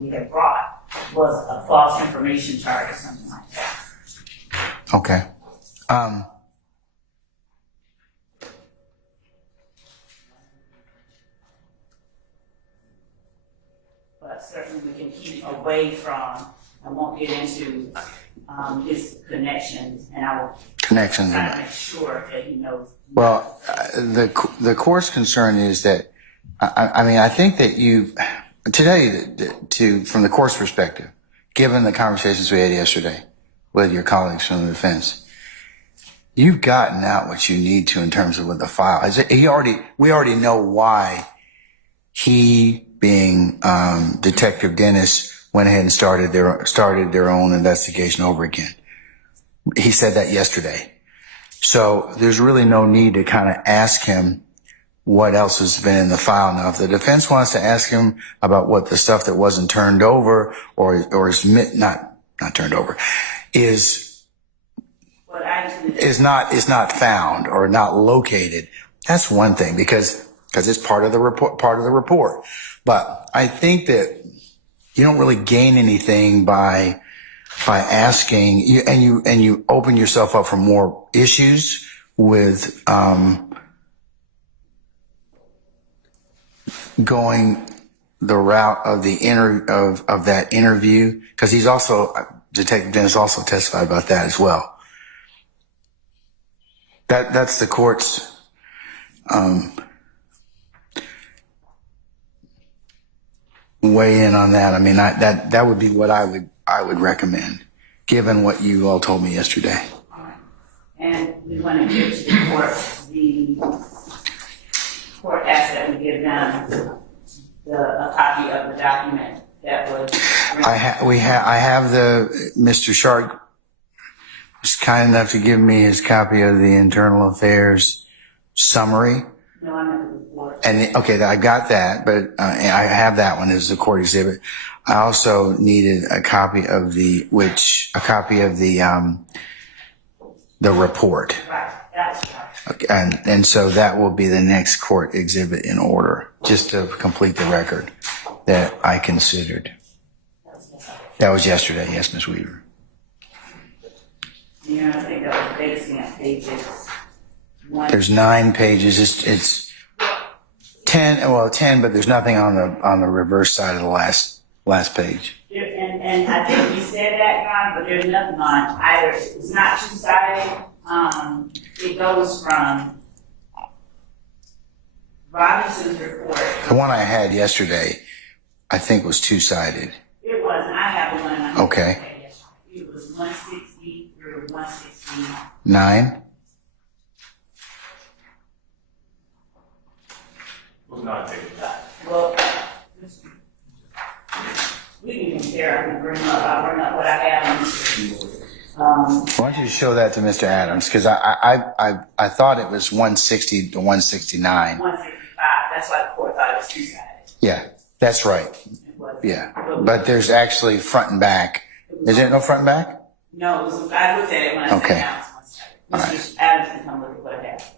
we had brought was a false information charge or something like that. Okay. But certainly we can keep away from, I won't get into his connections, and I will try to make sure that he knows. Well, the court's concern is that, I think that from the court's perspective, given the conversations we had yesterday with your colleagues from the defense, you've gotten out what you need to in terms of with the file. We already know why he, being Detective Dennis, went ahead and started their own investigation over again. He said that yesterday. So there's really no need to kind of ask him what else has been in the file. Now, if the defense wants to ask him about what the stuff that wasn't turned over or is not turned over is not found or not located, that's one thing because it's part of the report. But I think that you don't really gain anything by asking you, and you open yourself up for more issues with going the route of of that interview, because he's also, Detective Dennis also testified about that as well. That's the court's weigh in on that. I mean, that would be what I would recommend, given what you all told me yesterday. And we want to give to the court asked that we give them a copy of the document that was. I have Mr. Shark was kind enough to give me his copy of the internal affairs summary. No, I'm in the report. And okay, I got that, but I have that one as the court exhibit. I also needed a copy of the report. Right, that's right. Okay, and so that will be the next court exhibit in order, just to complete the record that I considered. That was yesterday, yes, Ms. Weaver. Yeah, I think that was basing on pages. There's 9 pages. It's 10, but there's nothing on the reverse side of the last page. And I think you said that, John, but there's nothing on either. It's not two-sided. It goes from Robinson's report. The one I had yesterday, I think, was two-sided. It wasn't. I have the one. Okay. It was 160 through 169. 9? Well, we can compare. I'll bring up what I have. Why don't you show that to Mr. Adams? Because I thought it was 160 to 169. 165. That's why the court thought it was two-sided. Yeah, that's right. Yeah, but there's actually front and back. Is there no front and back? No, I looked at it when I sat down. All right. Mr. Adams can come look at what I have.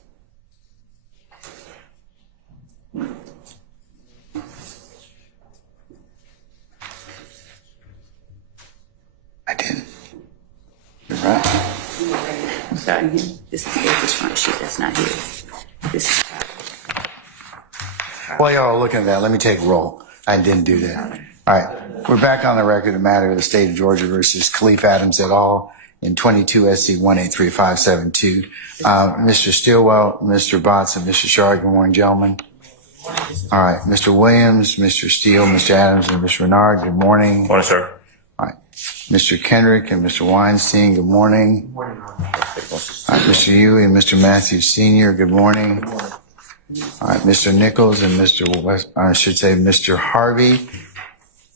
I didn't. You're right. I'm starting here. This is this front sheet. That's not here. This is. While y'all are looking at that, let me take roll. I didn't do that. All right. We're back on the record of matter of the state of Georgia versus Khalif Adams et al. In 22 SC 1835572. Mr. Stilwell, Mr. Botts, and Mr. Sharp. Good morning, gentlemen. All right. Mr. Williams, Mr. Steele, Mr. Adams, and Mr. Renard. Good morning. Morning, sir. All right. Mr. Kendrick and Mr. Weinstein. Good morning. Good morning. All right. Mr. Huey and Mr. Matthews Sr. Good morning. All right, Mr. Nichols and Mr. Harvey.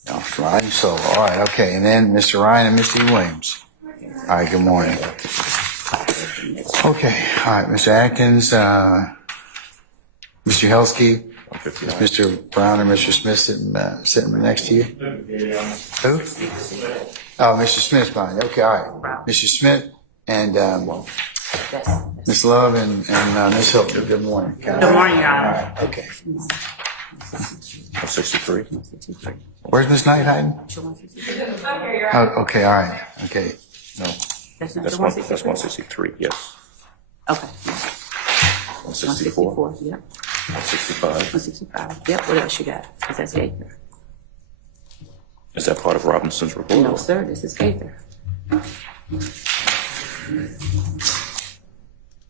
No, Ryan Solo. All right, okay. And then Mr. Ryan and Mr. Williams. All right, good morning. Okay, all right, Mr. Atkins, Mr. Helsky, Mr. Brown and Mr. Smith sitting next to you. Who? Oh, Mr. Smith's behind. Okay, all right. Mr. Smith and Ms. Love and Ms. Hilton. Good morning. Good morning, Your Honor. All right, okay. 163. 163. Where's Ms. Knight hiding? 163. Oh, okay, all right, okay. No, That's not that's the 163. Yes. Okay. 164. 164, yep. 165. 165. Yep, what else you got? Is that Gaither? Is that part of Robinson's report? No, sir, this is Gaither. And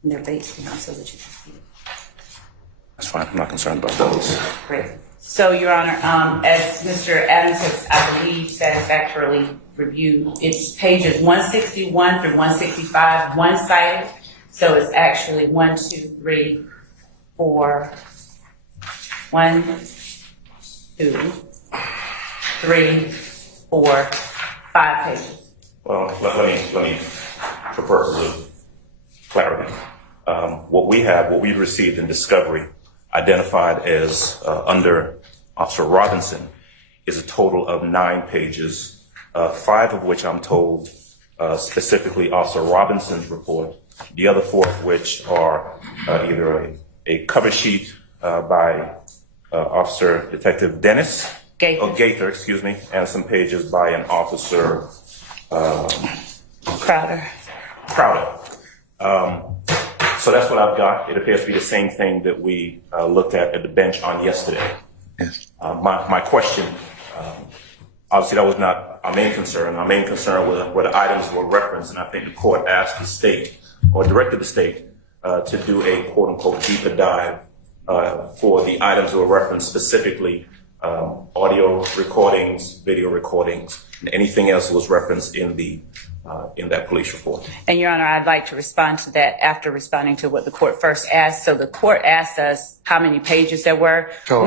they're based in so that you can see it. That's fine. I'm not concerned about those. Great. So, Your Honor, as Mr. Adams has, I believe, satisfactorily reviewed, it's pages 161 through 165, one-sided. So it's actually 1, 2, 3, 4, 1, 2, 3, 4, 5 pages. Well, let me, for purposes of clarity, what we received in discovery, identified as under Officer Robinson, is a total of 9 pages, 5 of which I'm told specifically Officer Robinson's report. The other 4 of which are either a cover sheet by Officer Detective Dennis, Gaither, excuse me, and some pages by an Officer Crowder. So that's what I've got. It appears to be the same thing that we looked at the bench on yesterday. Yes. My question, obviously that was not our main concern. Our main concern was whether items were referenced, and I think the court asked the state, or directed the state, to do a quote-unquote deeper dive for the items that were referenced, specifically audio recordings, video recordings, and anything else that was referenced in that police report. And Your Honor, I'd like to respond to that after responding to what the court first asked. So the court asked us how many pages there were. So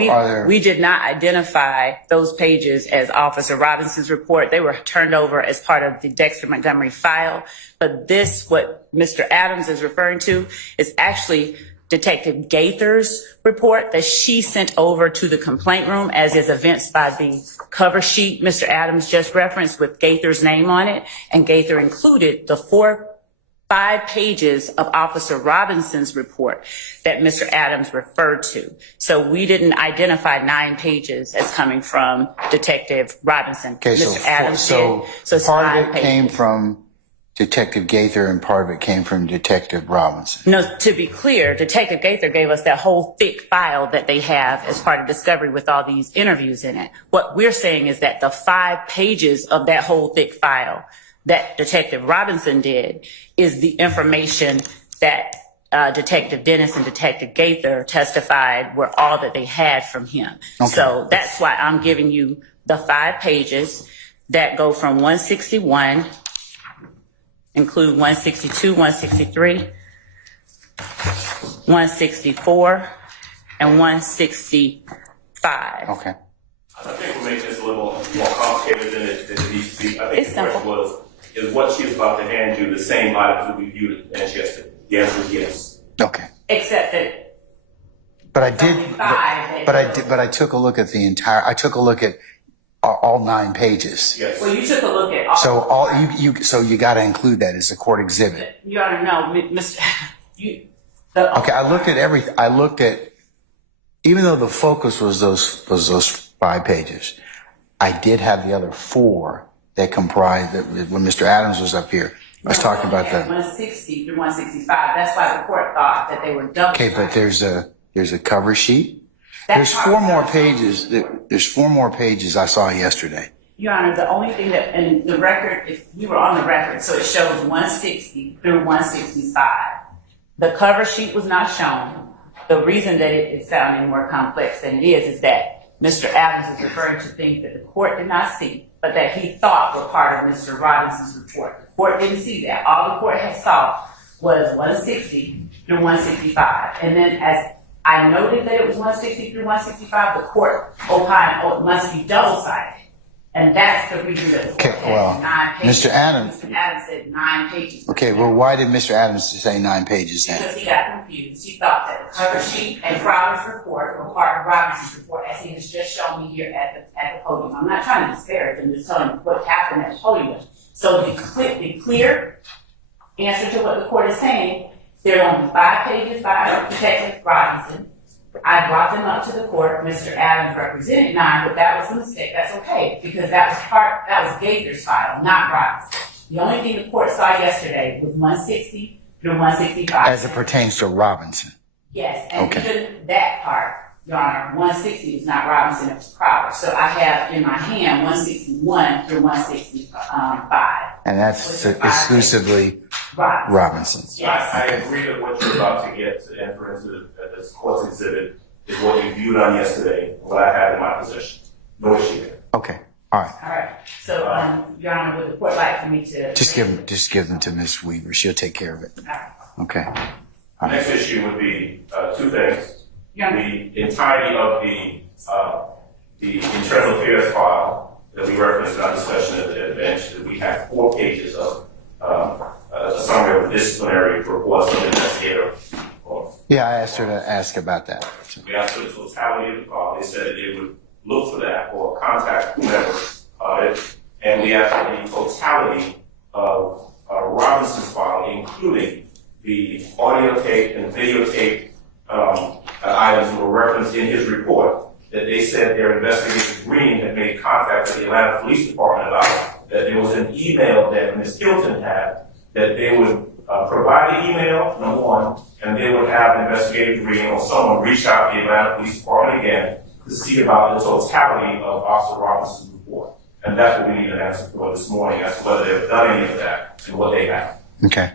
we did not identify those pages as Officer Robinson's report. They were turned over as part of the Dexter Montgomery file. But this, what Mr. Adams is referring to, is actually Detective Gaither's report that she sent over to the complaint room, as is evinced by the cover sheet Mr. Adams just referenced with Gaither's name on it. And Gaither included the 5 pages of Officer Robinson's report that Mr. Adams referred to. So we didn't identify 9 pages as coming from Detective Robinson. Okay, Mr. Adams so did. So part it's of 5 it came pages. from Detective Gaither and part of it came from Detective Robinson. No, to be clear, Detective Gaither gave us that whole thick file that they have as part of discovery with all these interviews in it. What we're saying is that the 5 pages of that whole thick file that Detective Robinson did is the information that Detective Dennis and Detective Gaither testified were all that they had from him. Okay. So that's why I'm giving you the 5 pages that go from 161, include 162, 163, 164, and 165. Okay. I think we're making this a little more complicated than it needs to be. I think the question is what she's about to hand you the same items that we viewed as yesterday? The answer is yes. Okay. Except that. But I did. But I took a look at the entire. I took a look at all 9 pages. Yes. Well, you took a look at all. So so you got to include that as a court exhibit. You ought to know, Mr. Okay, I looked at everything. I looked at, even though the focus was those 5 pages, I did have the other 4 that comprised that. When Mr. Adams was up here, I was talking about the 160 through 165. That's why the court thought that they were double. Okay, but there's a cover sheet. There's 4 more pages. There's 4 more pages I saw yesterday. Your Honor, the only thing that, and the record, if you were on the record, so it shows 160 through 165. The cover sheet was not shown. The reason that it is sounding more complex than it is that Mr. Adams is referring to things that the court did not see, but that he thought were part of Mr. Robinson's report. The court didn't see that. All the court had saw was 160 through 165. And then as I noted that it was 160 through 165, the court opined, oh, it must be double-sided. And that's the reason that the court had 9 pages. Mr. Adams said 9 pages. Okay, well, why did Mr. Adams say 9 pages then? Because he got confused. He thought that the cover sheet and Crowder's report were part of Robinson's report, as he has just shown me here at the podium. I'm not trying to disparage, I'm just telling you what happened at the podium. So the clear answer to what the court is saying, there are only 5 pages by Detective Robinson, I brought them up to the court. Mr. Adams represented 9, but that was a mistake. That's okay, because that was Gaither's file, not Robinson. The only thing the court saw yesterday was 160 through 165. As it pertains to Robinson. Yes, and Okay. even that part, Your Honor, 160 was not Robinson, it was Crowder. So I have in my hand 161 through 165. And that's exclusively Robinson. Yes. I agree that what you're about to get to enter into this court's exhibit is what you viewed on yesterday, what I had in my possession. No issue there. Okay. All right. All right. So, Your Honor, would the court like for me to Just give them to Ms. Weaver. She'll take care of it. All right. Okay. The next issue would be two things. Yeah. The entirety of the internal affairs file that we referenced in our discussion at the bench, that we have 4 pages of a summary of the disciplinary reports from the investigator. Yeah, I asked her to ask about that. We asked for the totality of the file. They said that they would look for that or contact whomever and we asked for the totality of Robinson's file, including the audio tape and videotape items that were referenced in his report, that they said their investigator Green had made contact with the Atlanta Police Department about, that there was an email that Ms. Hilton had, that they would provide the email, number one, and they would have an investigator Green or someone reach out to the Atlanta Police Department again to see about the totality of Officer Robinson's report. And that's what we need an answer for this morning, as to whether they've done any of that and what they have. Okay.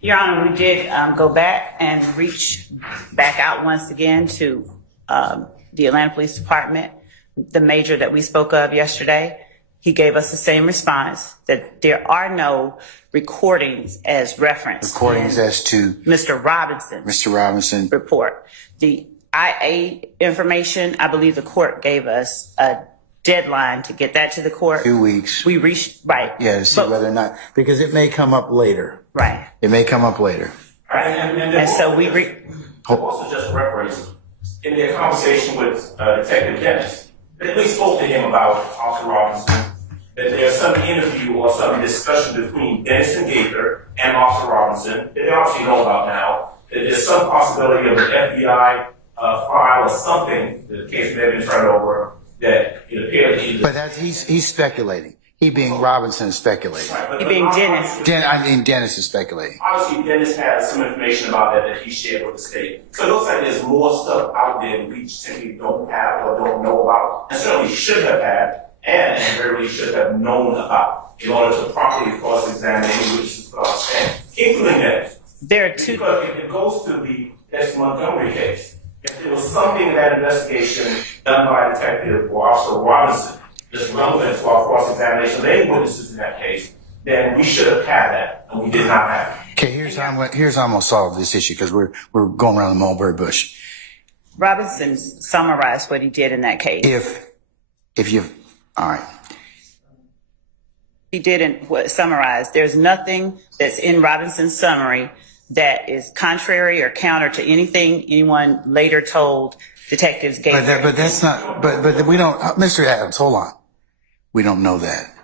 Your Honor, we did go back and reach back out once again to the Atlanta Police Department, the major that we spoke of yesterday. He gave us the same response, that there are no recordings as referenced. Recordings as to Mr. Robinson's Mr. Robinson. report. The IA information, I believe the court gave us a deadline to get that to the court. 2 weeks. We reached, right. Yeah, to see whether or not, because it may come up later. Right. It may come up later. And so we also just referenced in their conversation with Detective Dennis, they at least spoke to him about Officer Robinson, that there's some interview or some discussion between Dennis and Gaither and Officer Robinson that they obviously know about now, that there's some possibility of an FBI file or something that the case may have been turned over, that it appeared to But that's, he's speculating. He being Robinson is speculating. Right, he being Dennis. Dennis is speculating. Obviously, Dennis has some information about that he shared with the state. So it looks like there's more stuff out there that we simply don't have or don't know about, and certainly should have had, and very should have known about, in order to properly cross-examine any witnesses for our stand, including Dennis. There are two. Because if it goes to the X Montgomery case, if there was something in that investigation done by Detective or Officer Robinson that's relevant to our cross-examination of any witnesses in that case, then we should have had that, and we did not have it. Okay, here's how I'm gonna solve this issue, because we're going around the mulberry bush. Robinson summarized what he did in that case. If you, all right. He didn't summarize. There's nothing that's in Robinson's summary that is contrary or counter to anything anyone later told detectives. But that's not. But we don't. Mr. Adams, hold on. We don't know that.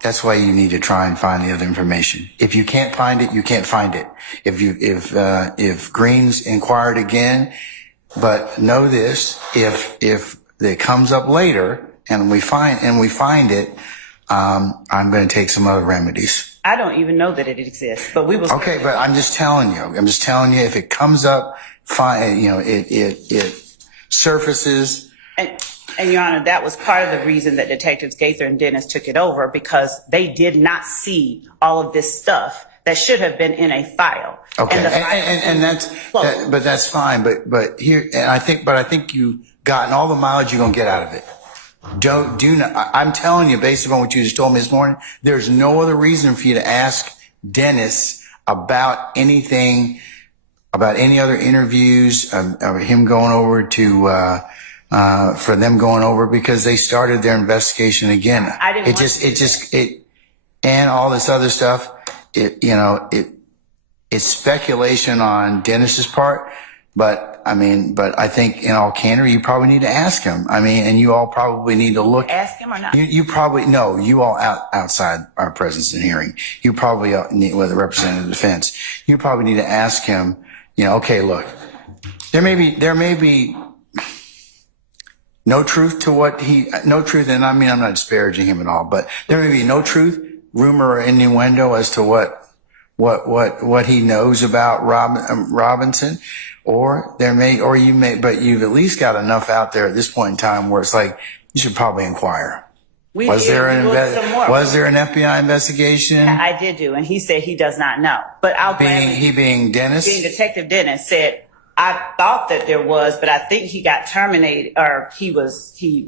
That's why you need to try and find the other information. If you can't find it, you can't find it. If Green's inquired again, but know this: if it comes up later and we find it, I'm going to take some other remedies. I don't even know that it exists, but we will. Okay, but I'm just telling you. If it comes up, fine. It surfaces. And Your Honor, that was part of the reason that Detectives Gaither and Dennis took it over, because they did not see all of this stuff that should have been in a file. Okay, and but that's fine. But here, I think you gotten all the mileage you're gonna get out of it. I'm telling you, based upon what you just told me this morning, there's no other reason for you to ask Dennis about anything, about any other interviews, or him going over to, for them going over, because they started their investigation again. And all this other stuff, it's speculation on Dennis's part, but I think in all candor, you probably need to ask him. And you all probably need to look. Ask him or not? You probably, no, you all outside our presence and hearing, you probably need, with a representative of defense, you probably need to ask him, okay, look, there may be no truth to no truth, and I mean, I'm not disparaging him at all, but there may be no truth, rumor, or innuendo as to what he knows about Robinson, or but you've at least got enough out there at this point in time where it's like, you should probably inquire. Was there an FBI investigation? I did do, and he said he does not know. But being Dennis? Being Detective Dennis said, I thought that there was, but I think he got terminated, or he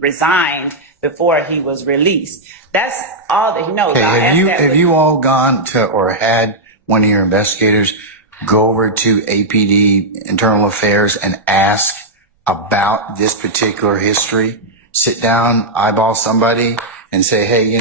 resigned before he was released. That's all that he knows. Okay, have you all gone to or had one of your investigators go over to APD Internal Affairs and ask about this particular history? Sit down, eyeball somebody, and say, hey,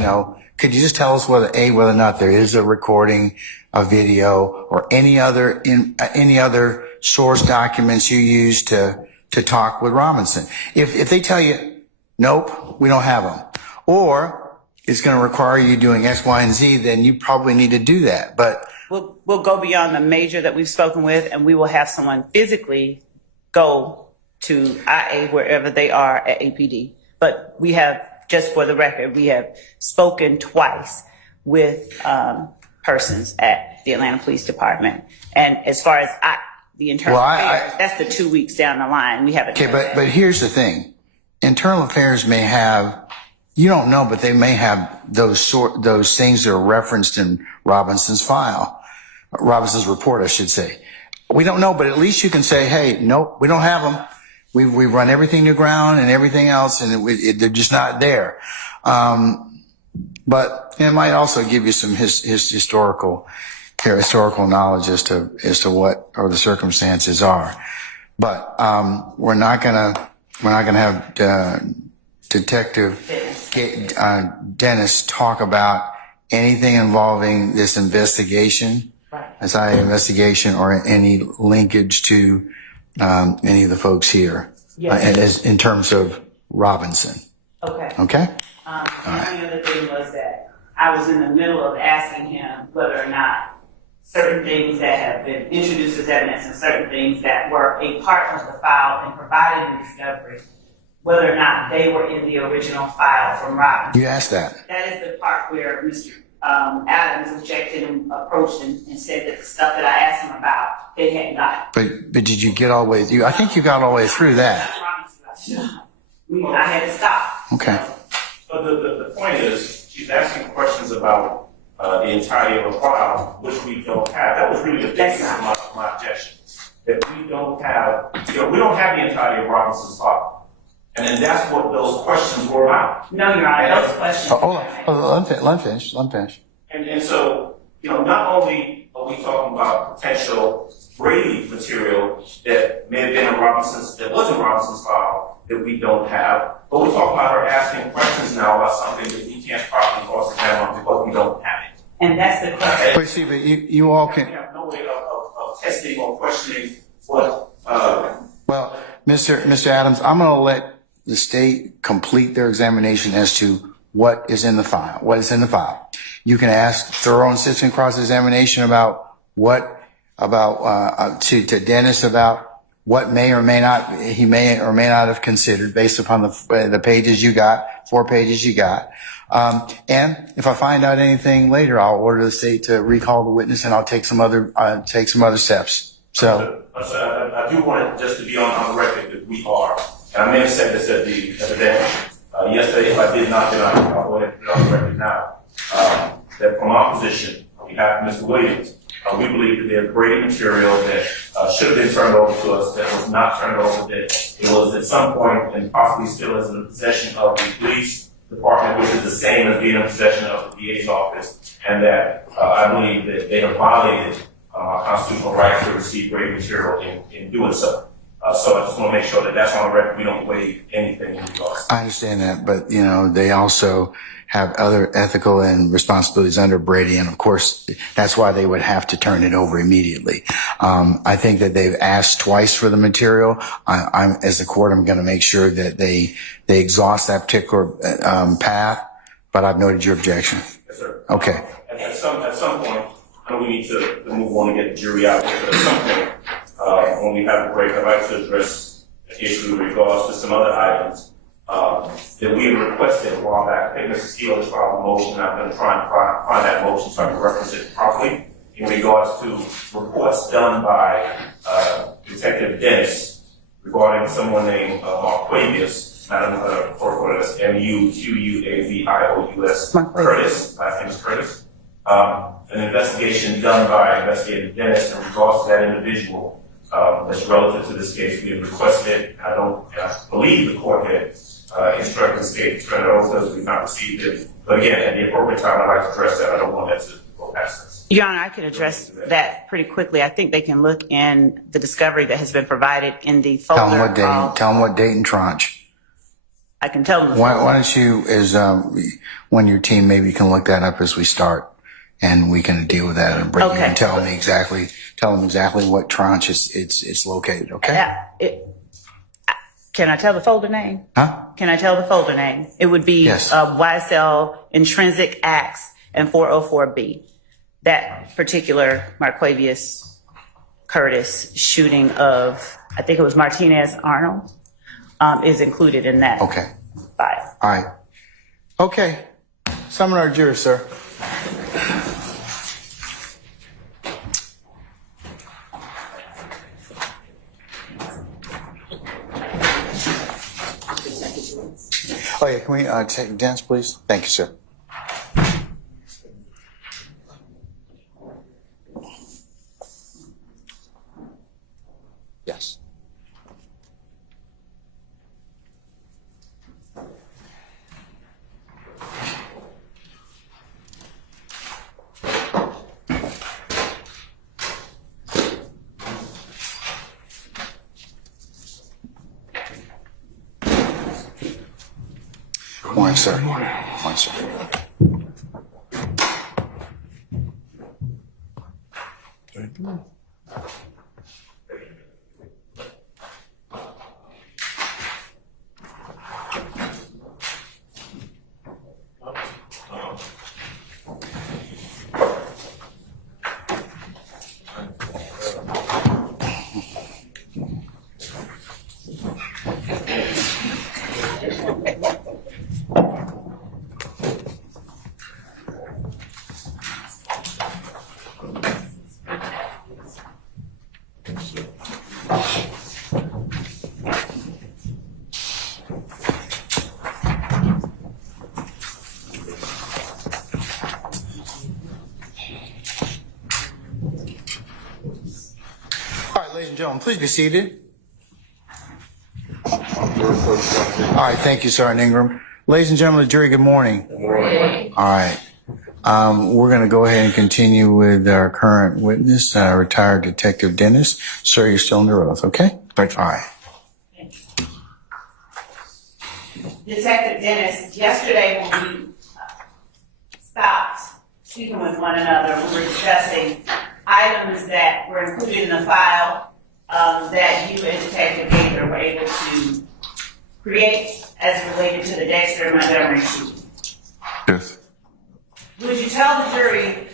could you just tell us whether or not there is a recording, a video, or any other source documents you use to talk with Robinson? If they tell you, nope, we don't have them, or it's going to require you doing X, Y, and Z, then you probably need to do that. But we'll go beyond the major that we've spoken with, and we will have someone physically go to IA wherever they are at APD. But we have, just for the record, we have spoken twice with persons at the Atlanta Police Department. And as far as the internal affairs, that's the 2 weeks down the line. We haven't. Okay, but here's the thing: internal affairs may have, you don't know, but they may have those things that are referenced in Robinson's report, I should say. We don't know, but at least you can say, hey, nope, we don't have them. We run everything to ground and everything else, and they're just not there. But it might also give you some historical knowledge as to what or the circumstances are. But we're not gonna have Detective Dennis talk about anything involving this investigation, SIA investigation, or any linkage to any of the folks here, in terms of Robinson. Okay. Okay? The only other thing was that I was in the middle of asking him whether or not certain things that have been introduced as evidence and certain things that were a part of the file and provided in discovery, whether or not they were in the original file from Robinson. You asked that. That is the part where Mr. Adams objected and approached and said that the stuff that I asked him about, they hadn't got. But did you get all the way through? I think you got all the way through that. I had to stop. Okay. So the point is, she's asking questions about the entirety of a file, which we don't have. That was really the basis of my objection. That we don't have, we don't have the entirety of Robinson's file. And then that's what those questions were about. No, Your Honor, those questions. Hold on. Let him finish. And so, not only are we talking about potential Brady material that may have been in that was in Robinson's file that we don't have, but we talk about her asking questions now about something that we can't properly cross-examine because we don't have it. And that's the question. But see, but you all can. We have no way of testing or questioning what. Well, Mr. Adams, I'm going to let the state complete their examination as to what is in the file. What is in the file? You can ask thorough and consistent cross-examination about to Dennis about what may or may not have considered based upon the pages you got, 4 pages you got. And if I find out anything later, I'll order the state to recall the witness, and I'll take some other steps. So I do want it just to be on the record that we are. And I may have said this at the bench yesterday. If I did not, then I'll go ahead and put it on the record now. That from our position, on behalf of Mr. Williams, we believe that there's Brady material that should have been turned over to us, that was not turned over, that it was at some point and possibly still is in the possession of the police department, which is the same as being in possession of the DA's office, and that I believe that they have violated our constitutional right to receive Brady material in doing so. So I just want to make sure that that's on the record. We don't waive anything in regards. I understand that, but they also have other ethical and responsibilities under Brady, and of course that's why they would have to turn it over immediately. I think that they've asked twice for the material. As the court, I'm going to make sure that they exhaust that particular path. But I've noted your objection. Yes, sir. Okay. At some point, I know we need to move on and get the jury out there, but at some point, when we have a break, I'd like to address the issue in regards to some other items that we had requested a while back. I think Mr. Steele has filed a motion. I'm going to try and find that motion so I can reference it properly in regards to reports done by Detective Dennis regarding someone named Marquavius. I don't know how to refer to it as M-U-Q-U-A-V-I-O-U-S. Curtis. Last name is Curtis. An investigation done by Investigative Dennis in regards to that individual that's relative to this case. We have requested it. I believe the court had instructed the state to turn it over because we've not received it. But again, at the appropriate time, I'd like to address that. I don't want that to go past us. Your Honor, I can address that pretty quickly. I think they can look in the discovery that has been provided in the folder. Tell them what date and tranche. I can tell them. Why don't you, when your team maybe can look that up as we start, and we can deal with that and bring you and tell them exactly what tranche it's located. Okay. Can I tell the folder name? Huh? Can I tell the folder name? It would be Yes. YSL Intrinsic Acts and 404B. That particular Marquavius Curtis shooting of, I think it was Martinez Arnold, is included in that file. All right. Okay. Summon our juror, sir. Oh yeah, can we take Dennis, please? Thank you, sir. Yes. Morning, sir. Morning, sir. Thank you. Ladies and gentlemen, please be seated. All right, thank you, Sergeant Ingram. Ladies and gentlemen of the jury, good morning. Good morning. All right. We're going to go ahead and continue with our current witness, retired Detective Dennis. Sir, you're still under oath, okay? Thank you. All right. Detective Dennis, yesterday when we stopped speaking with one another, we were discussing items that were included in the file that you and Detective Gaither were able to create as related to the Dexter Montgomery shooting. Yes. Would you tell the jury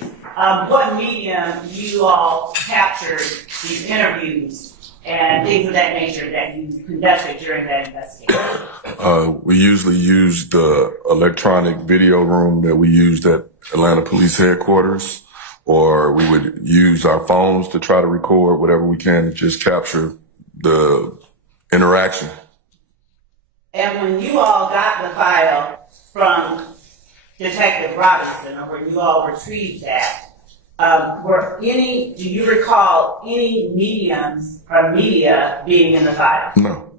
what medium you all captured these interviews and things of that nature that you conducted during that investigation? We usually use the electronic video room that we used at Atlanta Police Headquarters, or we would use our phones to try to record whatever we can to just capture the interaction. And when you all got the file from Detective Robinson, or when you all retrieved that, do you recall any mediums or media being in the file? No.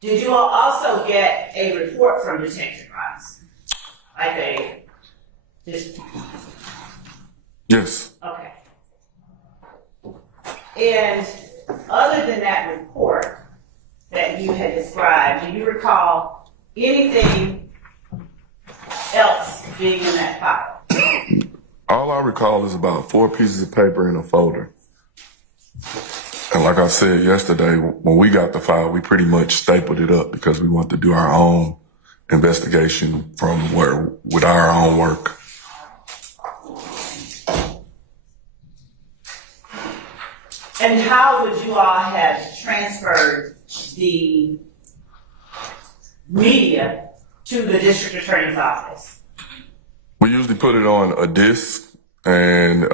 Did you all also get a report from Detective Robinson? Yes. Okay. And other than that report that you had described, do you recall anything else being in that file? All I recall is about 4 pieces of paper in a folder. And like I said yesterday, when we got the file, we pretty much stapled it up because we wanted to do our own investigation with our own work. And how would you all have transferred the media to the district attorney's office? We usually put it on a disc, and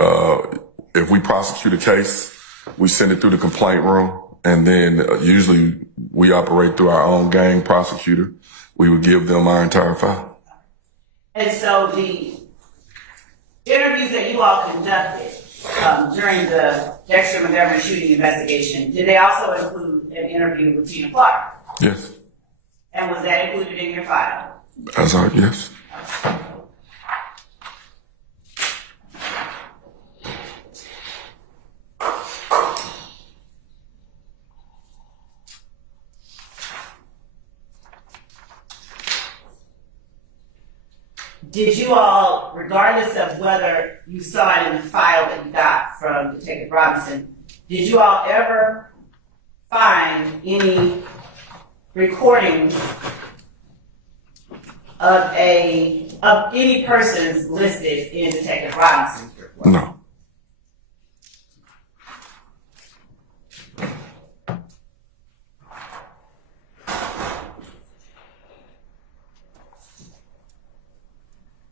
if we prosecute a case, we send it through the complaint room, and then usually we operate through our own gang prosecutor. We would give them our entire file. And so the interviews that you all conducted during the Dexter Montgomery shooting investigation, did they also include an interview with Tina Clark? Yes. And was that included in your file? Yes. Did you all, regardless of whether you saw it in the file that you got from Detective Robinson, did you all ever find any recordings of any persons listed in Detective Robinson's report? No.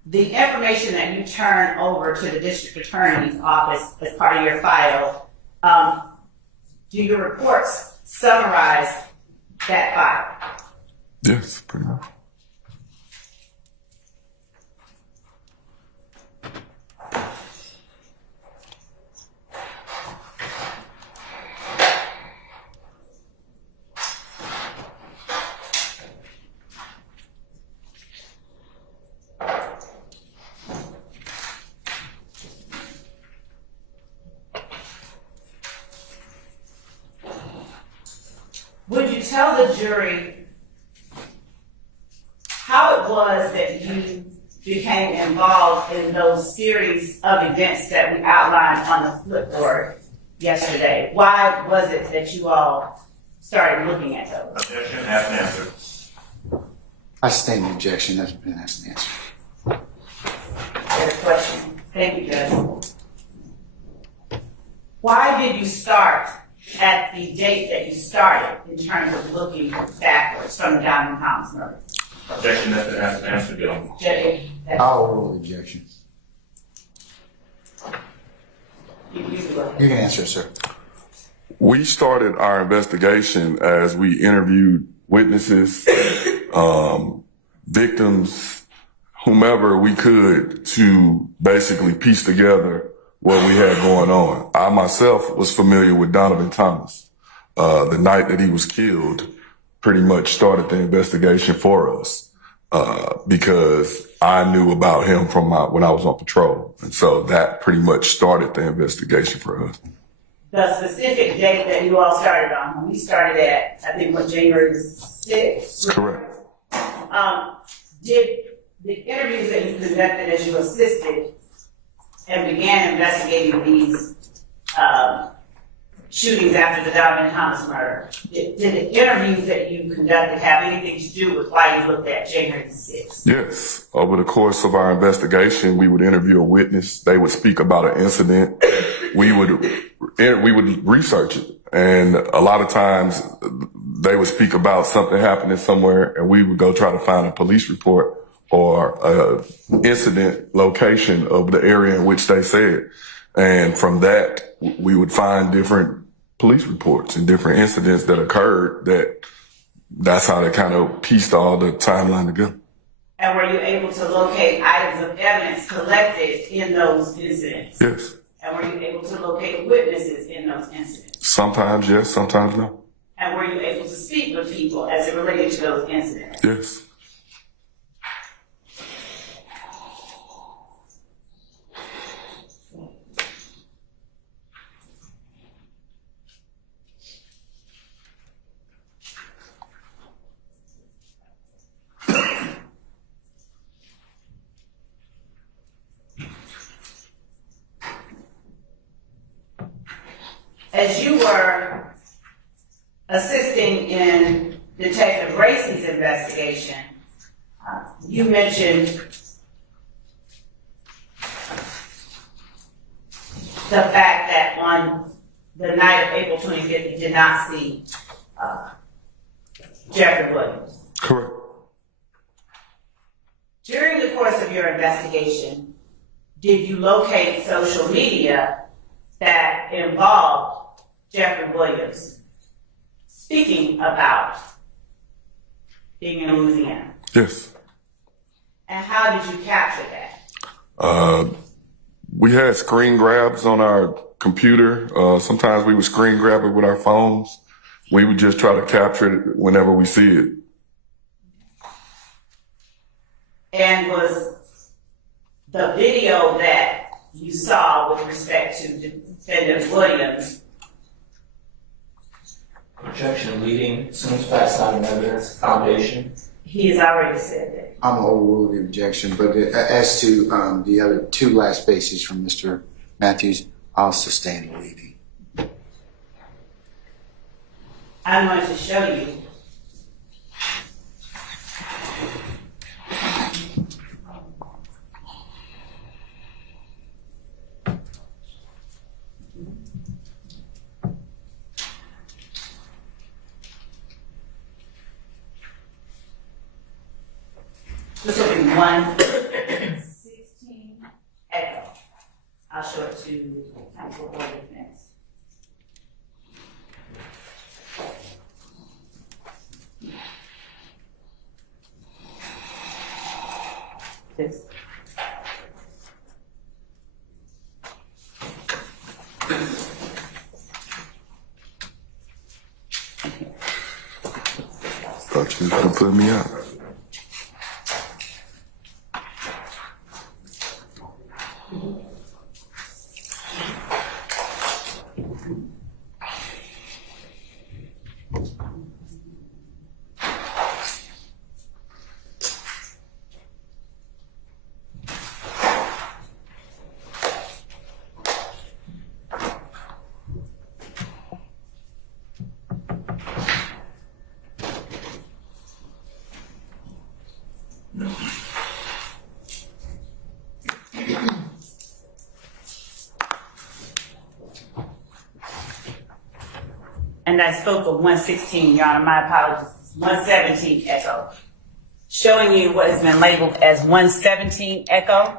The information that you turn over to the district attorney's office as part of your file, do your reports summarize that file? Yes, pretty much. Would you tell the jury how it was that you became involved in those series of events that we outlined on the flipboard yesterday? Why was it that you all started looking at those? Objection, asked and answered. I sustain the objection. That's been asked and answered. Good question. Thank you, Judge. Why did you start at the date that you started in terms of looking backwards from the Diamond Thomas murder? Objection, asked and answered, Bill. Judge, I'll rule the objection. you go ahead. You can answer, sir. We started our investigation as we interviewed witnesses, victims, whomever we could, to basically piece together what we had going on. I myself was familiar with Donovan Thomas. The night that he was killed pretty much started the investigation for us, because I knew about him from when I was on patrol. And so that pretty much started the investigation for us. The specific date that you all started on, when we started at, I think, January 6th? Correct. Did the interviews that you conducted as you assisted and began investigating these shootings after the Donovan Thomas murder, did the interviews that you conducted have anything to do with why you looked at January 6th? Yes. Over the course of our investigation, we would interview a witness. They would speak about an incident. We would research it. And a lot of times they would speak about something happening somewhere, and we would go try to find a police report or a incident location of the area in which they said. And from that, we would find different police reports and different incidents that occurred. That's how they kind of pieced all the timeline together. And were you able to locate items of evidence collected in those incidents? Yes. And were you able to locate witnesses in those incidents? Sometimes yes, sometimes no. And were you able to speak with people as it related to those incidents? Yes. As you were assisting in Detective Bracey's investigation, you mentioned the fact that on the night of April 25th, you did not see Jeffrey Williams. Correct. During the course of your investigation, did you locate social media that involved Jeffrey Williams speaking about being in Louisiana? Yes. And how did you capture that? We had screen grabs on our computer. Sometimes we would screen grab it with our phones. We would just try to capture it whenever we see it. And was the video that you saw with respect to Defendant Williams? Objection leading, seems facts not in evidence, foundation. He has already said that. I'm gonna overrule the objection, but as to the other two last bases from Mr. Matthews, I'll sustain the leading. I'm going to show you. This will be 116 echo. I'll show it to counsel for defense. This. Thought you was gonna put me out. And I spoke of 116, Your Honor, my apologies. 117 echo. Showing you what has been labeled as 117 echo.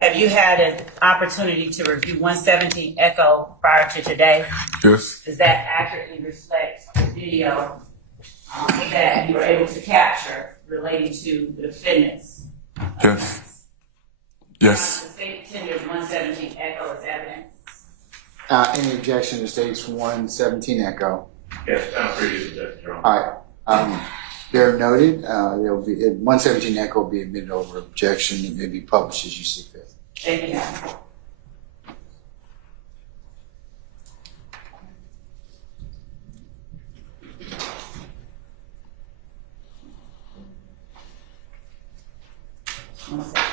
Have you had an opportunity to review 117 echo prior to today? Yes. Does that accurately reflect the video that you were able to capture relating to the defendants? Yes. Yes. The state tenders 117 echo as evidence. Any objection to states 117 echo? Yes, previous objection, Your Honor. All right. They're noted. There'll be 117 echo will be admitted over objection and may be published as you see fit. Thank you. One second.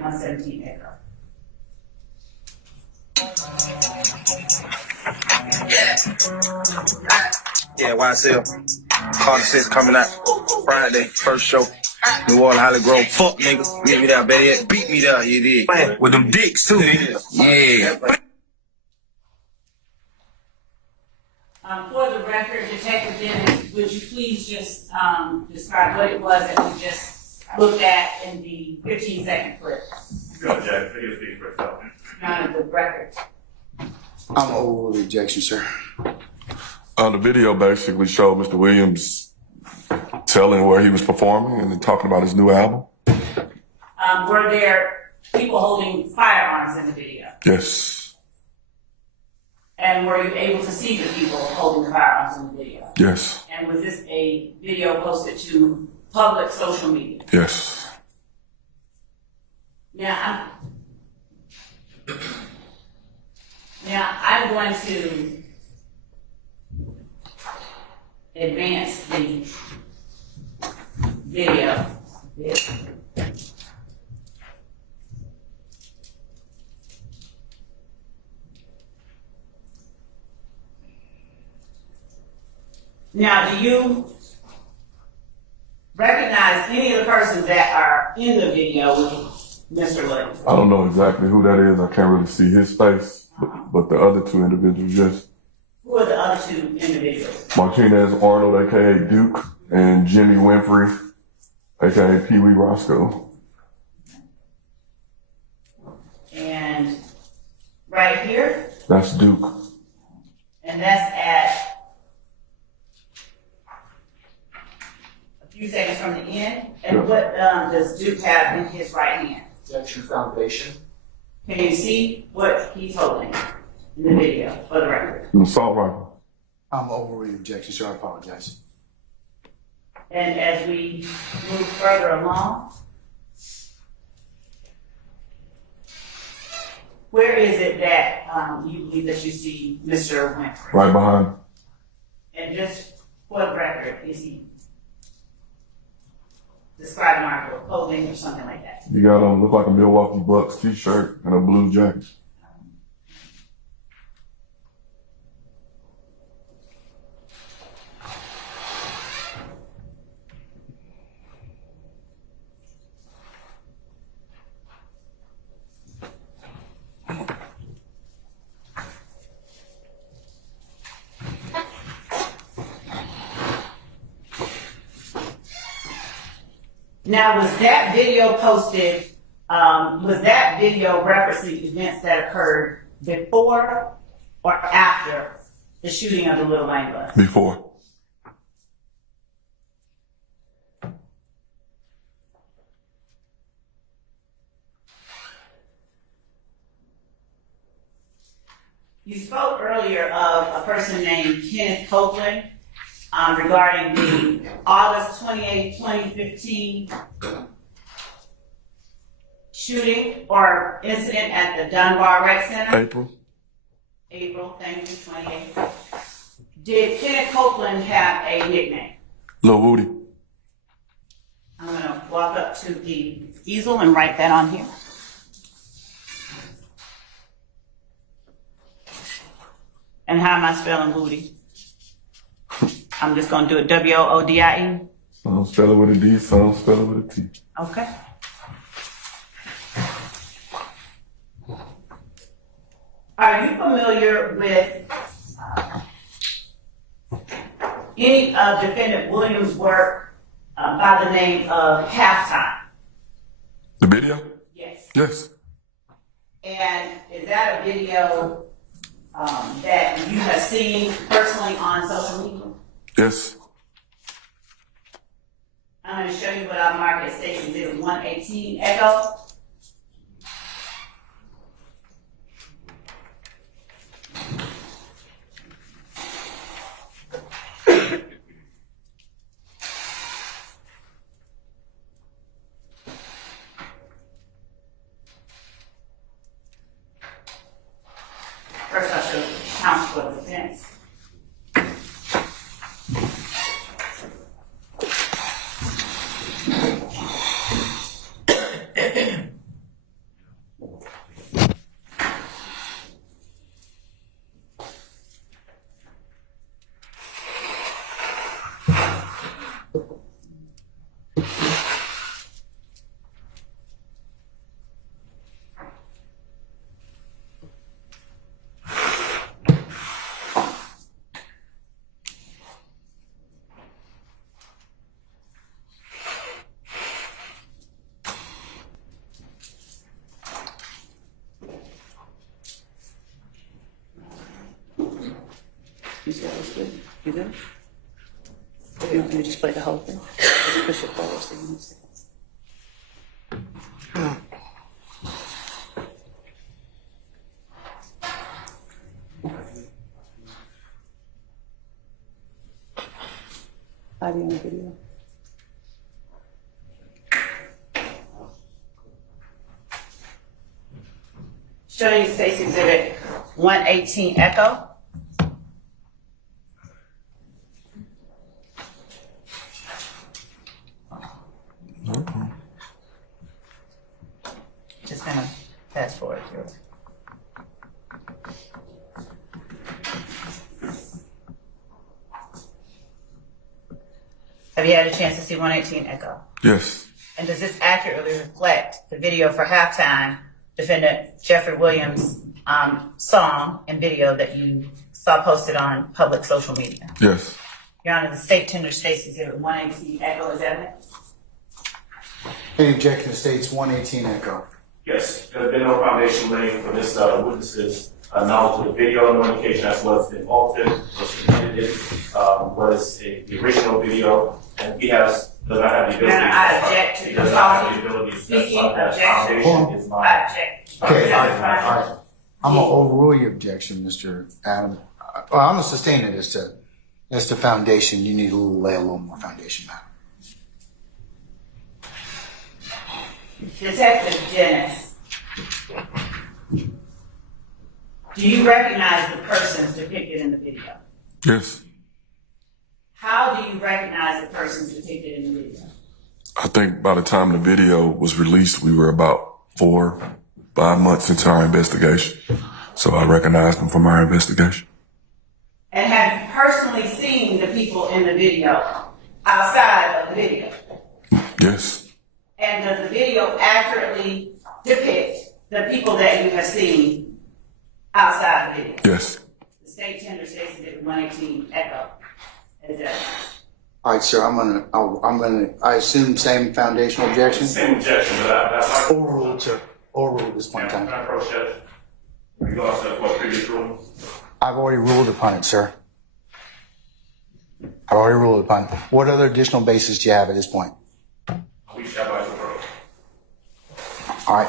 117 Echo. Yeah, YSL. Carter 6 coming out Friday, first show. New Orleans, Holly Grove. Fuck, nigga. Meet me there, better yet. Beat me there, you did. Man, with them dicks, too, nigga. Yeah. For the record, Detective Dennis, would you please just describe what it was that we just looked at in the 15-second clip? Go, Jack. Video speaks for itself. Not the record. I'm over the objection, sir. The video basically showed Mr. Williams telling where he was performing and then talking about his new album. Were there people holding firearms in the video? Yes. And were you able to see the people holding the firearms in the video? Yes. And was this a video posted to public social media? Yes. Now, I'm going to advance the video. Now, do you recognize any of the persons that are in the video with Mr. Williams? I don't know exactly who that is. I can't really see his face, but the other two individuals, yes. Who are the other two individuals? Martinez Arnold, aka Duke, and Jimmy Winfrey, aka Pee Wee Roscoe. And right here, That's Duke. and that's at a few seconds from the end. And Yeah. what does Duke have in his right hand? Objection foundation. Can you see what he's holding in the video for the record? An assault rifle. I'm over the objection, sir. I apologize. And as we move further along, where is it that you believe that you see Mr. Winfrey? Right behind. And just for the record, is he describing article of clothing or something like that? He got on, look like a Milwaukee Bucks t-shirt and a blue jacket. Now, was that video posted, was that video referencing events that occurred before or after the shooting of the Little Lane bus? Before. You spoke earlier of a person named Kenneth Copeland regarding the August 28, 2015 shooting or incident at the Dunbar Rec Center. April. Thank you, 28. Did Kenneth Copeland have a nickname? Lil Woody. I'm going to walk up to the easel and write that on here. And how am I spelling Woody? I'm just going to do it W-O-O-D-I-E. Some spell it with a D, some spell it with a T. Okay. Are you familiar with any of Defendant Williams' work by the name of Halftime? The video? Yes. Yes. And is that a video that you have seen personally on social media? Yes. I'm going to show you what I marked as Station 118 Echo. First, I'll show counsel for defense. You said it was good? You good? Or you want me to just play the whole thing? Just push it forward so you can see. Audio and video. Showing you State's Exhibit 118 Echo. Just gonna fast forward through it. Have you had a chance to see 118 Echo? Yes. And does this accurately reflect the video for halftime defendant Jeffrey Williams' song and video that you saw posted on public social media? Yes. Your Honor, the state tender State's Exhibit 118 Echo is evidence. Any objection to State's 118 Echo? Yes, there's been no foundation laid for this witness's knowledge of the video notification as well as been altered or submitted was the original video, and he does not have the ability. Your Honor, I object to he your does not have talking, the ability to speaking, specify that objection. foundation is I not. object. Okay, all right. I'm gonna overrule your objection, Mr. Adam. Well, I'm gonna sustain it as to foundation. You need to lay a little more foundation down. Detective Dennis, do you recognize the persons depicted in the video? Yes. How do you recognize the persons depicted in the video? I think by the time the video was released, we were about 4-5 months into our investigation. So I recognized them from our investigation. And have you personally seen the people in the video outside of the video? Yes. And does the video accurately depict the people that you have seen outside the video? Yes. The state tender State's Exhibit 118 Echo is evidence. All right, sir. I assume same foundational objection. Same objection, but I Overruled, sir. Overruled at this point in can time. I approach that? In regards to what previous ruling? I've already ruled upon it, sir. I've already ruled upon it. What other additional basis do you have at this point? We shall by the approach. All right.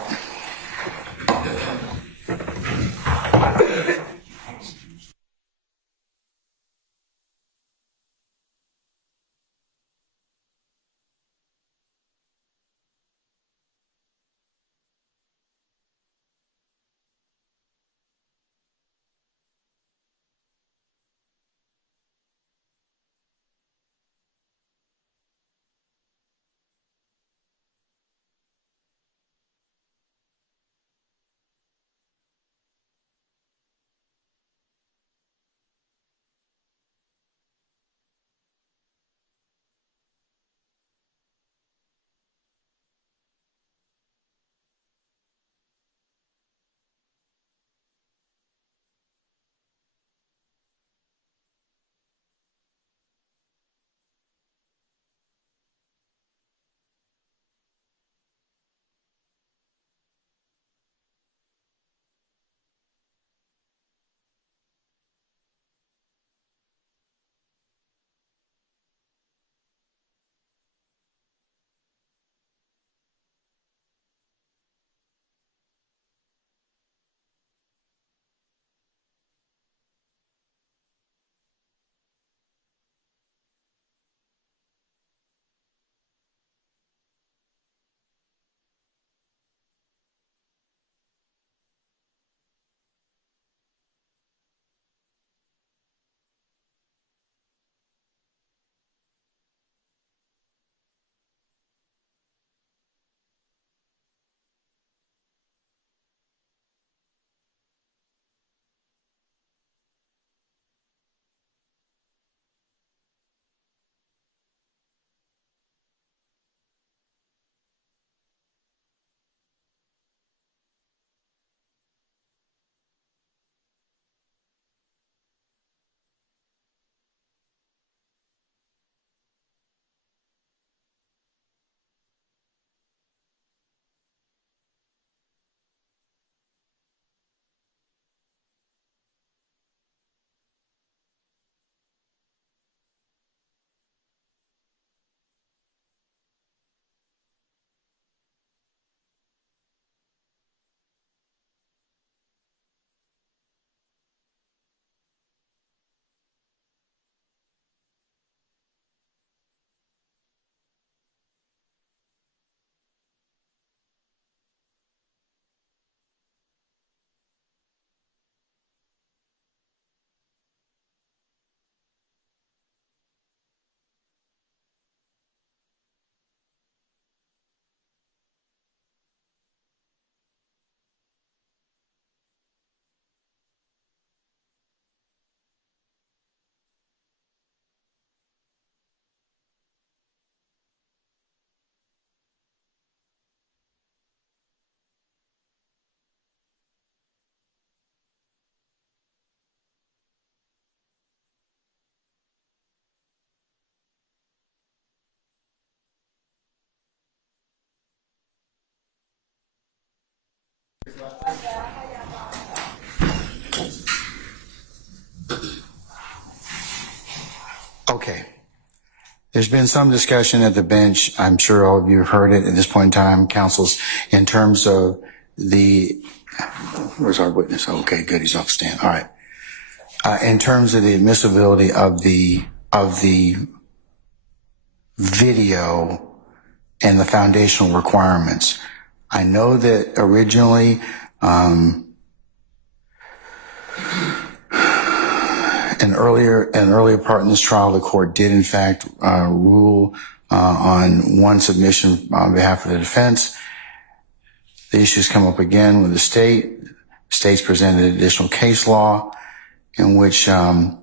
Okay. There's been some discussion at the bench. I'm sure all of you have heard it at this point in time, counsels, in terms of where's our witness? Okay, good. He's off the stand. All right. In terms of the admissibility of the video and the foundational requirements. I know that originally, an earlier part in this trial, the court did in fact rule on one submission on behalf of the defense. The issues come up again with the state. States presented additional case law in which the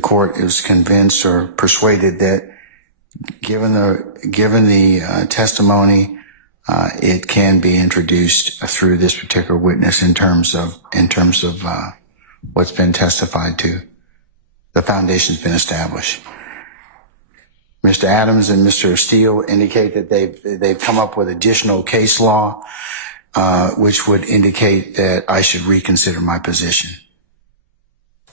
court is convinced or persuaded that given the testimony, it can be introduced through this particular witness in terms of what's been testified to. The foundation's been established. Mr. Adams and Mr. Steele indicate that they've come up with additional case law, which would indicate that I should reconsider my position.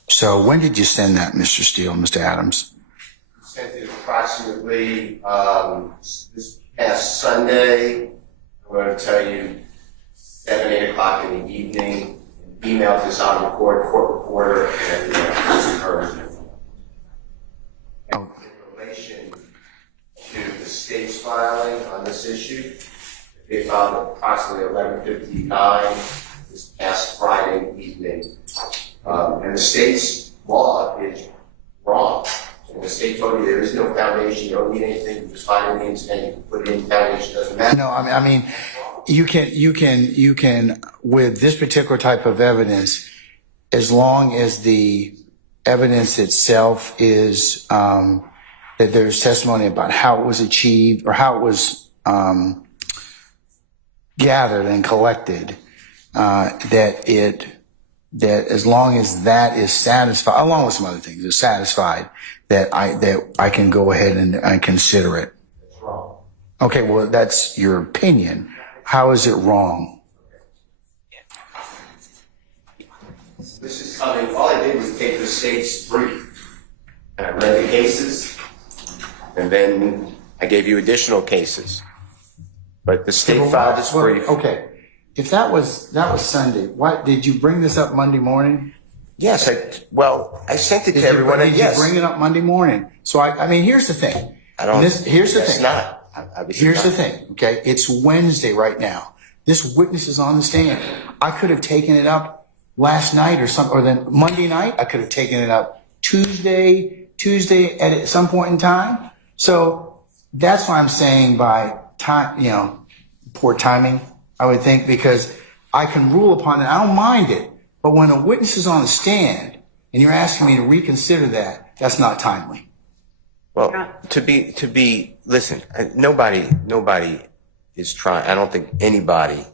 So when did you send that, Mr. Steele, Mr. Adams? Sent it approximately this past Sunday. I'm going to tell you 7, 8 o'clock in the evening. Emailed this on record, court reporter, and encouragement. In relation to the state's filing on this issue, they filed approximately 11:59 this past Friday evening. And the state's law is wrong. And the state told you there is no foundation, you don't need anything, you just find an incident, you can put it in foundation, doesn't matter. No, I mean, you can, with this particular type of evidence, as long as the evidence itself is, that there's testimony about how it was achieved or how it was, gathered and collected, that as long as that is satisfied, along with some other things, is satisfied, that I can go ahead and consider it. It's wrong. Okay, well, that's your opinion. How is it wrong? This is coming, all I did was take the state's brief, and I read the cases, and then I gave you additional cases. But the state filed this brief. Okay. If that was Sunday, why did you bring this up Monday morning? Yes, I sent it to everyone. Did Yes. you bring it up Monday morning? So I mean, here's the thing. Here's the thing. Here's the thing. Okay, it's Wednesday right now. This witness is on the stand. I could have taken it up last night or then Monday night. I could have taken it up Tuesday at some point in time. So that's why I'm saying by time, poor timing, I would think, because I can rule upon it. I don't mind it. But when a witness is on the stand and you're asking me to reconsider that, that's not timely. Well, listen, nobody is trying, I don't think anybody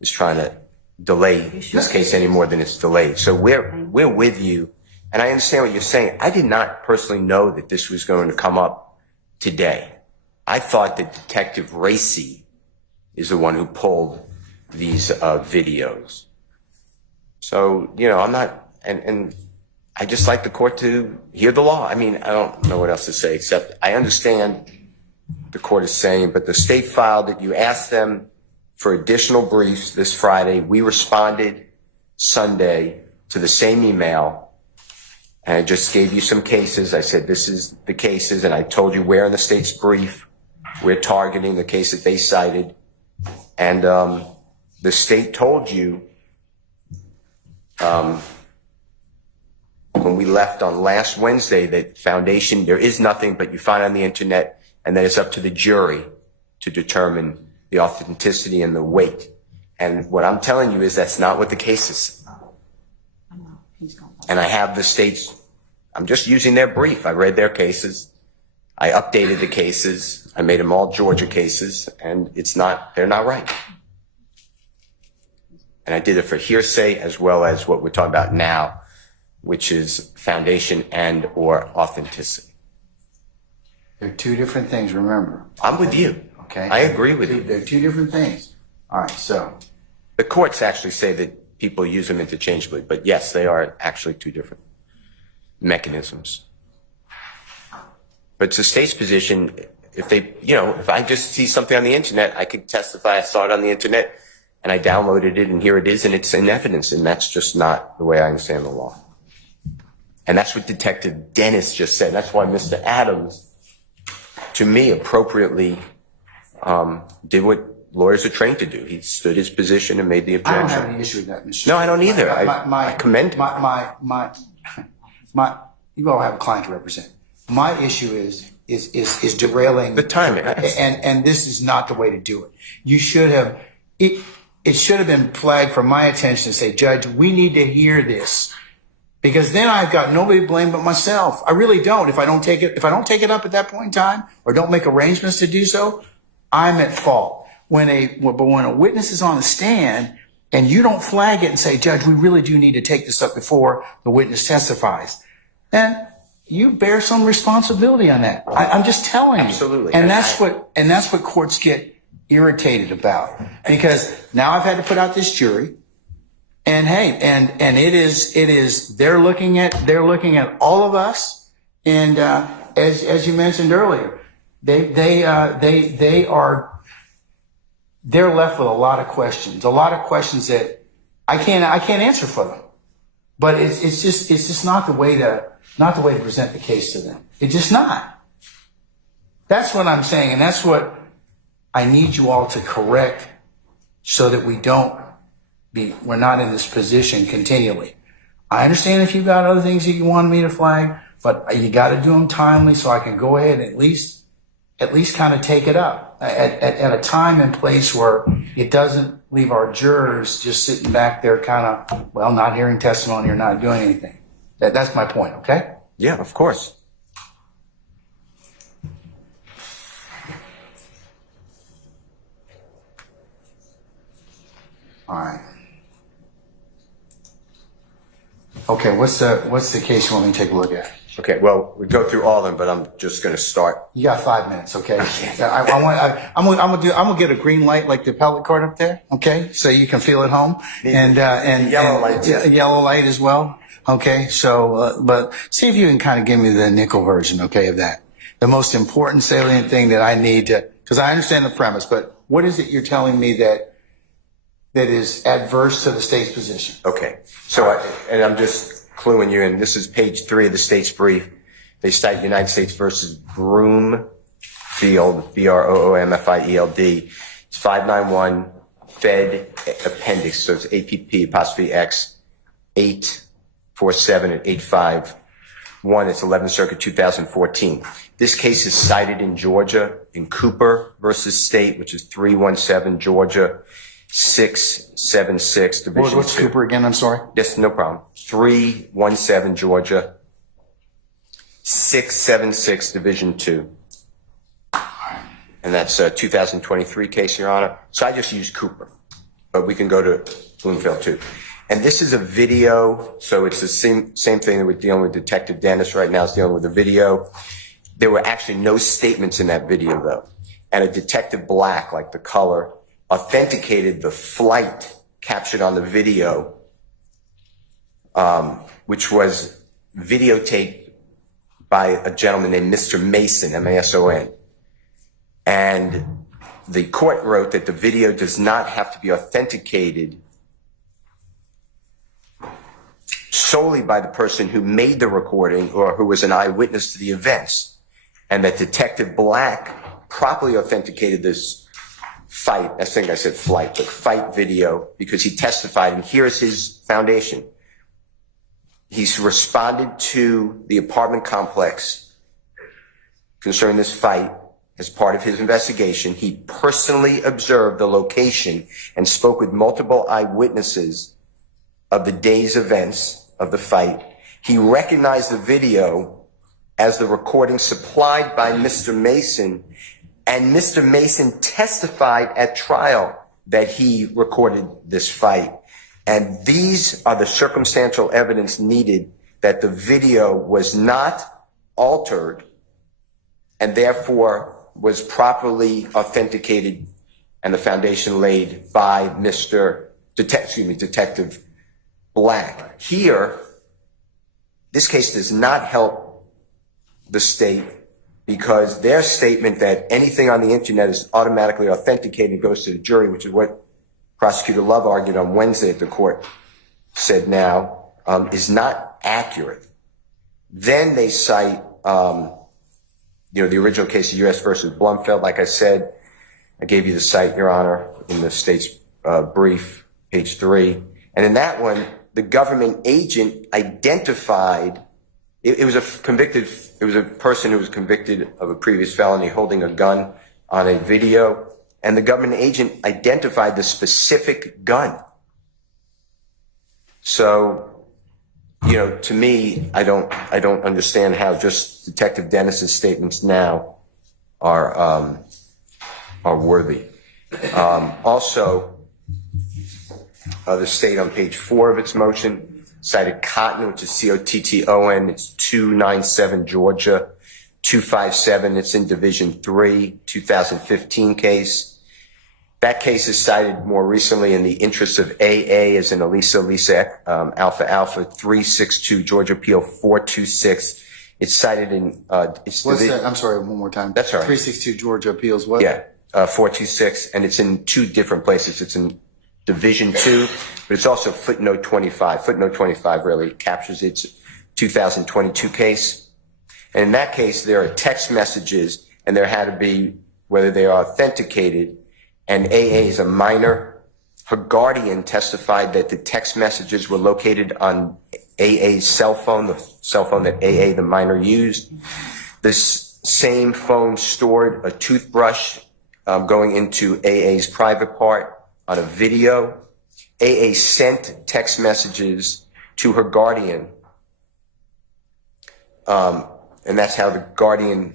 is trying to delay this case any more than it's delayed. So we're with you. And I understand what you're saying. I did not personally know that this was going to come up today. I thought that Detective Racy is the one who pulled these videos. So, I'm not, and I just like the court to hear the law. I mean, I don't know what else to say, except I understand the court is saying, but the state filed that you asked them for additional briefs this Friday. We responded Sunday to the same email, and I just gave you some cases. I said, this is the cases, and I told you where in the state's brief we're targeting the case that they cited. And the state told you when we left on last Wednesday that foundation, there is nothing, but you find on the internet, and then it's up to the jury to determine the authenticity and the weight. And what I'm telling you is that's not what the case is. And I have the states, I'm just using their brief. I read their cases. I updated the cases. I made them all Georgia cases, and they're not right. And I did it for hearsay as well as what we're talking about now, which is foundation and or authenticity. They're two different things, remember. I'm with you. Okay. I agree with you. They're two different things. All right, so The courts actually say that people use them interchangeably, but yes, they are actually two different mechanisms. But it's the state's position, if they, if I just see something on the internet, I could testify I saw it on the internet and I downloaded it and here it is and it's in evidence, and that's just not the way I understand the law. And that's what Detective Dennis just said. That's why Mr. Adams, to me, appropriately did what lawyers are trained to do. He stood his position and made the I objection. don't have any issue with that, Mr. No, I don't either. I commend him. You all have a client to represent. My issue is derailing The timing. and this is not the way to do it. You should have it should have been flagged for my attention to say, Judge, we need to hear this. Because then I've got nobody to blame but myself. I really don't. If I don't take it up at that point in time or don't make arrangements to do so, I'm at fault. But when a witness is on the stand and you don't flag it and say, Judge, we really do need to take this up before the witness testifies, then you bear some responsibility on that. I'm just telling you. Absolutely. And that's what courts get irritated about. Because now I've had to put out this jury. And hey, and it is, they're looking at all of us. And, as you mentioned earlier, they're left with a lot of questions that I can't answer for them. But it's just not the way to present the case to them. It's just not. That's what I'm saying. And that's what I need you all to correct so that we're not in this position continually. I understand if you've got other things that you want me to flag, but you got to do them timely so I can go ahead and at least kind of take it up at a time and place where it doesn't leave our jurors just sitting back there kind of, not hearing testimony or not doing anything. That's my point, okay? Yeah, of course. All right. Okay, what's the case you want me to take a look at? Okay, well, we go through all of them, but I'm just going to start. You got 5 minutes, okay? I'm gonna get a green light like the appellate court up there, okay? So you can feel at home, and Yellow light, yeah, yellow light as well, okay? So, but see if you can kind of give me the nickel version, okay, of that. The most important salient thing that I need to, because I understand the premise, but what is it you're telling me that is adverse to the state's position? Okay, so and I'm just cluing you in. This is page 3 of the state's brief. They cite United States versus Broomfield, Broomfield. It's 591 Fed Appendix, so it's APP'(X) 847 and 851. It's 11th Circuit 2014. This case is cited in Georgia in Cooper versus State, which is 317 Georgia 676 Division What's 2. Cooper again? I'm sorry. Yes, no problem. 317 Georgia 676 Division 2. And that's a 2023 case, Your Honor. So I just used Cooper, but we can go to Bloomfield too. And this is a video, so it's the same thing that we're dealing with. Detective Dennis right now is dealing with a video. There were actually no statements in that video though. And a Detective Black, like the color, authenticated the flight captured on the video, which was videotaped by a gentleman named Mr. Mason, M-A-S-O-N. And the court wrote that the video does not have to be authenticated solely by the person who made the recording or who was an eyewitness to the events, and that Detective Black properly authenticated this fight, I think I said flight, but fight video, because he testified, and here's his foundation. He's responded to the apartment complex concerning this fight as part of his investigation. He personally observed the location and spoke with multiple eyewitnesses of the day's events of the fight. He recognized the video as the recording supplied by Mr. Mason, and Mr. Mason testified at trial that he recorded this fight. And these are the circumstantial evidence needed that the video was not altered and therefore was properly authenticated and the foundation laid by Mr. Detective Black. Here, this case does not help the state because their statement that anything on the internet is automatically authenticated and goes to the jury, which is what Prosecutor Love argued on Wednesday at the court, said now, is not accurate. Then they cite, the original case of U.S. versus Blumfeld. Like I said, I gave you the cite, Your Honor, in the state's brief, page 3. And in that one, the government agent identified, it was a person who was convicted of a previous felony holding a gun on a video, and the government agent identified the specific gun. So, to me, I don't understand how just Detective Dennis's statements now are worthy. Also, the state on page 4 of its motion cited Cotton, which is Cotton. It's 297 Georgia 257. It's in Division 3, 2015 case. That case is cited more recently in the interest of AA as in Alpha 362 Georgia Appeal 426. It's cited in What's that? I'm sorry, one more time. That's all right. 362 Georgia Appeals. What? Yeah, 426, and it's in 2 different places. It's in Division 2, but it's also footnote 25. Footnote 25 really captures its 2022 case. And in that case, there are text messages, and there had to be whether they are authenticated. And AA is a minor. Her guardian testified that the text messages were located on AA's cell phone, the cell phone that AA, the minor, used. This same phone stored a toothbrush going into AA's private part on a video. AA sent text messages to her guardian. And that's how the guardian,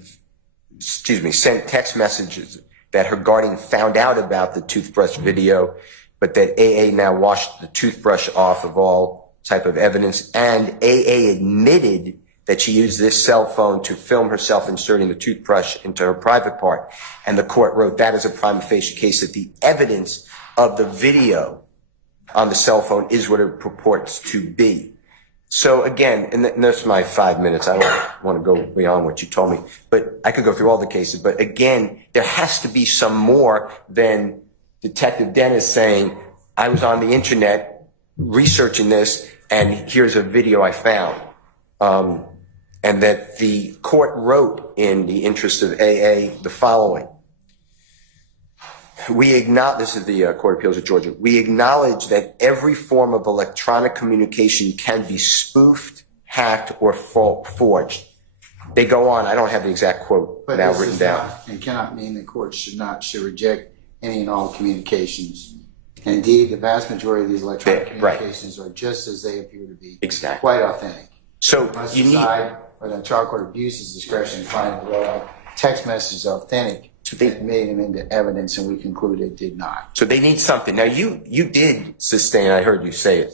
sent text messages that her guardian found out about the toothbrush video, but that AA now washed the toothbrush off of all type of evidence. And AA admitted that she used this cell phone to film herself inserting the toothbrush into her private part. And the court wrote that as a prima facie case that the evidence of the video on the cell phone is what it purports to be. So again, and that's my 5 minutes. I don't want to go beyond what you told me, but I could go through all the cases. But again, there has to be some more than Detective Dennis saying, I was on the internet researching this and here's a video I found. And that the court wrote in the interest of AA the following. This is the Court of Appeals of Georgia. We acknowledge that every form of electronic communication can be spoofed, hacked, or forged. They go on. I don't have the exact quote now written down. And cannot mean the court should reject any and all communications. And indeed, the vast majority of these electronic communications are just as they appear to be. Exactly. Quite authentic. So you decide whether the trial court abuses discretion to find the text messages authentic. They made them into evidence, and we conclude it did not. So they need something. Now, you did sustain, I heard you say it,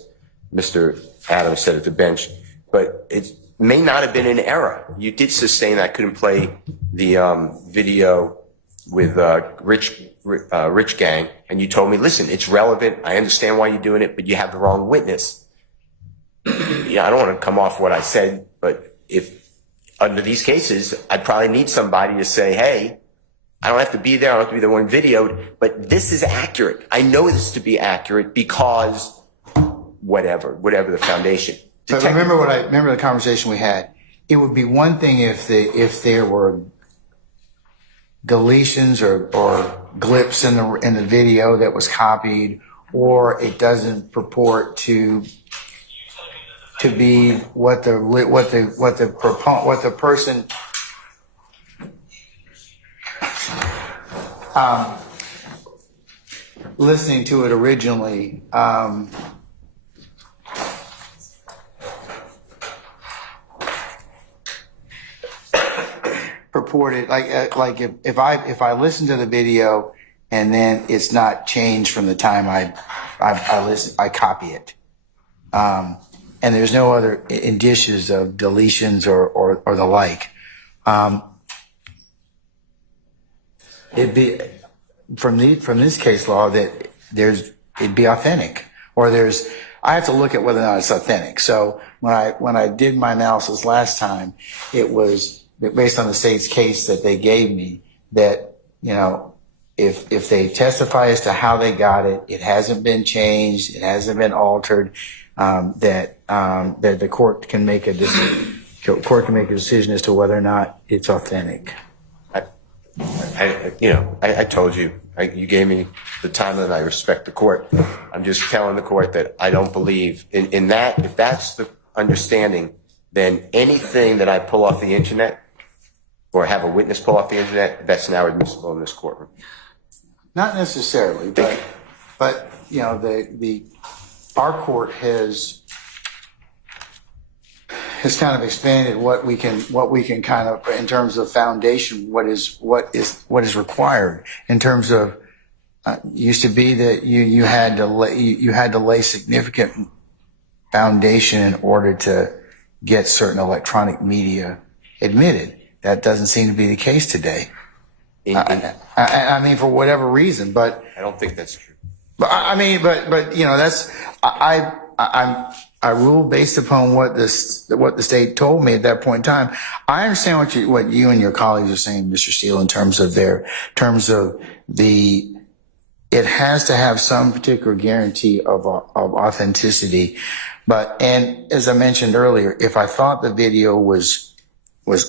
Mr. Adams said at the bench, but it may not have been an error. You did sustain I couldn't play the video with Rich Gang, and you told me, listen, it's relevant. I understand why you're doing it, but you have the wrong witness. I don't want to come off what I said, but if under these cases, I'd probably need somebody to say, hey, I don't have to be there. I don't have to be the one videoed, but this is accurate. I know this to be accurate because whatever the foundation. But remember the conversation we had. It would be one thing if there were deletions or glips in the video that was copied, or it doesn't purport to be what the person listening to it originally purported, like if I listen to the video and then it's not changed from the time I copy it, and there's no other indices of deletions or the like. It'd be from this case law that it'd be authentic. or I have to look at whether or not it's authentic. So when I did my analysis last time, it was based on the state's case that they gave me that, if they testify as to how they got it, it hasn't been changed, it hasn't been altered, that the court can make a decision as to whether or not it's authentic. I told you, you gave me the time and I respect the court. I'm just telling the court that I don't believe in that. If that's the understanding, then anything that I pull off the internet or have a witness pull off the internet, that's now admissible in this courtroom. Not necessarily, but our court has kind of expanded what we can kind of, in terms of foundation, what is required in terms of, used to be that you had to lay significant foundation in order to get certain electronic media admitted. That doesn't seem to be the case today. I mean, for whatever reason, but I don't think that's true. But that's I rule based upon what the state told me at that point in time. I understand what you and your colleagues are saying, Mr. Steele, in terms of it has to have some particular guarantee of authenticity. And as I mentioned earlier, if I thought the video was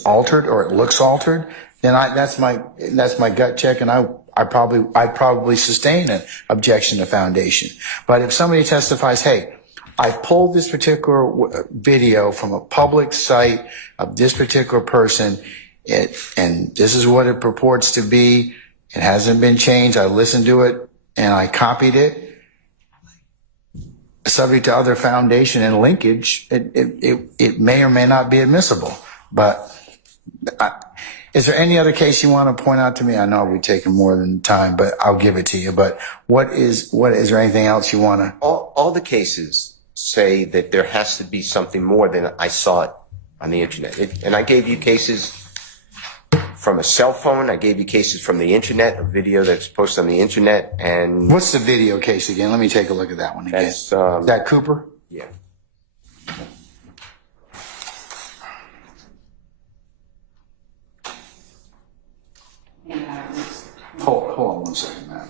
altered or it looks altered, then that's my gut check, and I'd probably sustain an objection to foundation. But if somebody testifies, hey, I pulled this particular video from a public site of this particular person, and this is what it purports to be, it hasn't been changed, I listened to it and I copied it, subject to other foundation and linkage, it may or may not be admissible. But is there any other case you want to point out to me? I know we've taken more than time, but I'll give it to you. But is there anything else you want to? All the cases say that there has to be something more than I saw it on the internet. And I gave you cases from a cell phone. I gave you cases from the internet, a video that's posted on the internet. And what's the video case again? Let me take a look at that one again. That's, is that Cooper? Yeah. Hold on one second, man.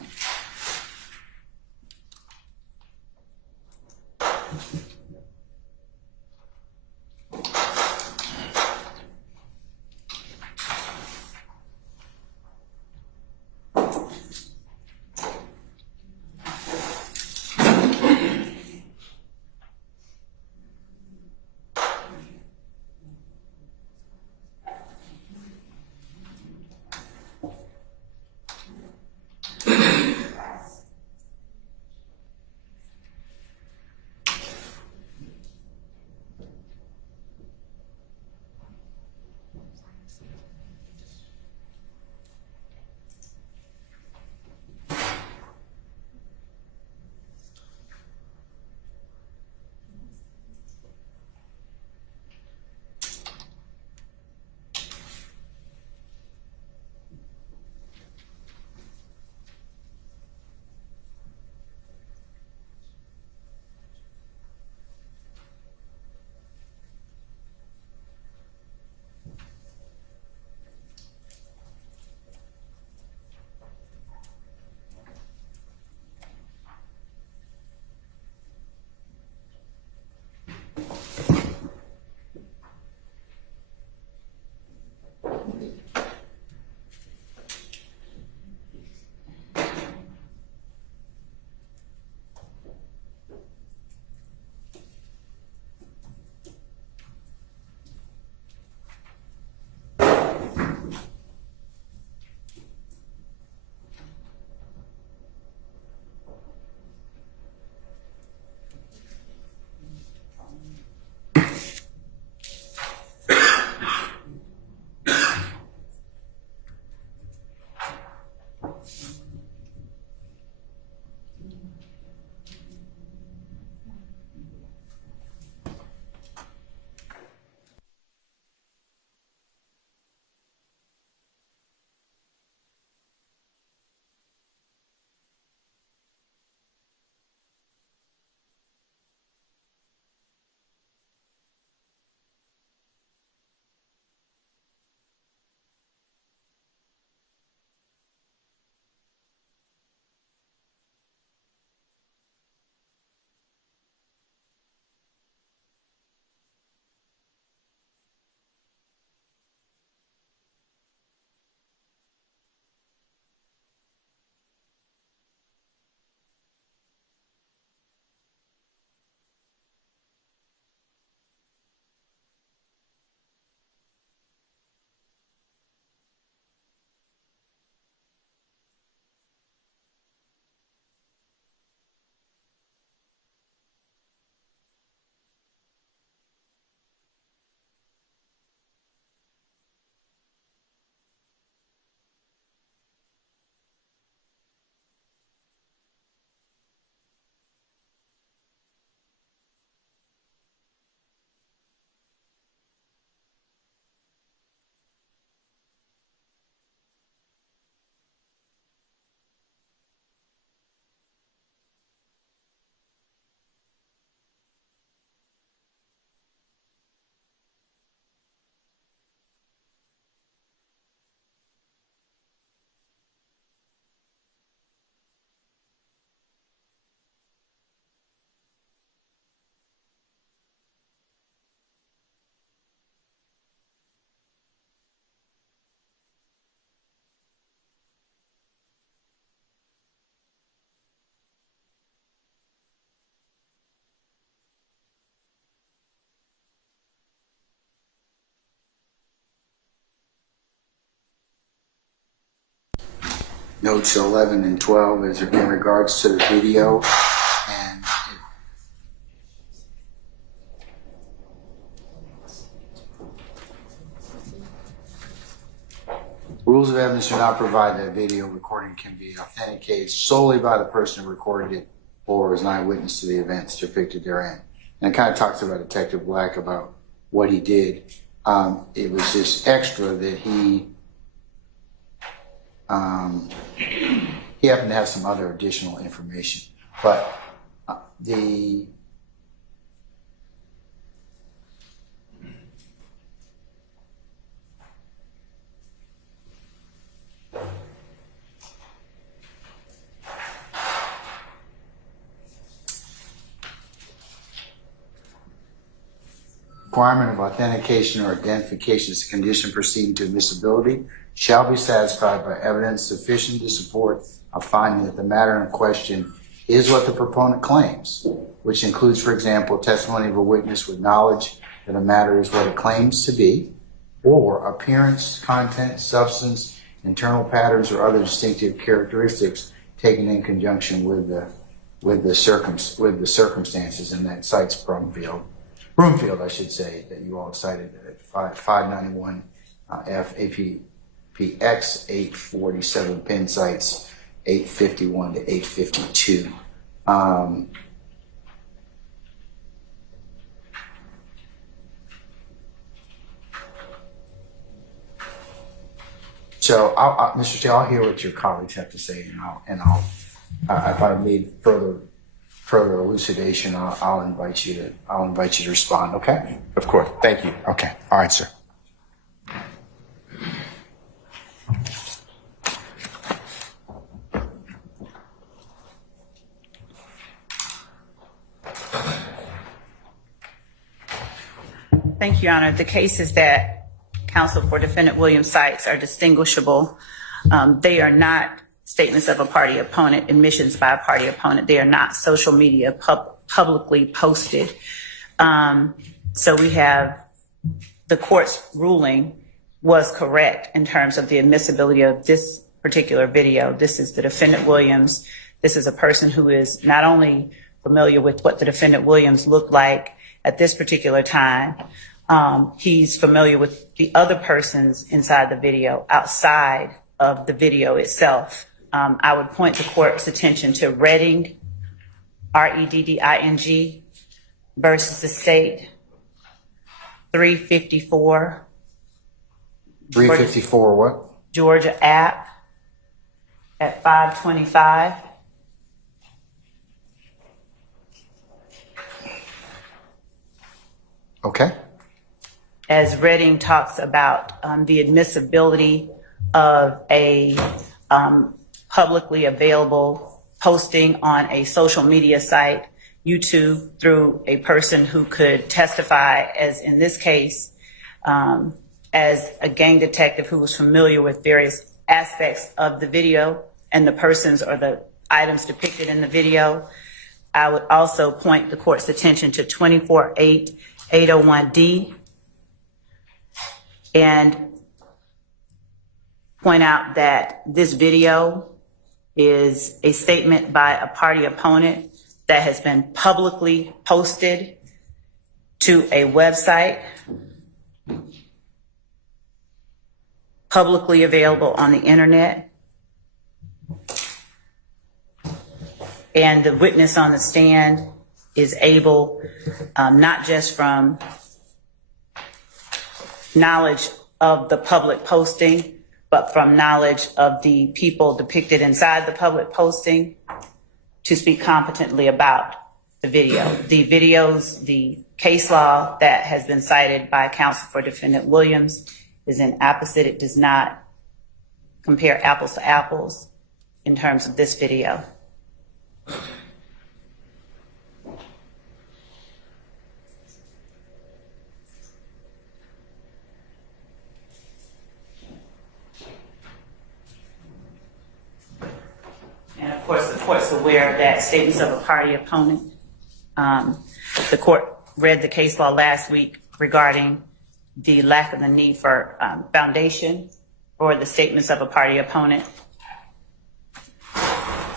notes 11 and 12 is in regards to the video. And rules of evidence do not provide that video recording can be authenticated solely by the person who recorded it or is an eyewitness to the events depicted therein. And it kind of talks about Detective Black about what he did. It was just extra that he happened to have some other additional information. But the requirement of authentication or identification as a condition proceeding to admissibility shall be satisfied by evidence sufficient to support a finding that the matter in question is what the proponent claims, which includes, for example, testimony of a witness with knowledge that a matter is what it claims to be, or appearance, content, substance, internal patterns, or other distinctive characteristics taken in conjunction with the circumstances, and that cites Broomfield, I should say, that you all cited at 591 F APPX 847 pin sites 851 to 852. So, Mr. Chair, I'll hear what your colleagues have to say, and I'll if I need further elucidation, I'll invite you to respond. Okay. Of course. Thank you. Okay. All right, sir. Thank you, Your Honor. The cases that counsel for defendant Williams cites are distinguishable. They are not statements of a party opponent, admissions by a party opponent. They are not social media publicly posted. So we have the court's ruling was correct in terms of the admissibility of this particular video. This is the defendant Williams. This is a person who is not only familiar with what the defendant Williams looked like at this particular time, he's familiar with the other persons inside the video outside of the video itself. I would point the court's attention to Redding, Redding versus the state, 354. 354 what? Georgia app at 525. Okay. As Redding talks about the admissibility of a publicly available posting on a social media site, YouTube, through a person who could testify, as in this case, as a gang detective who was familiar with various aspects of the video and the persons or the items depicted in the video. I would also point the court's attention to 24801D and point out that this video is a statement by a party opponent that has been publicly posted to a website, publicly available on the internet. And the witness on the stand is able, not just from knowledge of the public posting, but from knowledge of the people depicted inside the public posting, to speak competently about the video. The videos, the case law that has been cited by counsel for defendant Williams is an opposite. It does not compare apples to apples in terms of this video. And of course, the court's aware that statements of a party opponent, the court read the case law last week regarding the lack of the need for foundation or the statements of a party opponent.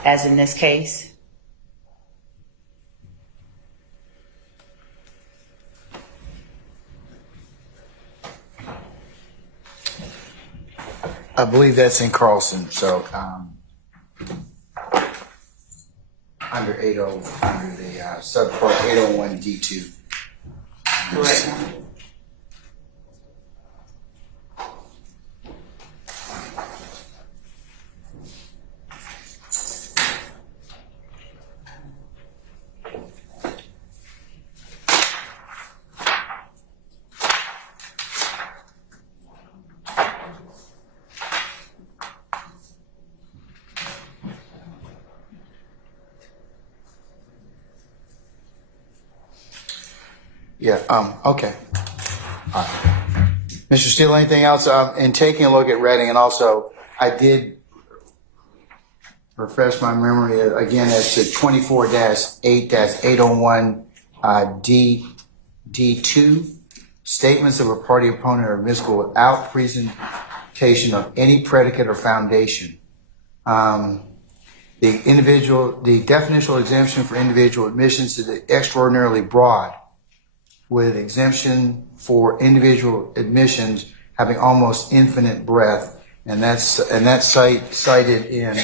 as in this case? I believe that's in Carlson, so, under under the, subpart 801D2. Correct. Yeah, okay. All right. Mr. Steele, anything else? In taking a look at Reading, and also I did refresh my memory again as to 24-8-801 D2. Statements of a party opponent are admissible without presentation of any predicate or foundation. The definitional exemption for individual admissions is extraordinarily broad, with exemption for individual admissions having almost infinite breadth, and that's cited in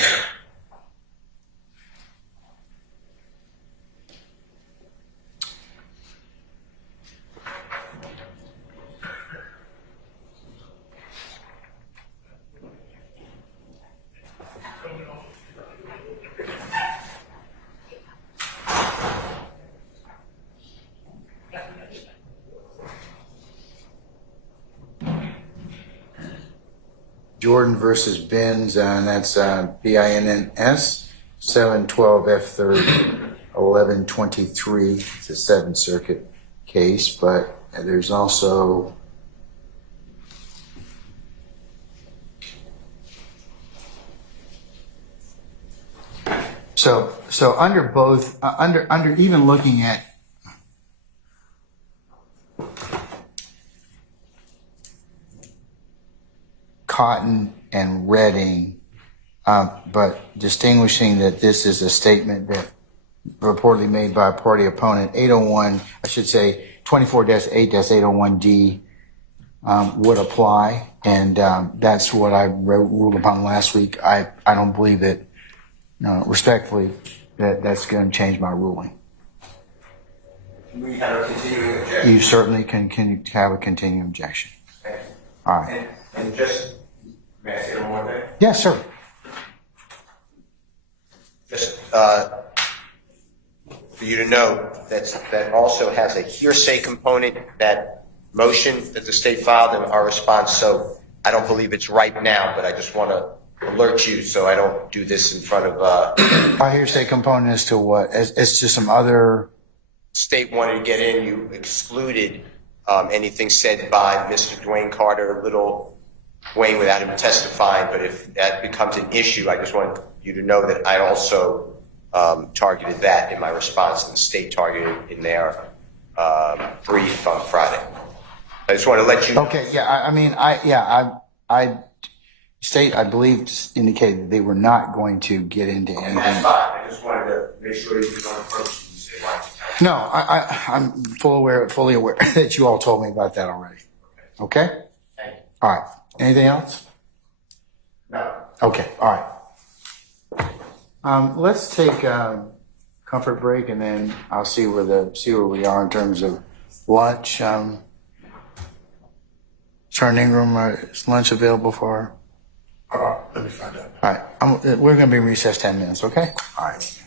Jordan versus Benz, and that's BINNS 712 F3rd 1123. It's a Seventh Circuit case, but there's also so under both under even looking at Cotton and Reading, but distinguishing that this is a statement that reportedly made by a party opponent. 801, I should say 24-8-801D would apply, and that's what I ruled upon last week. I don't believe that, respectfully, that's going to change my ruling. We have a continuing objection. You certainly can have a continuing objection. All right. And just, may I say one more thing? Yes, sir. Just for you to know, that also has a hearsay component, that motion that the state filed in our response. So I don't believe it's ripe now, but I just want to alert you so I don't do this in front of A hearsay component as to what? As to some other... State wanted to get in. You excluded anything said by Mr. Dwayne Carter, Little Wayne, without him testifying. But if that becomes an issue, I just want you to know that I also targeted that in my response, and the state targeted in their brief on Friday. I just want to let you know. Okay, yeah, state, I believe, indicated that they were not going to get into anything. And that's fine. I just wanted to make sure you don't approach and say why. No, I'm fully aware that you all told me about that already. Okay? Thank you. All right. Anything else? No. Okay, all right. Let's take a comfort break, and then I'll see where we are in terms of lunch. Sharon Ingram, is lunch available for? Let me find out. All right. We're going to be in recess 10 minutes, okay? All right.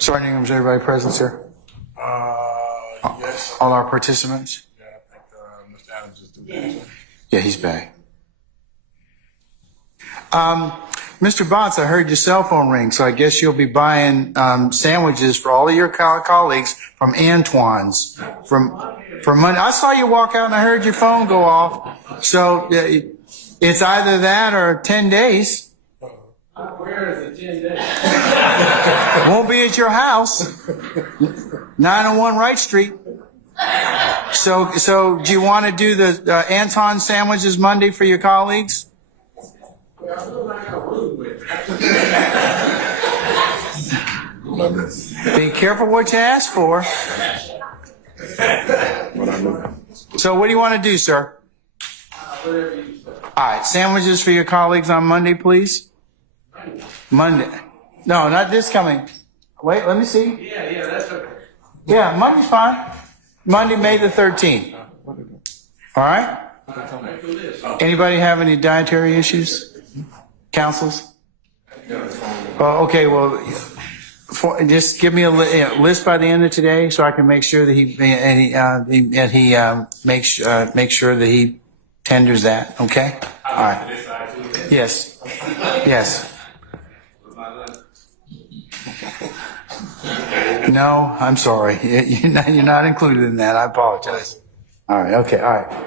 Sergeant Ingram, is everybody present, sir? Yes. All our participants? Yeah, I think Mr. Adams just did that. Yeah, he's back. Mr. Botts, I heard your cell phone ring, so I guess you'll be buying sandwiches for all of your colleagues from Antoine's from Monday. I saw you walk out and I heard your phone go off. So it's either that or 10 days. Where is it 10 days? Won't be at your house. 901 Wright Street. So do you want to do the Anton sandwiches Monday for your colleagues? What I miss? Be careful what you ask for. What I miss? So what do you want to do, sir? All right, sandwiches for your colleagues on Monday, please. Monday. No, not this coming. Wait, let me see. Yeah, that's okay. Yeah, Monday's fine. Monday, May the 13th. All right? Anybody have any dietary issues? Councils? Oh, okay, well, just give me a list by the end of today so I can make sure that he makes sure that he tenders that, okay? All right. Yes. Yes. No, I'm sorry. You're not included in that. I apologize. All right. Okay. All right.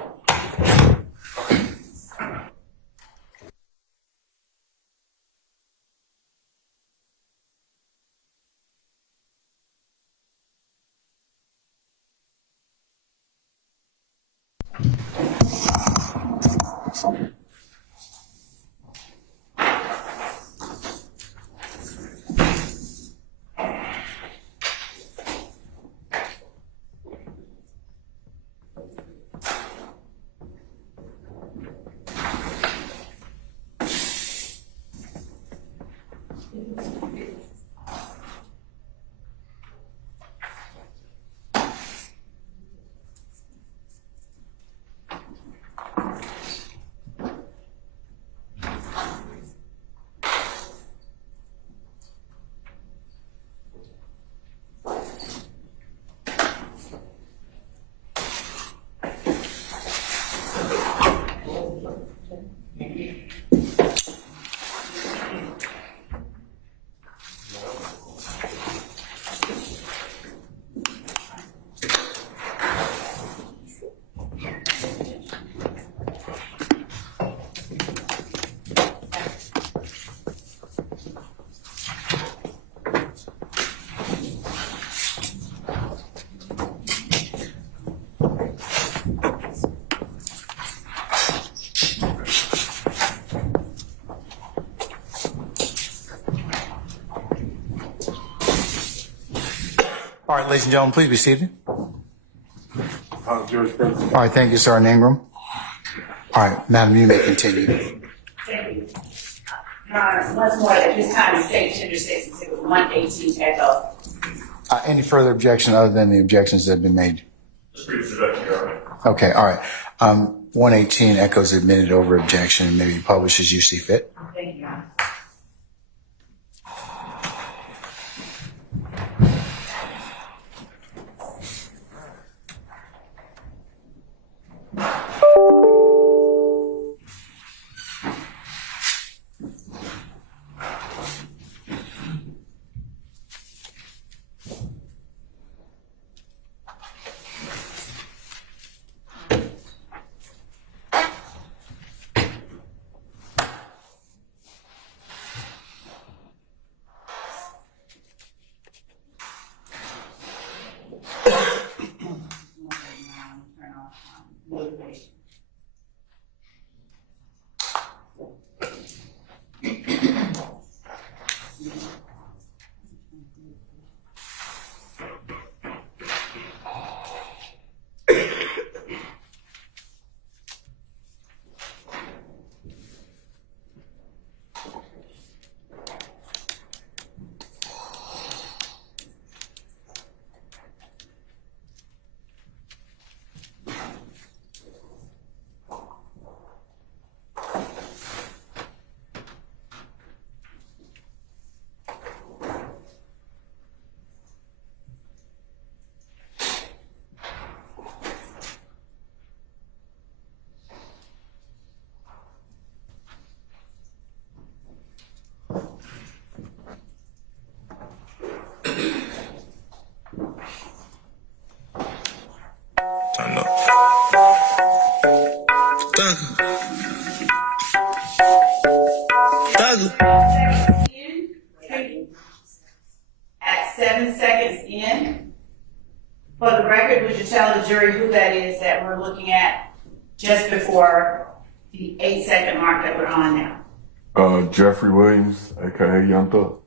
All right, ladies and gentlemen, please be seated. All right, thank you, Sergeant Ingram. All right, Madam, you may continue. Thank you. Once more, at this time, the state tender states exhibit 118 echo. Any further objection other than the objections that have been made? Okay, all right. 118 echoes admitted over objection and maybe published as you see fit. Thank you, Your Honor. At 7 seconds in, for the record, would you tell the jury who that is that we're looking at just before the 8-second mark that we're on now? Jeffrey Williams, aka Young Thug.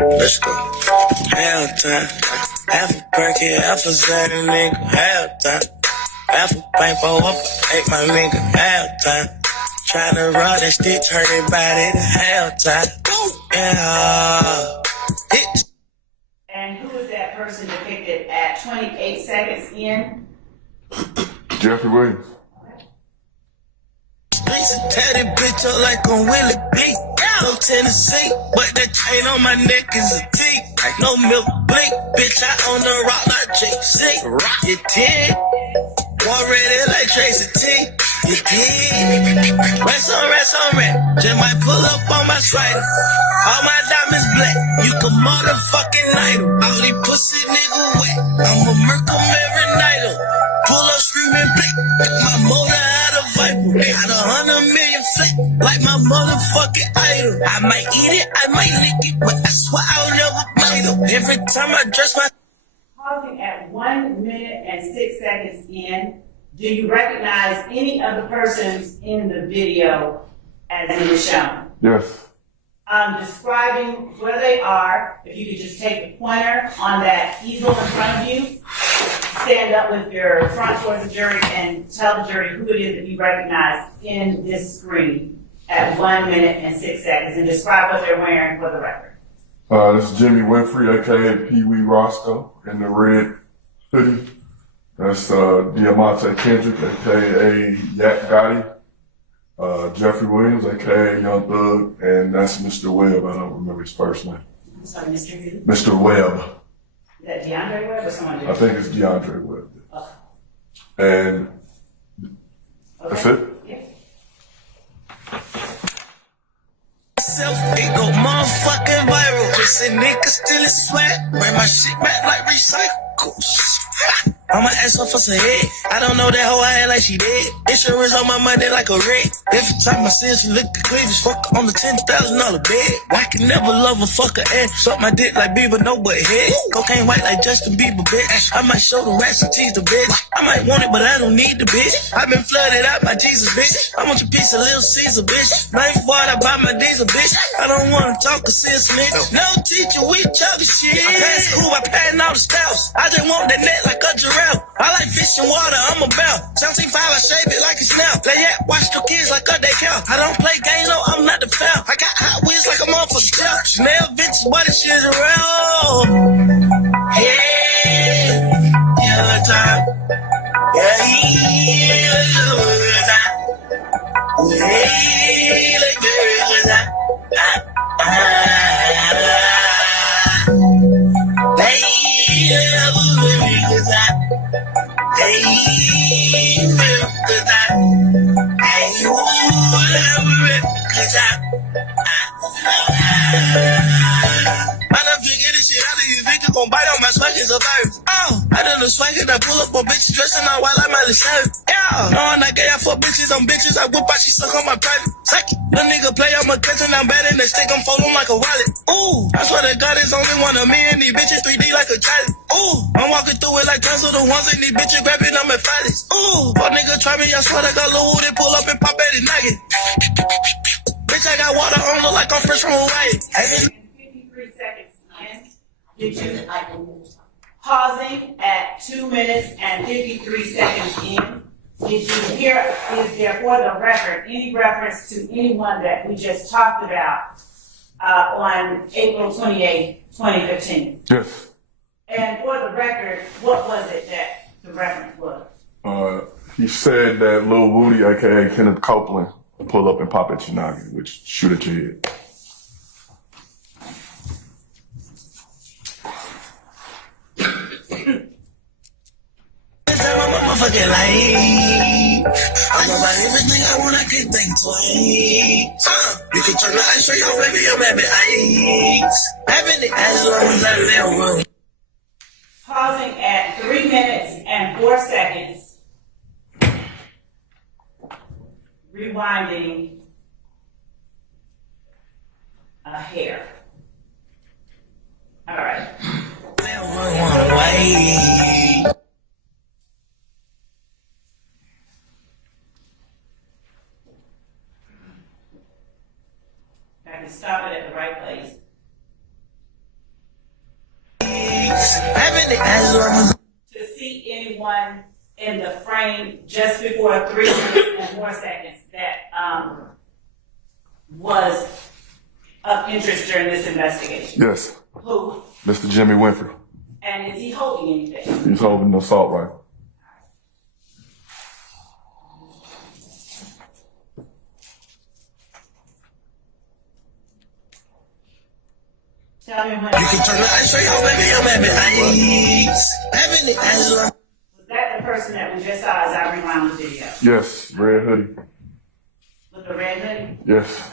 Let's go. Half time. Half a perky, half a Zany nigga. Half time. Half a pipe up, ate my nigga. Half time. Tryna run that stick, turn it body to half time. Yeah. Hit. And who is that person depicted at 28 seconds in? Jeffrey Williams. Streets and tatted bitch up like on Willie B. No Tennessee, but that chain on my neck is a T. No milk blink, bitch, I own the rock like JC. Rock your dick. Already like Tracy T. You dig? Rest on rat. Just might pull up on my strider. All my diamonds black. You can motherfucking night 'em. All these pussy nigga wet. I'ma murk 'em every night. Pull up screaming blick. My motor out of Viper. Got 100 million flat. Like my motherfucking idol. I might eat it, I might lick it. But I swear I'll never bite 'em. Every time I dress my Pausing at 1 minute and 6 seconds in, do you recognize any of the persons in the video as it is shown? Yes. Describing where they are, if you could just take the pointer on that easel in front of you, stand up with your front towards the jury and tell the jury who it is that you recognize in this screen at 1 minute and 6 seconds, and describe what they're wearing for the record. This is Jimmy Winfrey, aka Pee Wee Roscoe, in the red hoodie. That's Diamante Kendrick, aka Yak Gotti. Jeffrey Williams, aka Young Thug, and that's Mr. Webb. I don't remember his first name. I'm sorry, Mr. Who? Mr. Webb. Is that DeAndre Webb or someone I different? think it's DeAndre Webb. Okay. And that's it. Yeah. It go motherfucking viral. Just a nigga still is sweat. Bring my shit back like recycle. I'ma ask her for some head. I don't know that hoe I had like she dead. Insurance on my money like a red. Every time I see her, she look the cleavage. Fuck her on the $10,000 bed. I can never love a fucker and suck my dick like Bieber, no but head. Cocaine white like Justin Bieber, bitch. I might show the rats and tease the bitch. I might want it, but I don't need the bitch. I been flooded out by Jesus, bitch. I want your piece of Little Caesar, bitch. Knife water by my diesel, bitch. I don't wanna talk a sense, nigga. No teacher, we talking shit. I passed school, I passed all the styles. I just want that net like a giraffe. I like fish and water, I'm about 17.5, I shave it like it's now. Play that, watch the kids like a day count. I don't play games, no, I'm not the foul. I got hot wheels like a motherfucking cow. Chanel bitches, boy, this shit around. Yeah, good time. Yeah, good time. Yeah, good time. Gon' bite on my swag is a virus. Oh, I done the swag and I pull up on bitches dressing all while I'm at the service. Yeah, no, I'm not gay, I fuck bitches on bitches. I whip out, she suck on my private. Suck it. The nigga play on my country, I'm bad in the stick, I'm folding like a wallet. Ooh, I swear to God, there's only one of me and these bitches 3D like a child. Ooh, I'm walking through it like tons of the ones and these bitches grabbing on my phallus. Ooh, fuck nigga try me, I swear to God, Lil' Woody pull up and pop at his nugget. Bitch, I got water on, look like I'm fresh from Hawaii. 53 seconds in. Did you, pausing at 2 minutes and 53 seconds in, did you hear, is there for the record any reference to anyone that we just talked about on April 28, 2015? Yes. And for the record, what was it that the reference was? He said that Lil Woody, aka Kenneth Copeland, will pull up and pop at your noggin, which shoot at your head. Motherfucking life. I'm about everything I want, I can't think twice. You can turn the ice straight off, baby, I'm having ice. Having it as long as I live. Pausing at 3 minutes and 4 seconds. Rewinding a hair. All right. I can stop it at the right place. To see anyone in the frame just before 3 minutes and 4 seconds that was of interest during this investigation. Yes. Who? Mr. Jimmy Winfrey. And is he holding anything? He's holding an assault rifle. Tell me when. You can turn the ice straight off, baby, I'm having ice. Having it as long. Was that the person that we just saw as I rewound the video? Yes, red hoodie. With the red hoodie? Yes.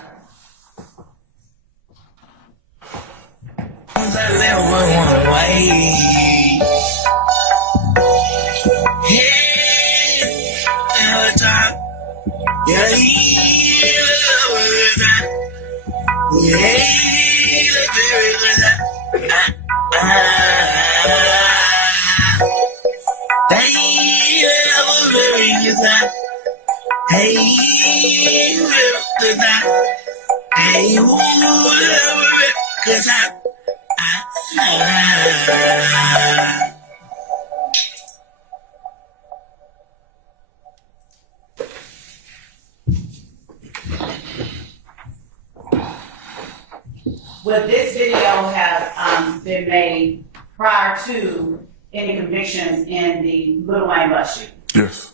Would this video have been made prior to any convictions in the Little Wayne bus shooting? Yes.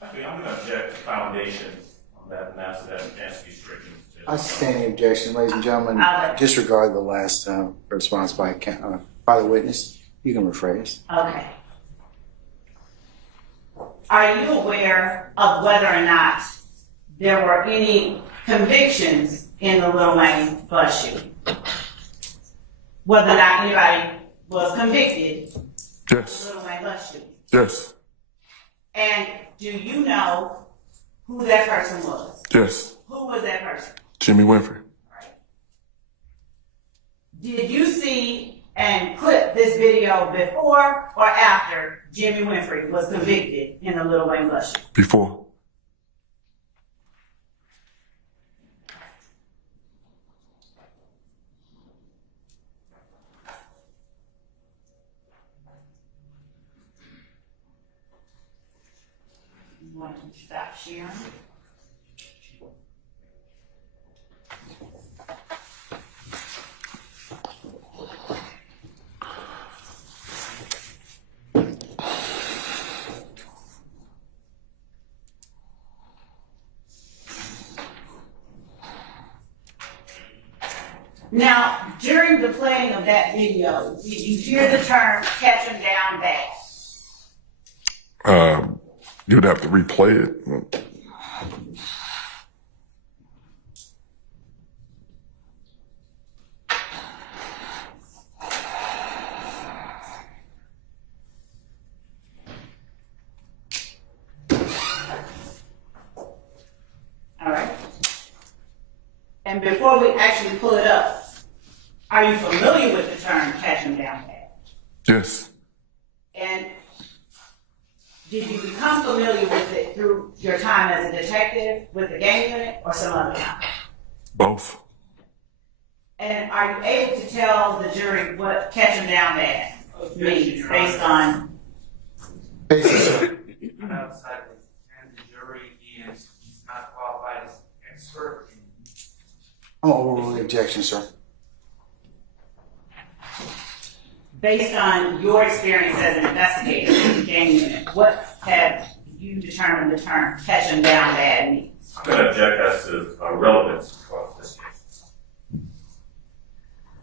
Actually, I'm going to object to foundation on that and ask that answer be stricken. I stand the objection, ladies and gentlemen. Okay. Disregard the last response by the witness. You can rephrase. Okay. Are you aware of whether or not there were any convictions in the Little Wayne bus shooting? Whether or not anybody was convicted in Yes. the Little Wayne bus shooting? Yes. And do you know who that person was? Yes. Who was that person? Jimmy Winfrey. Did you see and clip this video before or after Jimmy Winfrey was convicted in the Little Wayne bus shooting? Before. You want to stop sharing? Now, during the playing of that video, did you hear the term catch him down bad? You'd have to replay it. All right. And before we actually pull it up, are you familiar with the term catch him down bad? Yes. And did you become familiar with it through your time as a detective with the gang unit or some other time? Both. And are you able to tell the jury what catch him down bad means based on? Basically, sir. I'm outside and the jury is not qualified as expert in. I'm gonna overrule the objection, sir. Based on your experience as an investigator in the gang unit, what have you determined the term catch him down bad means? I'm going to object as to relevance of this case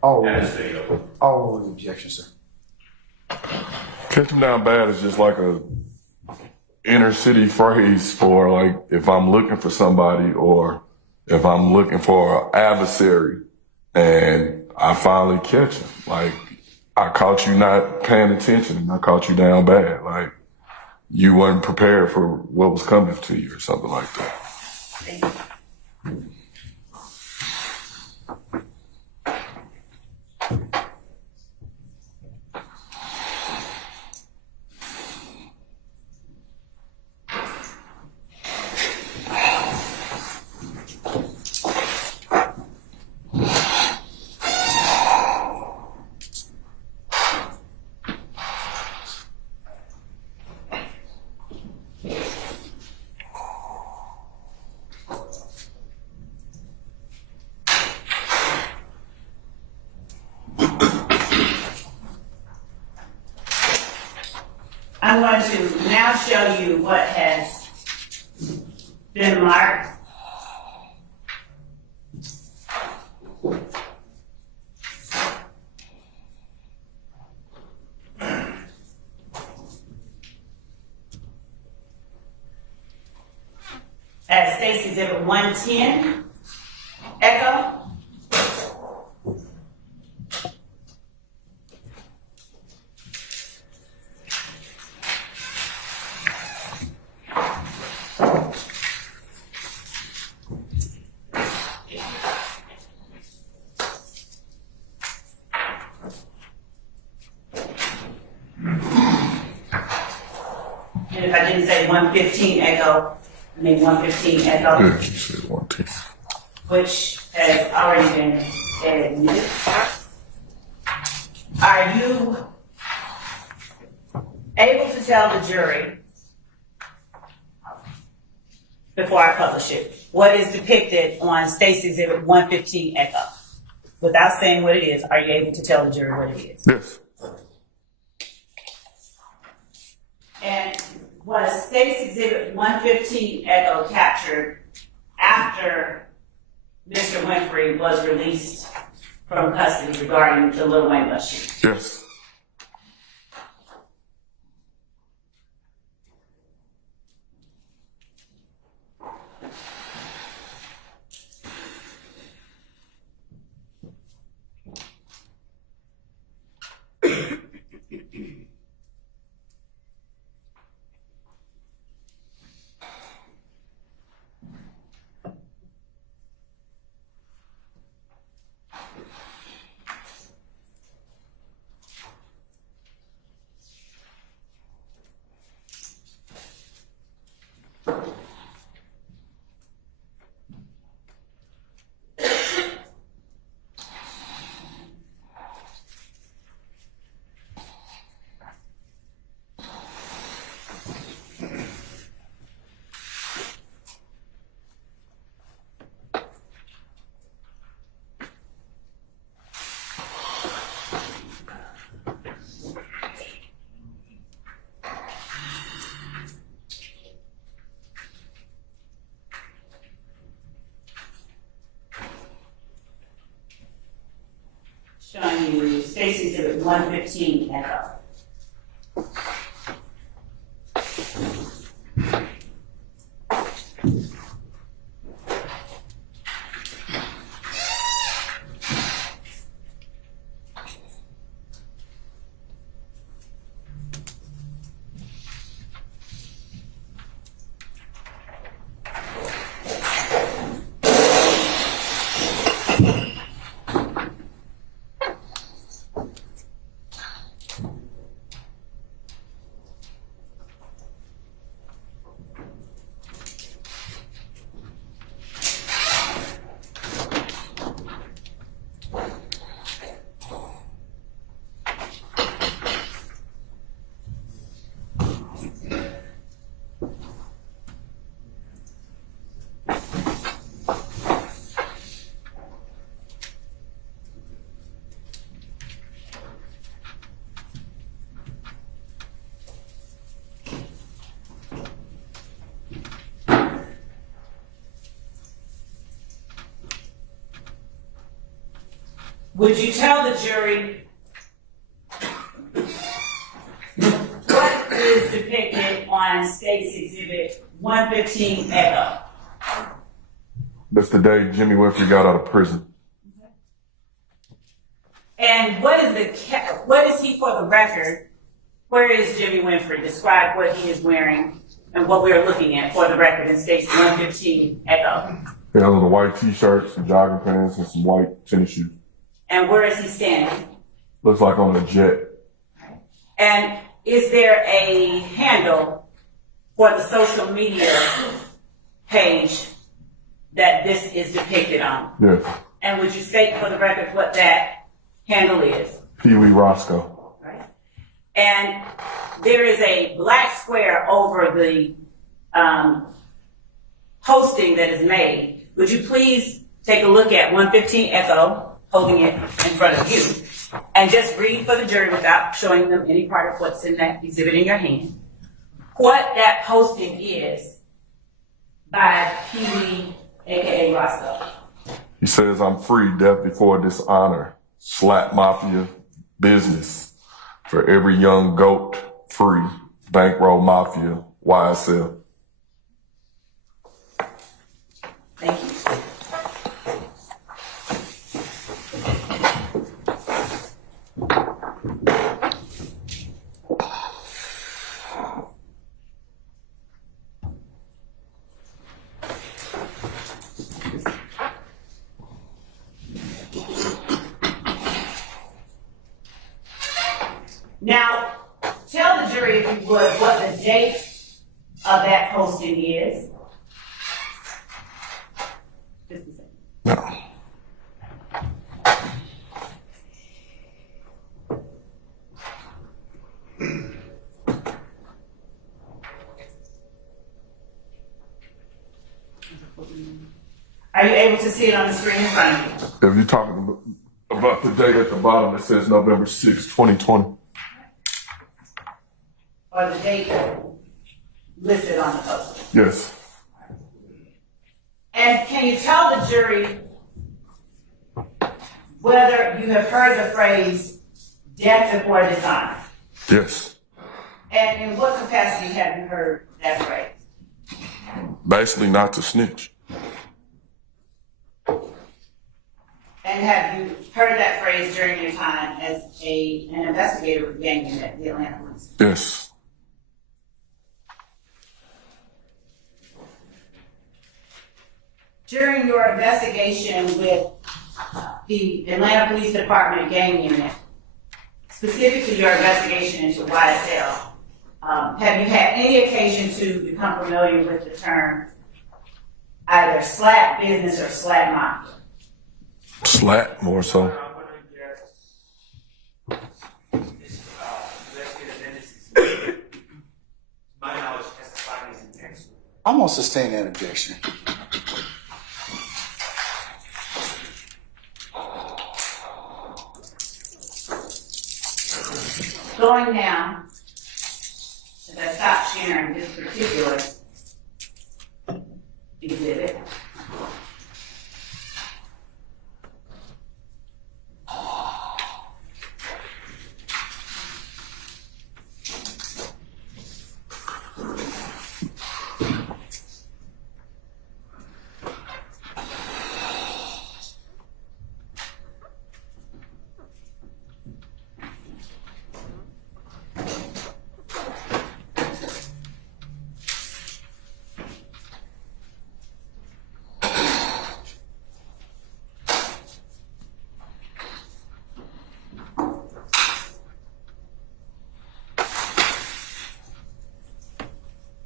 and this video. I'll overrule the objection, sir. Catch him down bad is just like a inner city phrase for like if I'm looking for somebody or if I'm looking for an adversary and I finally catch him. Like, I caught you not paying attention and I caught you down bad. Like, you weren't prepared for what was coming to you or something like that. Thank you. I'm going to now show you what has been marked. As Stacy Exhibit 110, Echo. And if I didn't say 115 Echo, I mean 115 Echo, Yeah, you said 110. which has already been admitted. Are you able to tell the jury, before I publish it, what is depicted on Stacy Exhibit 115 Echo? Without saying what it is, are you able to tell the jury what it is? Yes. And was Stacy Exhibit 115 Echo captured after Mr. Winfrey was released from custody regarding the Lil Wayne bus shooting? Yes. Showing you Stacy Exhibit 115 Echo. Would you tell the jury what is is depicted on State's Exhibit 115 Echo. That's the day Jimmy Winfrey got out of prison. And what is he for the record? Where is Jimmy Winfrey? Describe what he is wearing and what we are looking at for the record in State's 115 Echo. He has on a white t-shirt, some jogging pants, and some white tennis shoes. And where is he standing? Looks like on a jet. And is there a handle for the social media page that this is depicted on? Yes. And would you state for the record what that handle is? Pee Wee Roscoe. Right. And there is a black square over the posting that is made. Would you please take a look at 115 Echo, holding it in front of you, and just read for the jury without showing them any part of what's in that exhibit in your hand, what that posting is by Pee Wee, aka Roscoe. He says, "I'm free, death before dishonor. Slap mafia business. For every young goat, free. Bankroll mafia, YSL." Thank you. Now, tell the jury, if you would, what the date of that posting is. Just a second. No. Are you able to see it on the screen in front of you? If you're talking about the date at the bottom, it says November 6, 2020. Or the date listed on the poster? Yes. And can you tell the jury whether you have heard the phrase death before dishonor? Yes. And in what capacity have you heard that phrase? Basically not to snitch. And have you heard that phrase during your time as an investigator with gang unit at the Atlanta Police? Yes. During your investigation with the Atlanta Police Department gang unit, specifically your investigation into YSL, have you had any occasion to become familiar with the term either slap business or slap mafia? Slap, more so. I'm going to guess investigative Dennis, my knowledge, testifying is in text. I'm going to sustain that objection. Going now, as I stop sharing this particular exhibit,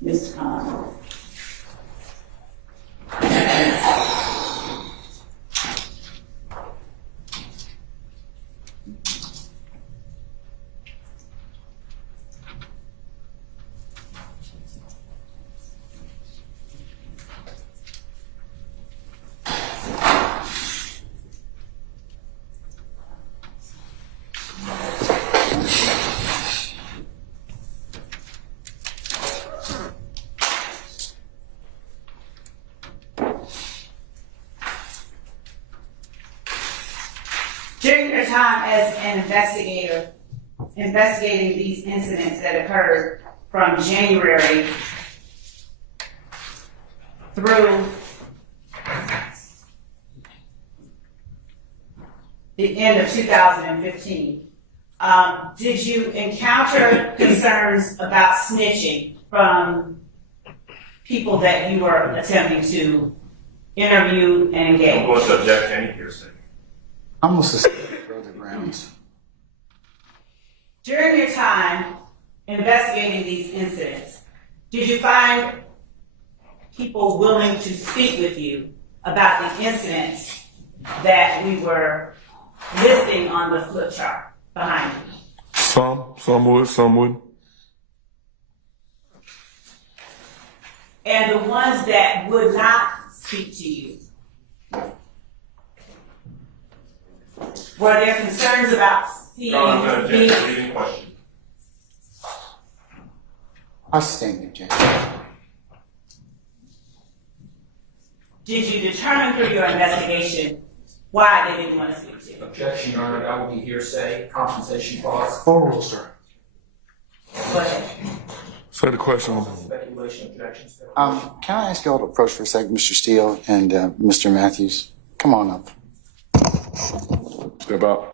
Ms. Khan. During your time as an investigator, investigating these incidents that occurred from January through the end of 2015. Did you encounter concerns about snitching from people that you were attempting to interview and I'm engage? going to object to any hearsay. I'm going to suspend further grounds. During your time investigating these incidents, did you find people willing to speak with you about the incidents that we were listing on the flip chart behind you? Some would, some wouldn't. And the ones that would not speak to you, were there concerns about seeing No, I'm going to object these? to the leading question. I sustain the objection. Did you determine through your investigation why they didn't want to speak to you? Objection, Your Honor, that would be hearsay, compensation clause, Full rule, sir. Go ahead. Say the question. speculation, objections. Can I ask you all to approach for a second, Mr. Steele and Mr. Matthews? Come on up. Step out.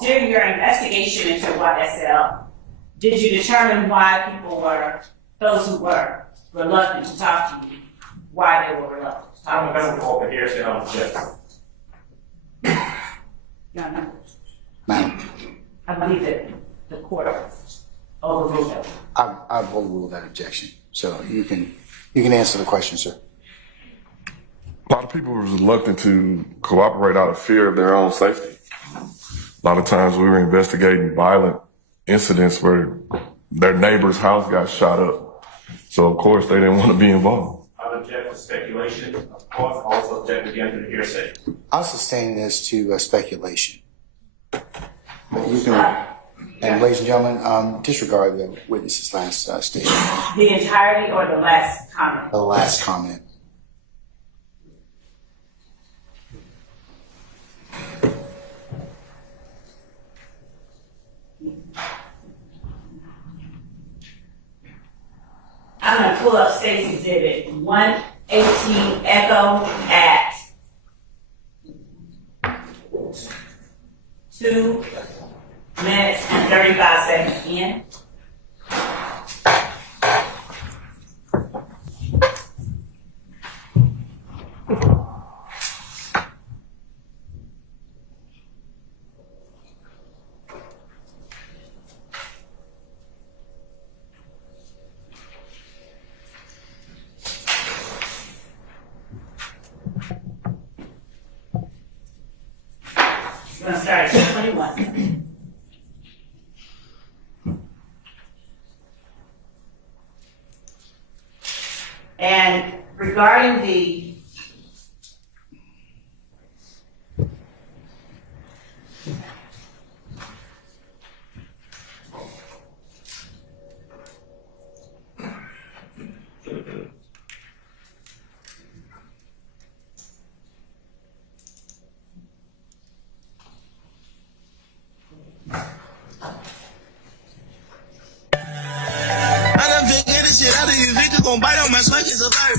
During your investigation into YSL, did you determine why people were, those who were reluctant to talk to you, why they were reluctant to I'm talk going to to call for hearsay, I'll object. you? No, no. Madam, I believe that the court overruled it. I've overruled that objection. So you can answer the question, sir. A lot of people were reluctant to cooperate out of fear of their own safety. A lot of times we were investigating violent incidents where their neighbor's house got shot up. So of course they didn't want to be involved. I object to speculation, of course, I also object again to the hearsay. I'll sustain it as to speculation. But you can, and ladies and gentlemen, disregard the witness's last statement, The entirety or the last comment? the last comment. I'm going to pull up State's Exhibit 118 Echo at 2 minutes and 35 seconds in. We're going to start at 21. And regarding the fucking survive.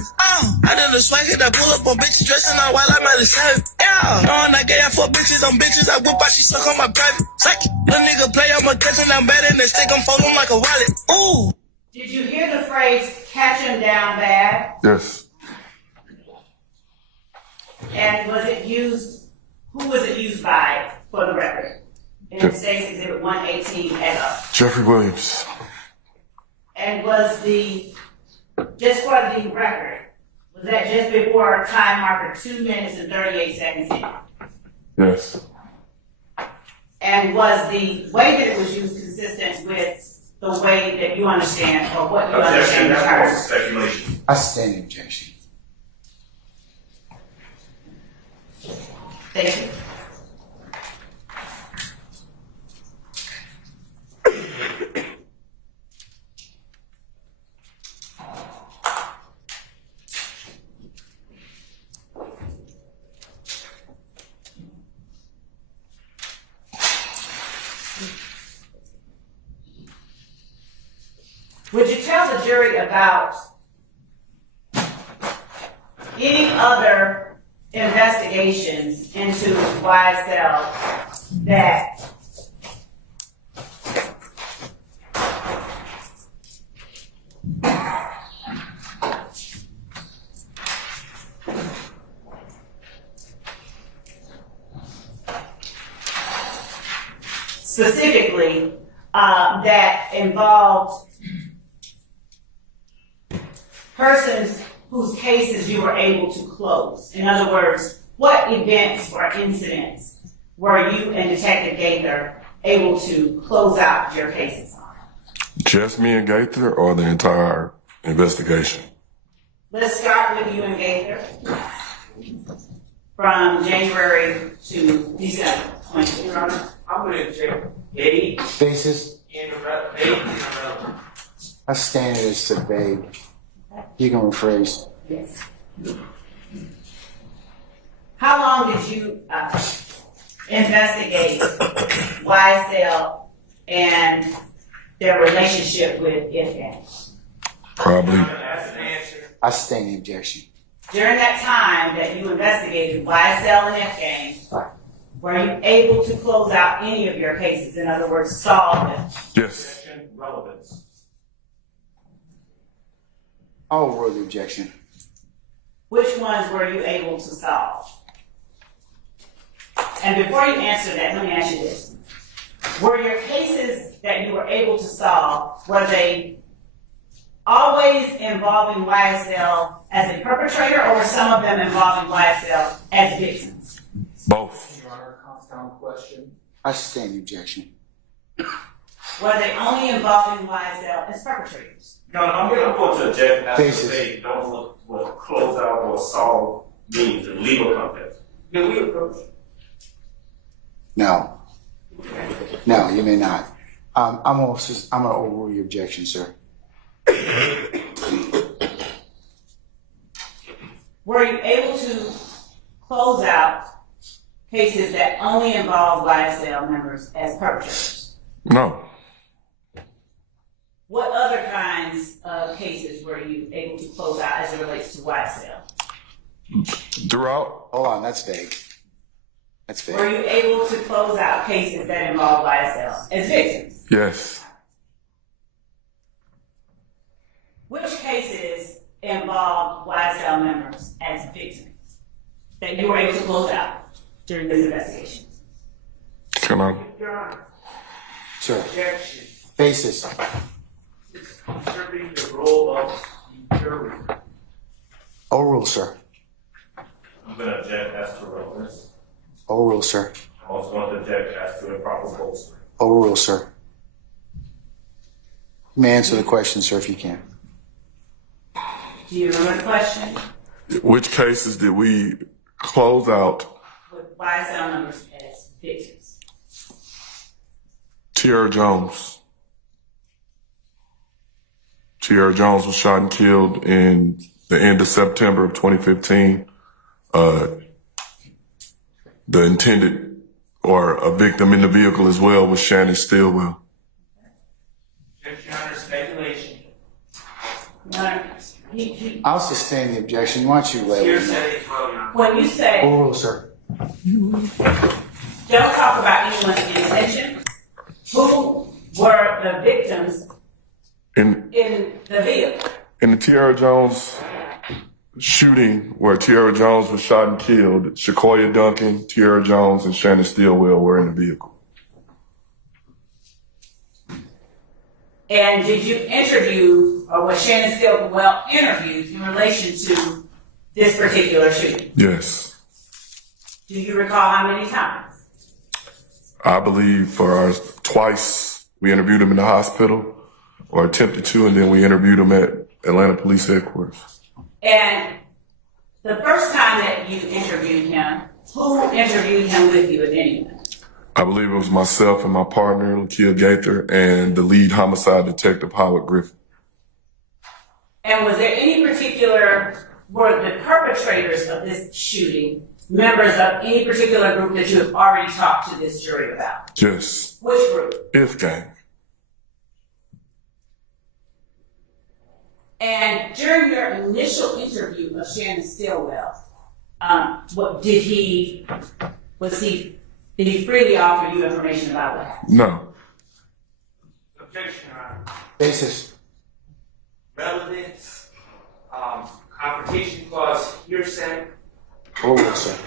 I done the swag it, I pull up on bitches dressing all while I'm at the service. Yeah, knowing I get for bitches, them bitches I whip out, she suck on my private. Suck it. Little nigga play, I'm a catch and I'm better than stick, I'm folding like a wallet. Ooh. Did you hear the phrase "catch him down bad"? Yes. And was it used? Who was it used by, for the record? In State's Exhibit 118 et al. Jeffrey Williams. And was just for the record, was that just before our time marker 2 minutes and 38 seconds in? Yes. And was the way that it was used consistent with the way that you understand, or what you Objection, understand the that was term? speculation. I stand in objection. Thank you. Would you tell the jury about any other investigations into YSL that specifically that involved persons whose cases you were able to close? In other words, what events or incidents were you and Detective Gaither able to close out your cases on? Just me and Gaither or the entire investigation? Let's start with you and Gaither. From January to December 20. I'm going to check 8 Basis, in a row. I stand as the vague. You can rephrase. Yes. How long did you investigate YSL and their relationship with IFCAN? Probably. That's an answer. I stand in objection. During that time that you investigated YSL and IFCAN, were you able to close out any of your cases? In other words, solve them? Yes. Objection, relevance. I'll overrule the objection. Which ones were you able to solve? And before you answer that, let me ask you this. Were your cases that you were able to solve, were they always involving YSL as a perpetrator, or were some of them involving YSL as victims? Both. Your Honor, compound question. I stand in objection. Were they only involving YSL as perpetrators? No, I'm going to object as to Basis. say don't look what close out or solve means in legal context. Can we approach? No. No, you may not. I'm going to overrule your objection, sir. Were you able to close out cases that only involve YSL members as perpetrators? No. What other kinds of cases were you able to close out as it relates to YSL? Throughout. Hold on, that's vague. That's Were vague. you able to close out cases that involve YSL as victims? Yes. Which cases involved YSL members as victims that you were able to close out during this investigation? Can I? Your Honor, Sir, objection. basis. It's usurping the role of the jury. Overrule, sir. I'm going to object as to relevance. Overrule, sir. I'm also going to object as to improper bolstering. Overrule, sir. You may answer the question, sir, if you can. Do you remember the question? Which cases did we close out? With YSL members as victims. Tierra Jones. Tierra Jones was shot and killed in the end of September of 2015. The intended or a victim in the vehicle as well was Shannon Stillwell. Your Honor, speculation. Your Honor, I'll sustain the objection. Why don't you label it? Hearsay as well, Your Honor. When you say, Oh, sir. don't talk about anyone's intention, who were the victims In in the vehicle? in the Tierra Jones shooting, where Tierra Jones was shot and killed, Shakoya Duncan, Tierra Jones, and Shannon Stillwell were in the vehicle. And did you interview, or was Shannon Stillwell interviewed in relation to this particular shooting? Yes. Do you recall how many times? I believe for our twice, we interviewed him in the hospital, or attempted to, and then we interviewed him at Atlanta Police Headquarters. And the first time that you interviewed him, who interviewed him with you, if anyone? I believe it was myself and my partner, Lakia Gaither, and the lead homicide detective, Howard Griffin. And was there any particular, were the perpetrators of this shooting members of any particular group that you have already talked to this jury about? Yes. Which group? If gang. And during your initial interview of Shannon Stillwell, did he freely offer you information about what happened? No. Objection, Your Honor. Basis. Relevance, confrontation clause, hearsay. Oh, sir.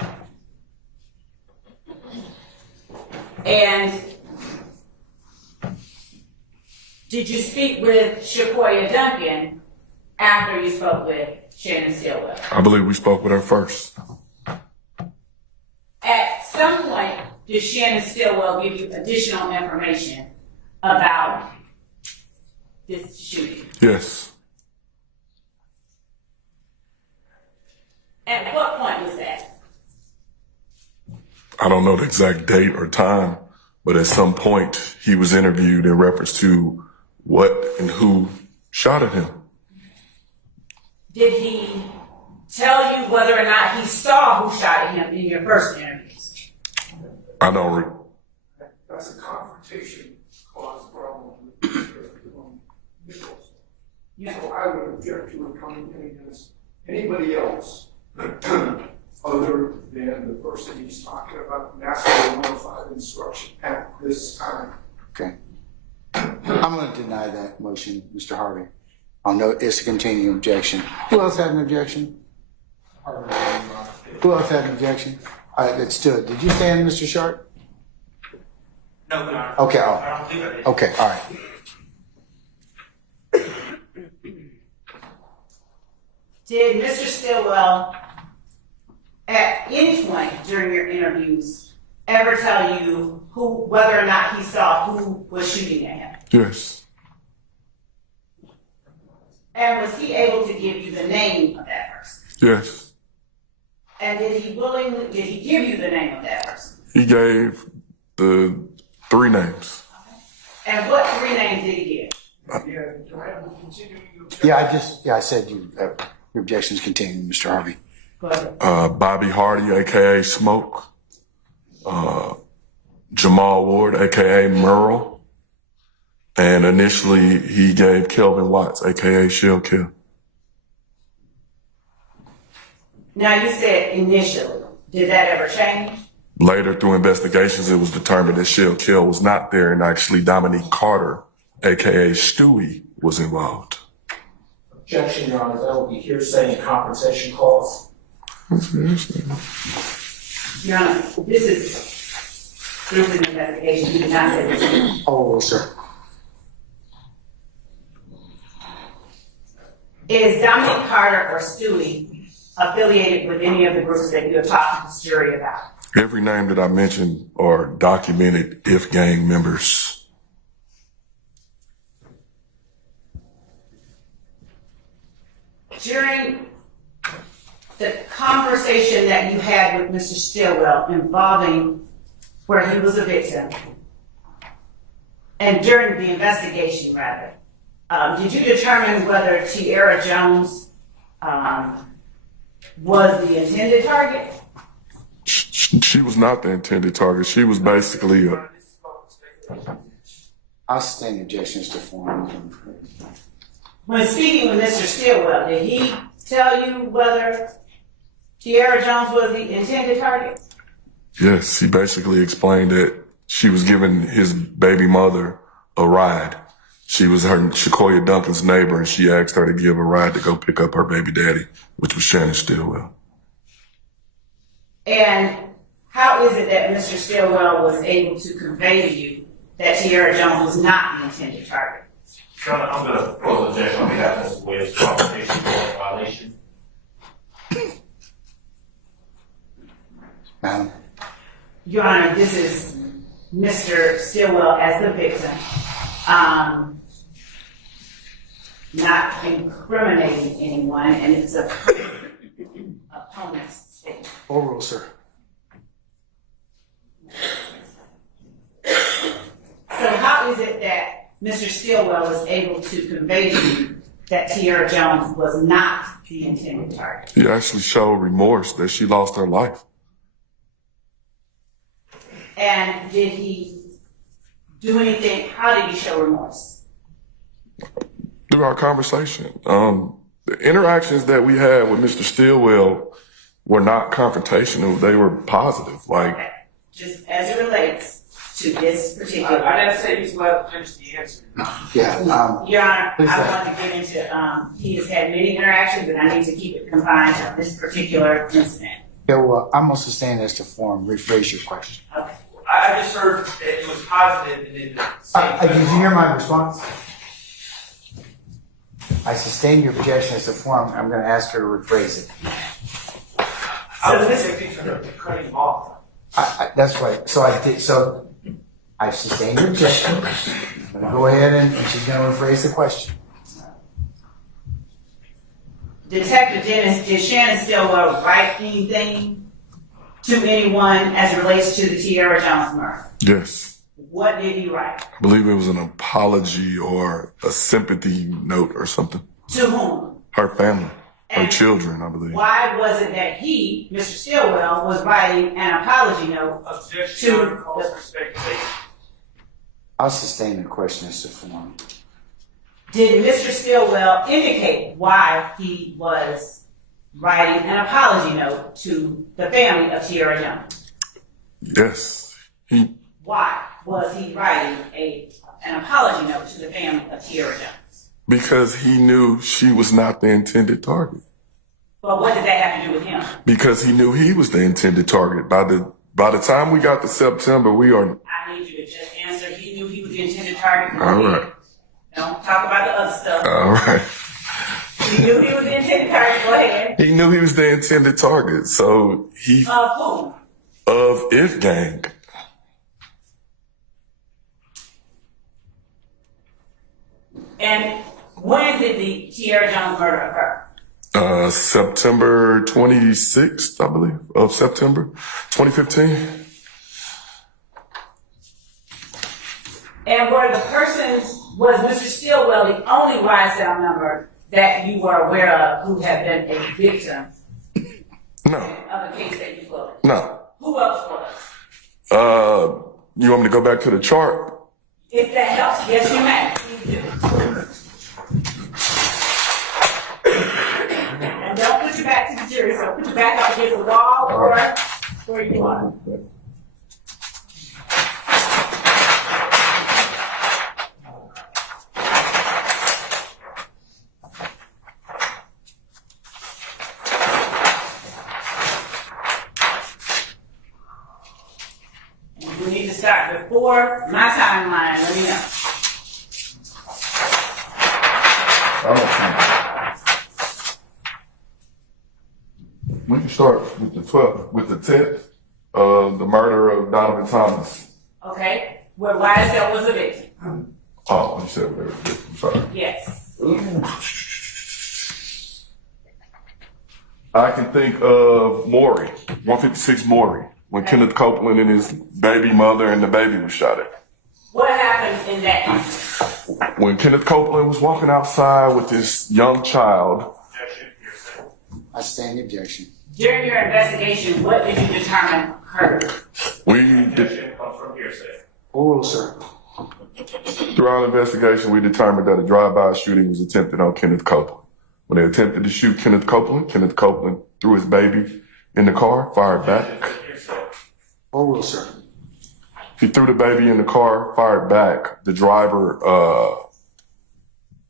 And did you speak with Shakoya Duncan after you spoke with Shannon Stillwell? I believe we spoke with her first. At some point, did Shannon Stillwell give you additional information about this shooting? Yes. At what point was that? I don't know the exact date or time, but at some point he was interviewed in reference to what and who shot at him. Did he tell you whether or not he saw who shot at him in your first interviews? I don't That's a confrontation clause problem. So I would object to it coming in against anybody else other than the person he's talking about, massively modified instruction at this time. Okay. I'm going to deny that motion, Mr. Harvey. I'll note it's a continuing objection. Who else had an objection? Who else had an objection? All right, let's do it. Did you stand, Mr. Sharp? No, Your Honor. Okay, all I right. don't believe I did. Okay, all right. Did Mr. Stillwell, at any point during your interviews, ever tell you whether or not he saw who was shooting at him? Yes. And was he able to give you the name of that person? Yes. And did he give you the name of that person? He gave the 3 names. And what 3 names did he give? Yeah, do I have a continuing objection? I said your objection's continuing, Mr. Harvey. Go ahead. Bobby Hardy, aka Smoke. Jamal Ward, aka Merle. And initially he gave Kelvin Watts, aka Shell Kill. Now you said initially. Did that ever change? Later, through investigations, it was determined that Shell Kill was not there, and actually Dominique Carter, aka Stewie, was involved. Objection, Your Honor, that will be hearsay and compensation clause. Your Honor, this is through an investigation. You did not say this. Oh, sir. Is Dominique Carter or Stewie affiliated with any of the groups that you have talked to this jury about? Every name that I mentioned are documented if gang members. During the conversation that you had with Mr. Stillwell involving where he was a victim, and during the investigation, rather, did you determine whether Tierra Jones was the intended target? She was not the intended target. She was basically I'll sustain the objections to form. When speaking with Mr. Stillwell, did he tell you whether Tierra Jones was the intended target? Yes, he basically explained that she was giving his baby mother a ride. She was her Shakoya Duncan's neighbor, and she asked her to give a ride to go pick up her baby daddy, which was Shannon Stillwell. And how is it that Mr. Stillwell was able to convey to you that Tierra Jones was not the intended target? Your Honor, I'm going to close objection on behalf of Mr. Williams, confrontation for violation. Madam, Your Honor, this is Mr. Stillwell as the victim, not incriminating anyone, and it's a opponent's statement. overrule, sir. So how is it that Mr. Stillwell was able to convey to you that Tierra Jones was not the intended target? He actually showed remorse that she lost her life. And did he do anything? How did he show remorse? Through our conversation, the interactions that we had with Mr. Stillwell were not confrontational. They were positive. Like, Okay. Just as it relates to this particular. I didn't say he's well to finish the answer. Yeah. Your Honor, Please, I sir. want to get into, he has had many interactions, and I need to keep it confined to this particular incident. Yeah, well, I'm gonna sustain this to form. Rephrase your question. Okay. I just heard that it was positive and then the Did you hear my response? I sustain your objection as to form. I'm gonna ask her to rephrase it. I was just cutting him off. That's right. So I did. So I sustained your objection. I'm gonna go ahead and she's gonna rephrase the question. Detective Dennis, did Shannon Stillwell write anything to anyone as it relates to the Tierra Jones murder? yes, What did he write? I believe it was an apology or a sympathy note or something. To whom? Her family, her And children, I believe. why was it that he, Mr. Stillwell, was writing an apology note? Objection on false speculation. I'll sustain the question as to form. Did Mr. Stillwell indicate why he was writing an apology note to the family of Tierra Jones? Yes, Why was he writing an apology note to the family of Tierra Jones? because he knew she was not the intended target. But what does that have to do with him? Because he knew he was the intended target. By the time we got to September, we are I need you to just answer. He knew he was the intended target. all right. Don't talk about the other stuff. All right. He knew he was the intended target. Go ahead. He knew he was the intended target, so he Of whom? of If Gang. And when did the Tierra Jones murder occur? September 26th, I believe, of September 2015. And were the persons, was Mr. Stillwell the only YSL member that you were aware of who had been a victim No, of a case that you closed? no. Who else was? You want me to go back to the chart? If that helps, yes, you may. Please do. And don't put your back to the jury, so put your back up against the wall or where you are. And we need to start before my timeline. Let me know. We can start with the 12th, with the 10th, the murder of Donovan Thomas. Okay? Where YSL was a victim. Oh, you said whatever. I'm sorry. Yes. I can think of Maury, 156 Maury, when Kenneth Copeland and his baby mother and the baby was shot at. What happened in that incident? When Kenneth Copeland was walking outside with this young child, Objection, hearsay. I sustain the objection. During your investigation, what did you determine occurred? we did, Objection comes from hearsay. Overrule, sir. Through our investigation, we determined that a drive-by shooting was attempted on Kenneth Copeland. When they attempted to shoot Kenneth Copeland threw his baby in the car, fired back. Overruled, sir. He threw the baby in the car, fired back. The driver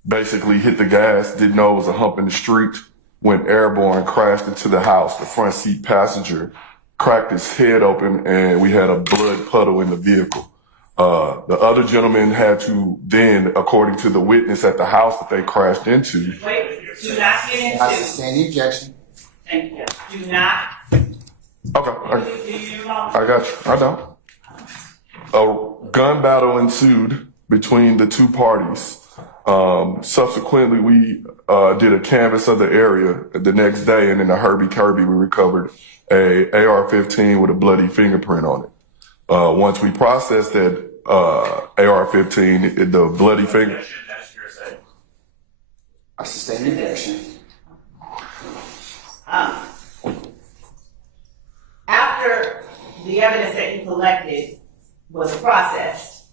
basically hit the gas, didn't know it was a hump in the street, went airborne, crashed into the house. The front seat passenger cracked his head open, and we had a blood puddle in the vehicle. The other gentleman had to then, according to the witness at the house that they crashed into. Wait, do not get into. I sustain the objection. Thank you. Do not. Okay, I got you. I know. A gun battle ensued between the two parties. Subsequently, we did a canvass of the area the next day, and in the Herbie Kirby, we recovered a AR-15 with a bloody fingerprint on it. Once we processed that AR-15, the bloody finger. I sustain the objection. After the evidence that you collected was processed,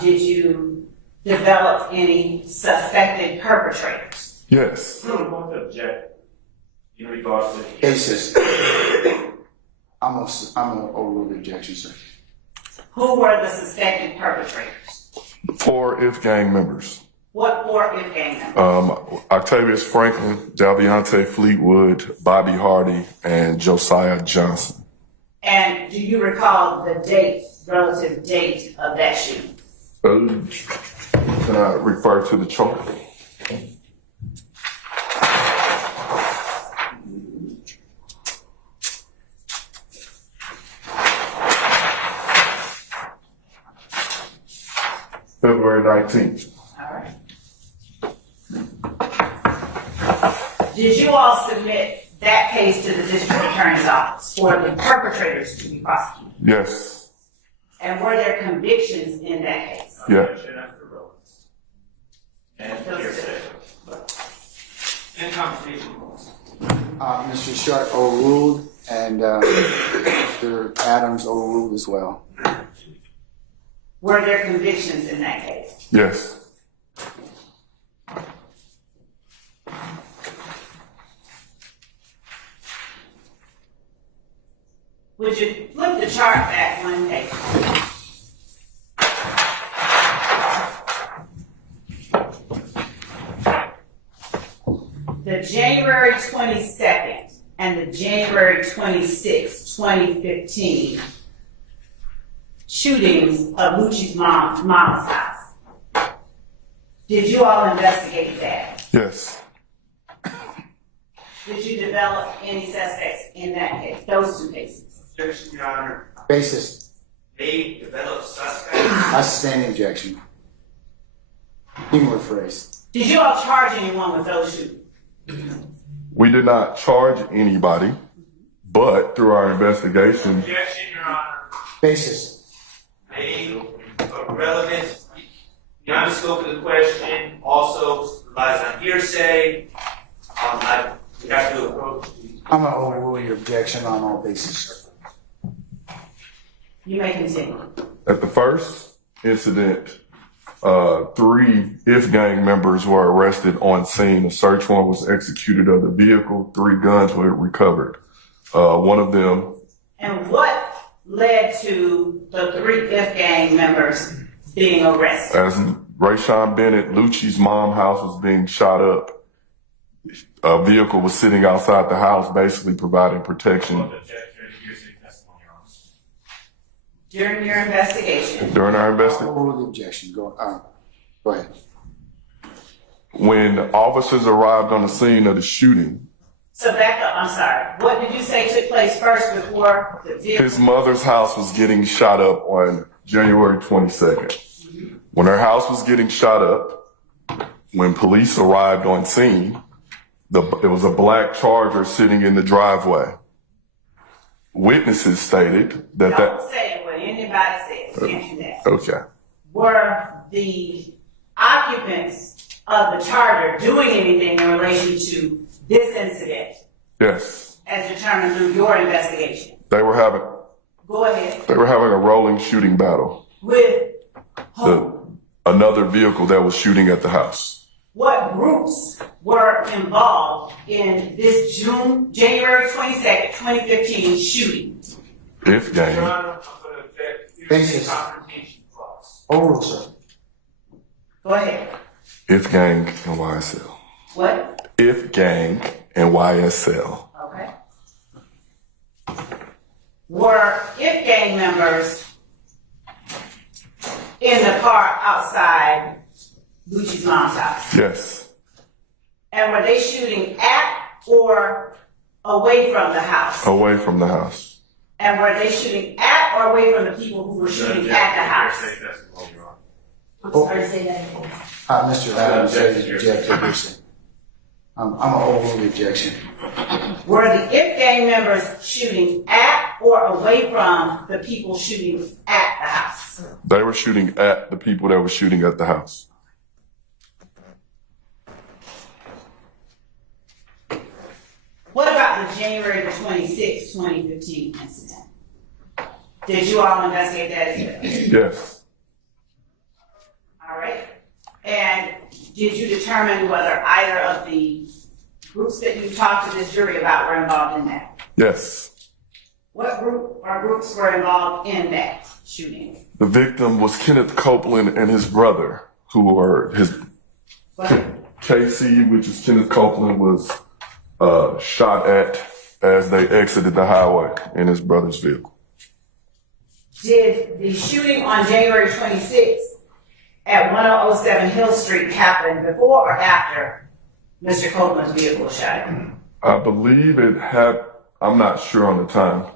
did you develop any suspected perpetrators? Yes. I want to object in regards to the Basis. I'm gonna overrule the objection, sir. Who were the suspected perpetrators? 4 IF gang members. What 4 if gang members? Octavius Franklin, Dalviante Fleetwood, Bobby Hardy, and Josiah Johnson. And do you recall the relative date of that shooting? Can I refer to the chart? February 19th. All right. Did you all submit that case to the district attorney's office for the perpetrators to be prosecuted? Yes. And were there convictions in that case? Yeah. and hearsay. And confirmation clause. Mr. Sharp overruled, and Mr. Adams overruled as well. Were there convictions in that case? Yes. Would you flip the chart back one page? The January 22nd and the January 26th, 2015 shootings of Lucci's mama's house. Did you all investigate that? Yes. Did you develop any suspects in that case, those two cases? Objection, Your Honor. Basis. They developed suspects. I sustain the objection. You can rephrase. Did you all charge anyone with those shootings? We did not charge anybody, but through our investigation, Objection, Your Honor. Basis. They are relevant beyond the scope of the question, also relies on hearsay. We have to approach the I'm going to overrule your objection on all bases, sir. You may continue. at the first incident, 3 IF gang members were arrested on scene. A search warrant was executed of the vehicle. 3 guns were recovered. One of them. And what led to the 3 IF gang members being arrested? As Rayshawn Bennett, Lucci's mom's house was being shot up, a vehicle was sitting outside the house, basically providing protection. During your investigation, During our investigation, Overrule the objection. Go ahead. when officers arrived on the scene of the shooting, so back up, I'm sorry. What did you say took place first before the vehicle? his mother's house was getting shot up on January 22nd. When her house was getting shot up, when police arrived on scene, there was a black Charger sitting in the driveway. Witnesses stated that Don't say it what anybody says. Can't do that. Okay. Were the occupants of the Charger doing anything in relation to this incident Yes. as determined through your investigation? They were having Go ahead. a rolling shooting battle. With who? Another vehicle that was shooting at the house. What groups were involved in this January 22nd, 2015 shooting? If gang. Your Honor, I'm going to object. Here's Basis. the confrontation clause. Overrule, sir. Go ahead. If gang and YSL. What? If gang and YSL. Okay. Were if gang members in the car outside Lucci's mom's house? Yes. And were they shooting at or away from the house? Away from the house. And were they shooting at or away from the people who were shooting at the house? I'm sorry to say that again. Mr. Adams says object to hearsay. I'm an overrule objection. Were the if gang members shooting at or away from the people shooting at the house? They were shooting at the people that were shooting at the house. What about the January 26, 2015 incident? Did you all investigate that as well? Yes. All right. And did you determine whether either of the groups that you talked to this jury about were involved in that? Yes. What group or groups were involved in that shooting? The victim was Kenneth Copeland and his brother, who were his KC, which is Kenneth Copeland, was shot at as they exited the highway in his brother's vehicle. Did the shooting on January 26th at 1007 Hill Street happen before or after Mr. Copeland's vehicle was shot at? I believe it had, I'm not sure on the time.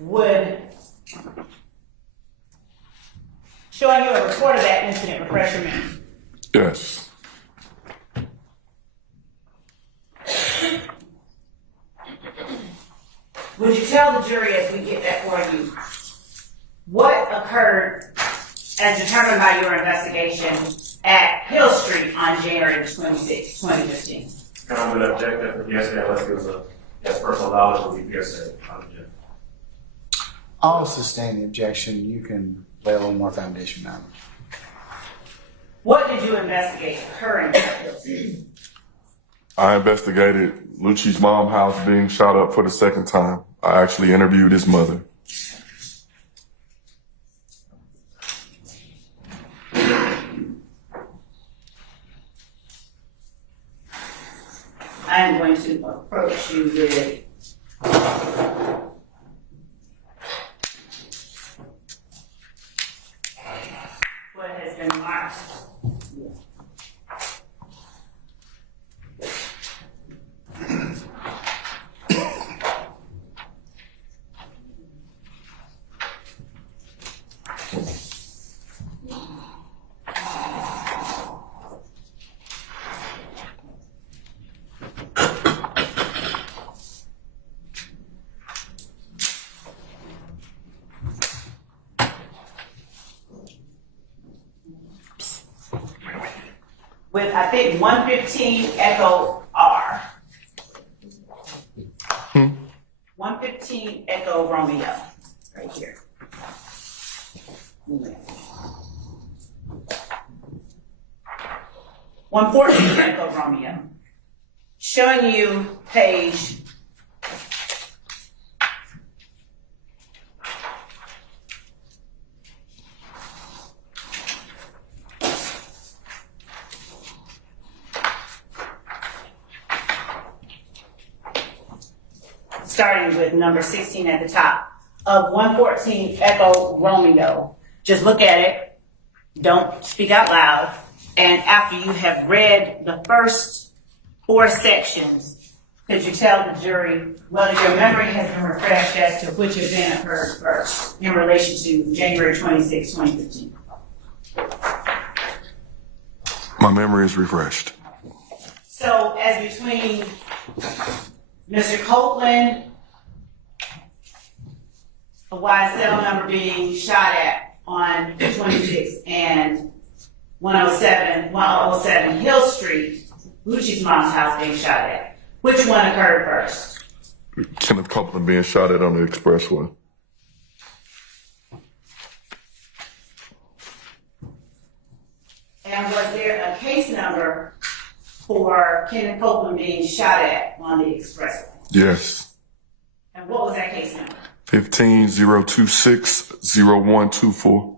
Would showing you a report of that incident refresh your memory? Yes. Would you tell the jury as we get that for you what occurred as determined by your investigation at Hill Street on January 26, 2015? I'm going to object that the hearsay unless it was a personal knowledge of the hearsay. I'll sustain the objection. You can lay a little more foundation down. What did you investigate occurring at Hill Street? I investigated Lucci's mom's house being shot up for the second time. I actually interviewed his mother. I'm going to approach you with what has been marked. With, I think, 115 Echo R. 115 Echo Romeo, right here. 114 Echo Romeo. Showing you page 16 at the top of 114 Echo Romeo. Just look at it. Don't speak out loud. And after you have read the first 4 sections, could you tell the jury whether your memory has been refreshed as to which event occurred first in relation to January 26, 2015? My memory is refreshed. So as between Mr. Copeland, a YSL number being shot at on 26 and 107 Hill Street, Lucci's mom's house being shot at. Which one occurred first? Kenneth Copeland being shot at on the expressway. And was there a case number for Kenneth Copeland being shot at on the expressway? Yes. And what was that case number? 15-026-0124.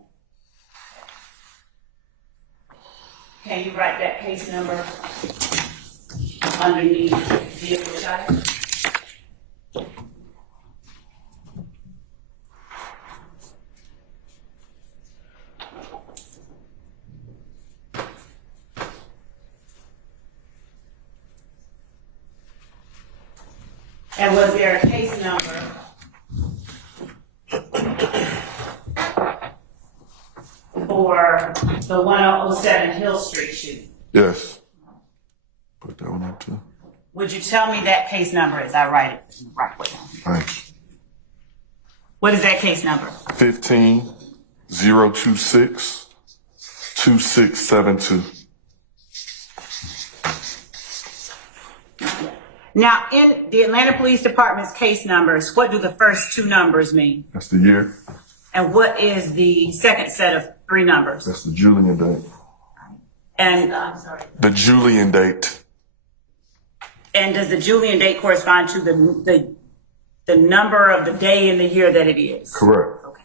Can you write that case number underneath vehicle shot at? And was there a case number for the 1007 Hill Street shooting? Yes. Put that one up too. Would you tell me that case number as I write it in the right way? Thanks. What is that case number? 15-026-2672. Now, in the Atlanta Police Department's case numbers, what do the first two numbers mean? That's the year. And what is the second set of three numbers? That's the Julian date. And The Julian date. and does the Julian date correspond to the number of the day and the year that it is? Correct. Okay.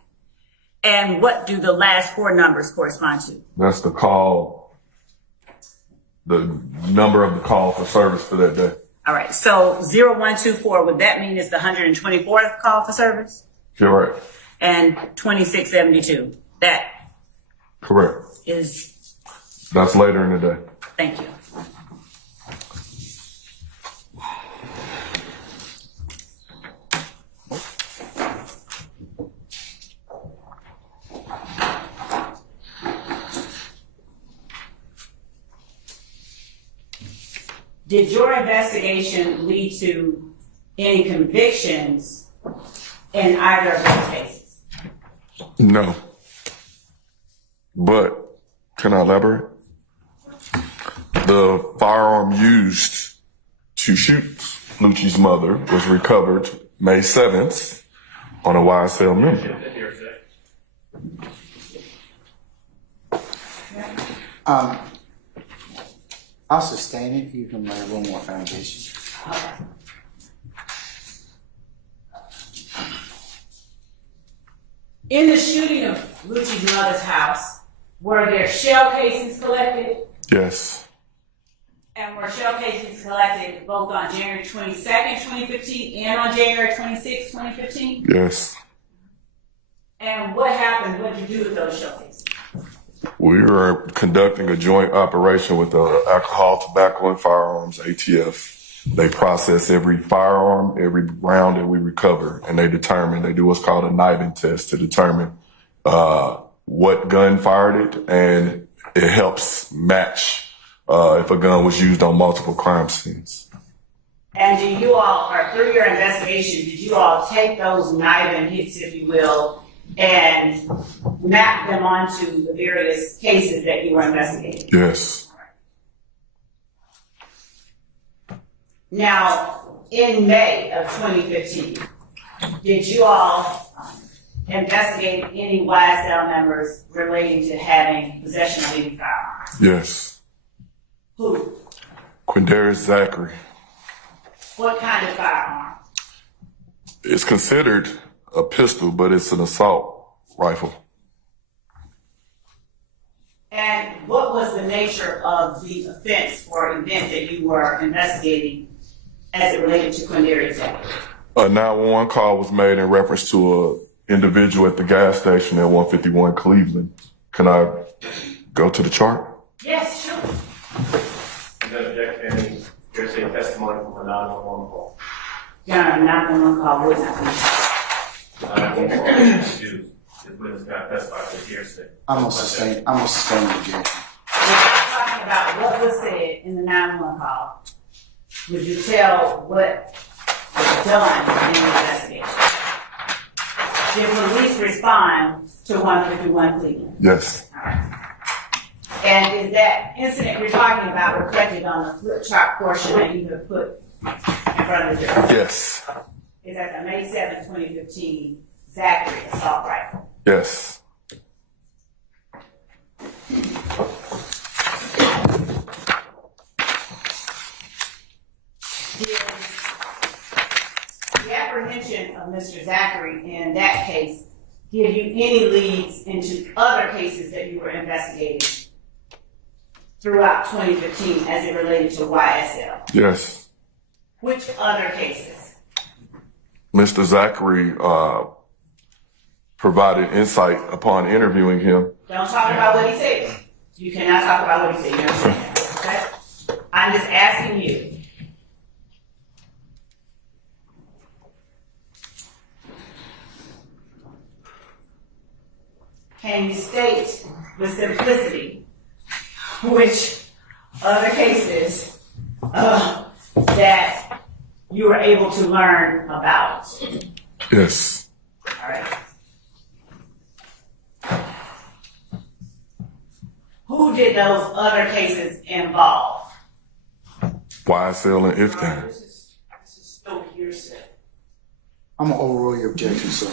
And what do the last four numbers correspond to? That's the call, the number of the call for service for that day. All right. So 0124, would that mean it's the 124th call for service? You're right. And 2672. That Correct. is, That's later in the day. thank you. Did your investigation lead to any convictions in either of those cases? No. But, can I elaborate? The firearm used to shoot Lucci's mother was recovered May 7th on a YSL member. I'll sustain it. You can lay a little more foundation. In the shooting of Lucci's mother's house, were there shell casings collected? Yes. And were shell casings collected both on January 22nd, 2015 and on January 26th, 2015? Yes. And what happened? What did you do with those shell casings? We were conducting a joint operation with the Alcohol, Tobacco, and Firearms, ATF. They process every firearm, every round that we recover, and they do what's called a kniving test to determine what gun fired it, and it helps match if a gun was used on multiple crime scenes. And do you all, or through your investigation, did you all take those kniving hits, if you will, and map them onto the various cases that you were investigating? Yes. Now, in May of 2015, did you all investigate any YSL members relating to having possession of any firearms? Yes. Who? Quindarius Zachary. What kind of firearm? It's considered a pistol, but it's an assault rifle. And what was the nature of the offense or event that you were investigating as it related to Quindarius Zachary? A 911 call was made in reference to an individual at the gas station at 151 Cleveland. Can I go to the chart? Yes, sure. You don't object to any hearsay testimony from a 911 call? Your Honor, 911 call would not be. 911 call is used. This witness got testified to hearsay. I'm gonna sustain the objection. If you're talking about what was said in the 911 call, would you tell what was done in the investigation? Did police respond to 151 Cleveland? Yes. All right. And is that incident you're talking about reflected on the flip chart portion that you have put in front of the jury? Yes. Is that the May 7, 2015 Zachary assault rifle? Yes. Mr. Zachary in that case give you any leads into other cases that you were investigating throughout 2015 as it related to YSL? Yes. Which other cases? Mr. Zachary provided insight upon interviewing him. Don't talk about what he said. You cannot talk about what he said. You understand? Okay? I'm just asking you. Can you state with simplicity which other cases that you were able to learn about? Yes. All right. Who did those other cases involve? YSL and IFTAN. This is still hearsay. I'm gonna overrule your objection, sir.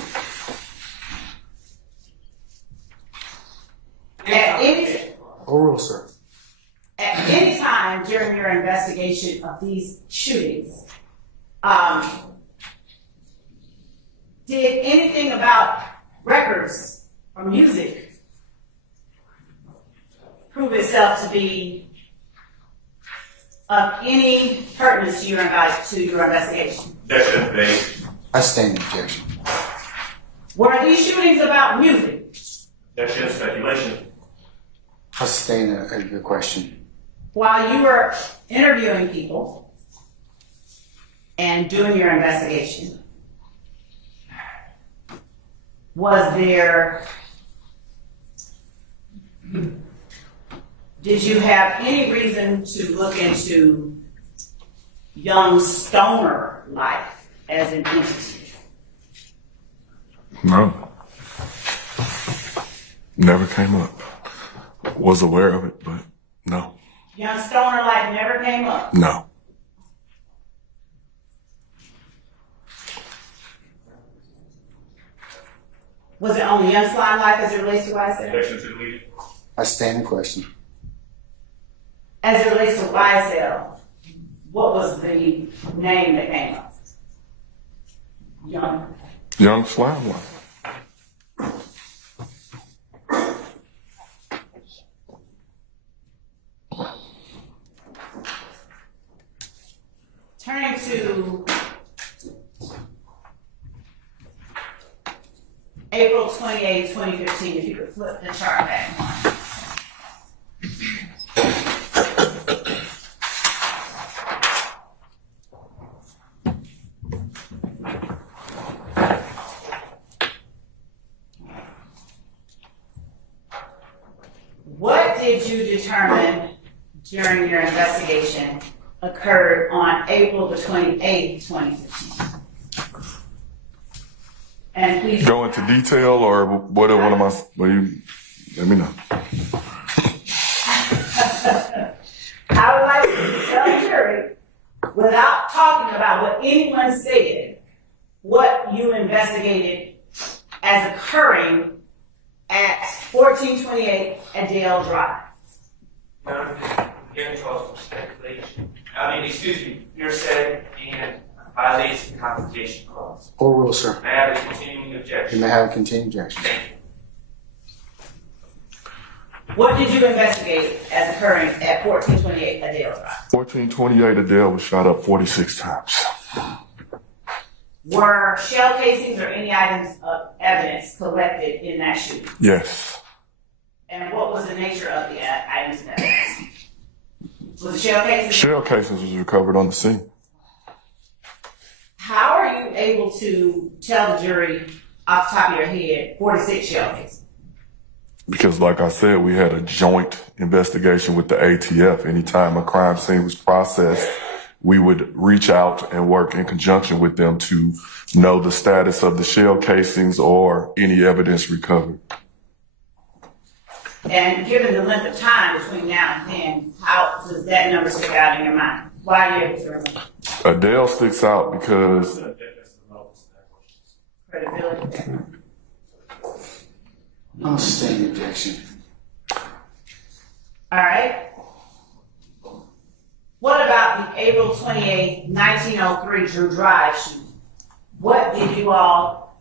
Overrule, sir. At any time during your investigation of these shootings, did anything about records or music prove itself to be of any pertinence to your investigation? Objection made. I stand in objection. Were these shootings about music? Objection, speculation. I stand in your question. While you were interviewing people and doing your investigation, did you have any reason to look into young stoner life as an entity? No. Never came up. Was aware of it, but no. Young stoner life never came up? No. Was it only young slime life as it relates to YSL? Objection to the lead. I stand in question. As it relates to YSL, what was the name that came up? Young slime life. Turning to April 28, 2015, if you could flip the chart back one. What did you determine during your investigation occurred on April the 28th, 2015? And please Go into detail or what am I, let me know. I would like to tell the jury, without talking about what anyone said, what you investigated as occurring at 1428 Adele Drive. Again, calls for speculation. Hearsay and violates the Confrontation Clause. Overrule, sir. May I have a continuing objection? You may have a continued objection. What did you investigate as occurring at 1428 Adele Drive? 1428 Adele was shot up 46 times. Were shell casings or any items of evidence collected in that shooting? Yes. And what was the nature of the items of evidence? Was it shell casings? Shell casings was recovered on the scene. How are you able to tell the jury off the top of your head 46 shell casings? Because like I said, we had a joint investigation with the ATF. Anytime a crime scene was processed, we would reach out and work in conjunction with them to know the status of the shell casings or any evidence recovered. And given the length of time between now and then, how does that number stick out in your mind? Why are you able to remember? Adele sticks out because Credibility. I'm gonna stand in objection. All right. What about the April 28, 1903 Drew Drive shooting? What did you all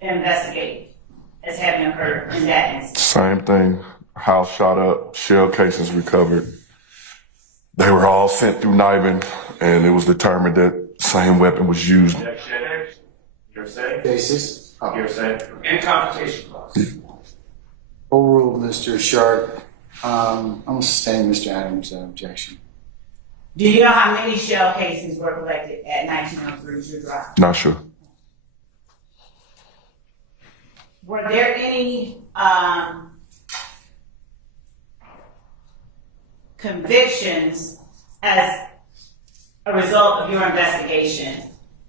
investigate as having occurred in that instance? Same thing. House shot up, shell casings recovered. They were all sent through NIBIN, and it was determined that the same weapon was used. Hearsay. Basis. Hearsay. And confrontation clause. Overruled, Mr. Sharp. I'm going to sustain Mr. Adams' objection. Do you know how many shell casings were collected at 1903 Drew Drive? Not sure. Were there any convictions as a result of your investigation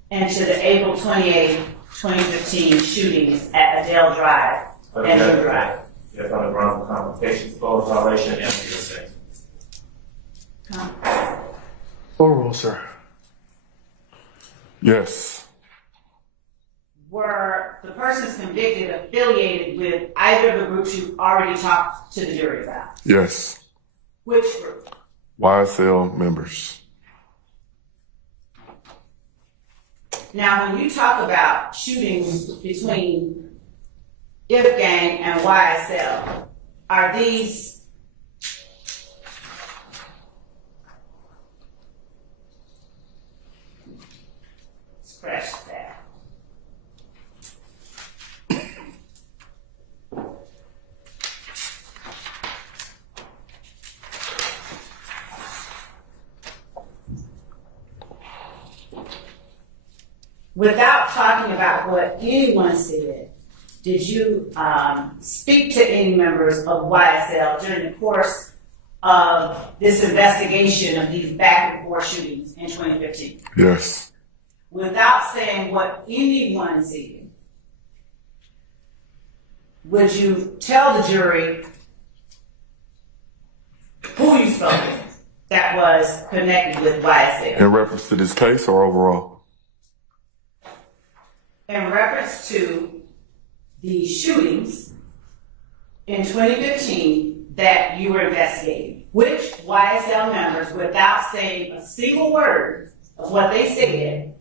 into the April 28, 2015 shootings at Adele Drive and Drew Drive? Yes, on the ground of confrontation clause violation and hearsay. Overruled, sir. Yes. Were the persons convicted affiliated with either of the groups you've already talked to the jury about? Yes. Which group? YSL members. Now, when you talk about shootings between If Gang and YSL, are these scratch that? Without talking about what anyone said, did you speak to any members of YSL during the course of this investigation of these back and forth shootings in 2015? Yes. Without saying what anyone said, would you tell the jury who you spoke with that was connected with YSL? In reference to this case or overall? In reference to the shootings in 2015 that you were investigating, which YSL members, without saying a single word of what they said,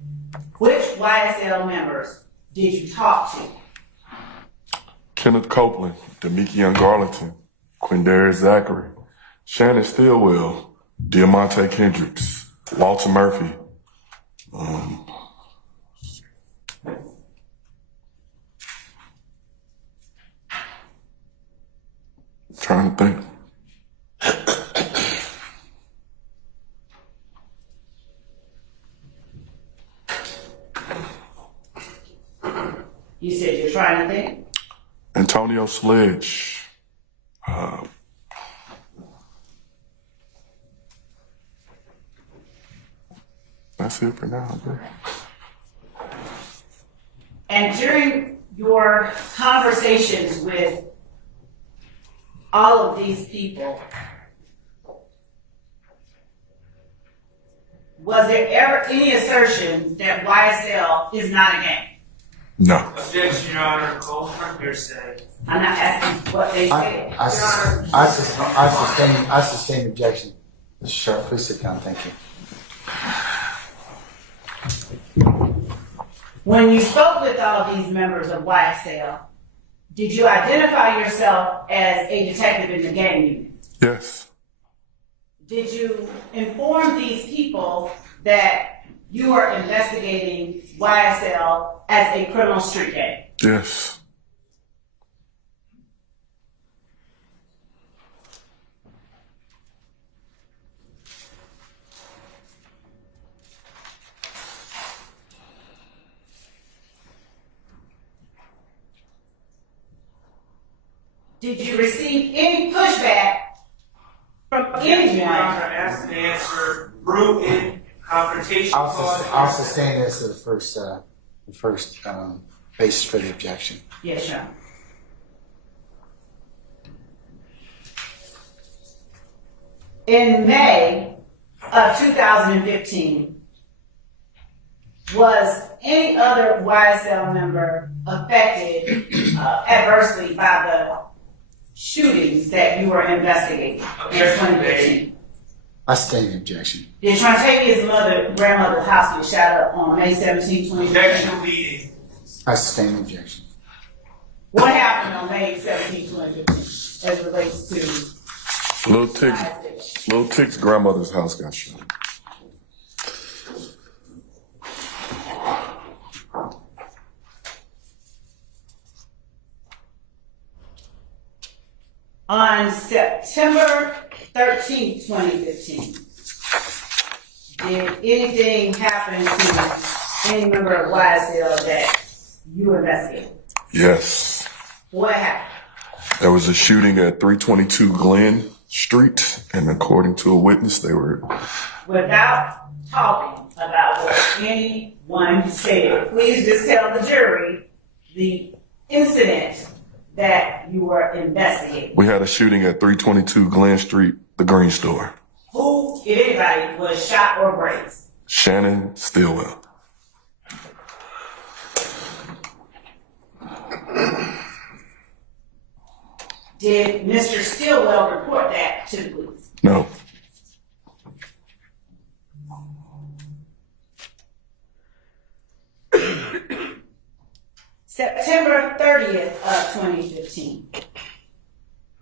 which YSL members did you talk to? Kenneth Copeland, Demikian Garlington, Quindarius Zachary, Shannon Stillwell, Diamante Kendricks, Walter Murphy, trying to think. You said you're trying to think? Antonio Sledge. That's it for now. And during your conversations with all of these people, was there ever any assertion that YSL is not a gang? No. Objection, Your Honor. Call for hearsay. I'm not asking what they said. I sustain objection. Mr. Sharp, please sit down. Thank you. When you spoke with all these members of YSL, did you identify yourself as a detective in the gang unit? Yes. Did you inform these people that you are investigating YSL as a criminal street gang? Yes. Did you receive any pushback from Objection, Your anyone? Honor. Ask and answer. Brutal confrontation clause. I'll sustain this as the first basis for the objection. Yes, sir. In May of 2015, was any other YSL member affected adversely by the shootings that you were investigating in 2015? I sustain the objection. Did Trantamia's grandmother house get shot up on May 17, 2015? Objection leading. I sustain the objection. What happened on May 17, 2015 as it relates to Lil Tick's grandmother's house got shot. on September 13, 2015? Did anything happen to any member of YSL that you investigated? Yes. What happened? There was a shooting at 322 Glen Street, and according to a witness, they were... Without talking about what anyone said, please just tell the jury the incident that you were investigating. We had a shooting at 322 Glen Street, the Green Store. Who, if anybody, was shot or grazed? Shannon Stillwell. Did Mr. Stillwell report that to the police? No. September 30th of 2015.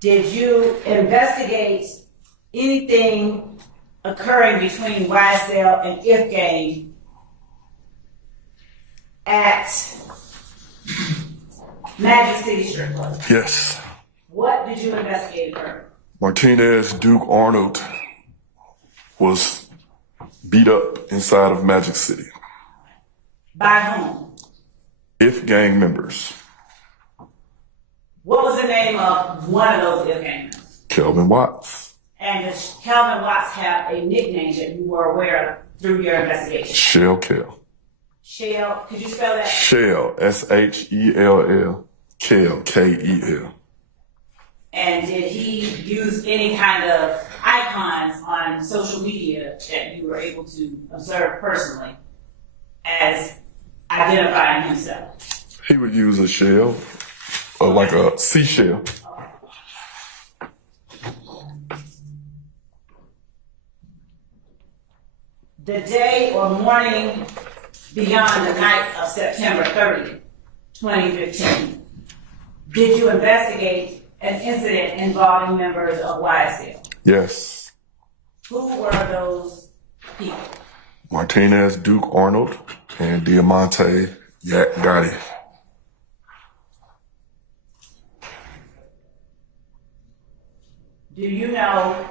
Did you investigate anything occurring between YSL and If Gang at Magic City Strip Club? Yes. What did you investigate occurring? Martinez Duke Arnold was beat up inside of Magic City. By whom? If Gang members. What was the name of one of those If Gang members? Kelvin Watts. And does Calvin Watts have a nickname that you were aware of through your investigation? Shell Kell. Shell, could you spell that? Shell, S-H-E-L-L. Kell, K-E-L. And did he use any kind of icons on social media that you were able to observe personally as identifying himself? He would use a shell, or like a seashell. The day or morning beyond the night of September 30th, 2015, did you investigate an incident involving members of YSL? Yes. Who were those people? Martinez Duke Arnold and Diamante Yak Gotti. Do you know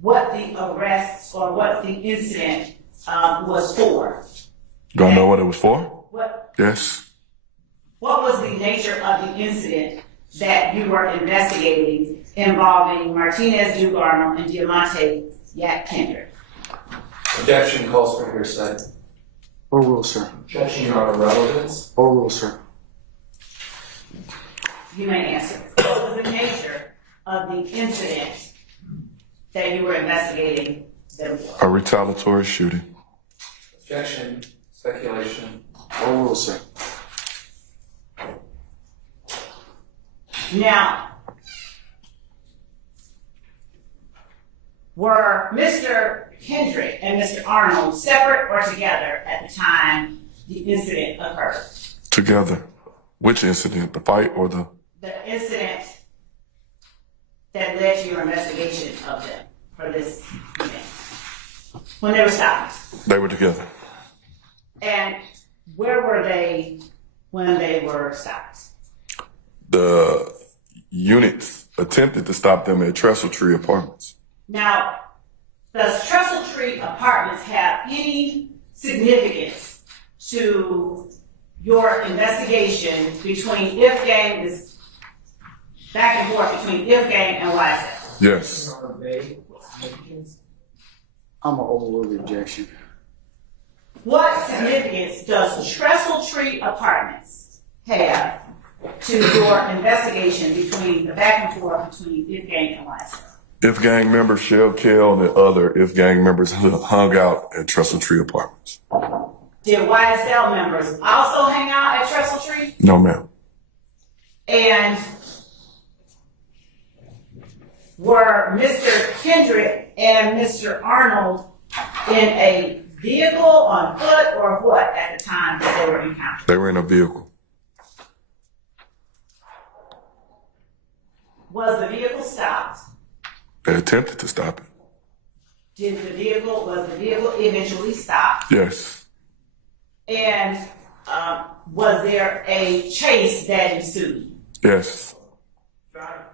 what the arrests or what the incident was for? Don't know what it was for? What Yes. was the nature of the incident that you were investigating involving Martinez Duke Arnold and Diamante Yak Kendrick? Objection calls for hearsay. Overrule, sir. Objection, Your Honor, relevance. Overrule, sir. You may answer. What was the nature of the incident that you were investigating them for? A retaliatory shooting. Objection, speculation. Overrule, sir. Now, were Mr. Kendrick and Mr. Arnold separate or together at the time the incident occurred? Together. Which incident? The fight or the... The incident that led to your investigation of them for this event. When they were stopped. They were together. And where were they when they were stopped? The units attempted to stop them at Trestle Tree Apartments. Now, does Trestle Tree Apartments have any significance to your investigation between If Gang, this back and forth between If Gang and YSL? Yes. I'm gonna overrule the objection. What significance does Trestle Tree Apartments have to your investigation between the back and forth between If Gang and YSL? If Gang members, Shell Kell and the other If Gang members hung out at Trestle Tree Apartments. Did YSL members also hang out at Trestle Tree? No, ma'am. And Were Mr. Kendrick and Mr. Arnold in a vehicle, on foot, or what at the time that they were encountered? They were in a vehicle. Was the vehicle stopped? They attempted to stop it. Was the vehicle eventually stopped? Yes. And was there a chase that ensued? Yes. Your Honor,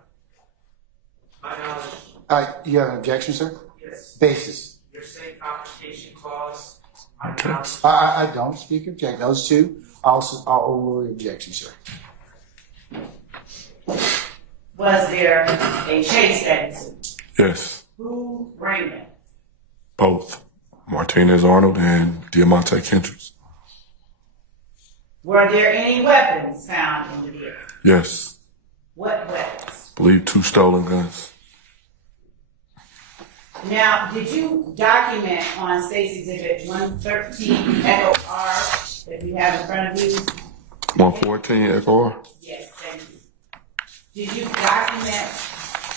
my knowledge, You have an objection, sir? yes, Basis. hearsay confrontation clause. Okay. I don't speak object. Those two, I'll overrule the objection, sir. Was there a chase that ensued? Yes. Who ran it? Both. Martinez Arnold and Diamante Kendricks. Were there any weapons found in the vehicle? Yes. What weapons? Believe 2 stolen guns. Now, did you document on State's Exhibit 113 Echo R that you have in front of you? 114 Echo R? Yes, thank you. Did you document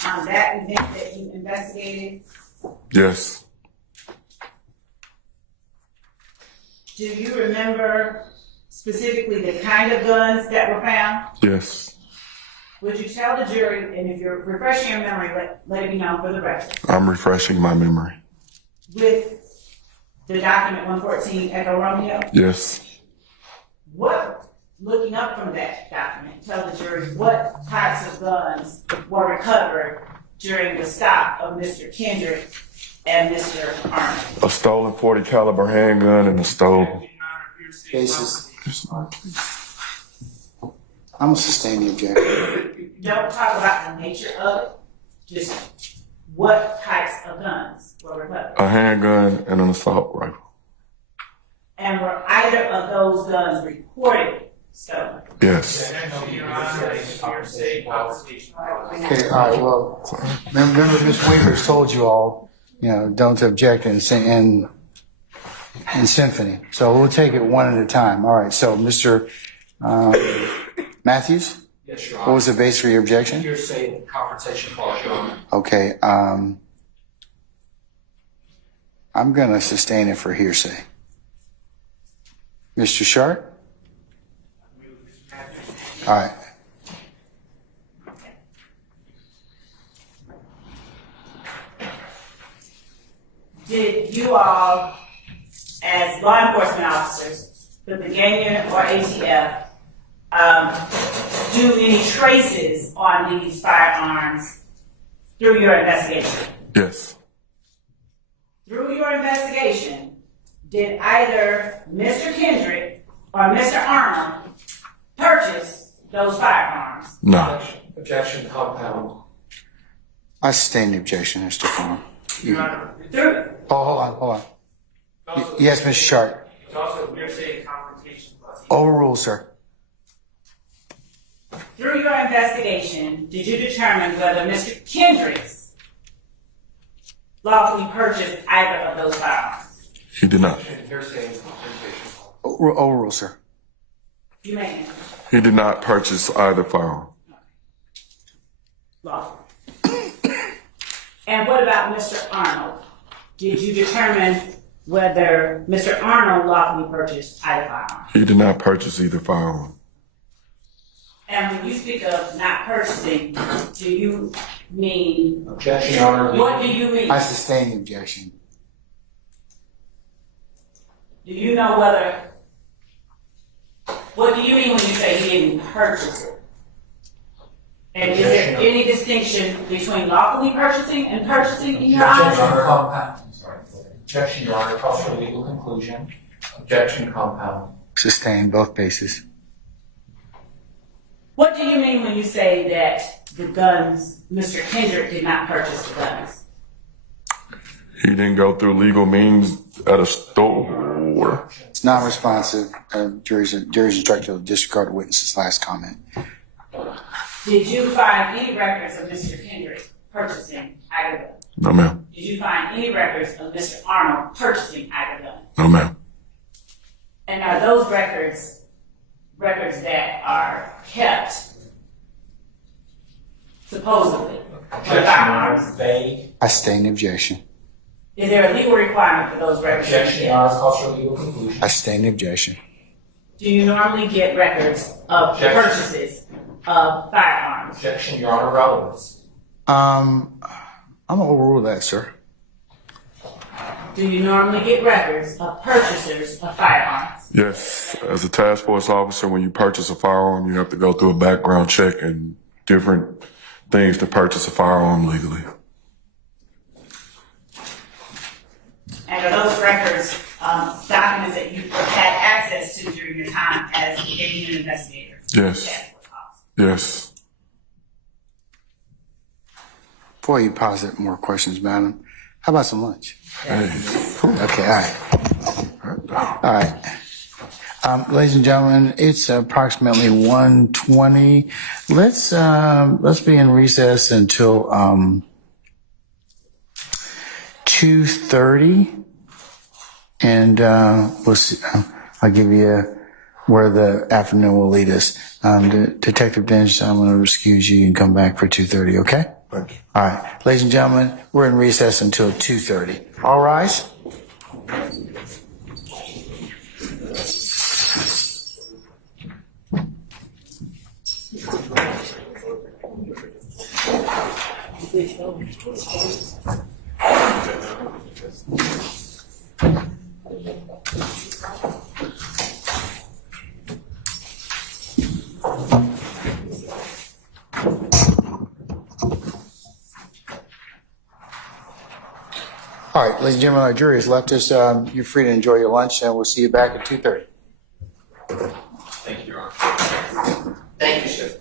on that event that you investigated? Yes. Do you remember specifically the kind of guns that were found? Yes. Would you tell the jury, and if you're refreshing your memory, let it be known for the record, I'm refreshing my memory. with the document 114 Echo Romeo, Yes. looking up from that document, tell the jury what types of guns were recovered during the stop of Mr. Kendrick and Mr. Arnold? A stolen .40 caliber handgun and a stolen. Basis. I'm gonna sustain the objection. Don't talk about the nature of it, just what types of guns were recovered. A handgun and an assault rifle. And were either of those guns reported stolen? Yes. Your Honor, hearsay confrontation clause. Okay, all right, well, remember Ms. Weaver's told you all, don't object in symphony. So we'll take it one at a time. All right, so Mr. Matthews, Yes, Your what Honor. was the base for your objection? Hearsay confrontation clause, Your Honor. Okay, I'm gonna sustain it for hearsay. Mr. Sharp? All right. Did you all, as law enforcement officers, with the gang unit or ATF, do any traces on these firearms through your investigation? Yes. Through your investigation, did either Mr. Kendrick or Mr. Arnold purchase those firearms? No. Objection compound. I sustain the objection, Mr. Farmer. Your Honor, Hold on. Yes, Mr. Sharp. it's also hearsay confrontation clause. Overrule, sir. Through your investigation, did you determine whether Mr. Kendrick's lawfully purchased either of those firearms? He did not. Hearsay and confrontation clause. Overrule, sir. You may answer. He did not purchase either firearm. Lawful. And what about Mr. Arnold? Did you determine whether Mr. Arnold lawfully purchased either firearm? He did not purchase either firearm. And when you speak of not purchasing, do you mean, Objection, Your Honor. what do you mean? I sustain the objection. Do you know what do you mean when you say he didn't purchase it? And is there any distinction between lawfully purchasing and purchasing in your Objection, eyes? Your Honor. Compound. I'm sorry. Objection, Your Honor. Calls for legal conclusion. Objection compound. Sustain both bases. What do you mean when you say that the guns, Mr. Kendrick did not purchase the guns? He didn't go through legal means at a store. It's non-responsive. Jury's instructed to disregard the witness's last comment. Did you find any records of Mr. Kendrick purchasing either gun? No, ma'am. Did you find any records of Mr. Arnold purchasing either gun? No, ma'am. And are those records that are kept, supposedly, Objection, Your Honor, vague. I state an objection. Is there a legal requirement for those records? Objection, Your Honor, calls for a legal conclusion. I state an objection. Do you normally get records of Objection. purchases of firearms? Objection, Your Honor, relevance. I'm gonna overrule that, sir. Do you normally get records of purchasers of firearms? Yes, as a task force officer, when you purchase a firearm, you have to go through a background check and different things to purchase a firearm legally. And are those records documents that you had access to during your time as being an investigator? Yes. Yes. Before you posit more questions, madam, how about some lunch? Hey. Okay, all right. Ladies and gentlemen, it's approximately 1:20. Let's be in recess until 2:30, and we'll see. I'll give you where the afternoon will lead us. Detective Dench, I'm going to excuse you and come back for 2:30. Okay? Thank you. All right, ladies and gentlemen, we're in recess until 2:30. All rise. All right, ladies and gentlemen, our jury has left us. You're free to enjoy your lunch, and we'll see you back at 2:30. Thank you, Your Honor. Thank you, sir.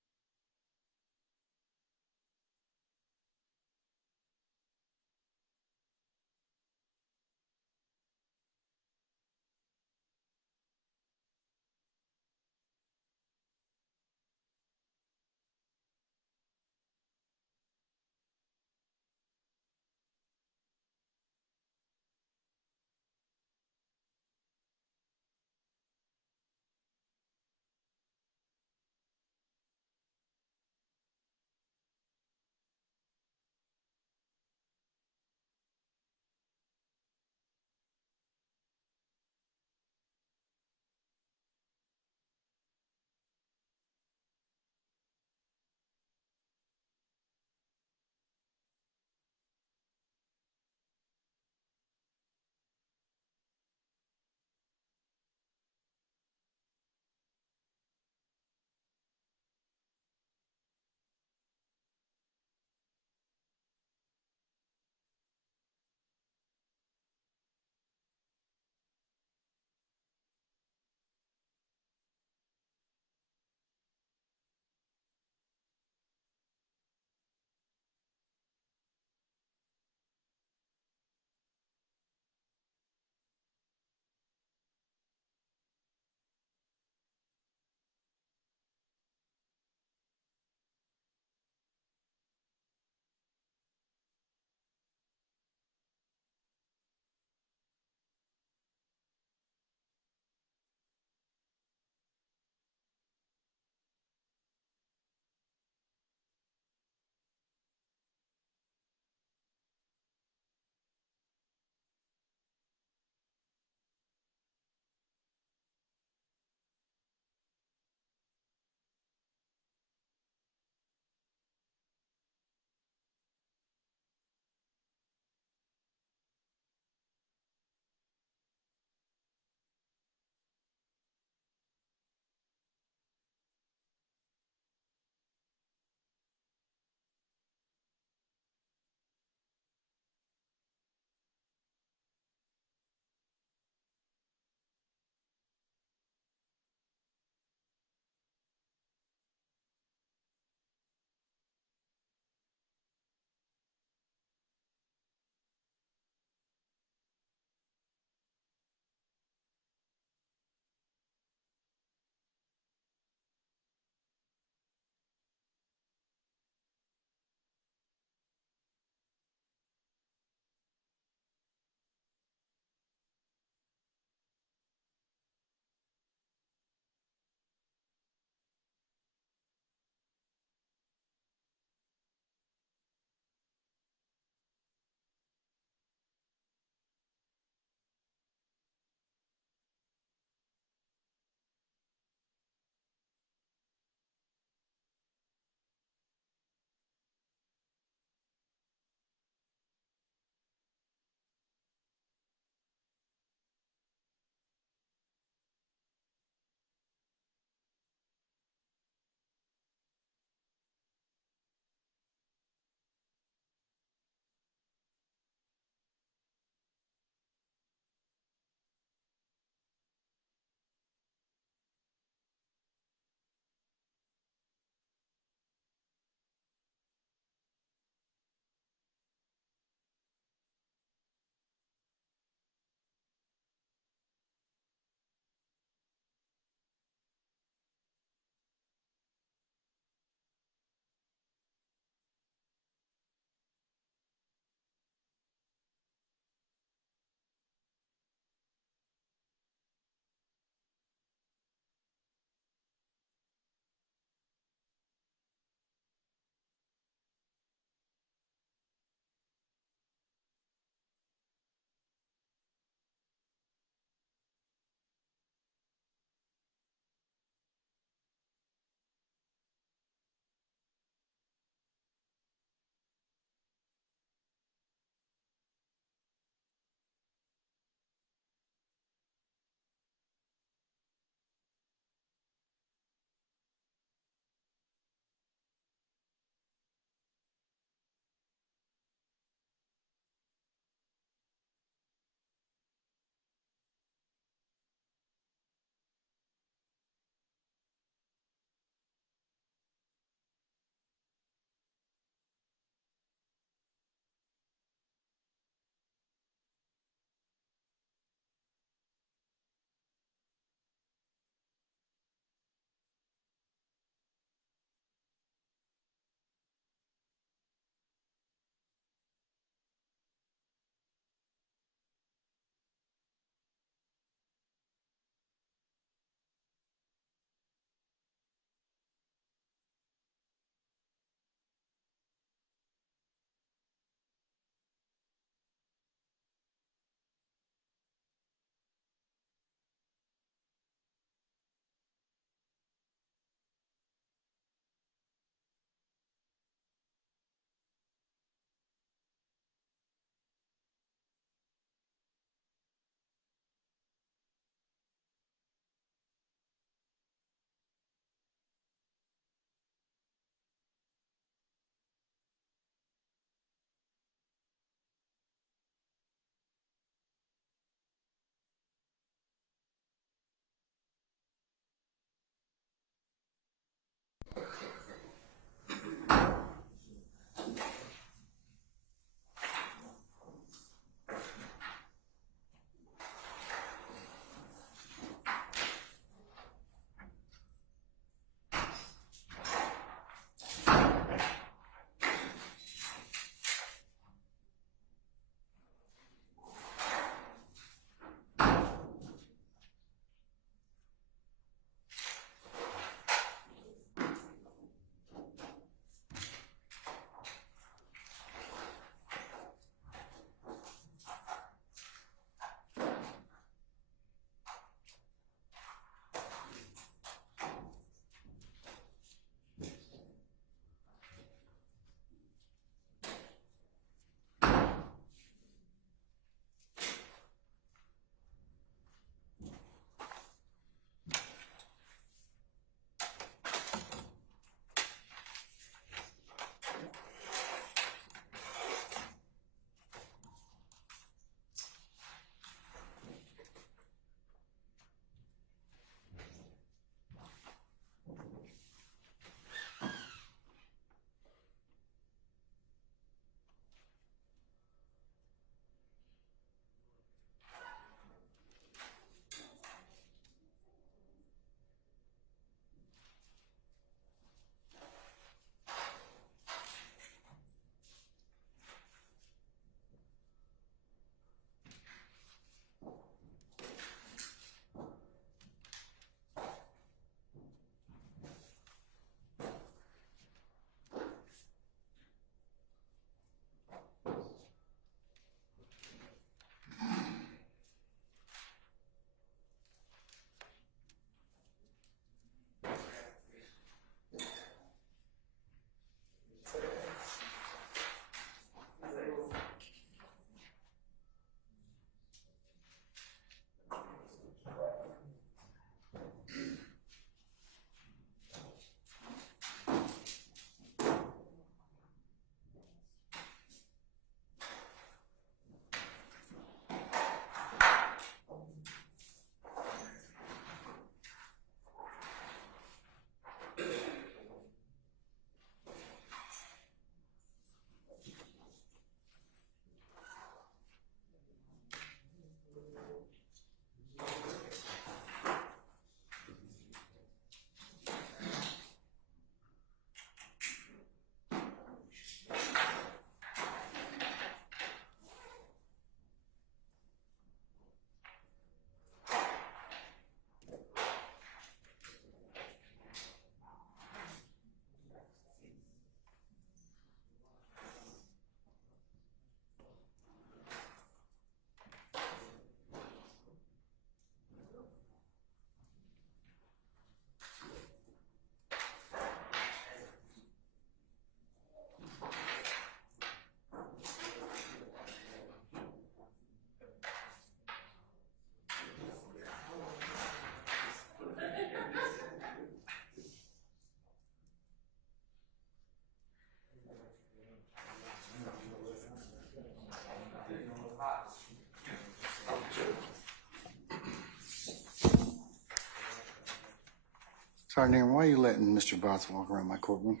Sergeant, why are you letting Mr. Botts walk around my courtroom?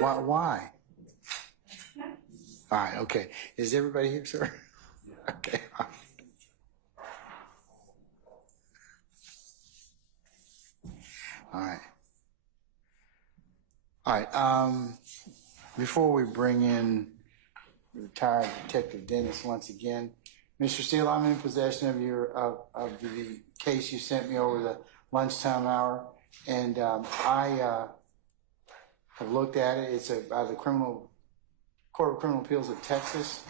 Why? All right, okay. Is everybody here, sir? Okay. All right. All right. Before we bring in retired Detective Dennis once again, Mr. Steele, I'm in possession of of the case you sent me over the lunchtime hour, and I have looked at it. It's by the Court of Criminal Appeals of Texas.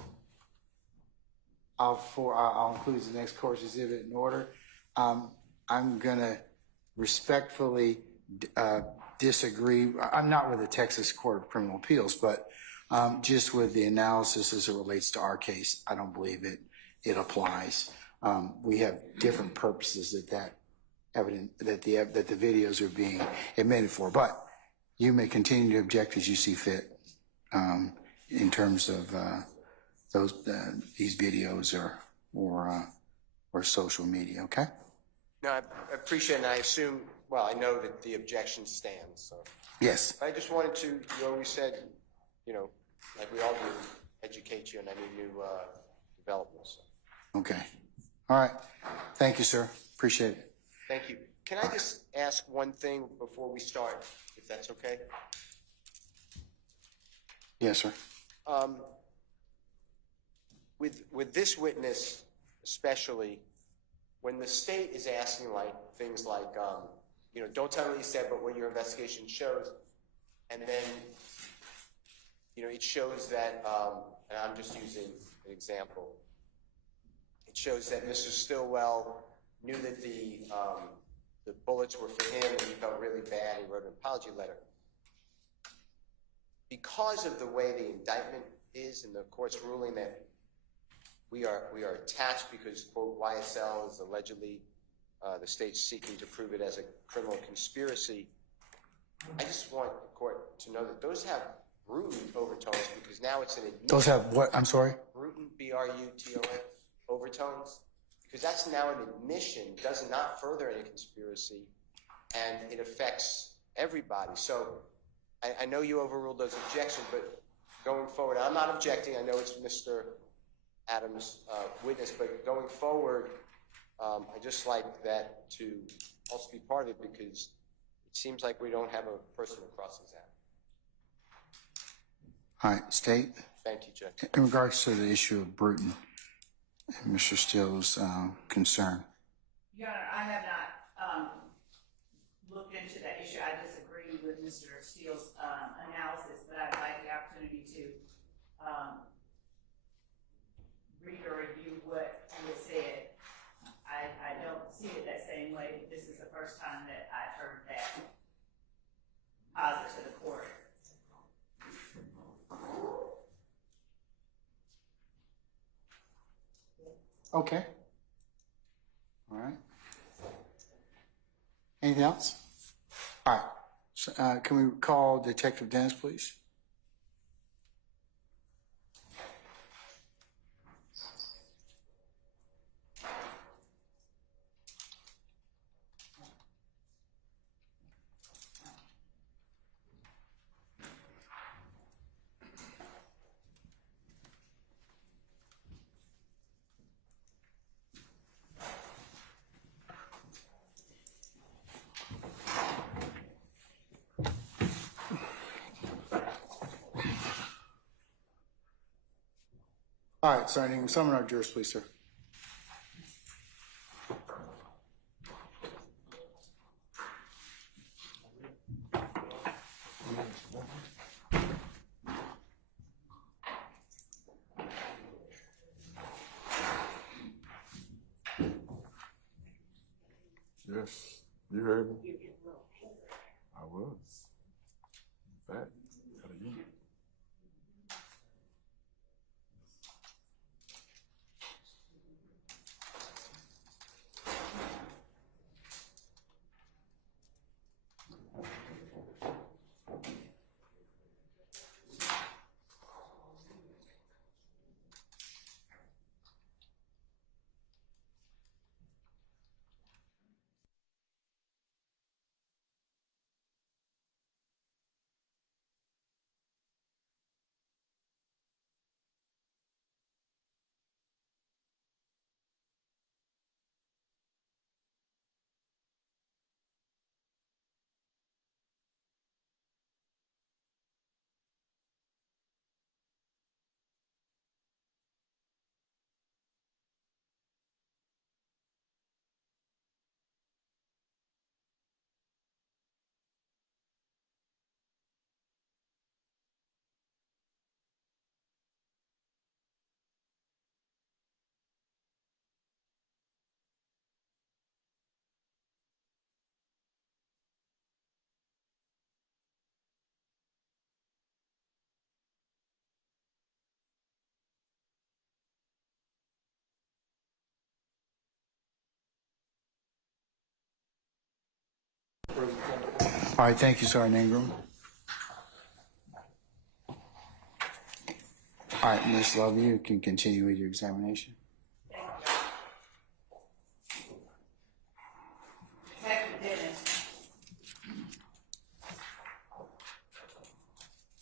I'll include the next court's exhibit in order. I'm gonna respectfully disagree. I'm not with the Texas Court of Criminal Appeals, but just with the analysis as it relates to our case, I don't believe it applies. We have different purposes that the videos are being admitted for, but you may continue to object as you see fit in terms of these videos or social media. Okay. No, I appreciate it, and I assume, well, I know that the objection stands, so. Yes. I just wanted to, you always said, like we all do, educate you on any new developments. Okay. All right. Thank you, sir. Appreciate it. Thank you. Can I just ask one thing before we start, if that's okay? Yes, sir. With this witness, especially, when the state is asking things like, don't tell me what you said, but what your investigation shows, and then, it shows that, and I'm just using an example, it shows that Mr. Stillwell knew that the bullets were for him, and he felt really bad. He wrote an apology letter. Because of the way the indictment is and the court's ruling that we are attached because, quote, YSL is allegedly the state's seeking to prove it as a criminal conspiracy. I just want the court to know that those have brutal overtones because now it's an admission. Those have what? I'm sorry? Brutal, B-R-U-T-O-N, overtones. Because that's now an admission, does not further any conspiracy, and it affects everybody. So I know you overruled those objections, but going forward, I'm not objecting. I know it's Mr. Adams' witness, but going forward, I just like that to also be part of it because it seems like we don't have a person to cross-examine. All right, State. Thank you, Judge. In regards to the issue of Bruton and Mr. Steele's concern. Your Honor, I have not looked into that issue. I disagree with Mr. Steele's analysis, but I'd like the opportunity to read or review what he has said. I don't see it that same way, but this is the first time that I've heard that positive to the court. Okay. All right. Anything else? All right. So, can we call Detective Dennis, please? All right, Sergeant, summon our jurors, please, sir. Yes, you heard me. I was. In fact, gotta eat. All right, thank you, Sergeant Ingram. All right, Ms. Love, you can continue with your examination. Detective Dennis,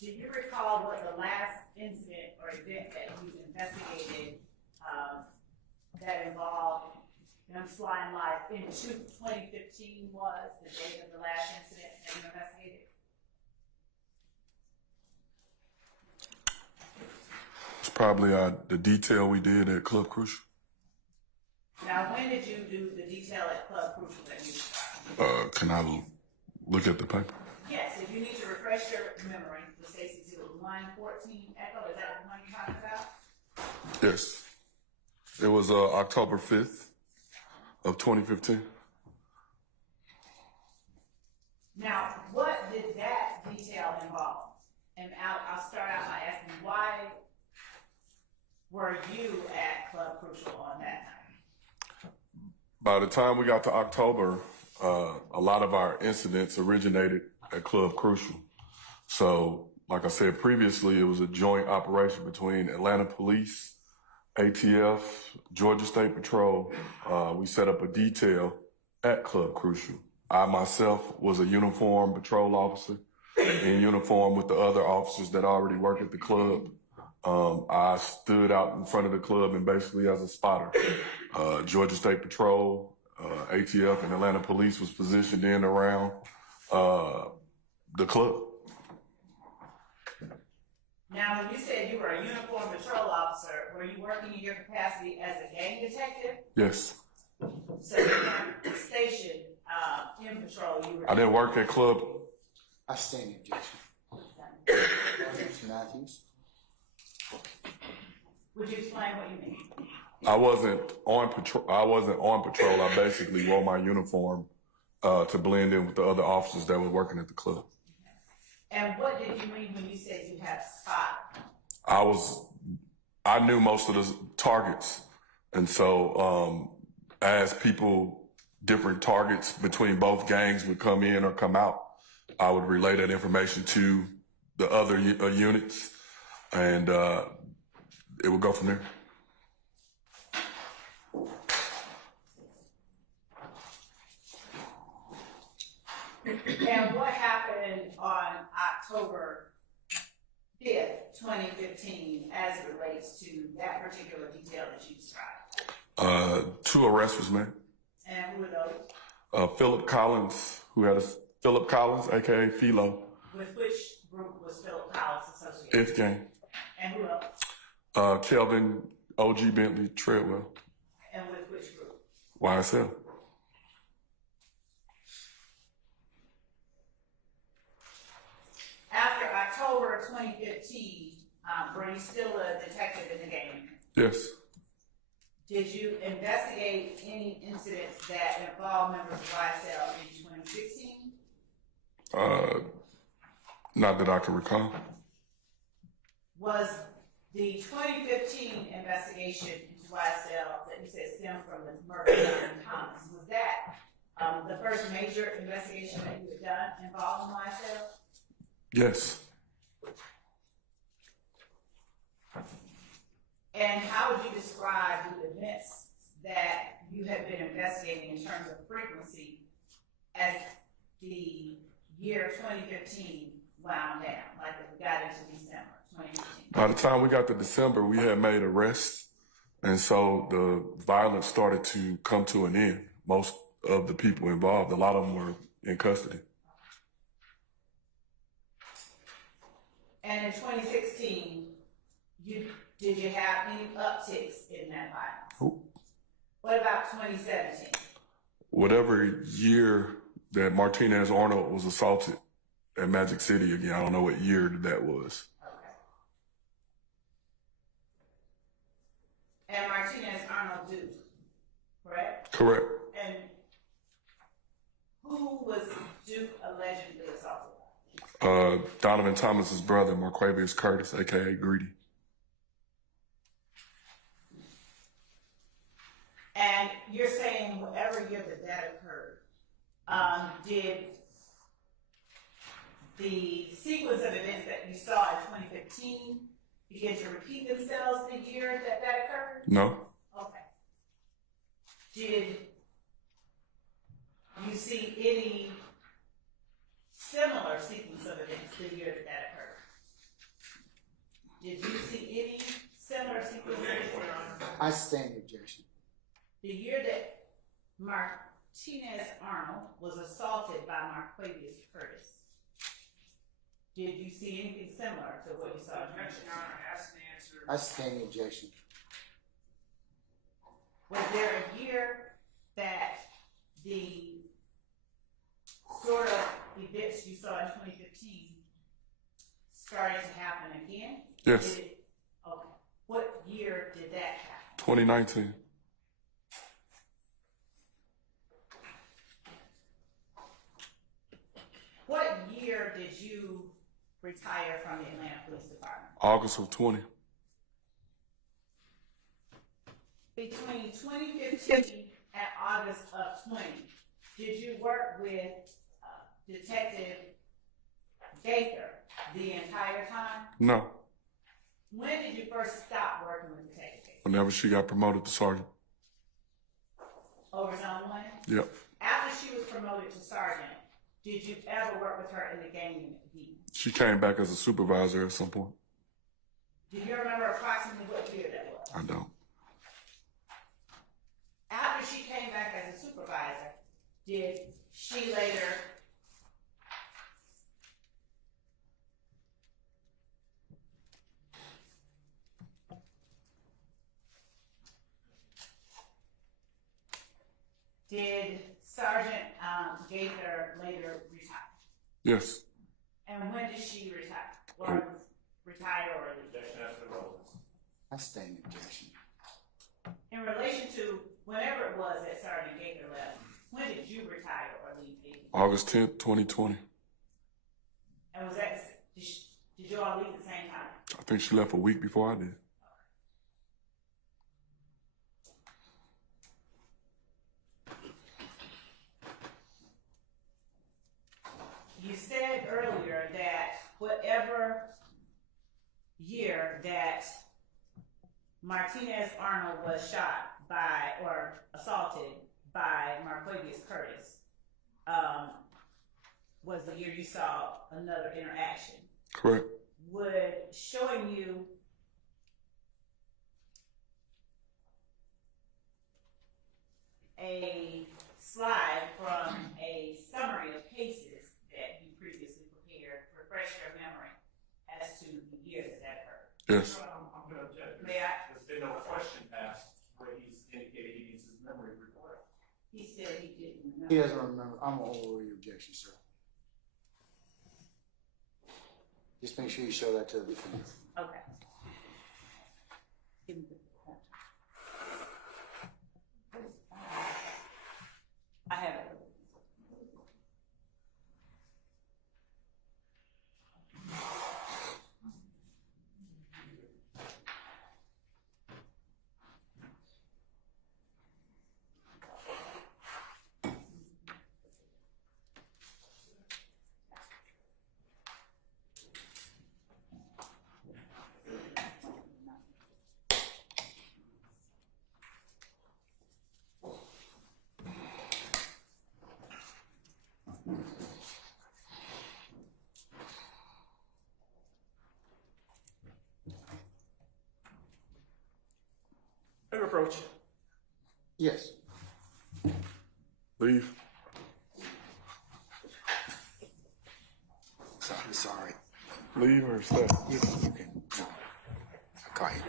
do you recall what the last incident or event that you investigated that involved them flying live into 2015 was, the date of the last incident that you investigated? It's probably the detail we did at Club Crucial. Now, when did you do the detail at Club Crucial that you described? Can I look at the paper? Yes, if you need to refresh your memory, the Stacy 114 Echo, is that the one you're talking about? Yes. It was October 5th of 2015. Now, what did that detail involve? And I'll start out by asking, why were you at Club Crucial on that night? By the time we got to October, a lot of our incidents originated at Club Crucial. So, like I said previously, it was a joint operation between Atlanta Police, ATF, Georgia State Patrol. We set up a detail at Club Crucial. I myself was a uniformed patrol officer in uniform with the other officers that already work at the club. I stood out in front of the club and basically as a spotter. Georgia State Patrol, ATF, and Atlanta Police was positioned in around the club. Now, when you said you were a uniformed patrol officer, were you working in your capacity as a gang detective? Yes. So you weren't stationed in patrol, you were... I didn't work at Club. I stand objection. Mr. Matthews. Would you explain what you mean? I wasn't on patrol. I basically wore my uniform to blend in with the other officers that were working at the club. And what did you mean when you said you had a spot? I knew most of the targets. And so, as different targets between both gangs would come in or come out, I would relay that information to the other units and, it would go from there. And what happened on October 5th, 2015, as it relates to that particular detail that you described? 2 arrests was made. And who were those? Philip Collins, aka Philo. With which group was Philip Collins associated? Fifth gang. And who else? Kelvin, OG Bentley, Treadwell. And with which group? YSL. After October 2015, were you still a detective in the game? Yes. Did you investigate any incidents that involved members of YSL in 2016? Not that I can recall. Was the 2015 investigation into YSL that you said stemmed from the murder of John Thomas, was that the first major investigation that you had done involving YSL? Yes. And how would you describe the events that you have been investigating in terms of frequency as the year 2015 wound down, like if we got into December 2015? By the time we got to December, we had made arrests, and so the violence started to come to an end. Most of the people involved, a lot of them were in custody. And in 2016, did you have any upticks in that violence? Who? What about 2017? Whatever year that Martinez Arnold was assaulted at Magic City again, I don't know what year that was. Okay. And Martinez Arnold Duke, correct? Correct. And who was Duke allegedly assaulted? Donovan Thomas's brother, Marquavius Curtis, aka Greedy. And you're saying whatever year that occurred, did the sequence of events that you saw in 2015 begin to repeat themselves the year that that occurred? No. Okay. Did you see any similar sequence of events the year that that occurred? Did you see any similar sequence of events? I stand the objection. The year that Martinez Arnold was assaulted by Marquavius Curtis, did you see anything similar to what you saw? Objection, Your Honor, asked and answered. I stand the objection. Was there a year that the sort of events you saw in 2015 started to happen again? Yes. Okay. What year did that happen? 2019. What year did you retire from the Atlanta Police Department? August of 20. Between 2015 and August of 20, did you work with Detective Gaither the entire time? No. When did you first stop working with Detective Gaither? Whenever she got promoted to sergeant. Over Zone 1? Yep. After she was promoted to sergeant, did you ever work with her in the gang unit again? She came back as a supervisor at some point. Do you remember approximately what year that was? I don't. After she came back as a supervisor, did she later did Sergeant Gaither later retire? Yes. And when did she retire? Or retire or leave? Objection as to relevance. I stand the objection. In relation to whenever it was that Sergeant Gaither left, when did you retire or leave agency? August 10th, 2020. And was that, did you all leave at the same time? I think she left a week before I did. You said earlier that whatever year that Martinez Arnold was shot by or assaulted by Marquavius Curtis was the year you saw another interaction. Correct. Would showing you a slide from a summary of cases that you previously prepared refresh your memory as to the year that that occurred? Yes. I'm going to object. May I? There's been no question asked where he's indicated he needs his memory refreshed. He said he didn't remember. He doesn't remember. I'm all over your objection, sir. Just make sure you show that to the defense. Okay. Give me the point. I have it. Fair approach. Yes. Leave. Sorry. Leave or stay? You can. No. I'll call you.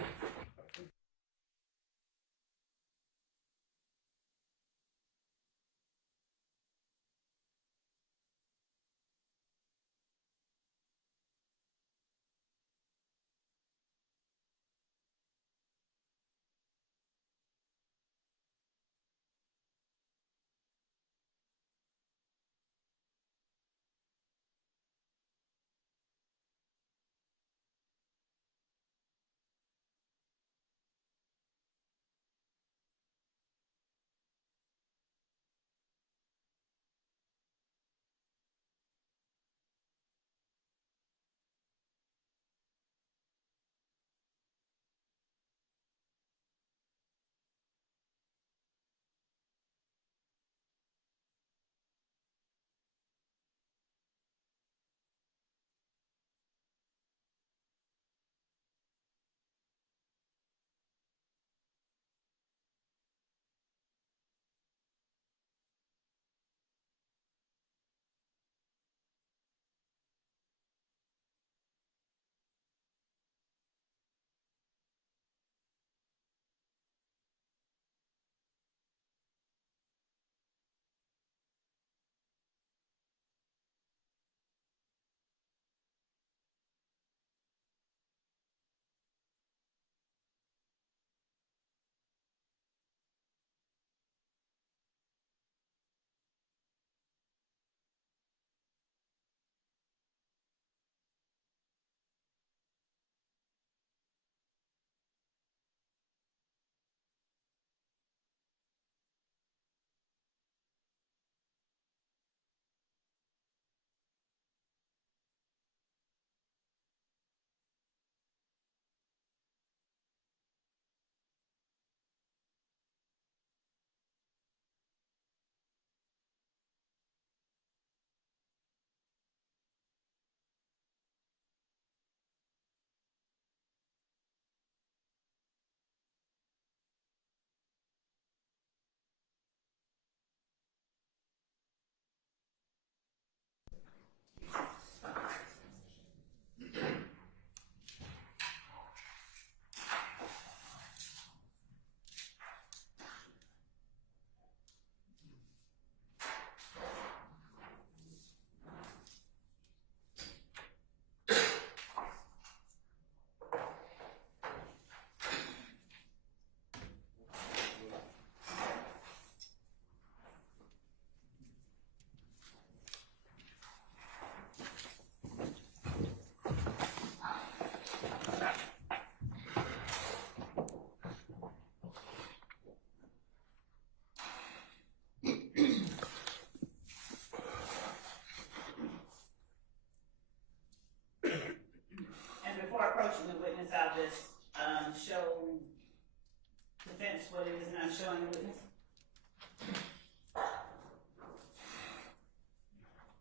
witness, I'll just show defense what it is and I'm showing the witness.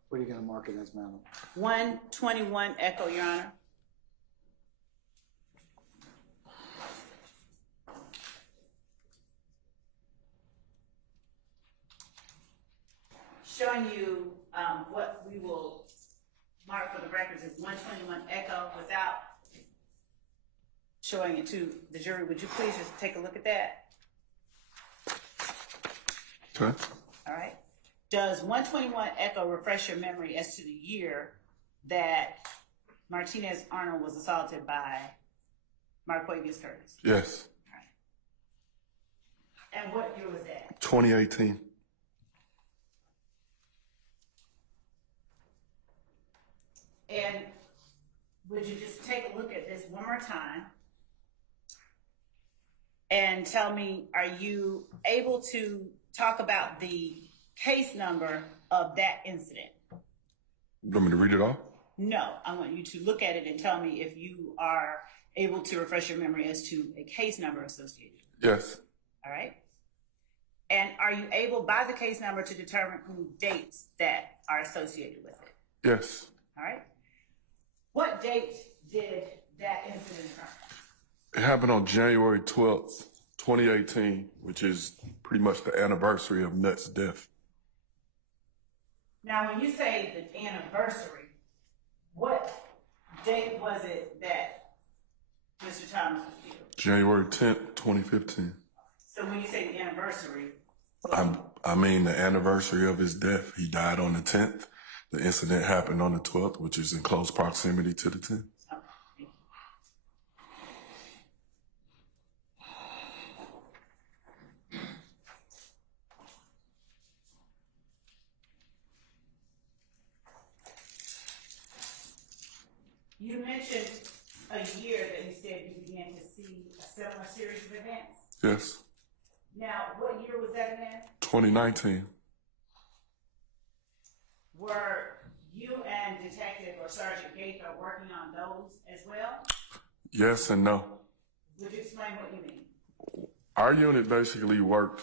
What are you going to mark it as, madam? 121 Echo, Your Honor. Showing you what we will mark for the records is 121 Echo without showing it to the jury. Would you please just take a look at that? Okay. All right. Does 121 Echo refresh your memory as to the year that Martinez Arnold was assaulted by Marquavius Curtis? Yes. All right. And what year was that? 2018. And would you just take a look at this one more time and tell me, are you able to talk about the case number of that incident? You want me to read it off? No, I want you to look at it and tell me if you are able to refresh your memory as to a case number associated. Yes. All right. And are you able, by the case number, to determine who dates that are associated with it? Yes. All right. What date did that incident occur? It happened on January 12th, 2018, which is pretty much the anniversary of Nutt's death. Now, when you say the anniversary, what date was it that Mr. Thomas was killed? January 10th, 2015. So when you say the anniversary, I mean the anniversary of his death. He died on the 10th. The incident happened on the 12th, which is in close proximity to the 10th. okay, thank you. You mentioned a year that you said you began to see a similar series of events. Yes. Now, what year was that again? 2019. Were you and Detective or Sergeant Gaither working on those as well? Yes and no. Would you explain what you mean? Our unit basically worked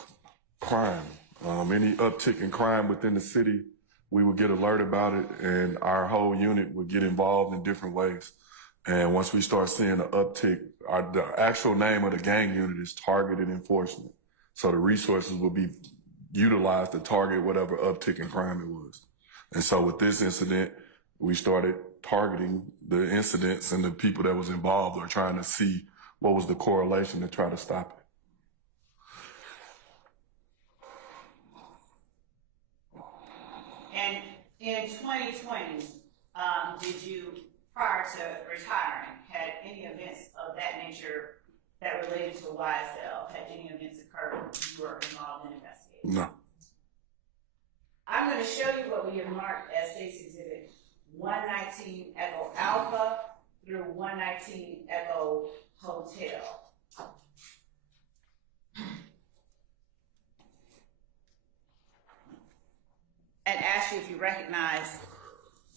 crime. Any uptick in crime within the city, we would get alert about it, and our whole unit would get involved in different ways. And once we start seeing an uptick, the actual name of the gang unit is targeted enforcement. So the resources will be utilized to target whatever uptick in crime it was. And so with this incident, we started targeting the incidents and the people that was involved, or trying to see what was the correlation to try to stop it. And in 2020, did you, prior to retiring, had any events of that nature that related to YSL? Had any events occurred when you were involved in investigating? No. I'm going to show you what we have marked as State's Exhibit 119 Echo Alpha through 119 Echo Hotel. And ask you if you recognize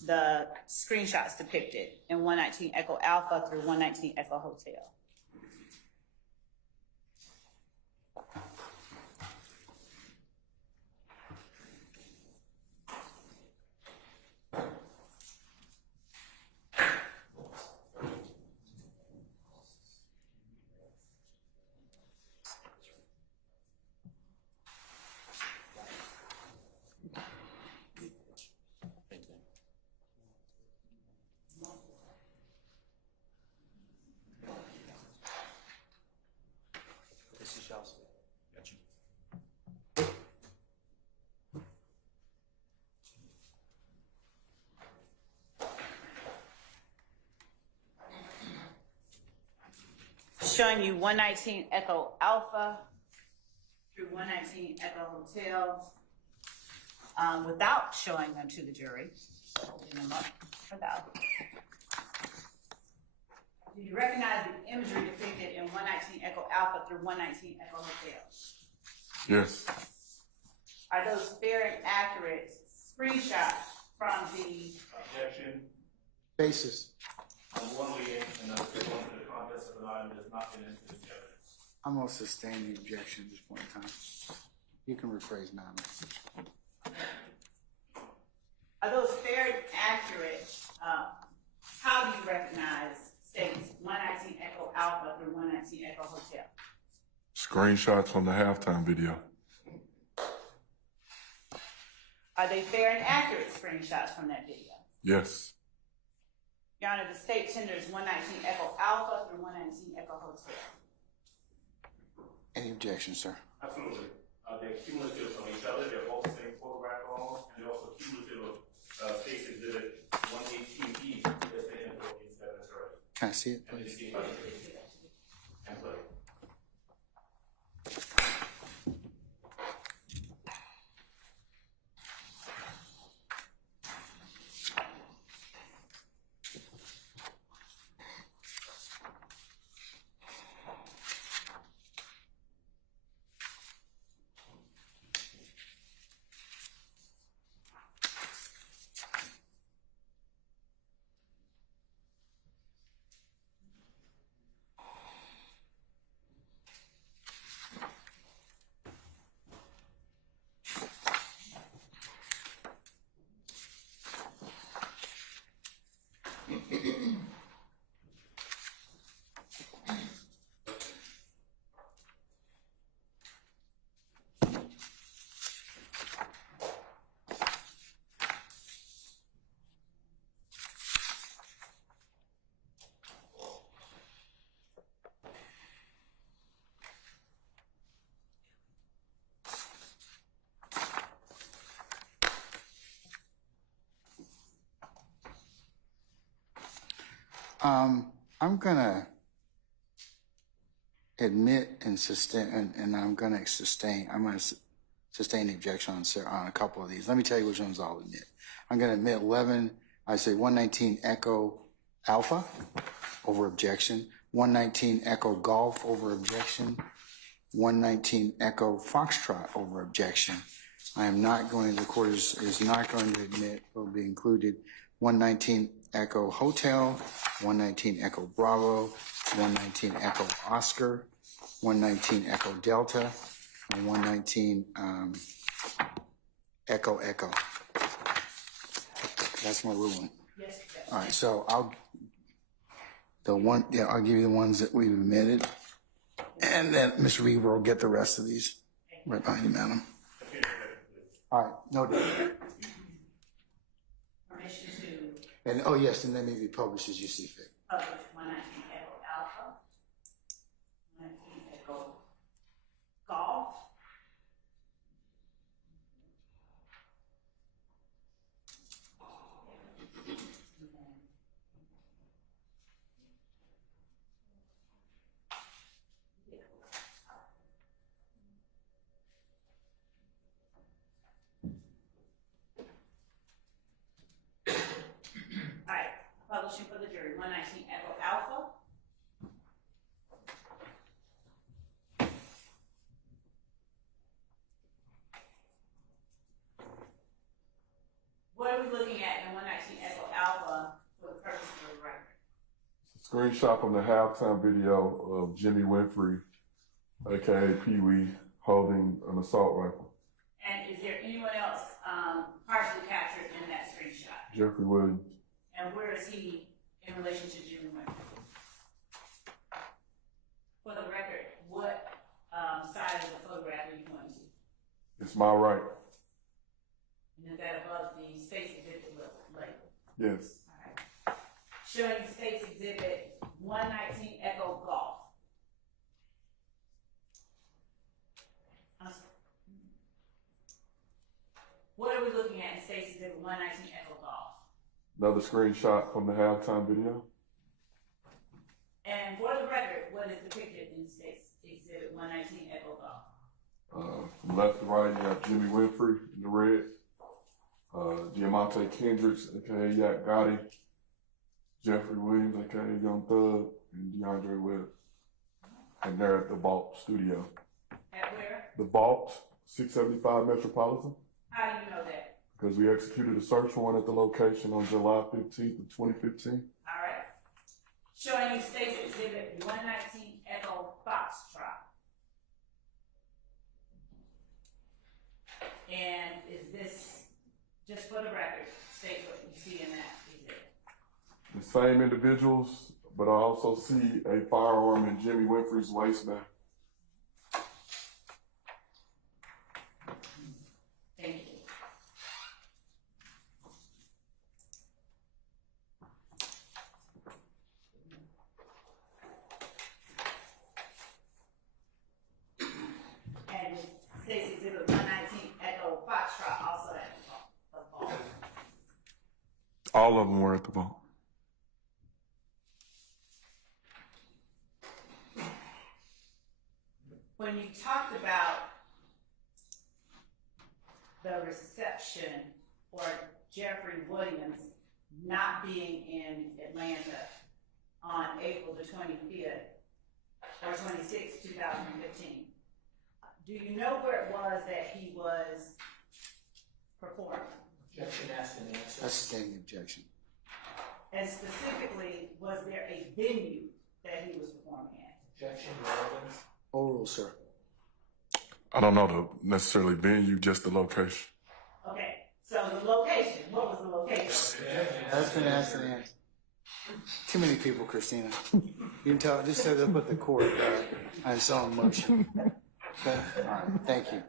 the screenshots depicted in 119 Echo Alpha through 119 Echo Hotel. This is y'all's. Got you. Showing you 119 Echo Alpha through 119 Echo Hotel, without showing them to the jury, holding them up without. Do you recognize the imagery depicted in 119 Echo Alpha through 119 Echo Hotel? Yes. Are those fair and accurate screenshots from the Objection. Basis. On one reading, and that's the one to the crime has not been introduced evidence. I'm going to sustain the objection at this point in time. You can rephrase now. Are those fair and accurate? How do you recognize states 119 Echo Alpha through 119 Echo Hotel? Screenshots from the halftime video. Are they fair and accurate screenshots from that video? Yes. Your Honor, the state tenders 119 Echo Alpha through 119 Echo Hotel. Any objection, sir? Absolutely. They're cumulative from each other. They're both the same photograph almost, and they're also cumulative of State's Exhibit 118E. That's the info in evidence already. Can I see it, please? And play. I'm gonna admit and sustain, and I'm gonna sustain the objection on a couple of these. Let me tell you which ones I'll admit. I'm gonna admit 119 Echo Alpha over objection, 119 Echo Golf over objection, 119 Echo Foxtrot over objection. I am not going, the court is not going to admit will be included 119 Echo Hotel, 119 Echo Bravo, 119 Echo Oscar, 119 Echo Delta, and 119 Echo Echo. That's my ruling. Yes. All right, so I'll give you the ones that we've admitted, and then Mr. Weaver will get the rest of these right behind you, madam. All right, no doubt. Permission to And oh yes, and then maybe publish as you see fit. publish 119 Echo Alpha, 119 Echo Golf, all right, publishing for the jury, 119 Echo Alpha. What are we looking at in 119 Echo Alpha for the purpose of the record? Screenshot from the halftime video of Jimmy Winfrey, aka Pee Wee, holding an assault rifle. And is there anyone else partially captured in that screenshot? Jeffrey Williams. And where is he in relation to Jimmy Winfrey? For the record, what side of the photograph are you pointing to? It's my right. And is that above the State's Exhibit label? Yes. All right. Showing State's Exhibit 119 Echo Golf. What are we looking at in State's Exhibit 119 Echo Golf? Another screenshot from the halftime video. And for the record, what is depicted in State's Exhibit 119 Echo Golf? From left to right, you have Jimmy Winfrey in the red, Diamante Kendricks, aka Yak Gotti, Jeffrey Williams, aka Young Thug, and DeAndre Webb. And they're at the Vault studio. At where? The Vault, 675 Metropolitan. How do you know that? Because we executed a search warrant at the location on July 15th of 2015. All right. Showing you State's Exhibit 119 same individuals, but I also see a firearm in Jimmy Winfrey's waistband. Thank you. And Stacy Exhibit 119 Echo Foxtrot also at the vault. All of them were at the vault. When you talked about the reception or Jeffrey Williams not being in Atlanta on April the 25th or 26th, 2015, do you know where it was that he was performing? Objection asked and answered. That's a standing objection. And specifically, was there a venue that he was performing at? Objection relevant. Overrule, sir. I don't know the necessarily venue, just the location. Okay, so the location, what was the location? That's been asked and answered. Too many people, Christina. You can tell, just set up with the court on its own motion. Okay? All right, thank you.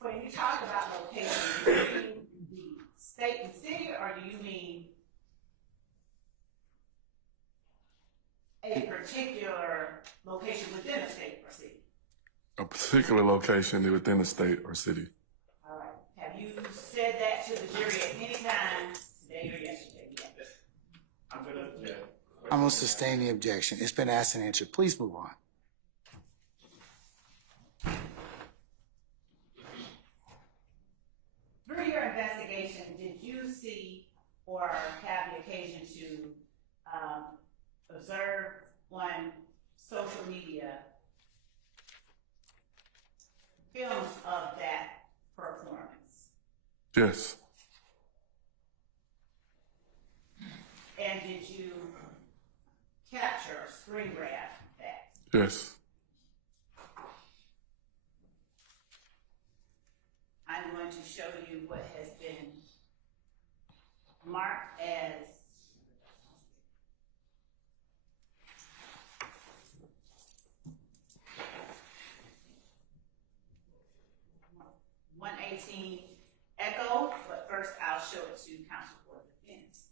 When you talk about location, do you mean the state and city, or do you mean a particular location within a state or city? A particular location within the state or city. All right. Have you said that to the jury at any time today or yesterday? Yes. I'm going to sustain the objection. It's been asked and answered. Please move on. Through your investigation, did you see or have the occasion to observe on social media films of that performance? Yes. And did you capture or screen grab that? Yes. I'm going to show you what has been marked as (118) Echo, but first I'll show it to counsel for defense.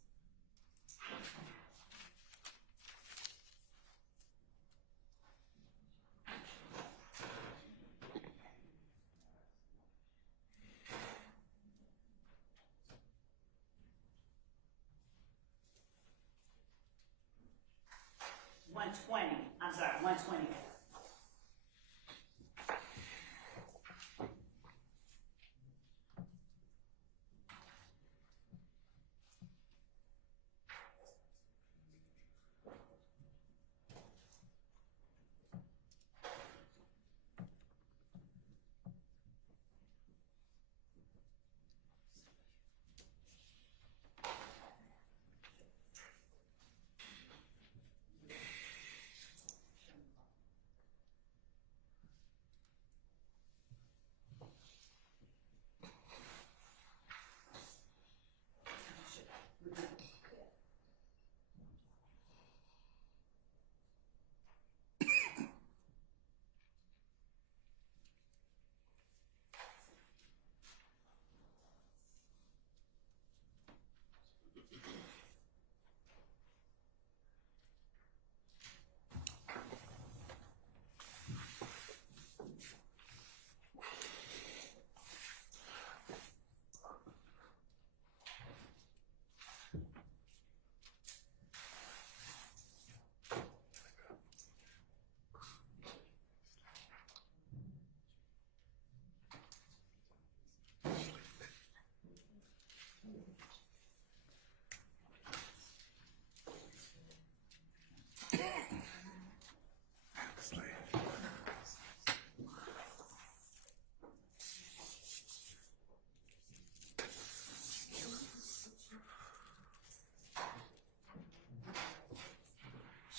I'm sorry, 120.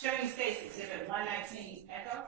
Showing States Exhibit 119 Echo.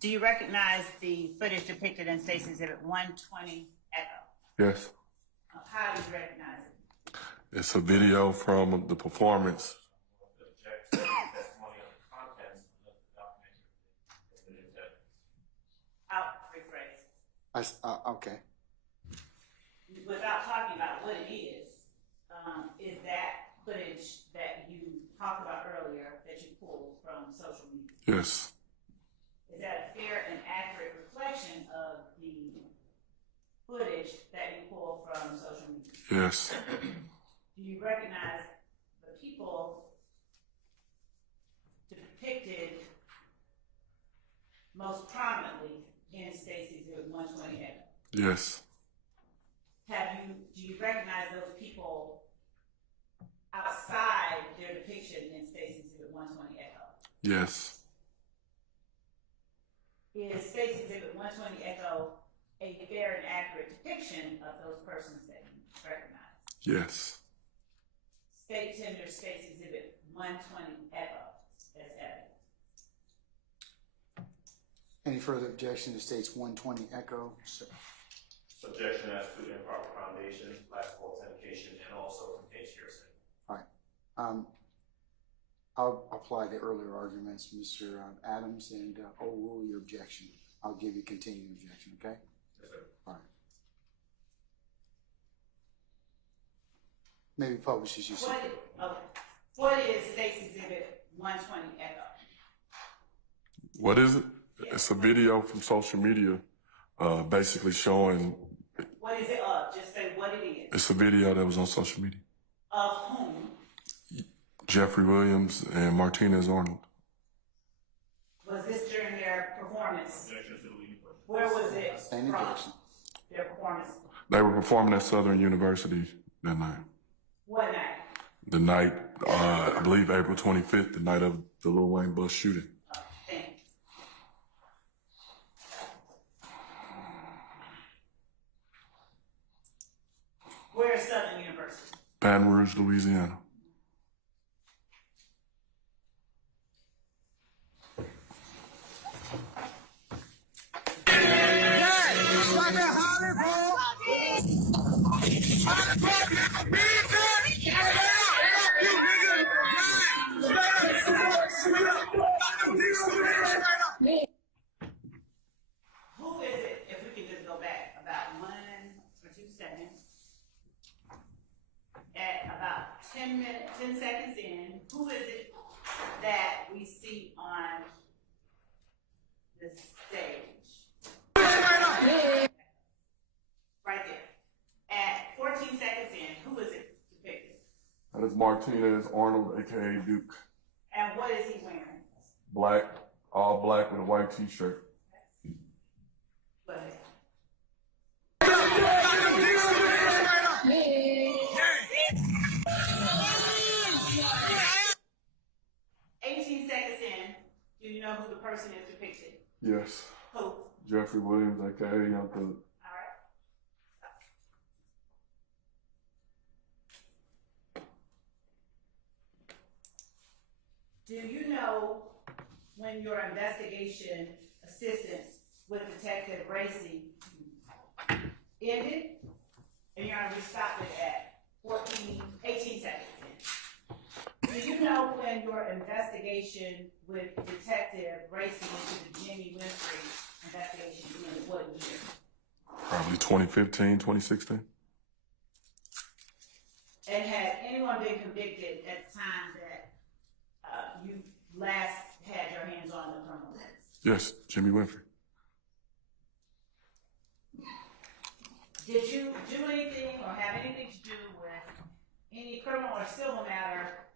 Do you recognize the footage depicted in State's Exhibit 120 Echo? Yes. How do you recognize it? It's a video from the performance. Object to the testimony of the contents of the documentary. I'll rephrase. Okay. Without talking about what it is that footage that you talked about earlier that you pulled from social media? Yes. Is that a fair and accurate reflection of the footage that you pulled from social media? Yes. Do you recognize the people depicted most prominently in Stacy's Exhibit 120 Echo? Yes. Do you recognize those people outside their depiction in Stacy's Exhibit 120 Echo? Yes. Is Stacy's Exhibit 120 Echo a fair and accurate depiction of those persons that you recognize? Yes. State tenders Stacy's Exhibit 120 Echo as evidence. Any further objection to State's 120 Echo? Subjection as to improper foundation, lack of authentication, and also contains hearsay. All right. I'll apply the earlier arguments, Mr. Adams, and overrule your objection. I'll give you continuing objection, okay? Yes, sir. All right. Maybe publish as you say. What is Stacy's Exhibit 120 Echo? What is it? It's a video from social media, basically showing. What is it of? Just say what it is. It's a video that was on social media. Of whom? Jeffrey Williams and Martinez Arnold. Was this during their performance? Objection to the leading question. Where was it Same from? objection. Their performance? They were performing at Southern University that night. What night? The night, I believe April 25th, the night of the Lil Wayne bus shooting. Thank you. Where is Southern University? Baton Rouge, Louisiana. Who is it, if we can just go back about 1 or 2 seconds, at about 10 seconds in, who is it that we see on the stage? Right there. At 14 seconds in, who is it depicted? That is Martinez Arnold, aka Duke. And what is he wearing? Black, all black with a white t-shirt. Go ahead. 18 seconds in, do you know who the person is depicted? Yes. Who? Jeffrey Williams, aka Young Thug. All right. Do you know when your investigation assistance with Detective Racy ended? And you're going to stop it at 18 seconds in. Do you know when your investigation with Detective Racy into the Jimmy Winfrey investigation ended? What year? Probably 2015, 2016. And had anyone been convicted at the time that you last had your hands on the criminal case? Yes, Jimmy Winfrey. Did you do anything or have anything to do with any criminal or civil matter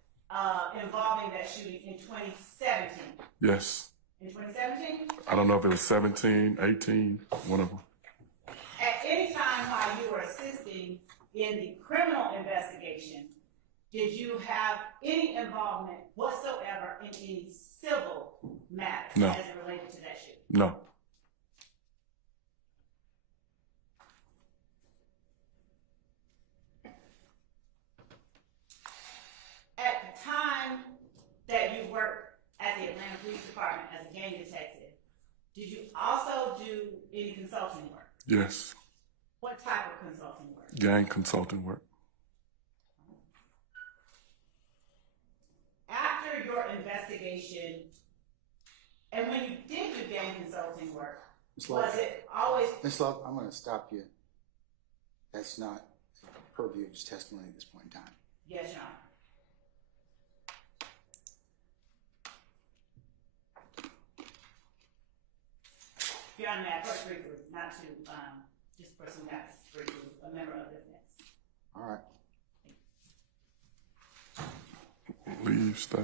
involving that shooting in 2017? Yes. In 2017? I don't know if it was 17, 18, one of them. At any time while you were assisting in the criminal investigation, did you have any involvement whatsoever in any civil matter No. as it related to that shooting? No. At the time that you worked at the Atlanta Police Department as a gang detective, did you also do any consulting work? Yes. What type of consulting work? Gang consulting work. After your investigation, and when you did do gang consulting work, was it always? Ms. Love, I'm going to stop you. That's not purview of his testimony at this point in time. Yes, Your Honor. Your Honor, may I first briefly, not to, just person that's briefly a member of the defense. All right. Leave, stay.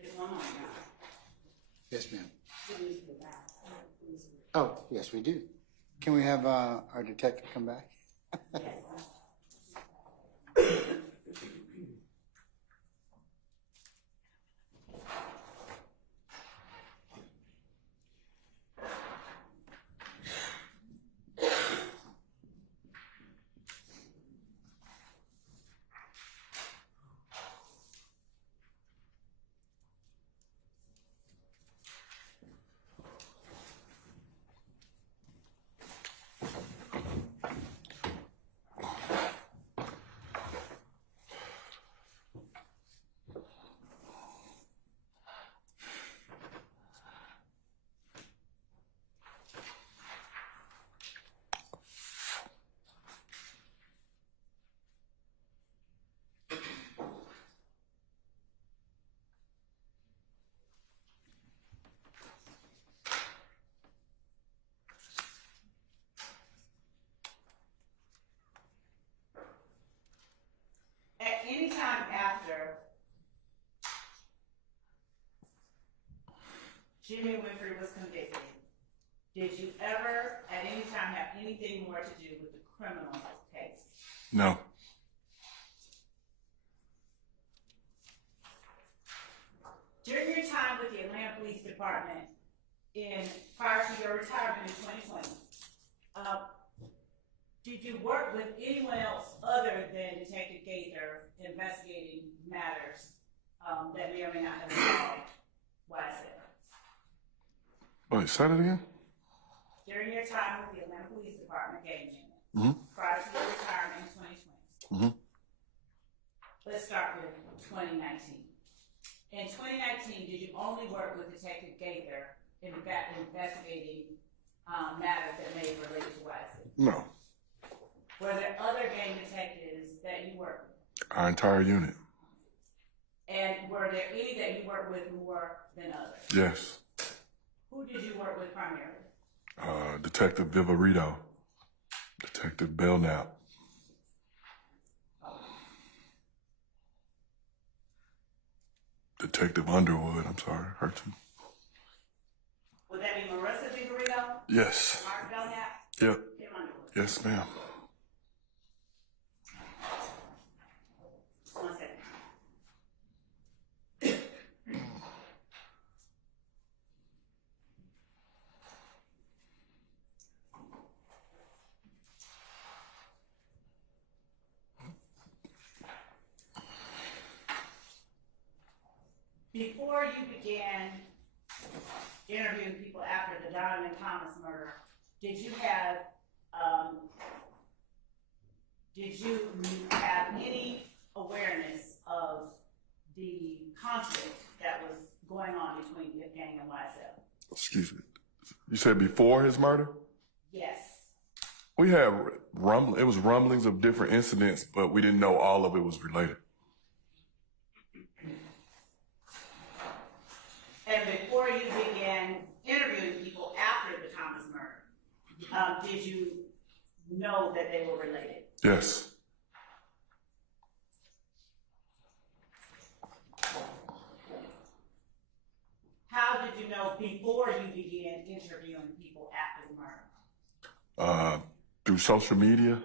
Just one moment, Your Honor. Yes, ma'am. We need to go back. Oh, yes, we do. Can we have our detective come back? Yes. At any time after Jimmy Winfrey was convicted, did you ever at any time have anything more to do with the criminal case? No. During your time with the Atlanta Police Department prior to your retirement in 2020, did you work with anyone else other than Detective Gaither investigating matters that may or may not have involved YSL? Wait, say it again? During your time with the Atlanta Police Department gang unit, Mm-hmm. prior to your retirement in 2020, Mm-hmm. let's start with 2019. In 2019, did you only work with Detective Gaither in investigating matters that may relate to YSL? No. Were there other gang detectives that you worked with? Our entire unit. And were there any that you worked with more than others? Yes. Who did you work with primarily? Detective Vivarito. Detective Belknap. Detective Underwood, I'm sorry, her too. Would that be Marissa Vivarito? Yes. Mark Belknap? Yep. Tim Underwood? Yes, ma'am. One second. Before you began interviewing people after the Donovan Thomas murder, did you have any awareness of the conflict that was going on between the gang and YSL? Excuse me. You said before his murder? Yes. We had it was rumblings of different incidents, but we didn't know all of it was related. And before you began interviewing people after the Thomas murder, did you know that they were related? Yes. How did you know before you began interviewing people after the murder? Through social media,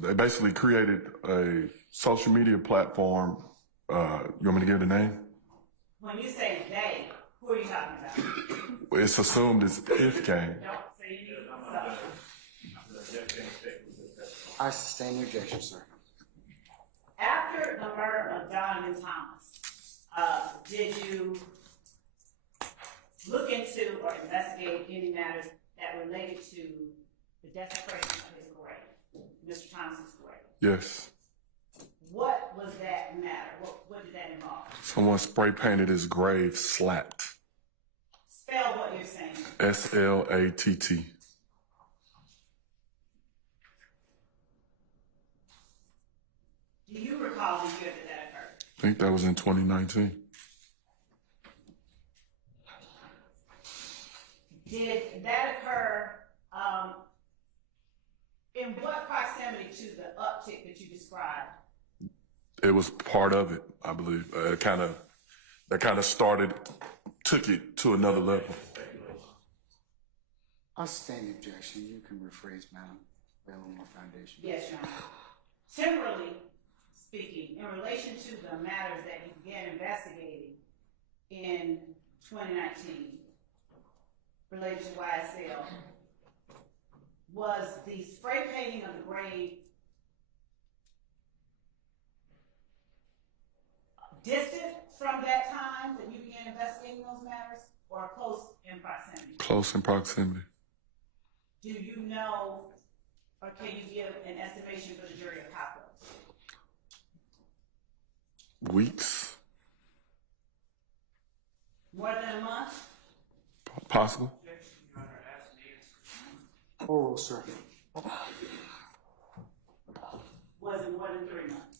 they basically created a social media platform. You want me to give the name? When you say they, who are you talking about? It's assumed it's if gang. Don't say any stuff. I sustain the objection, sir. After the murder of Donovan Thomas, did you look into or investigate any matters that related to the desecration of his grave, Mr. Thomas's grave? Yes. What was that matter? What did that involve? Someone spray painted his grave slat. Spell what you're saying. SLATT. Do you recall the year that occurred? I think that was in 2019. Did that occur in what proximity to the uptick that you described? It was part of it, I believe. That kind of took it to another level. I sustain the objection. You can rephrase, madam. Lay a little more foundation. Yes, Your Honor. Temporally speaking, in relation to the matters that you began investigating in 2019 related to YSL, was the spray painting of the grave distant from that time that you began investigating those matters, or close in proximity? Close in proximity. Do you know, or can you give an estimation for the jury of how close? Weeks? More than a month? Possible. Oral, sir. Was it more than 3 months?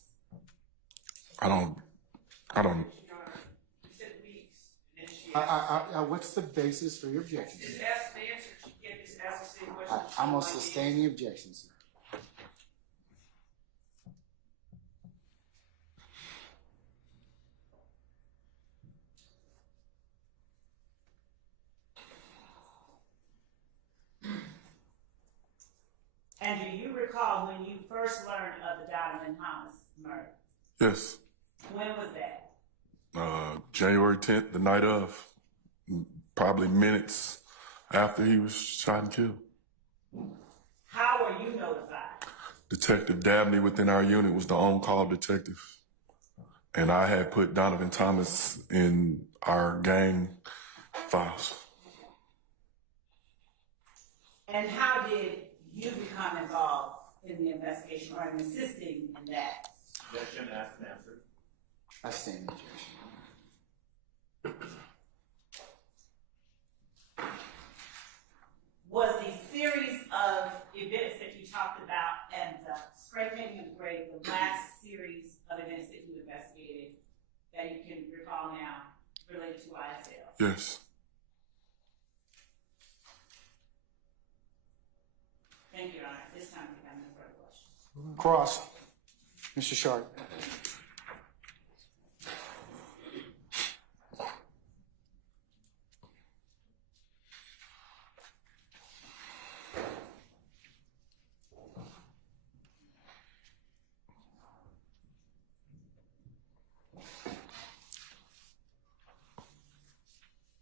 I don't. You said weeks, and then she asked. What's the basis for your objection? Just ask the answer. She can't just ask the same question. I'm going to sustain the objection, sir. And do you recall when you first learned of the Donovan Thomas murder? Yes. When was that? January 10th, the night of. Probably minutes after he was shot and killed. How were you notified? Detective Dabney within our unit was the on-call detective. And I had put Donovan Thomas in our gang files. And how did you become involved in the investigation or in assisting in that? Objection asked and answered. I sustain the objection. Was the series of events that you talked about and the spray painting of the grave the last series of events that you investigated that you can recall now related to YSL? Yes. Thank you, Your Honor. This time we have no further questions. Cross. Mr. Sharp.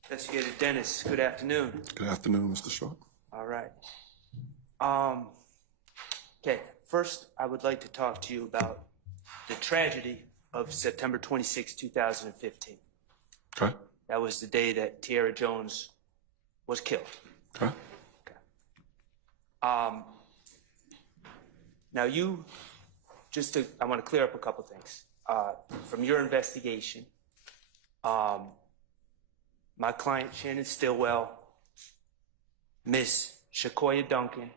Investigator Dennis, good afternoon. Good afternoon, Mr. Sharp. All right. Okay, first I would like to talk to you about the tragedy of September 26, 2015. Okay. That was the day that Tierra Jones was killed. Okay. Now I want to clear up a couple things. From your investigation, my client Shannon Stillwell, Miss Shakoya Duncan,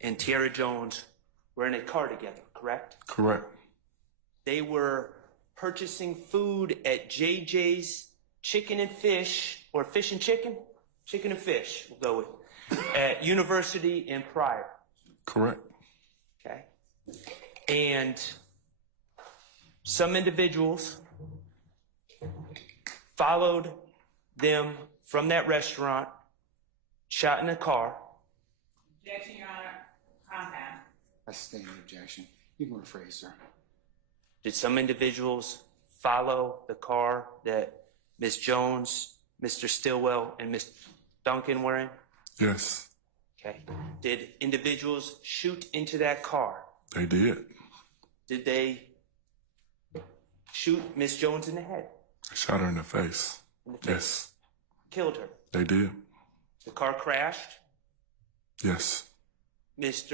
and Tierra Jones were in a car together, correct? Correct. They were purchasing food at JJ's Chicken and Fish, or Fish and Chicken? Chicken and Fish, we'll go with, at University in Pryor. Correct. Okay. And some individuals followed them from that restaurant, shot in a car. Objection, Your Honor. Compound. I sustain the objection. You can rephrase, sir. Did some individuals follow the car that Ms. Jones, Mr. Stillwell, and Ms. Duncan were in? Yes, Okay. Did individuals shoot into that car? they did. Did they shoot Ms. Jones in the head? I shot her in the face. In the face? Yes, Killed her? they did. The car crashed? Yes, Ms.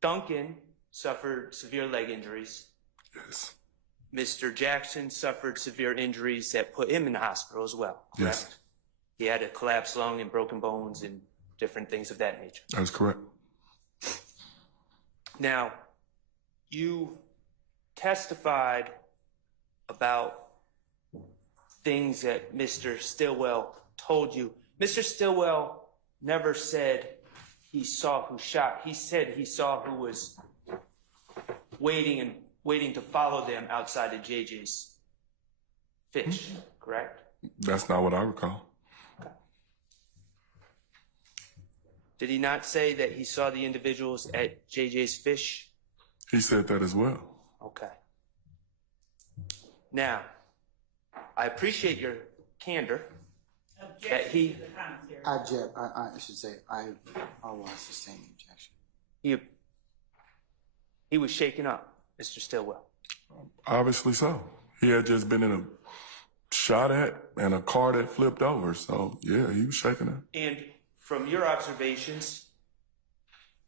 Duncan suffered severe leg injuries. yes, Mr. Jackson suffered severe injuries that put him in the hospital as well, correct? yes, He had a collapsed lung and broken bones and different things of that nature. that is correct. Now, you testified about things that Mr. Stillwell told you. Mr. Stillwell never said he saw who shot. He said he saw who was waiting to follow them outside of JJ's Fish, correct? That's not what I recall. Did he not say that he saw the individuals at JJ's Fish? He said that as well. Okay. Now, I appreciate your candor. Objection to the commentary. I should say, I will sustain the objection. He was shaken up, Mr. Stillwell. Obviously so. He had just been in a shot at and a car that flipped over. So yeah, he was shaking it. And from your observations,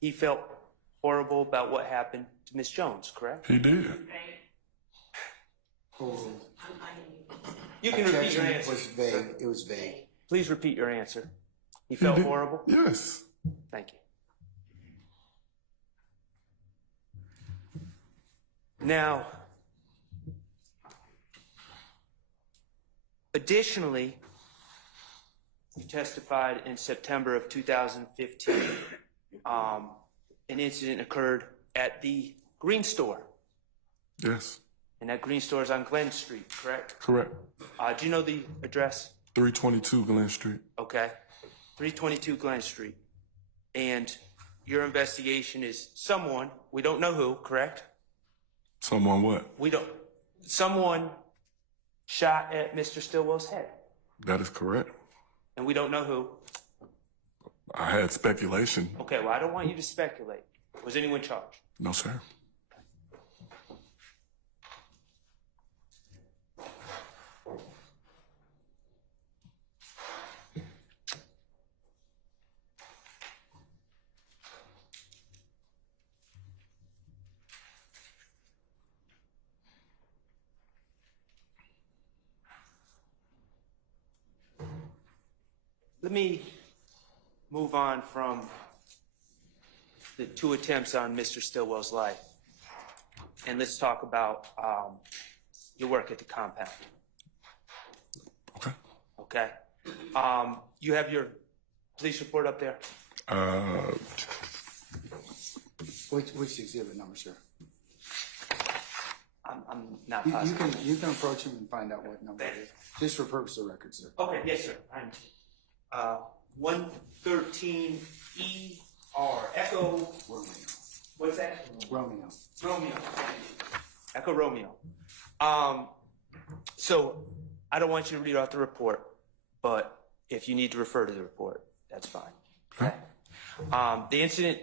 he felt horrible about what happened to Miss Jones, correct? He did. You can repeat your Objection answer. was vague. It was vague. Please repeat your answer. He felt horrible? Yes. Thank you. Now, additionally, you testified in September of 2015. An incident occurred at the Green Store. Yes. And that Green Store is on Glen Street, correct? Correct. Do you know the address? 322 Glen Street. Okay. 322 Glen Street. And your investigation is someone, we don't know who, correct? Someone what? Someone shot at Mr. Stillwell's head. That is correct. And we don't know who. I had speculation. Okay, well, I don't want you to speculate. Was anyone charged? No, sir. Let me move on from the two attempts on Mr. Stillwell's life. And let's talk about your work at the compound. Okay. Okay. You have your police report up there? Which exhibit number, sir? I'm not positive. You can approach him and find out what number it is. Just for purpose of record, sir. Okay, yes, sir. I'm 113ER. Echo. Romeo. What's that? Romeo. Romeo. Echo Romeo. So I don't want you to read off the report, but if you need to refer to the report, that's fine. Okay. The incident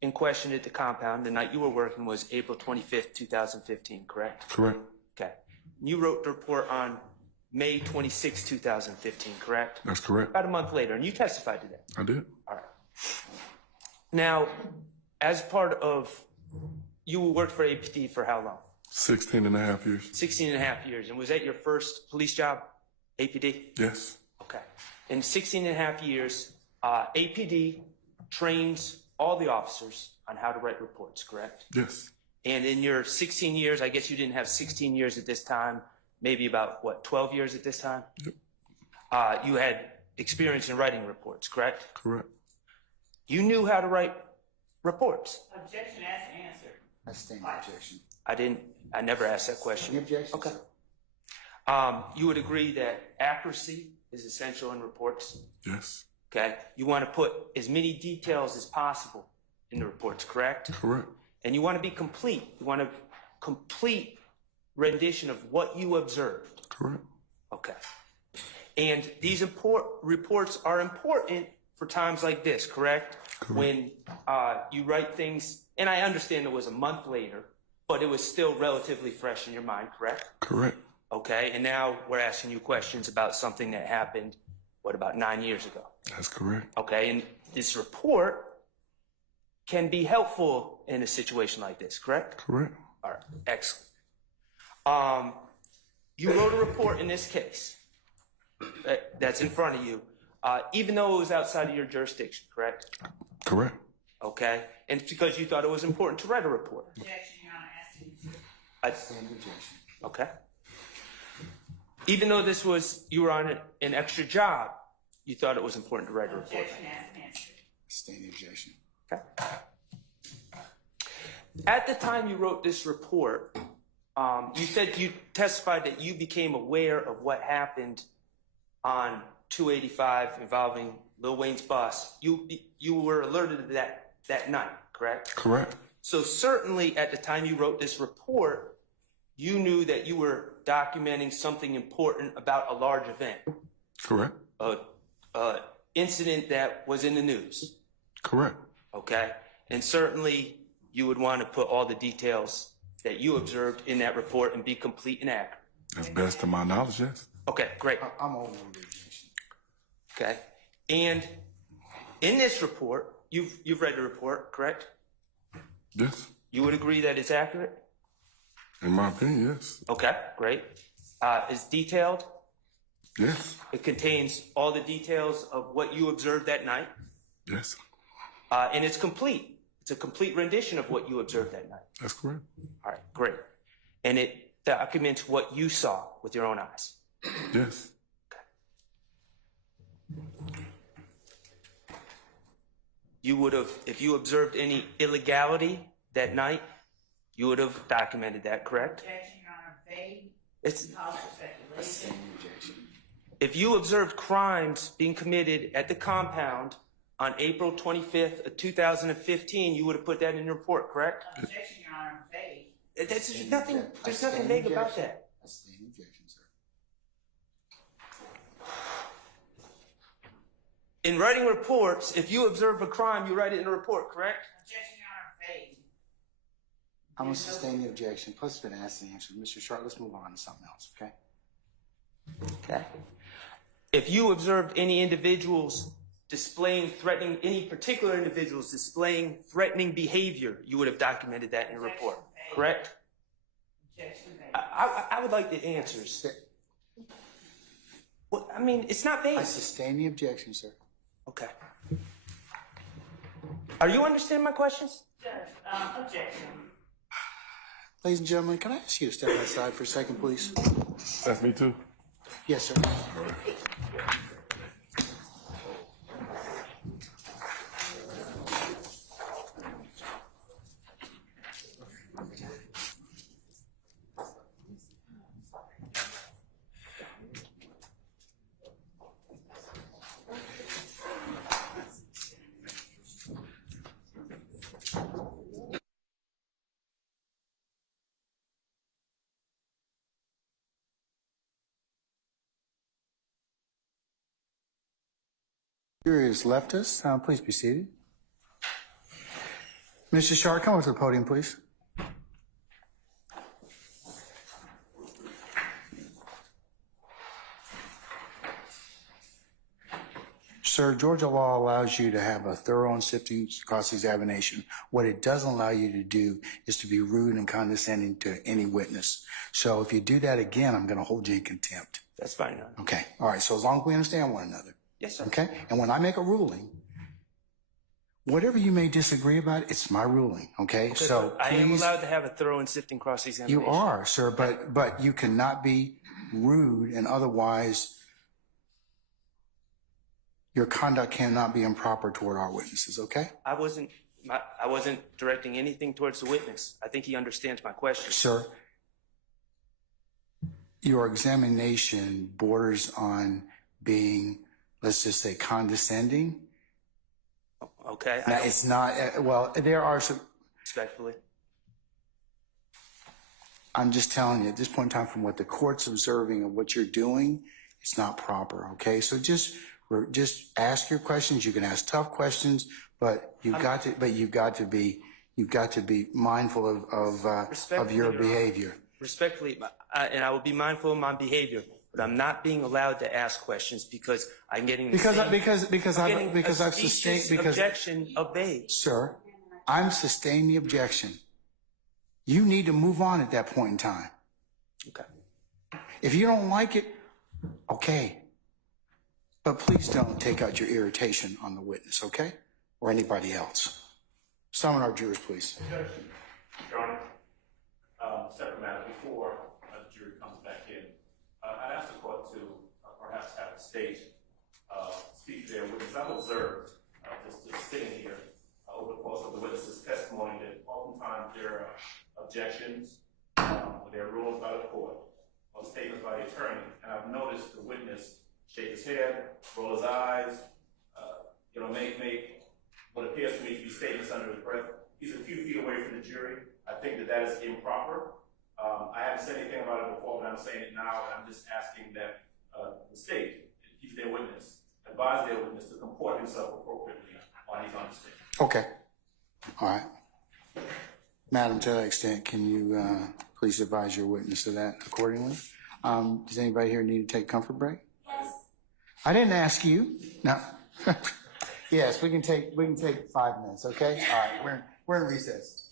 in question at the compound, the night you were working, was April 25th, 2015, correct? Correct. Okay. You wrote the report on May 26, 2015, correct? That's correct. About a month later, and you testified to that. I did. All right. Now, as part of, you worked for APD for how long? 16 and a half years. 16 and a half years. And was that your first police job, APD? Yes. Okay. In 16 and a half years, APD trains all the officers on how to write reports, correct? Yes. And in your 16 years, I guess you didn't have 16 years at this time, maybe about, what, 12 years at this time? Yep. You had experience in writing reports, correct? Correct. You knew how to write reports. Objection as answered. I sustain the objection. I never asked that question. Any objection? Okay. Sir? You would agree that accuracy is essential in reports? Yes. Okay. You want to put as many details as possible in the reports, correct? Correct. And you want to be complete. You want a complete rendition of what you observed. Correct. Okay. And these reports are important for times like this, correct? Correct. When you write things, and I understand it was a month later, but it was still relatively fresh in your mind, correct? Correct. Okay. And now we're asking you questions about something that happened, what, about 9 years ago? That's correct. Okay. And this report can be helpful in a situation like this, correct? Correct. All right, excellent. You wrote a report in this case that's in front of you, even though it was outside of your jurisdiction, correct? Correct. Okay, and it's because you thought it was important to write a report. Objection, Your Honor, as to Sustain the objection. Okay. Even though this was, you were on an extra job, you thought it was important to write a report. objection as answered. Sustain the objection. Okay. At the time you wrote this report, you said you testified that you became aware of what happened on 285 involving Lil Wayne's bus. You were alerted to that night, correct? Correct. So certainly at the time you wrote this report, you knew that you were documenting something important about a large event, Correct. a incident that was in the news. Correct. Okay? And certainly you would want to put all the details that you observed in that report and be complete and accurate. As best of my knowledge, yes. Okay, great. I'm over the objection. Okay. And in this report, you've read the report, correct? Yes. You would agree that it's accurate? In my opinion, yes. Okay, great. It's detailed. Yes. It contains all the details of what you observed that night. Yes. And it's complete. It's a complete rendition of what you observed that night. That's correct. All right, great. And it documents what you saw with your own eyes. Yes. You would have, if you observed any illegality that night, you would have documented that, correct? Objection, Your Honor, vague, It's, cause for speculation. Sustain the objection. if you observed crimes being committed at the compound on April 25th of 2015, you would have put that in your report, correct? Objection, Your Honor, vague. There's nothing vague about that. I sustain the objection, sir. In writing reports, if you observe a crime, you write it in a report, correct? Objection, Your Honor, vague. I'm going to sustain the objection. Plus, it's been asked and answered. Mr. Sharp, let's move on to something else, okay? Okay. If you observed any individuals any particular individuals displaying threatening behavior, you would have documented that in your report, correct? Objection, vague. I would like the answers. Well, I mean, it's not vague. I sustain the objection, sir. Okay. Are you understanding my questions? Judge, objection. Ladies and gentlemen, can I ask you to step outside for a second, please? That's me too. Yes, sir. Jury has left us. Please be seated. Mr. Shar, come up to the podium, please. Sir, Georgia law allows you to have a thorough and sifting cross-examination. What it doesn't allow you to do is to be rude and condescending to any witness. So if you do that again, I'm going to hold you in contempt. That's fine, Your Honor. Okay. All right. So as long as we understand one another. Yes, sir. Okay. And when I make a ruling, whatever you may disagree about, it's my ruling. Okay. So I am please, allowed to have a thorough and sifting cross-examination. you are, sir, but you cannot be rude and otherwise your conduct cannot be improper toward our witnesses. Okay. I wasn't directing anything towards the witness. I think he understands my question. Sir, your examination borders on being, let's just say, condescending. Okay. Now, it's not, well, there are some, Respectfully. I'm just telling you at this point in time, from what the court's observing of what you're doing, it's not proper. Okay. So just ask your questions. You can ask tough questions, but you've got to be mindful of your behavior. Respectfully, and I will be mindful of my behavior, but I'm not being allowed to ask questions because I'm getting Because I've sustained, objection obeyed. Sir, I'm sustaining the objection. You need to move on at that point in time. Okay. If you don't like it, okay. But please don't take out your irritation on the witness, okay? Or anybody else. Summon our jurors, please. Your Honor, separate matter, before the jury comes back in, I'd ask the court to perhaps have the state speak to their witness. I've observed, just sitting here over the course of the witness's testimony, that oftentimes there are objections, there are rules by the court, or statements by the attorney, and I've noticed the witness shake his head, roll his eyes, make what appears to me to be statements under his breath. He's a few feet away from the jury. I think that is improper. I haven't said anything about it before, but I'm saying it now, and I'm just asking that the state, if he's their witness, advise their witness to comport himself appropriately while he's on the stand. Okay. All right. Madam, to that extent, can you please advise your witness of that accordingly? Does anybody here need to take a comfort break? Yes. I didn't ask you. No. Yes, we can take 5 minutes, okay? All right, we're in recess.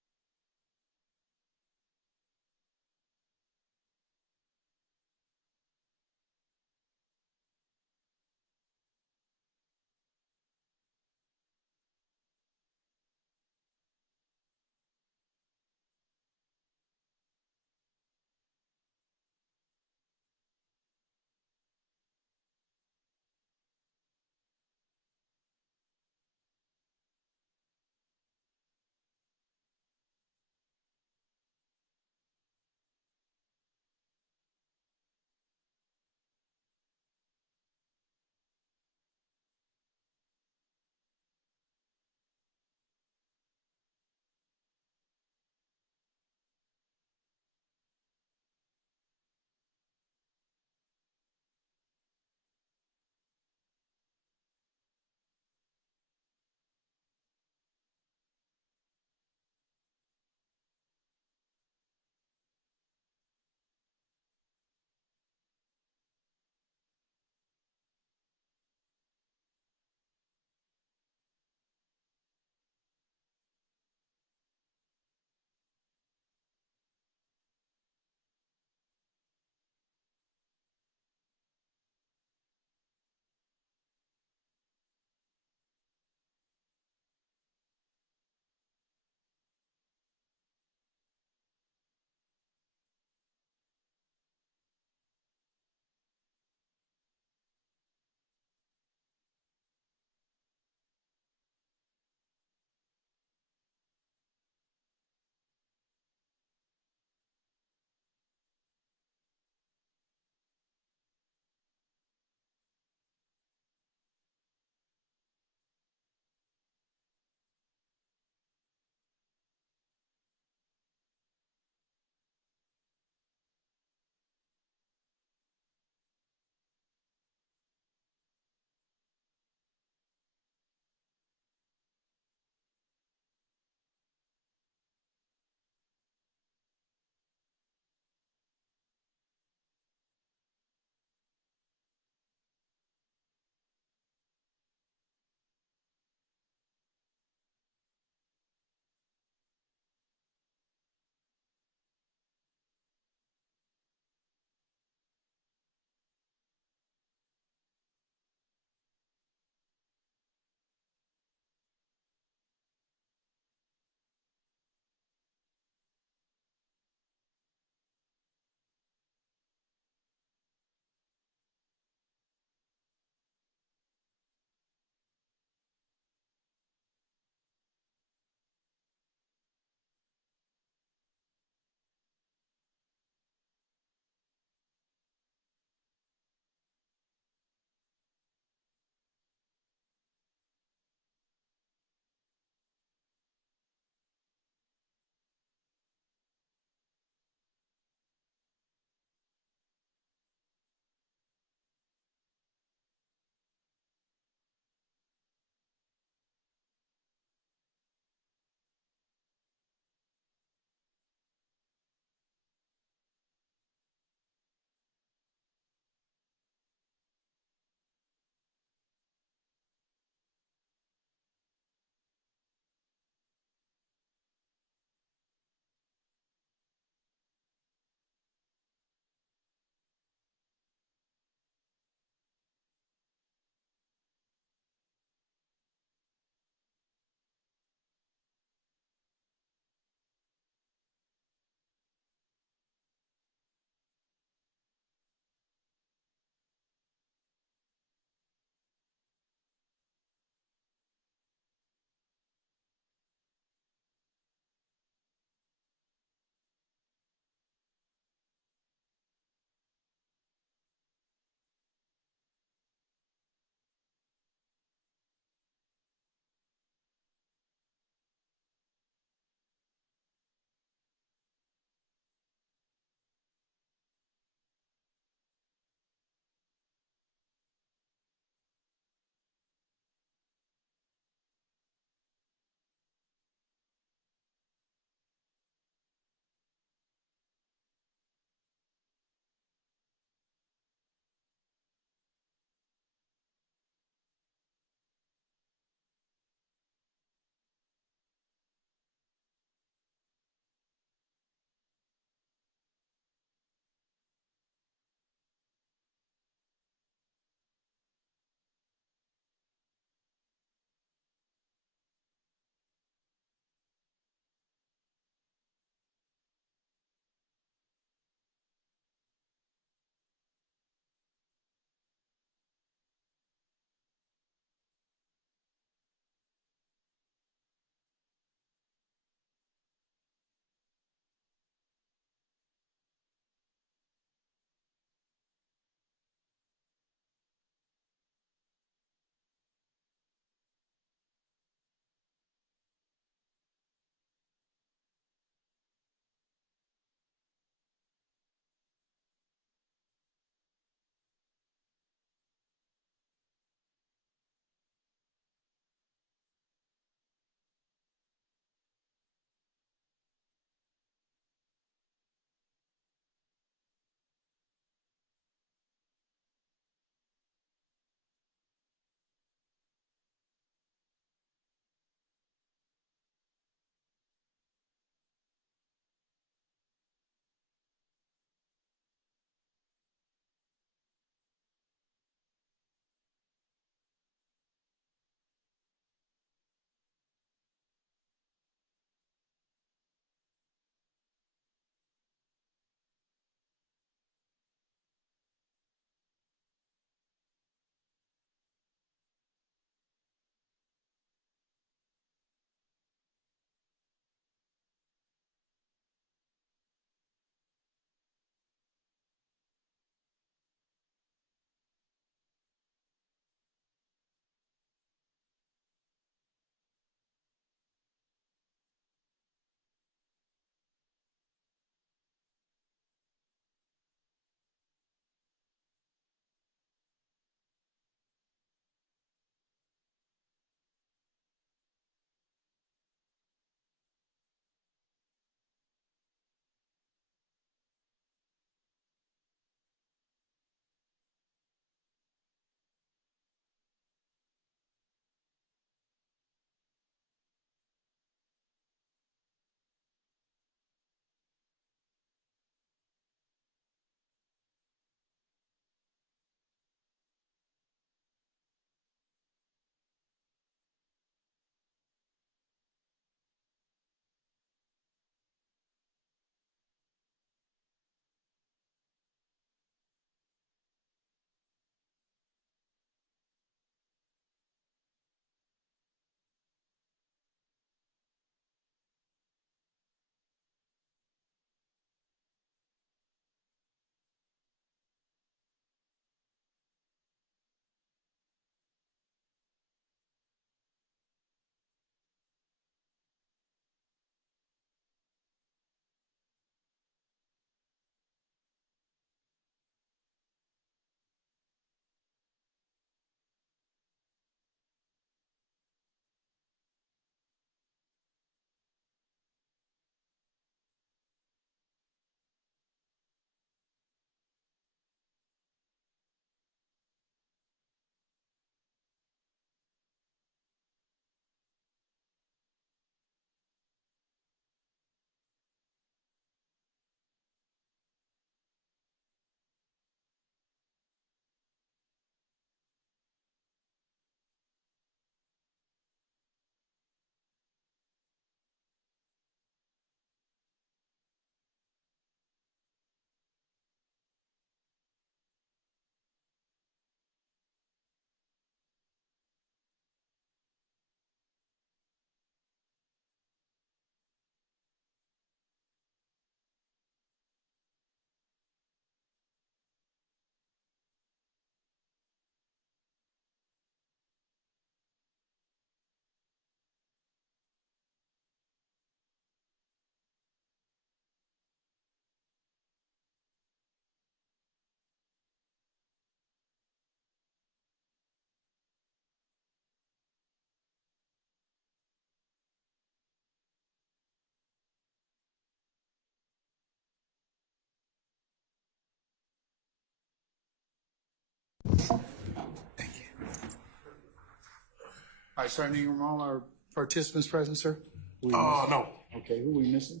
right, Sergeant Ingram, all our participants present, sir? No. Okay, who are we missing?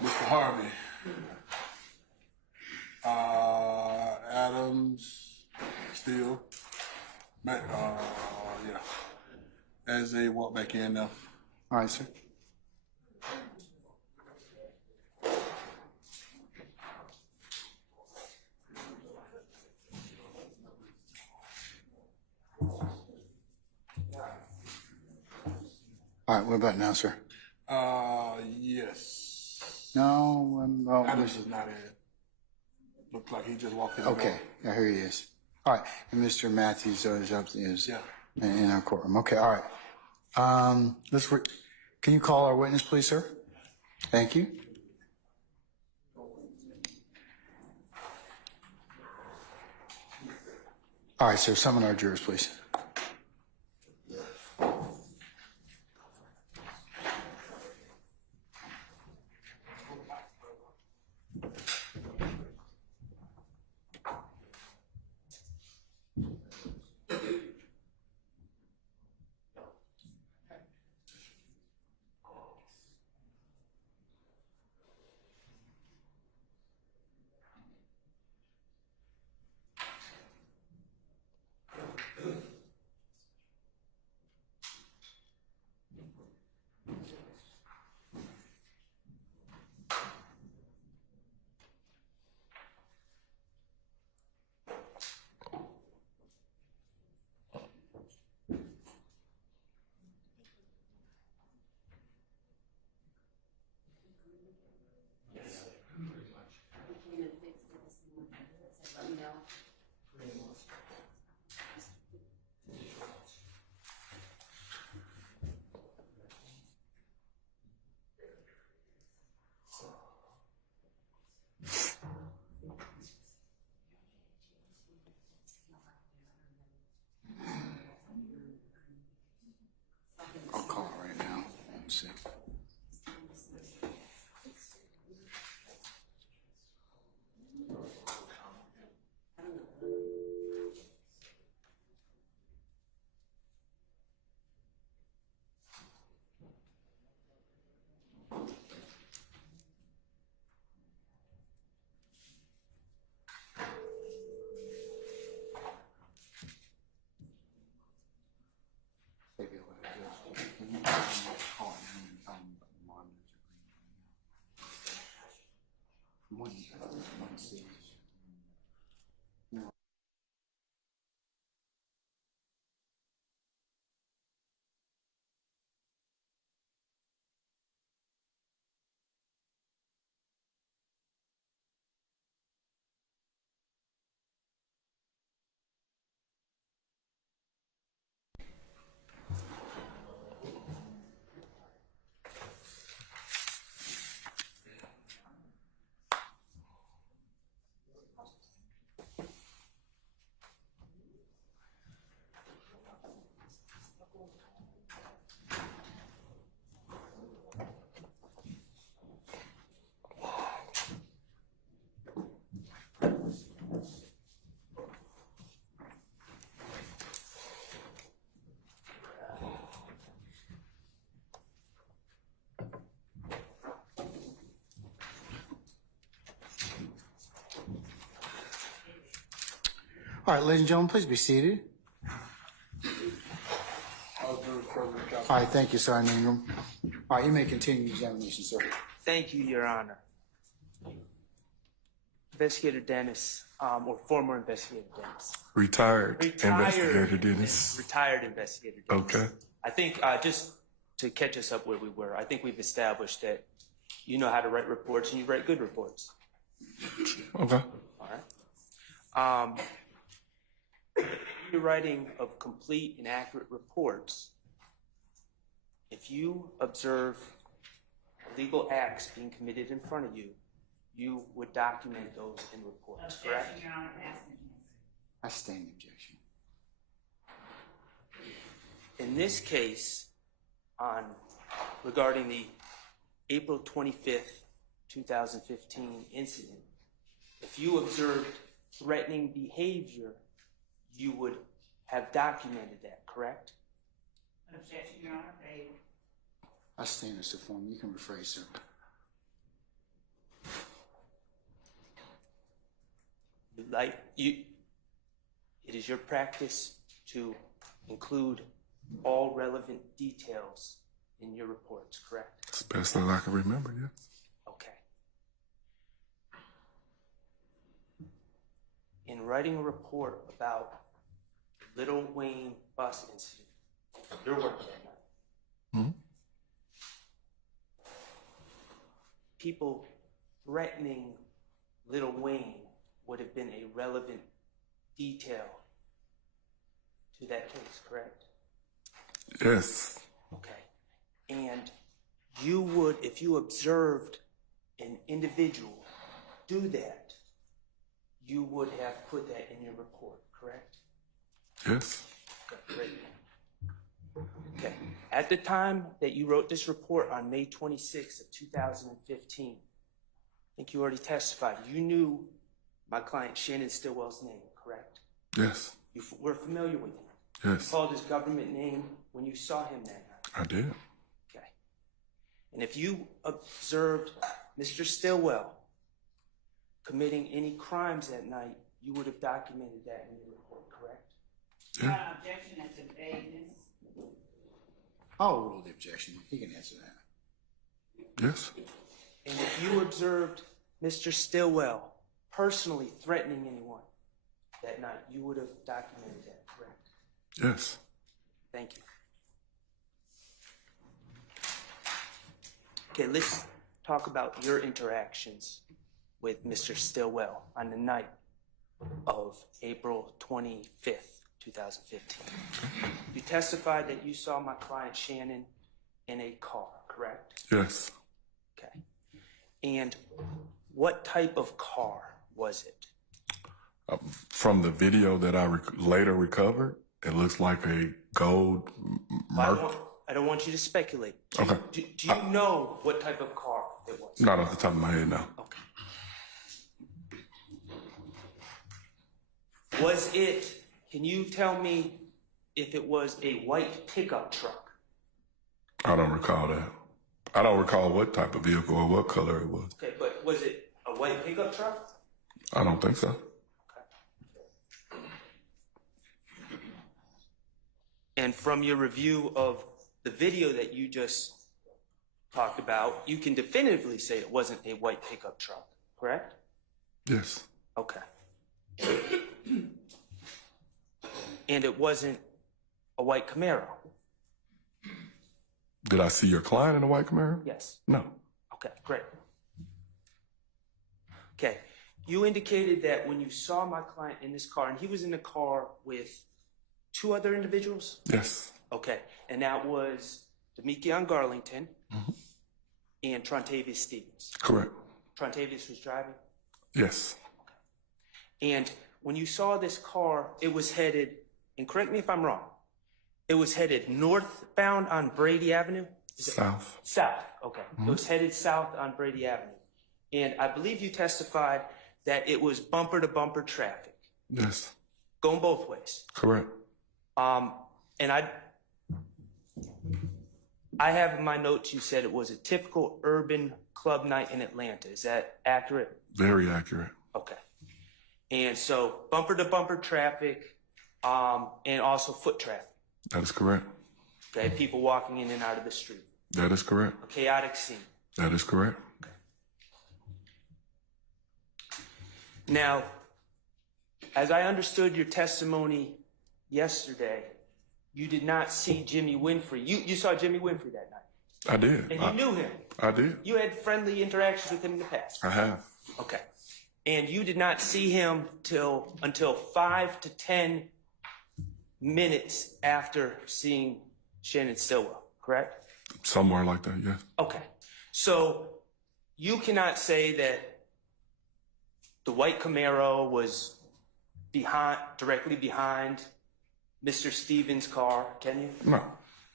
Mr. Harvey. Adams, Steele. Yeah. As they walk back in now. All right, sir. All right, what about now, sir? Yes. No, Adams is not in. Looks like he just walked in. okay, yeah, here he is. All right, and Mr. Matthews is upstairs Yeah. in our courtroom. Okay, all right. Can you call our witness, please, sir? Thank you. All right, sir, summon our jurors, please. Let me know. I'll call it right now. Let's see. Maybe I'll let it go. Can you call him and tell him about the monitors agreement? One stage. All right, ladies and gentlemen, please be seated. All right, thank you, Sergeant Ingram. All right, you may continue the examination, sir. Thank you, Your Honor. Investigator Dennis, or former Investigator Dennis. Retired Investigator Dennis. Retired Investigator Dennis. Okay. I think, just to catch us up where we were, I think we've established that you know how to write reports and you write good reports. Okay. All right. You're writing of complete and accurate reports. If you observe illegal acts being committed in front of you, you would document those in reports, correct? Objection, Your Honor, asking. I stand the objection. In this case, regarding the April 25th, 2015 incident, if you observed threatening behavior, you would have documented that, correct? Objection, Your Honor. I stand as to form. You can rephrase, sir. It is your practice to include all relevant details in your reports, correct? It's best that I can remember, yes. Okay. In writing a report about the Little Wayne bus incident, your work that night, people threatening Little Wayne would have been a relevant detail to that case, correct? Yes. Okay. And you would, if you observed an individual do that, you would have put that in your report, correct? Yes. Okay, great. Okay. At the time that you wrote this report on May 26th of 2015, I think you already testified, you knew my client Shannon Stillwell's name, correct? Yes. You were familiar with him? Yes. You called his government name when you saw him that night? I did. Okay. And if you observed Mr. Stillwell committing any crimes that night, you would have documented that in your report, correct? Yeah. Objection as to vagueness. I'll rule the objection. He can answer that. Yes. And if you observed Mr. Stillwell personally threatening anyone that night, you would have documented that, correct? Yes. Thank you. Okay, let's talk about your interactions with Mr. Stillwell on the night of April 25th, 2015. You testified that you saw my client Shannon in a car, correct? Yes. Okay. And what type of car was it? From the video that I later recovered, it looks like a gold Merc. I don't want you to speculate. Okay. Do you know what type of car it was? Not off the top of my head, no. Okay. Was it, can you tell me if it was a white pickup truck? I don't recall that. I don't recall what type of vehicle or what color it was. Okay, but was it a white pickup truck? I don't think so. Okay. And from your review of the video that you just talked about, you can definitively say it wasn't a white pickup truck, correct? Yes. Okay. And it wasn't a white Camaro? Did I see your client in a white Camaro? Yes. No. Okay, great. Okay, you indicated that when you saw my client in this car, and he was in the car with two other individuals? Yes. Okay, and that was Demekion Garlington and Trontavious Stevens. Correct. Trontavious was driving? Yes. And when you saw this car, it was headed, and correct me if I'm wrong, it was headed northbound on Brady Avenue? South. South, okay. It was headed south on Brady Avenue. And I believe you testified that it was bumper to bumper traffic. Yes. Going both ways. Correct. And I have in my notes you said it was a typical urban club night in Atlanta. Is that accurate? Very accurate. Okay. And so bumper to bumper traffic, and also foot traffic. That is correct. Okay, people walking in and out of the street. That is correct. A chaotic scene. That is correct. Now, as I understood your testimony yesterday, you did not see Jimmy Winfrey. You saw Jimmy Winfrey that night. I did. And you knew him. I did. You had friendly interactions with him in the past. I have. Okay. And you did not see him until 5 to 10 minutes after seeing Shannon Stillwell, correct? Somewhere like that, yes. Okay. So you cannot say that the white Camaro was directly behind Mr. Stevens' car, can you? No.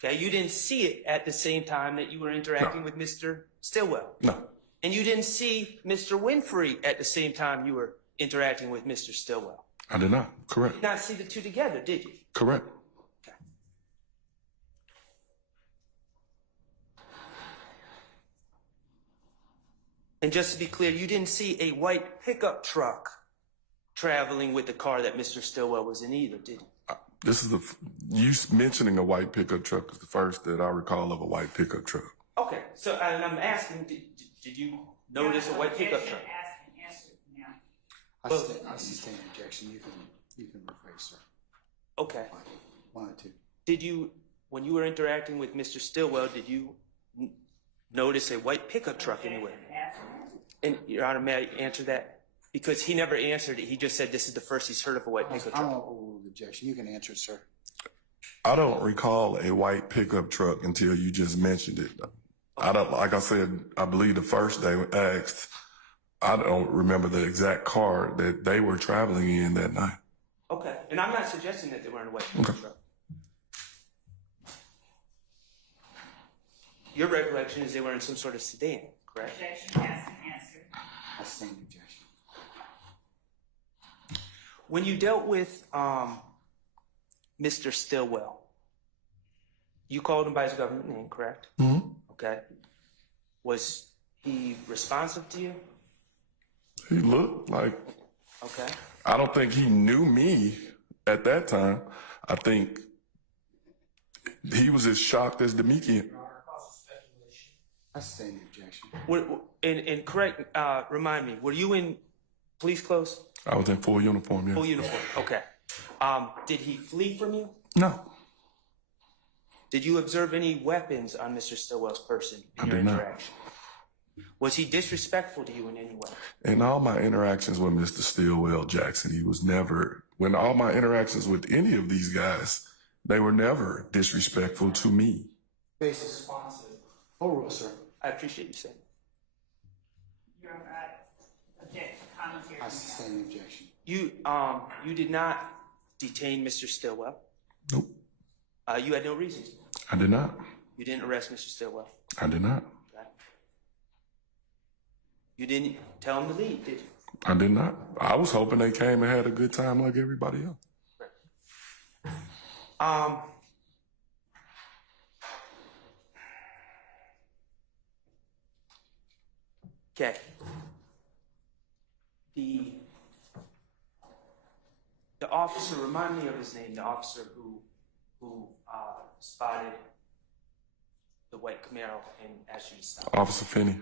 Okay, you didn't see it at the same time that you were interacting with Mr. Stillwell. No. And you didn't see Mr. Winfrey at the same time you were interacting with Mr. Stillwell. I did not. Correct. You did not see the two together, did you? Correct. Okay. And just to be clear, you didn't see a white pickup truck traveling with the car that Mr. Stillwell was in either, did you? This is you mentioning a white pickup truck is the first that I recall of a white pickup truck. Okay, so and I'm asking, did you notice a white pickup truck? I sustain objection. You can rephrase, sir. Okay. One or two. Did you, when you were interacting with Mr. Stillwell, did you notice a white pickup truck anywhere? And Your Honor, may I answer that? Because he never answered it. He just said this is the first he's heard of a white pickup I truck. don't overrule the objection. You can answer it, sir. I don't recall a white pickup truck until you just mentioned it. I don't, like I said, I believe the first day asked, I don't remember the exact car that they were traveling in that night. Okay, and I'm not suggesting that they were in a white pickup truck. Your recollection is they were in some sort of sedan, correct? Objection has been answered. I sustain the objection. When you dealt with Mr. Stillwell, you called him by his government name, correct? Mm-hmm. Okay. Was he responsive to you? He looked like, Okay. I don't think he knew me at that time. I think he was as shocked as Demikian. I sustain the objection. And correct, remind me, were you in police clothes? I was in full uniform, yes. Full uniform, okay. Did he flee from you? No, Did you observe any weapons on Mr. Stillwell's person in your did not. interaction? Was he disrespectful to you in any way? in all my interactions with Mr. Stillwell Jackson, he was never, when all my interactions with any of these guys, they were never disrespectful to me. Basis. Responsive. Overrule, sir. I appreciate you saying that. Your objection, commentary. I sustain the objection. You did not detain Mr. Stillwell. Nope, You had no reason to. I did not. You didn't arrest Mr. Stillwell. I did not. Okay. You didn't tell him to leave, did you? I did not. I was hoping they came and had a good time like everybody else. Okay. The officer, remind me of his name, the officer who spotted the white Camaro and asked you to stop. Officer Finney.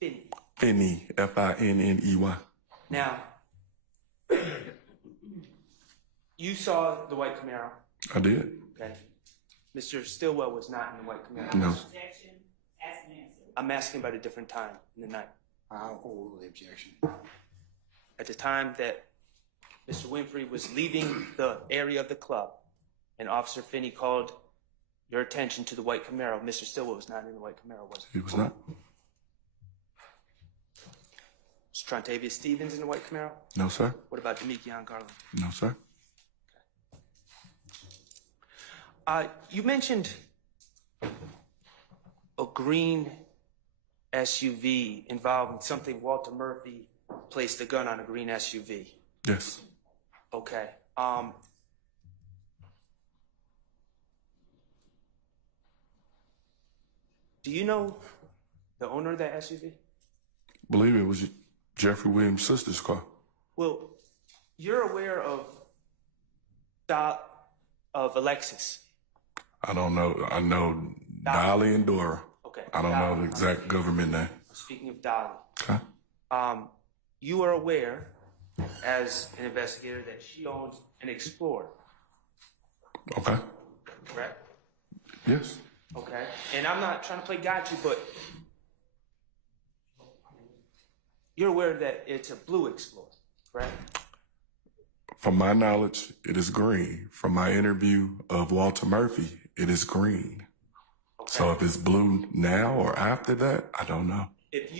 Finney. Finney, Finney. Now, you saw the white Camaro, I did. okay? Mr. Stillwell was not in the white Camaro. No. Objection has been answered. I'm asking about a different time in the night. I'll overrule the objection. At the time that Mr. Winfrey was leaving the area of the club, and Officer Finney called your attention to the white Camaro, Mr. Stillwell was not in the white Camaro, was he? He was not. Was Trontavia Stevens in the white Camaro? No, sir. What about Demikian Garland? No, sir. You mentioned a green SUV involving something Walter Murphy placed a gun on a green SUV. Yes. Okay. Do you know the owner of that SUV? Believe it was Jeffrey Williams' sister's car. Well, you're aware of Alexis. I don't know. I know Dolly and Dora. Okay. I don't know the exact government name. Speaking of Dolly, Okay. you are aware, as an investigator, that she owns an Explorer, Okay. correct? Yes. Okay. And I'm not trying to play gotcha, but you're aware that it's a blue Explorer, correct? From my knowledge, it is green. From my interview of Walter Murphy, it is green. Okay. So if it's blue now or after that, I don't know. If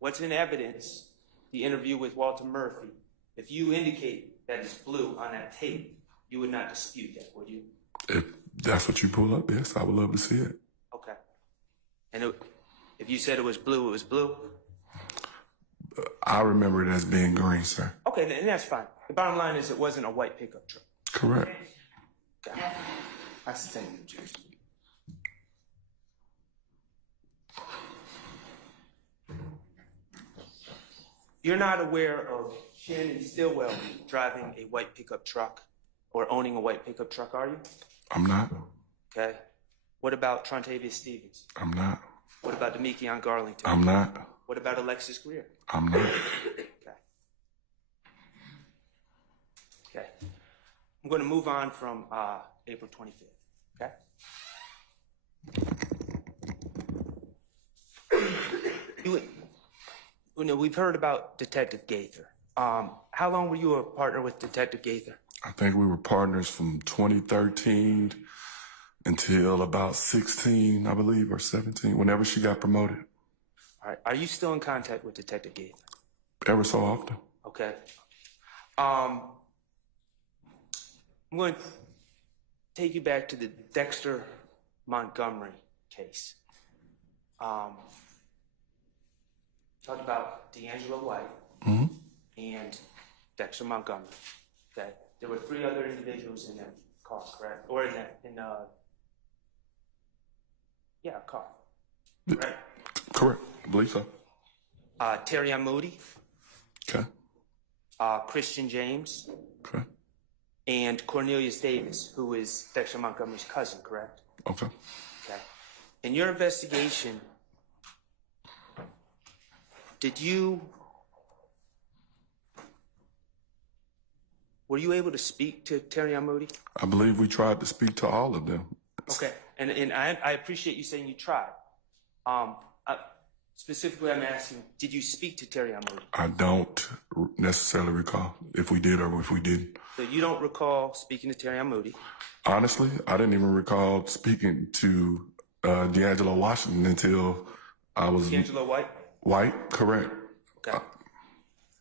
what's in evidence, the interview with Walter Murphy, if you indicate that it's blue on that tape, you would not dispute that, would you? If that's what you pull up, yes, I would love to see it. Okay. And if you said it was blue, it was blue? I remember it as being green, sir. Okay, then that's fine. The bottom line is it wasn't a white pickup truck. Correct. Got it. I sustain the objection. You're not aware of Shannon Stillwell driving a white pickup truck or owning a white pickup truck, are you? I'm not. Okay. What about Trontavious Stevens? I'm not. What about Demekion Garlington? I'm not. What about Alexis Greer? I'm not. Okay. Okay. I'm going to move on from April 25th. Okay. We've heard about Detective Gaither. How long were you a partner with Detective Gaither? I think we were partners from 2013 until about 16, I believe, or 17, whenever she got promoted. All right. Are you still in contact with Detective Gaither? Ever so often. Okay. I'm going to take you back to the Dexter Montgomery case. Talk about D'Angelo White and Dexter Montgomery. Okay. There were 3 other individuals in that car, correct? Or in car. Right? Correct. I believe so. Terry Moody, Okay. Christian James, Okay. and Cornelius Davis, who is Dexter Montgomery's cousin, correct? Okay. Okay. In your investigation, were you able to speak to Terry Moody? I believe we tried to speak to all of them. Okay. And I appreciate you saying you tried. Specifically, I'm asking, did you speak to Terry Moody? I don't necessarily recall if we did or if we didn't. So you don't recall speaking to Terry Moody? Honestly, I didn't even recall speaking to D'Angelo Washington until I was... D'Angelo White? White, correct. Okay.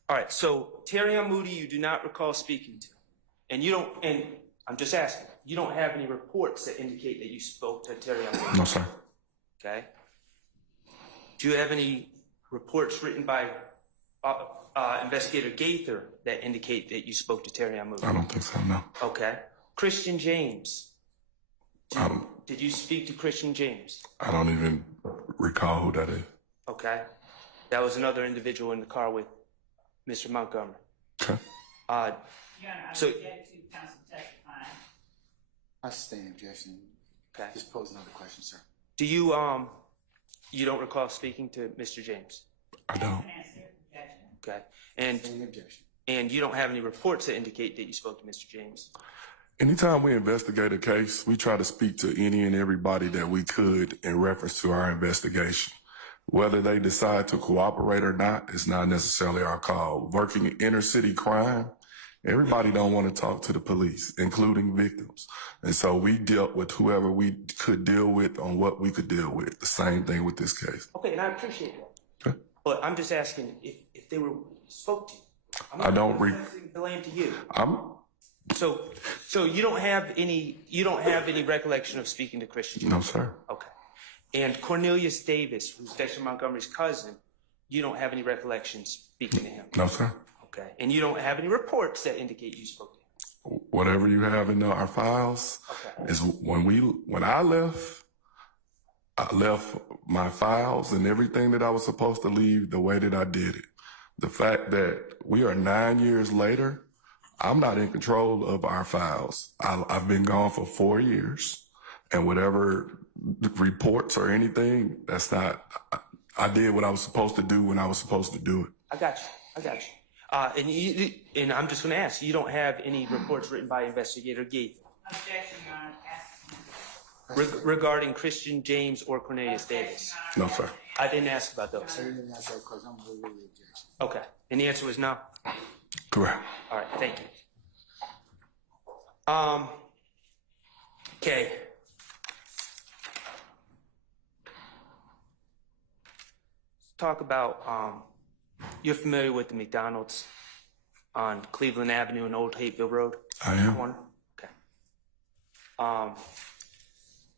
All right, so Terry Moody you do not recall speaking to. And I'm just asking, you don't have any reports that indicate that you spoke to Terry Moody? No, sir. Okay. Do you have any reports written by Investigator Gaither that indicate that you spoke to Terry Moody? I don't think so, no. Okay. Christian James. Did you speak to Christian James? I don't even recall who that is. Okay. That was another individual in the car with Mr. Montgomery. Okay. Your Honor, I So- object to counsel testifying. I sustain objection. Okay. Just pose another question, sir. Do you you don't recall speaking to Mr. James? I don't. Answer, objection. Okay. Any objection? And you don't have any reports that indicate that you spoke to Mr. James? Anytime we investigate a case, we try to speak to any and everybody that we could in reference to our investigation. Whether they decide to cooperate or not is not necessarily our call. Working in inner city crime, everybody don't want to talk to the police, including victims. And so we dealt with whoever we could deal with on what we could deal with. The same thing with this case. Okay, and I appreciate that. Okay. But I'm just asking if they spoke to you. I don't blame to you. I'm So you don't have any recollection of speaking to Christian James? no, sir. Okay. And Cornelius Davis, who's Dexter Montgomery's cousin, you don't have any recollection speaking to him? No, sir. Okay. And you don't have any reports that indicate you spoke to him? Whatever you have in our files is when I left my files and everything that I was supposed to leave the way that I did it. The fact that we are 9 years later, I'm not in control of our files. I've been gone for 4 years, and whatever reports or anything, that's not, I did what I was supposed to do when I was supposed to do it. I got you. And I'm just going to ask, you don't have any reports written by Investigator Gaither Objection, Your Honor. regarding Christian James or Cornelius Davis? No, sir. I didn't ask about those. I didn't ask that question. I'm going to the objection. Okay. And the answer was no? Correct. All right. Thank you. Okay. Let's talk about, you're familiar with the McDonald's on Cleveland Avenue and Old Hateville Road? I am. Corner? Okay.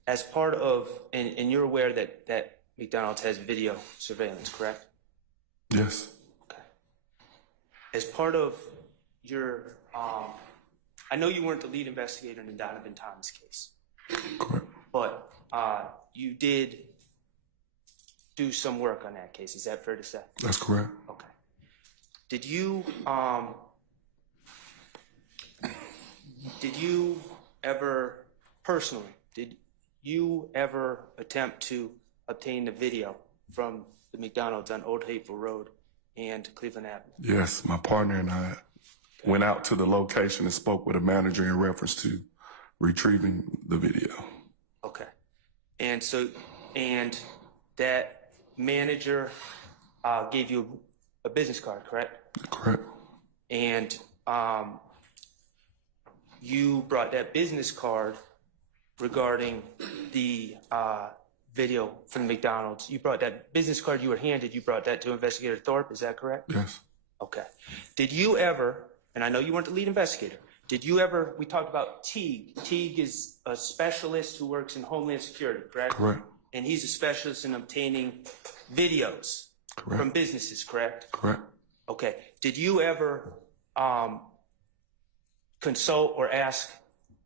As part of, and you're aware that McDonald's has video surveillance, correct? Yes. Okay. As part of your, I know you weren't the lead investigator in the Donovan Thomas case, Correct. but you did do some work on that case. Is that fair to say? That's correct. Okay. did you ever personally, did you ever attempt to obtain the video from the McDonald's on Old Hateful Road and Cleveland Avenue? Yes, my partner and I went out to the location and spoke with a manager in reference to retrieving the video. Okay. And that manager gave you a business card, correct? Correct. And you brought that business card regarding the video from the McDonald's. You brought that business card you were handed, you brought that to Investigator Thorpe, is that correct? Yes. Okay. Did you ever, and I know you weren't the lead investigator, did you ever, we talked about Teague. Teague is a specialist who works in Homeland Security, correct? Correct. And he's a specialist in obtaining videos from businesses, correct? Correct. Okay. Did you ever consult or ask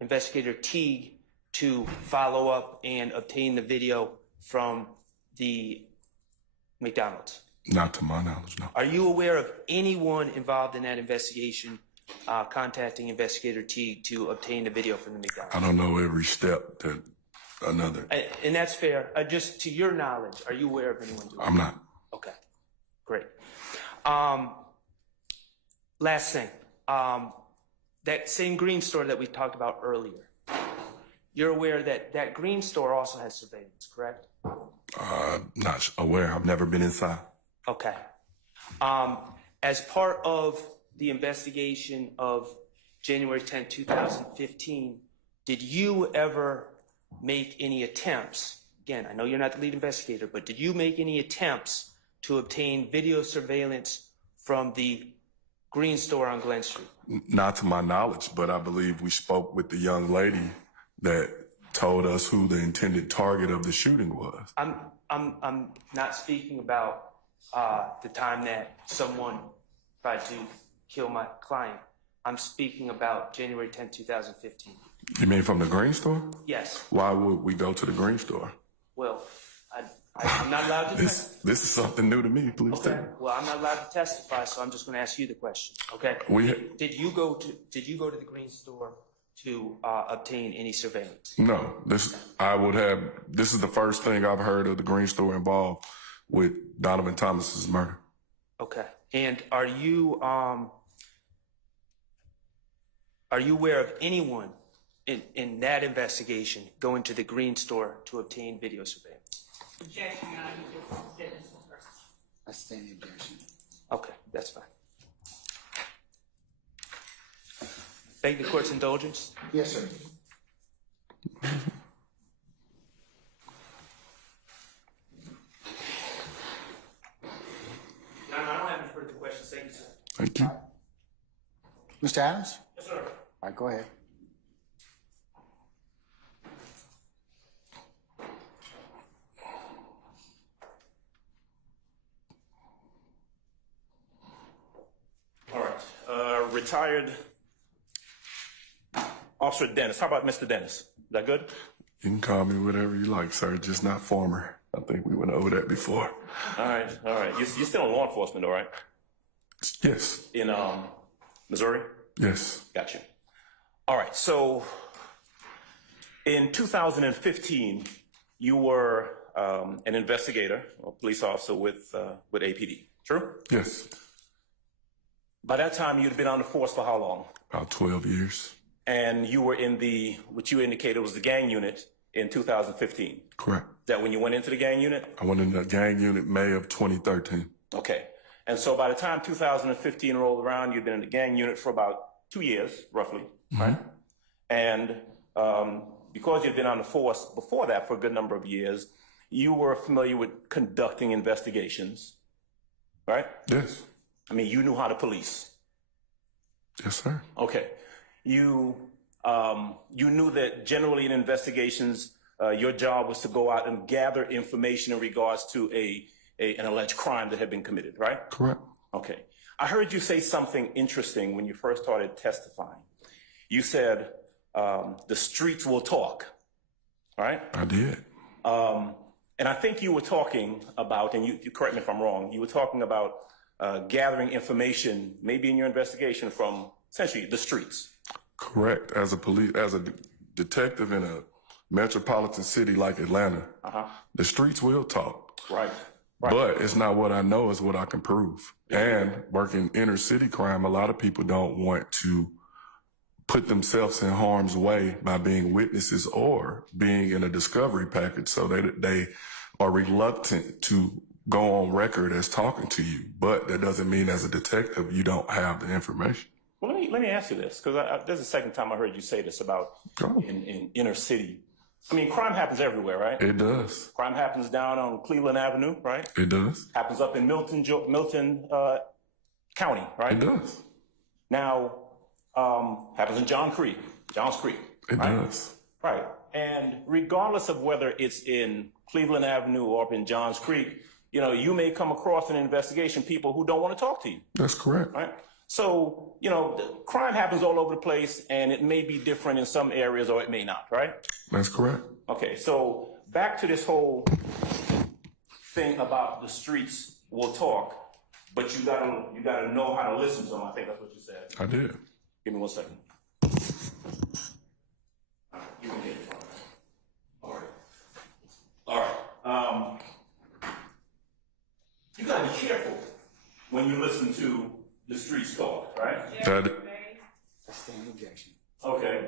Investigator Teague to follow up and obtain the video from the McDonald's? Not to my knowledge, no. Are you aware of anyone involved in that investigation contacting Investigator Teague to obtain the video from the McDonald's? I don't know every step that another. And that's fair. Just to your knowledge, are you aware of anyone doing that? I'm not. Okay, great. Last thing, that same green store that we talked about earlier, you're aware that that green store also has surveillance, correct? Not aware. I've never been inside. Okay. As part of the investigation of January 10, 2015, did you ever make any attempts? Again, I know you're not the lead investigator, but did you make any attempts to obtain video surveillance from the green store on Glen Street? Not to my knowledge, but I believe we spoke with the young lady that told us who the intended target of the shooting was. I'm not speaking about the time that someone tried to kill my client. I'm speaking about January 10, 2015. You mean from the green store? Yes. Why would we go to the green store? Well, I'm not allowed to This is something new to me. Please tell me. Okay. Well, I'm not allowed to testify, so I'm just going to ask you the question. Okay. Did you go to the green store to obtain any surveillance? No. This is the first thing I've heard of the green store involved with Donovan Thomas's murder. Okay. And are you aware of anyone in that investigation going to the green store to obtain video surveillance? Objection, Your Honor. Witness first. I stand the objection. Okay, that's fine. Beg the court's indulgence. Yes, sir. No, I don't have any further questions. Thank you, sir. Thank you. Mr. Adams? Yes, sir. All right, go ahead. All right. Retired Officer Dennis. How about Mr. Dennis? Is that good? You can call me whatever you like, sir. Just not former. I think we went over that before. All right. All right. You're still in law enforcement, all right? Yes. In Missouri? Yes. Gotcha. All right. So in 2015, you were an investigator or police officer with APD. True? Yes. By that time, you'd been on the force for how long? About 12 years. And you were in what you indicated was the gang unit in 2015. Correct. Is that when you went into the gang unit? I went in the gang unit May of 2013. Okay. And so by the time 2015 rolled around, you'd been in the gang unit for about 2 years, roughly, right? And because you'd been on the force before that for a good number of years, you were familiar with conducting investigations, right? Yes. I mean, you knew how to police. Yes, sir. Okay. You knew that generally in investigations, your job was to go out and gather information in regards to an alleged crime that had been committed, right? Correct. Okay. I heard you say something interesting when you first started testifying. You said, the streets will talk, right? I did. And I think you were talking about, and you correct me if I'm wrong, you were talking about gathering information, maybe in your investigation, from essentially the streets. Correct. As a detective in a metropolitan city like Atlanta, the streets will talk. Right. But it's not what I know, it's what I can prove. And working inner city crime, a lot of people don't want to put themselves in harm's way by being witnesses or being in a discovery package. So they are reluctant to go on record as talking to you. But that doesn't mean as a detective, you don't have the information. Well, let me ask you this, because this is the second time I heard you say this about in inner city. I mean, crime happens everywhere, right? It does. Crime happens down on Cleveland Avenue, right? It does. Happens up in Milton County, right? It does. Now, happens in Johns Creek. It does. Right. And regardless of whether it's in Cleveland Avenue or up in Johns Creek, you know, you may come across in an investigation people who don't want to talk to you. That's correct. Right. So, you know, crime happens all over the place, and it may be different in some areas or it may not, right? That's correct. Okay, so back to this whole thing about the streets will talk, but you gotta know how to listen to them. I think that's what you said. I did. Give me 1 second. You can get it from me. All right. You gotta be careful when you listen to the streets talk, right? That's the objection. Okay.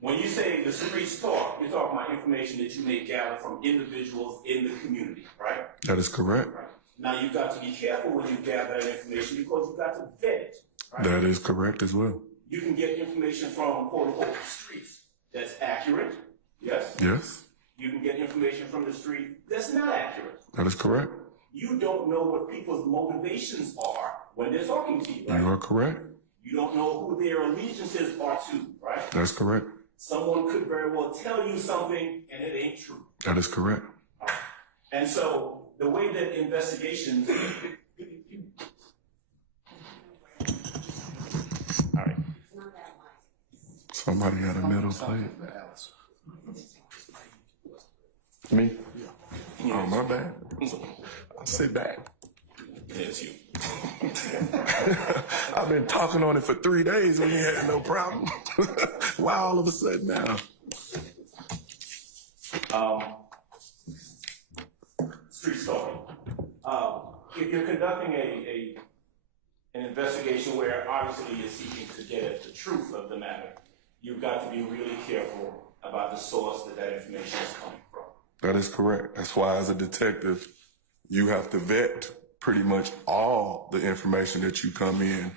When you say the streets talk, you're talking about information that you may gather from individuals in the community, right? That is correct. Right. Now you've got to be careful when you gather that information because you've got to vet it. Right? That is correct as well. You can get information from quote unquote the streets that's accurate. Yes. Yes. You can get information from the street that's not accurate. That is correct. You don't know what people's motivations are when they're talking to you, right? You are correct. You don't know who their allegiances are to, right? That's correct. Someone could very well tell you something and it ain't true. That is correct. And so the way that investigations, all right. Somebody had a metal plate. Me? Oh, my bad. I'll sit back. It's you. I've been talking on it for 3 days and we had no problem. Why all of a sudden now? Street stalking. If you're conducting an investigation where obviously you're seeking to get at the truth of the matter, you've got to be really careful about the source that information is coming from. That is correct. That's why as a detective, you have to vet pretty much all the information that you come in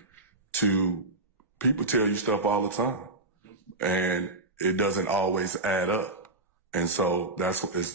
to. People tell you stuff all the time and it doesn't always add up. And so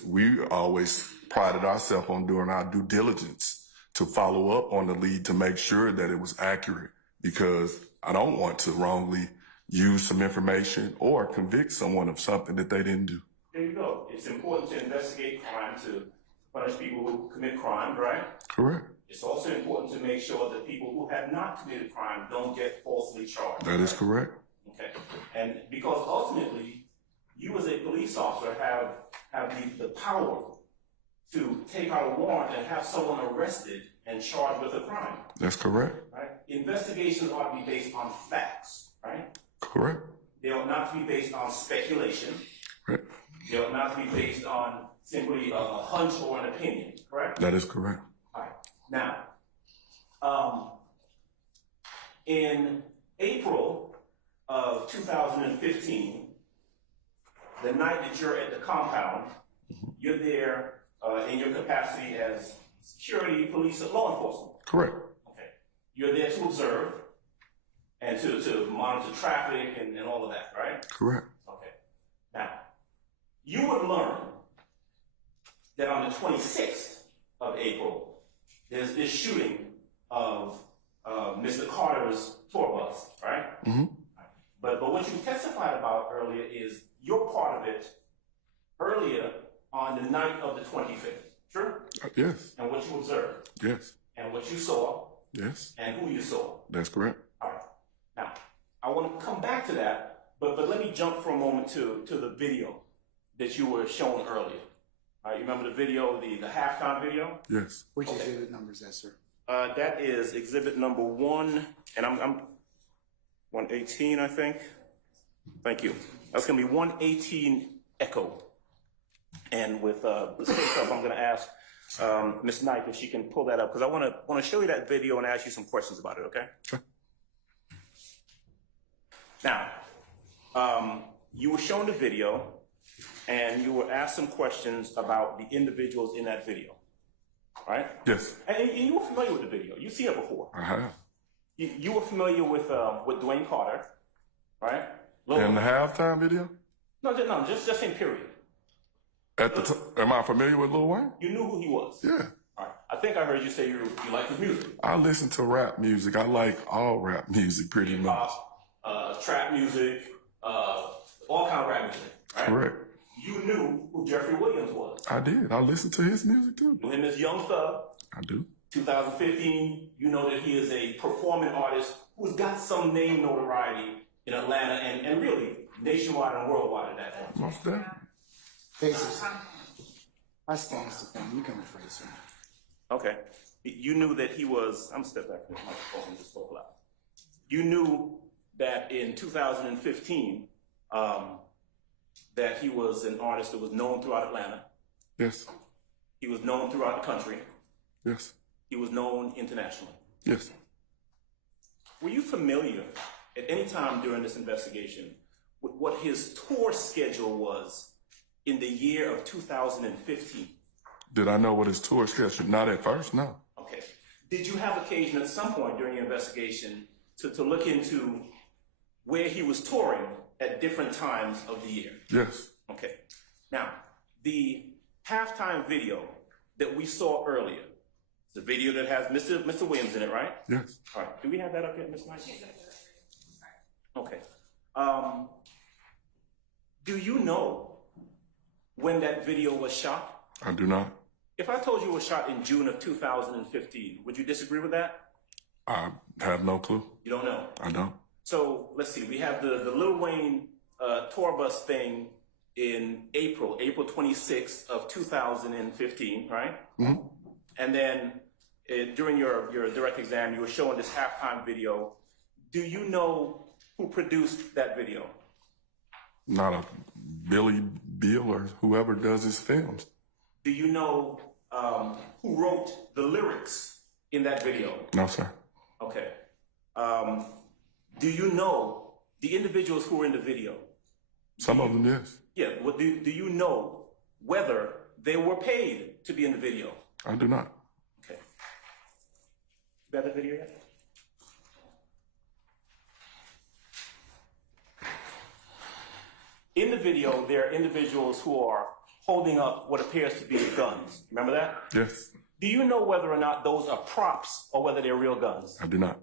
we always prided ourselves on doing our due diligence to follow up on the lead to make sure that it was accurate, because I don't want to wrongly use some information or convict someone of something that they didn't do. There you go. It's important to investigate crime, to punish people who commit crime, right? Correct. It's also important to make sure that people who have not committed crime don't get falsely charged. That is correct. Okay. And because ultimately, you as a police officer have the power to take out a warrant and have someone arrested and charged with a crime. That's correct. Right? Investigations ought to be based on facts, right? Correct. They ought not to be based on speculation. Right. They ought not to be based on simply a hunch or an opinion, correct? That is correct. All right. Now, in April of 2015, the night that you're at the compound, you're there in your capacity as security, police, and law enforcement. Correct. Okay. You're there to observe and to monitor traffic and all of that, right? Correct. Okay. Now, you would learn that on the 26th of April, there's this shooting of Mr. Carter's tour bus, right? Mm-hmm. But what you testified about earlier is your part of it earlier on the night of the 25th, true? Yes. And what you observed. Yes. And what you saw. Yes. And who you saw. That's correct. All right. Now, I want to come back to that, but let me jump for a moment to the video that you were showing earlier. All right, you remember the video, the halftime video? Yes. Which exhibit number is that, sir? That is exhibit number 1, and I'm 118, I think. Thank you. That's going to be 118 Echo. And with the space up, I'm going to ask Ms. Knight if she can pull that up, because I want to show you that video and ask you some questions about it, okay? Sure. Now, you were shown the video, and you were asked some questions about the individuals in that video, right? Yes, And you were familiar with the video. You've seen it before. I have. You were familiar with Dwayne Carter, right? In the halftime video? No, just in period. Am I familiar with Lil Wayne? You knew who he was. Yeah. All right. I think I heard you say you like his music. I listen to rap music. I like all rap music pretty much. Trap music, all kind of rap music. Right? Correct. You knew who Jeffrey Williams was. I did. I listen to his music too. Knew him as Young Thug. I do. 2015, you know that he is a performing artist who's got some name notoriety in Atlanta and really nationwide and worldwide at that point. Most definitely. Faces. I stand to them. You can rephrase him. Okay. You knew that he was, I'm step back from the microphone and just spoke loud. You knew that in 2015, that he was an artist that was known throughout Atlanta. Yes. He was known throughout the country. Yes. He was known internationally. Yes. Were you familiar at any time during this investigation with what his tour schedule was in the year of 2015? Did I know what his tour schedule? Not at first, no. Okay. Did you have occasion at some point during your investigation to look into where he was touring at different times of the year? Yes. Okay. Now, the halftime video that we saw earlier, it's a video that has Mr. Williams in it, right? Yes. All right. Do we have that up here, Ms. Knight? Okay. Do you know when that video was shot? I do not. If I told you it was shot in June of 2015, would you disagree with that? I have no clue. You don't know? I don't. So let's see. We have the Lil Wayne tour bus thing in April 26th of 2015, right? Mm-hmm. And then during your direct exam, you were showing this halftime video. Do you know who produced that video? Not a Billy Bill or whoever does his films. Do you know who wrote the lyrics in that video? No, sir. Okay. Do you know the individuals who were in the video? Some of them, yes. Yeah. Well, do you know whether they were paid to be in the video? I do not. Okay. You got the video yet? In the video, there are individuals who are holding up what appears to be guns. Remember that? Yes. Do you know whether or not those are props or whether they're real guns? I do not.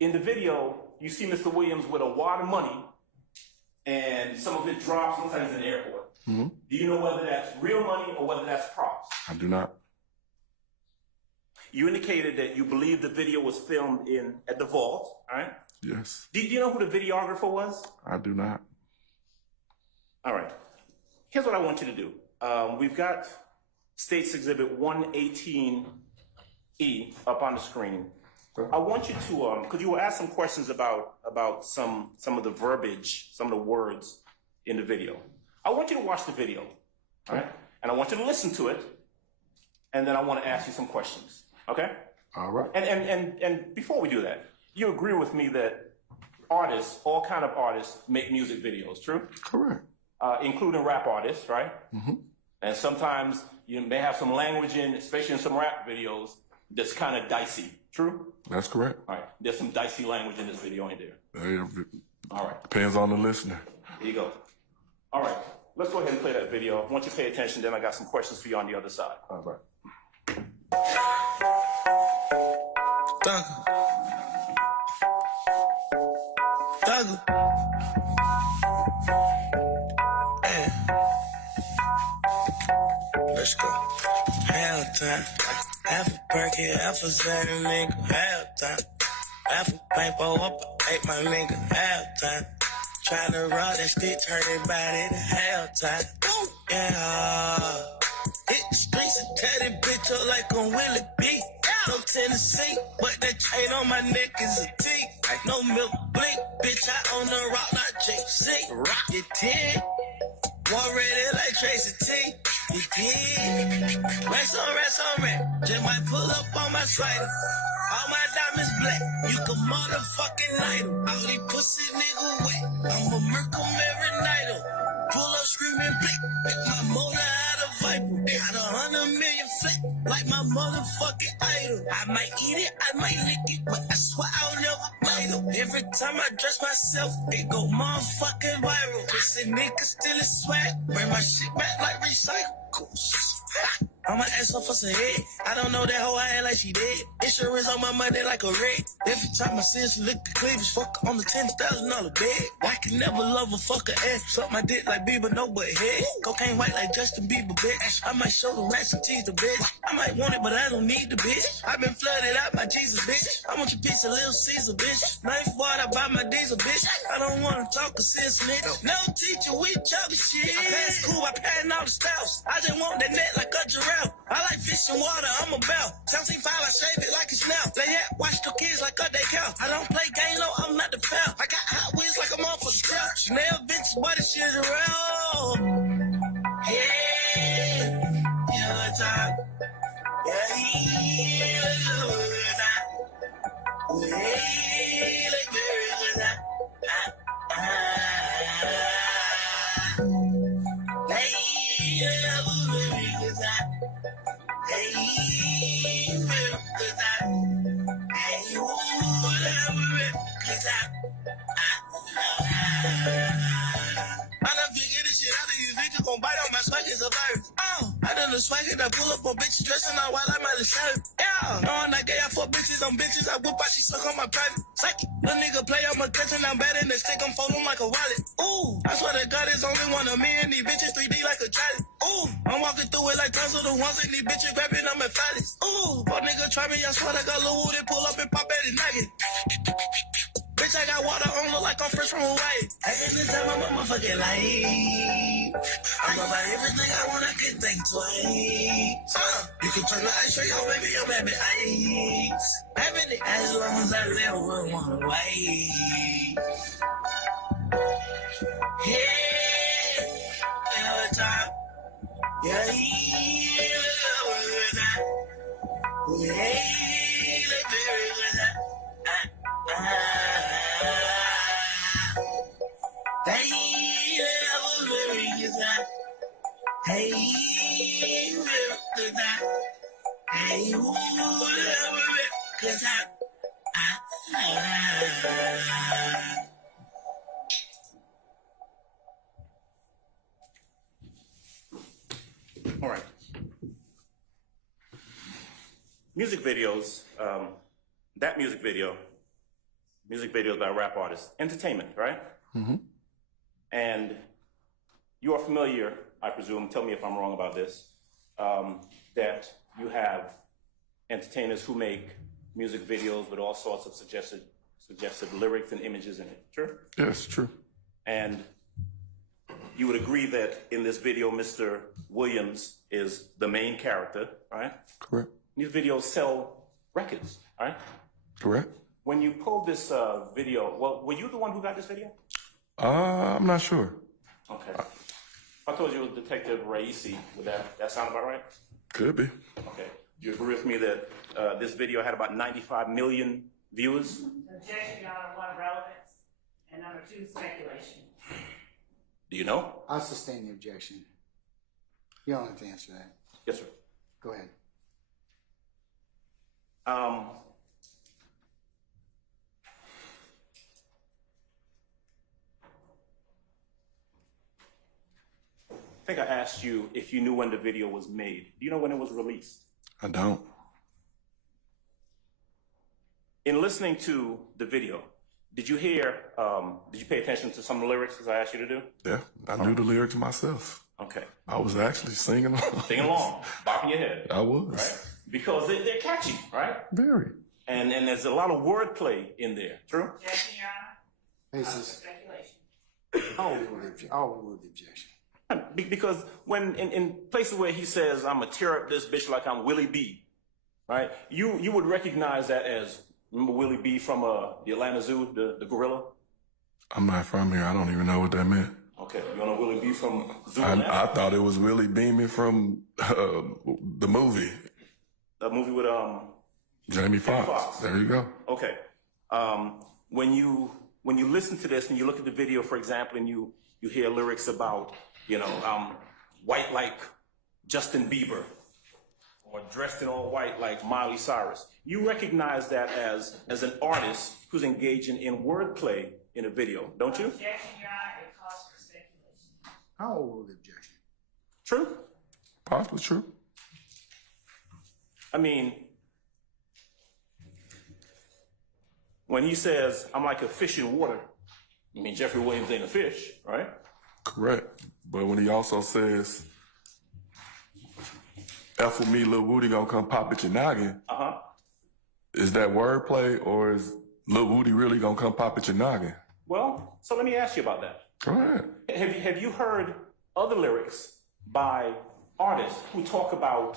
In the video, you see Mr. Williams with a wad of money, and some of it drops sometimes in the airport. Mm-hmm. Do you know whether that's real money or whether that's props? I do not. You indicated that you believe the video was filmed at the vault, all right? Yes. Do you know who the videographer was? I do not. All right. Here's what I want you to do. We've got State's Exhibit 118E up on the screen. I want you to, because you were asked some questions about some of the verbiage, some of the words in the video. I want you to watch the video, all right? And I want you to listen to it, and then I want to ask you some questions, okay? All right. And before we do that, you agree with me that artists, all kind of artists, make music videos, true? Correct. Including rap artists, right? Mm-hmm. And sometimes you may have some language in, especially in some rap videos, that's kind of dicey. True? That's correct. All right. There's some dicey language in this video, ain't there? All right. Depends on the listener. Here you go. All right. Let's go ahead and play that video. Once you pay attention, then I got some questions for you on the other side. All right. Let's go. Halftime. Half a perky, half a Zany nigga. Halftime. Half a paper up, ate my nigga. Halftime. Tryna rob that stick, turn their body to halftime. Yeah. Hit the streets and tear that bitch up like I'm Willie B. Yeah. no Tennessee, but that chain on my neck is a T. No milk blink, bitch, I own the rock, not JC. Rock your dick. War ready like Tracy T. You did. Racks on rent. Just might pull up on my slider. All my diamonds black. You can motherfucking night 'em. All these pussy nigga wet. I'ma murk 'em every night 'em. Pull up screaming blick. My motor out of Viper. Got 100 million flat. Like my motherfucking idol. I might eat it, I might lick it. But I swear I'll never bite 'em. Every time I dress myself, it go motherfucking viral. Pussy nigga still is swag. Bring my shit back like recycle. I'ma ask her for some head. I don't know that hoe, I ain't like she dead. Insurance on my money like a red. Every time I see her, she lick the cleavage. Fuck her on the $10,000 bed. I can never love a fucker ass. Suck my dick like Bieber, no but head. Cocaine white like Justin Bieber, bitch. I might show the rats and tease the bitch. I might want it, but I don't need the bitch. I been flooded out by Jesus, bitch. I want your piece of Little Caesar, bitch. Knife water, I buy my diesel, bitch. I don't wanna talk a sense, nigga. No teacher, we talking shit. I pass cool by patting all the styles. I just want that net like a giraffe. I like fish and water, I'm about 17.5, I shave it like it's now. Play that, watch the kids like a day count. I don't play game low, I'm not the foul. I got hot wheels like a motherfucking girl. Chanel vintage, but this shit is real. Yeah, your time. Yeah, like very good. I done figured this shit out of you bitches gon' bite on my swag is a virus. I done the swag and I pull up on bitches dressing all white like Miley Cyrus. Yeah, knowing I gay, I fuck bitches on bitches. I whip out, she suck on my private. Psych it. Little nigga play on my catching, I'm bad in the stick, I'm folding like a wallet. Ooh, I swear to God, it's only one of me and these bitches 3D like a child. Ooh, I'm walking through it like tons of the ones and these bitches grabbing on my phallus. Ooh, fuck nigga try me, I swear I got Lil Wood, they pull up and pop at it nugget. Bitch, I got water on, look like I'm fresh from Hawaii. Every time I'm motherfucking life. I'm about everything I want, I can think twice. You can turn the ice straight off, baby, I'm having ice. Having it as long as I live, we'll want to wait. Yeah, every time. Yeah, like very good. Hey, hey, All right. Music videos, that music videos by rap artists, entertainment, right? Mm-hmm. And you are familiar, I presume, tell me if I'm wrong about this, that you have entertainers who make music videos with all sorts of suggestive lyrics and images in it, true? Yes, true. And you would agree that in this video, Mr. Williams is the main character, right? Correct. These videos sell records, right? Correct. When you pulled this video, well, were you the one who got this video? I'm not sure. Okay. I told you it was Detective Raisi. Would that sound about right? Could be. Okay. Do you agree with me that this video had about 95 million viewers? Objection, Your Honor, one, relevance, and number two, speculation. Do you know? I'll sustain the objection. You don't have to answer that. Yes, sir. Go ahead. I think I asked you if you knew when the video was made. Do you know when it was released? I don't. In listening to the video, did you hear, did you pay attention to some of the lyrics as I asked you to do? Yeah, I knew the lyrics myself. Okay. I was actually singing along. Sing along, bopping your head. I was. Right? Because they're catchy, right? Very. And there's a lot of wordplay in there. True? Objection, Your Honor. Basis. Speculation. I'll rule the objection. Because when in places where he says, I'm gonna tear up this bitch like I'm Willie B, right? You would recognize that as, remember Willie B from the Atlanta Zoo, the gorilla? I'm not from here. I don't even know what that meant. Okay, you don't know Willie B from Zoo I Atlanta? thought it was Willie Beeman from the movie. The movie with Jamie Foxx. Foxx. There you go. Okay. When you listen to this and you look at the video, for example, and you hear lyrics about, white like Justin Bieber or dressed in all white like Miley Cyrus, you recognize that as an artist who's engaging in wordplay in a video, don't you? Objection, Your Honor, it calls for speculation. How old was the objection? True. Possibly true. I mean, when he says, I'm like a fish in water, I mean, Jeffrey Williams ain't a fish, right? Correct. But when he also says, F with me, Lil Woody gonna come pop at your noggin. Is that wordplay or is Lil Woody really gonna come pop at your noggin? Well, so let me ask you about that. Go ahead. Have you heard other lyrics by artists who talk about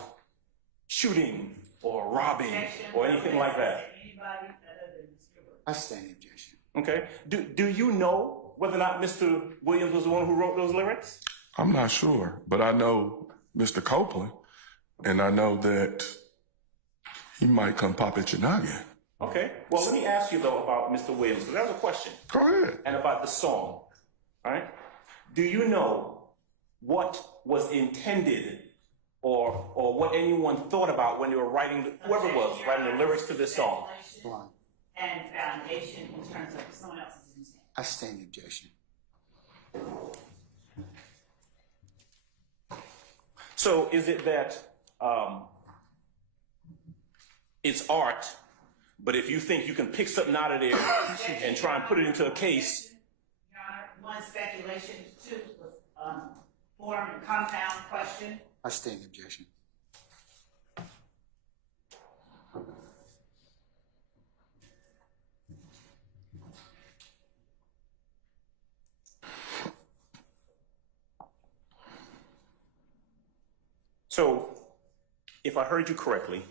shooting or robbing or anything like that? I stand the objection. Okay. Do you know whether or not Mr. Williams was the one who wrote those lyrics? I'm not sure, but I know Mr. Copeland, and I know that he might come pop at your noggin. Okay. Well, let me ask you though about Mr. Williams, because that was a question. Go ahead. And about the song. All right. Do you know what was intended or what anyone thought about when they were writing, whoever it was, writing the lyrics to this song? Blind. And foundation in terms of someone else's intent. I stand the objection. So is it that it's art, but if you think you can pick something out of there and try and put it into a case? Your Honor, one, speculation. Two, form and compound question. I stand the objection. So, if I heard you correctly,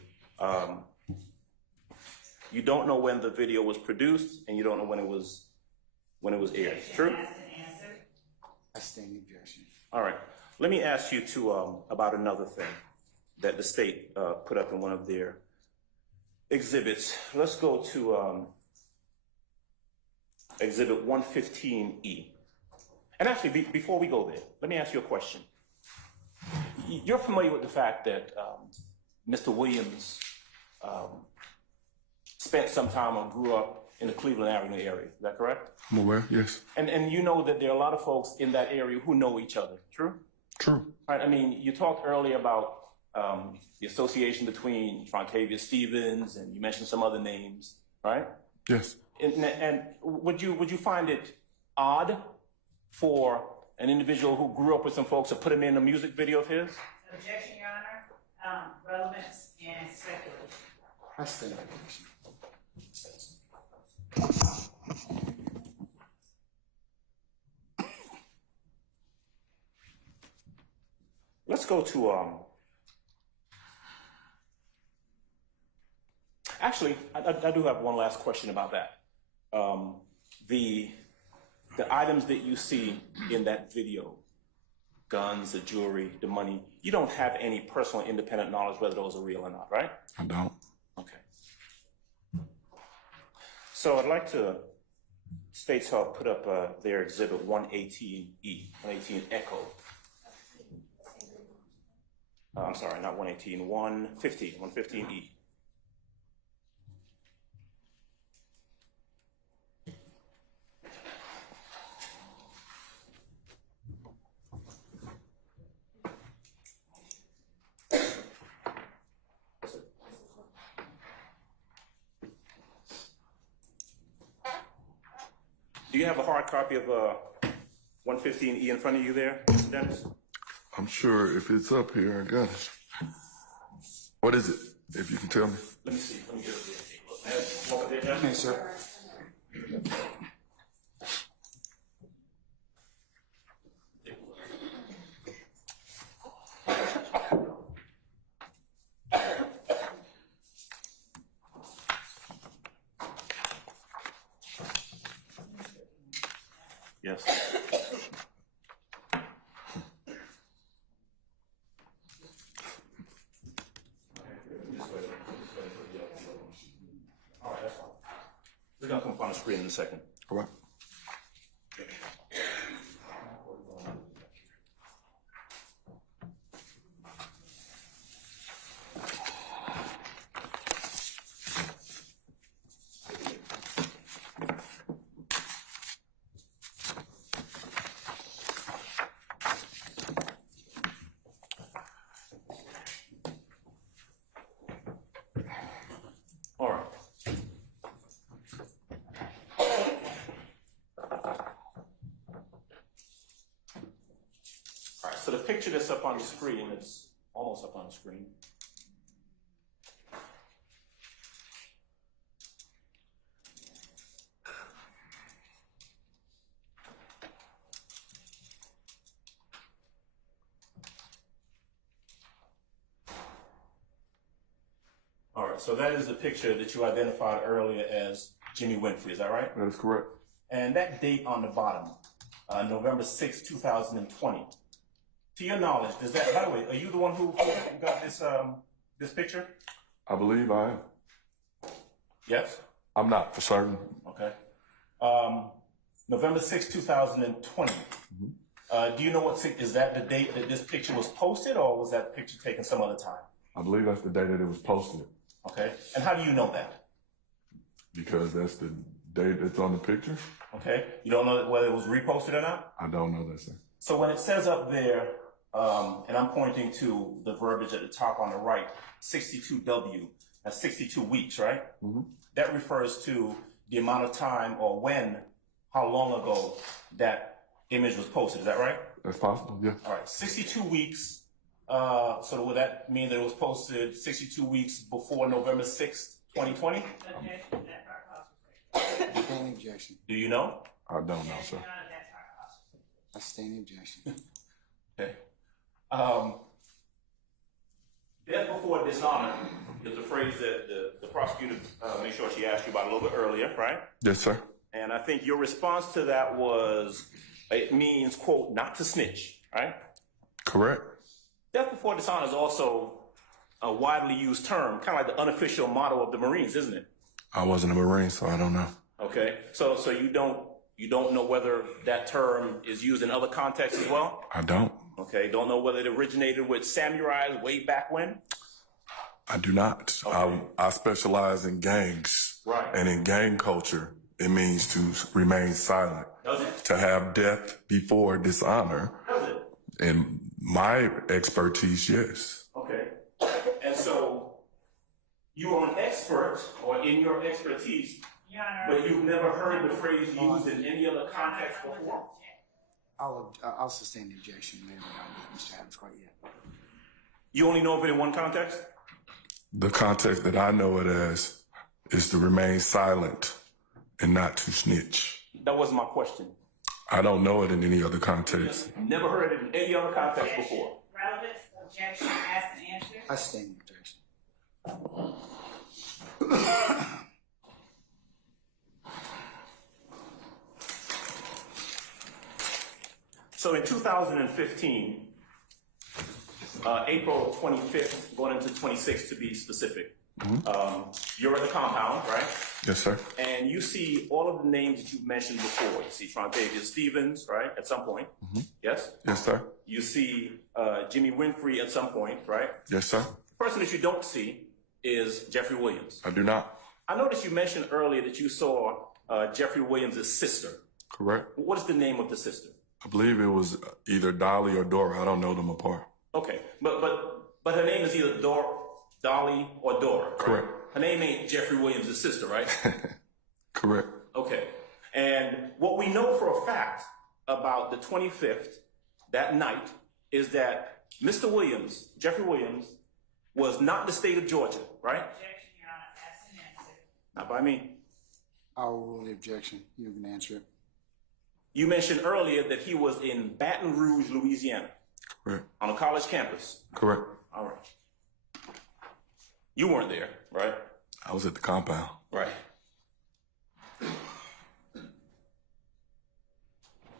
you don't know when the video was produced, and you don't know when it was aired. True? I stand the objection. All right. Let me ask you about another thing that the state put up in one of their exhibits. Let's go to Exhibit 115E. And actually, before we go there, let me ask you a question. You're familiar with the fact that Mr. Williams spent some time or grew up in the Cleveland Avenue area. Is that correct? I'm aware, yes. And you know that there are a lot of folks in that area who know each other. True? True. Right. I mean, you talked earlier about the association between Trontavia Stevens, and you mentioned some other names, right? Yes. And would you find it odd for an individual who grew up with some folks to put him in a music video of his? Objection, Your Honor. Relevance and speculation. I stand the objection. Let's go to actually, I do have one last question about that. The items that you see in that video, guns, the jewelry, the money, you don't have any personal independent knowledge whether those are real or not, right? I don't. Okay. So I'd like to States Health put up their exhibit 118E, 118 Echo. I'm sorry, not 118, 115, 115E. Do you have a hard copy of 115E in front of you there, Mr. Dennis? I'm sure if it's up here, I got it. What is it, if you can tell me? Let me see. Let me get up there. Take a look. Walk up there, John. Yes, sir. Take a look. Yes. All right, that's fine. We're gonna come up on the screen in a second. All right. All right. All right, so the picture that's up on the screen, it's almost up on the screen. All right, so that is the picture that you identified earlier as Jimmy Winfrey, is that right? That is correct. And that date on the bottom, November 6, 2020. To your knowledge, does that, by the way, are you the one who got this picture? I believe I am. Yes? I'm not for certain. Okay. November 6, 2020. Do you know is that the date that this picture was posted, or was that picture taken some other time? I believe that's the day that it was posted Okay. And how do you know that? because that's the date that's on the picture. Okay. You don't know whether it was reposted or not? I don't know that, sir. So when it says up there, and I'm pointing to the verbiage at the top on the right, 62W, that's 62 weeks, right? That refers to the amount of time or how long ago that image was posted. Is that right? That's possible, yeah. All right, 62 weeks. So would that mean that it was posted 62 weeks before November 6th, 2020? Standing objection. Do you know? I don't know, sir. I stand objection. Okay. Death before dishonor is a phrase that the prosecutor made sure she asked you about a little bit earlier, right? Yes, sir. And I think your response to that was, it means, quote, not to snitch, right? Correct. Death before dishonor is also a widely used term, kind of like the unofficial motto of the Marines, isn't it? I wasn't a Marine, so I don't know. Okay. So you don't know whether that term is used in other contexts as well? I don't. Okay. Don't know whether it originated with samurais way back when? I do not. Okay. I specialize in gangs. Right. And in gang culture, it means to remain silent. Does it? To have death before dishonor. Does it? In my expertise, yes. Okay. And so you are an expert, or in your expertise, but you've never heard the phrase used in any other context before? I'll sustain the objection. Maybe not with Mr. Adams quite yet. You only know of it in one context? The context that I know it as is to remain silent and not to snitch. That wasn't my question. I don't know it in any other context. Never heard it in any other context before. Relevance, objection, ask and answer. I sustain the objection. So in 2015, April 25th, going into 26th to be specific, you're at the compound, right? Yes, sir. And you see all of the names that you've mentioned before. You see Trontavious Stevens, right, at some point. Yes? Yes, sir. You see Jimmy Winfrey at some point, right? Yes, sir. The person that you don't see is Jeffrey Williams. I do not. I noticed you mentioned earlier that you saw Jeffrey Williams' sister. Correct. What is the name of the sister? I believe it was either Dolly or Dora. I don't know them apart. Okay, but her name is either Dolly or Dora. Right? Correct. Her name ain't Jeffrey Williams' sister, right? Correct. Okay. And what we know for a fact about the 25th, that night, is that Mr. Williams, Jeffrey Williams, was not in the state of Georgia, right? Objection, Your Honor, ask and answer. Not by me. I'll rule the objection. You can answer it. You mentioned earlier that he was in Baton Rouge, Louisiana, Correct. on a college campus. Correct. All right. You weren't there, right? I was at the compound. Right.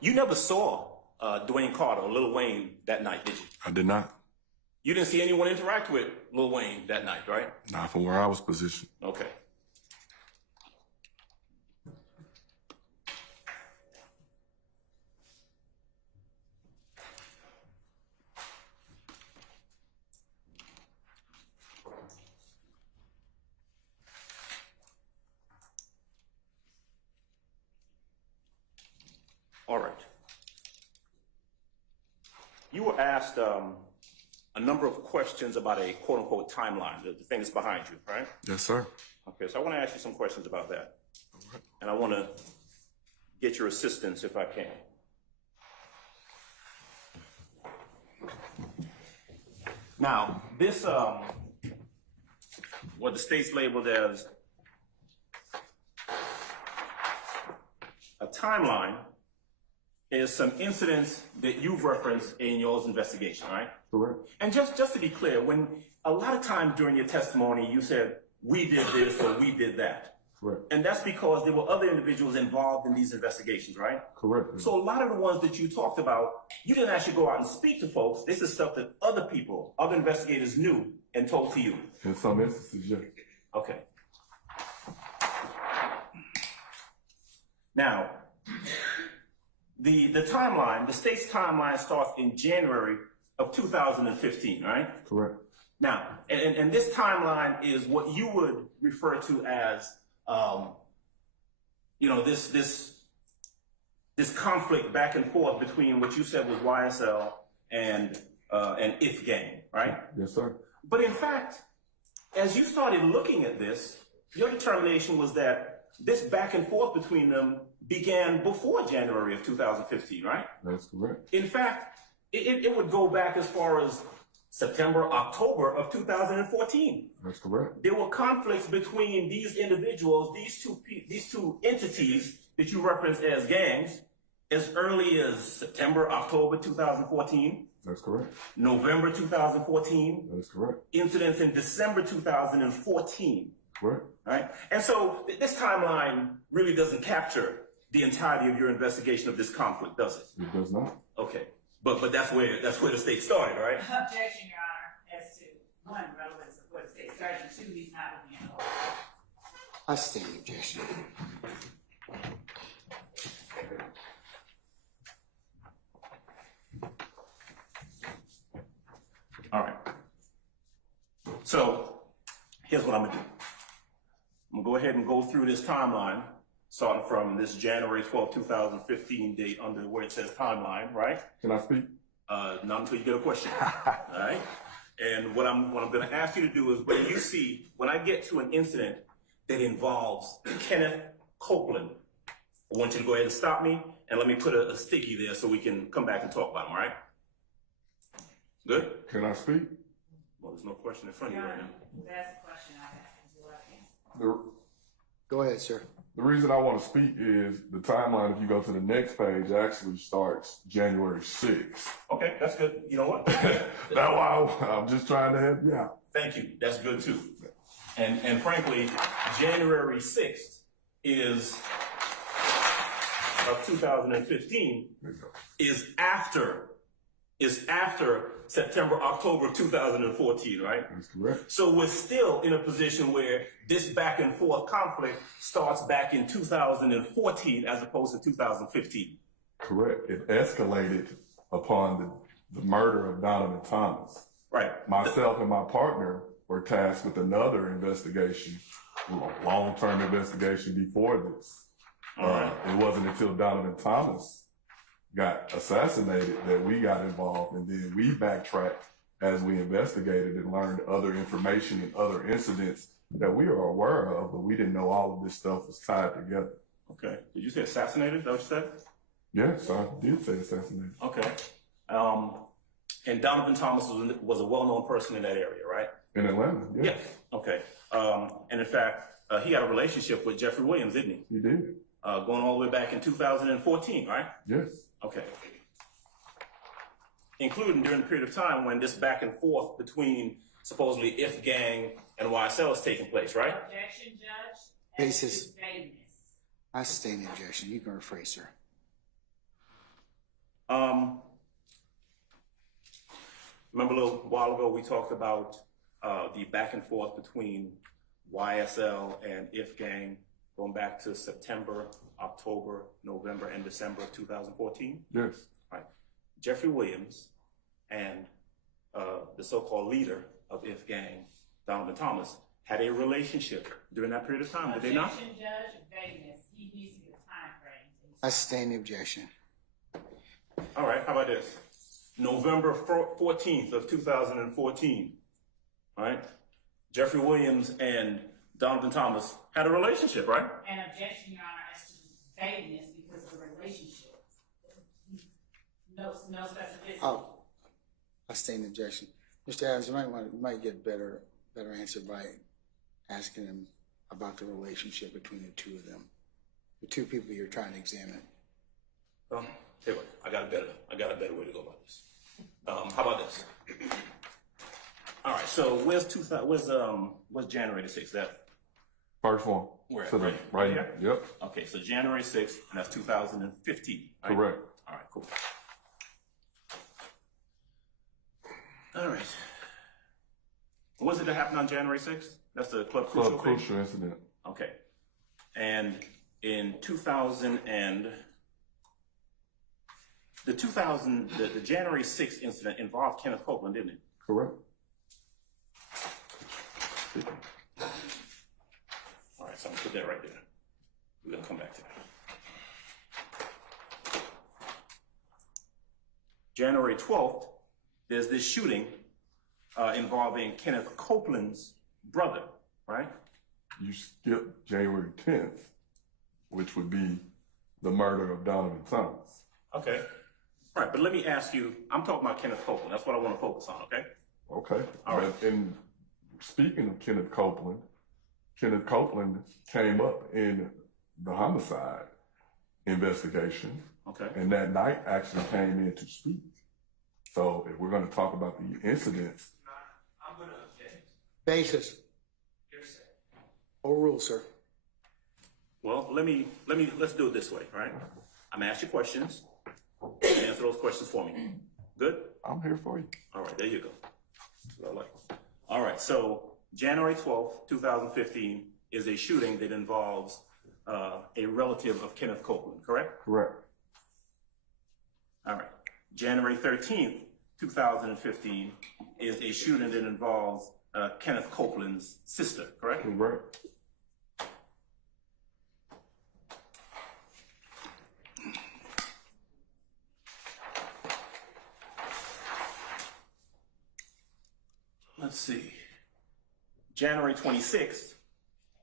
You never saw Dwayne Carter or Lil Wayne that night, did you? I did not. You didn't see anyone interact with Lil Wayne that night, right? Not from where I was positioned. Okay. All right. You were asked a number of questions about a quote unquote timeline, the thing that's behind you, right? Yes, sir. Okay, so I want to ask you some questions about that. And I want to get your assistance if I can. Now, this, what the state's labeled as a timeline is some incidents that you've referenced in your investigation, right? Correct. And just to be clear, when a lot of times during your testimony, you said, we did this or we did that. Correct. And that's because there were other individuals involved in these investigations, right? Correct. So a lot of the ones that you talked about, you didn't actually go out and speak to folks. This is stuff that other people, other investigators knew and told to you. In some instances, yes. Okay. Now, the timeline, the state's timeline starts in January of 2015, right? Correct. Now, and this timeline is what you would refer to as, this conflict back and forth between what you said was YSL and If Gang, right? Yes, sir. But in fact, as you started looking at this, your determination was that this back and forth between them began before January of 2015, right? That's correct. In fact, it would go back as far as September, October of 2014. That's correct. There were conflicts between these individuals, these two entities that you referenced as gangs, as early as September, October 2014. That's correct. November 2014. That is correct. Incidents in December 2014. Correct. Right? And so this timeline really doesn't capture the entirety of your investigation of this conflict, does it? It does not. Okay. But that's where the state started, right? Objection, Your Honor, as to one, relevance of where the state started, and two, he's not looking at the law. I stand objection. All right. So here's what I'm gonna do. I'm gonna go ahead and go through this timeline, starting from this January 12, 2015 date under where it says timeline, right? Can I speak? Not until you get a question. All right. And what I'm gonna ask you to do is when I get to an incident that involves Kenneth Copeland, I want you to go ahead and stop me and let me put a sticky there so we can come back and talk about him, all right? Good? Can I speak? Well, there's no question in front of you right now. That's the question I have. Go ahead, sir. The reason I want to speak is the timeline, if you go to the next page, actually starts January 6th. Okay, that's good. You know what? That's why I'm just trying to help you out. Thank you. That's good too. And frankly, January 6th of 2015 is after September, October of 2014, right? That's correct. So we're still in a position where this back and forth conflict starts back in 2014 as opposed to 2015. Correct. It escalated upon the murder of Donovan Thomas. Right. Myself and my partner were tasked with another investigation, a long-term investigation before this. It wasn't until Donovan Thomas got assassinated that we got involved, and then we backtracked as we investigated and learned other information and other incidents that we were aware of, but we didn't know all of this stuff was tied together. Okay. Did you say assassinated? Is that what you said? Yes, I did say assassinated. Okay. And Donovan Thomas was a well-known person in that area, right? In Atlanta, yes. Yeah. Okay. And in fact, he had a relationship with Jeffrey Williams, didn't he? He did. Going all the way back in 2014, right? Yes. Okay. Including during the period of time when this back and forth between supposedly If Gang and YSL is taking place, right? Objection, Judge. Basis. Vagueness. I sustain the objection. You can rephrase, sir. Remember a little while ago we talked about the back and forth between YSL and If Gang going back to September, October, November, and December of 2014? Yes. Right. Jeffrey Williams and the so-called leader of If Gang, Donovan Thomas, had a relationship during that period of time, did they not? Objection, Judge, vagueness. He needs to get a time frame. I sustain the objection. All right, how about this? November 14th of 2014, right? Jeffrey Williams and Donovan Thomas had a relationship, right? An objection, Your Honor, as to vagueness because of the relationship. No specificity. Oh, I sustain the objection. Mr. Adams, you might get better answer by asking him about the relationship between the two of them, the two people you're trying to examine. Well, tell you what, I got a better way to go about this. How about this? All right, so where's January the 6th? That First one. where? To the right here. Yep. Okay, so January 6th, and that's 2015. Right? Correct. All right, cool. All right. What was it that happened on January 6th? That's the Club Crucial Club thing? Crucial incident. Okay. And in 2000 and the January 6th incident involved Kenneth Copeland, didn't it? Correct. All right, so I'm gonna put that right there. We're gonna come back to that. January 12th, there's this shooting involving Kenneth Copeland's brother, right? You skipped January 10th, which would be the murder of Donovan Thomas. Okay. All right, but let me ask you, I'm talking about Kenneth Copeland. That's what I want to focus on, okay? Okay. All right. But in speaking of Kenneth Copeland came up in the homicide investigation. Okay. And that night actually came in to speak. So if we're going to talk about the incidents. I'm going to object. Basis. Hearsay. Overruled, sir. Well, let's do it this way, all right? I'm gonna ask you questions. And answer those questions for me. Good? I'm here for you. All right, there you go. That's what I like. All right, so January 12th, 2015 is a shooting that involves a relative of Kenneth Copeland, correct? Correct. All right. January 13th, 2015 is a shooting that involves Kenneth Copeland's sister, correct? Correct. Let's see. January 26th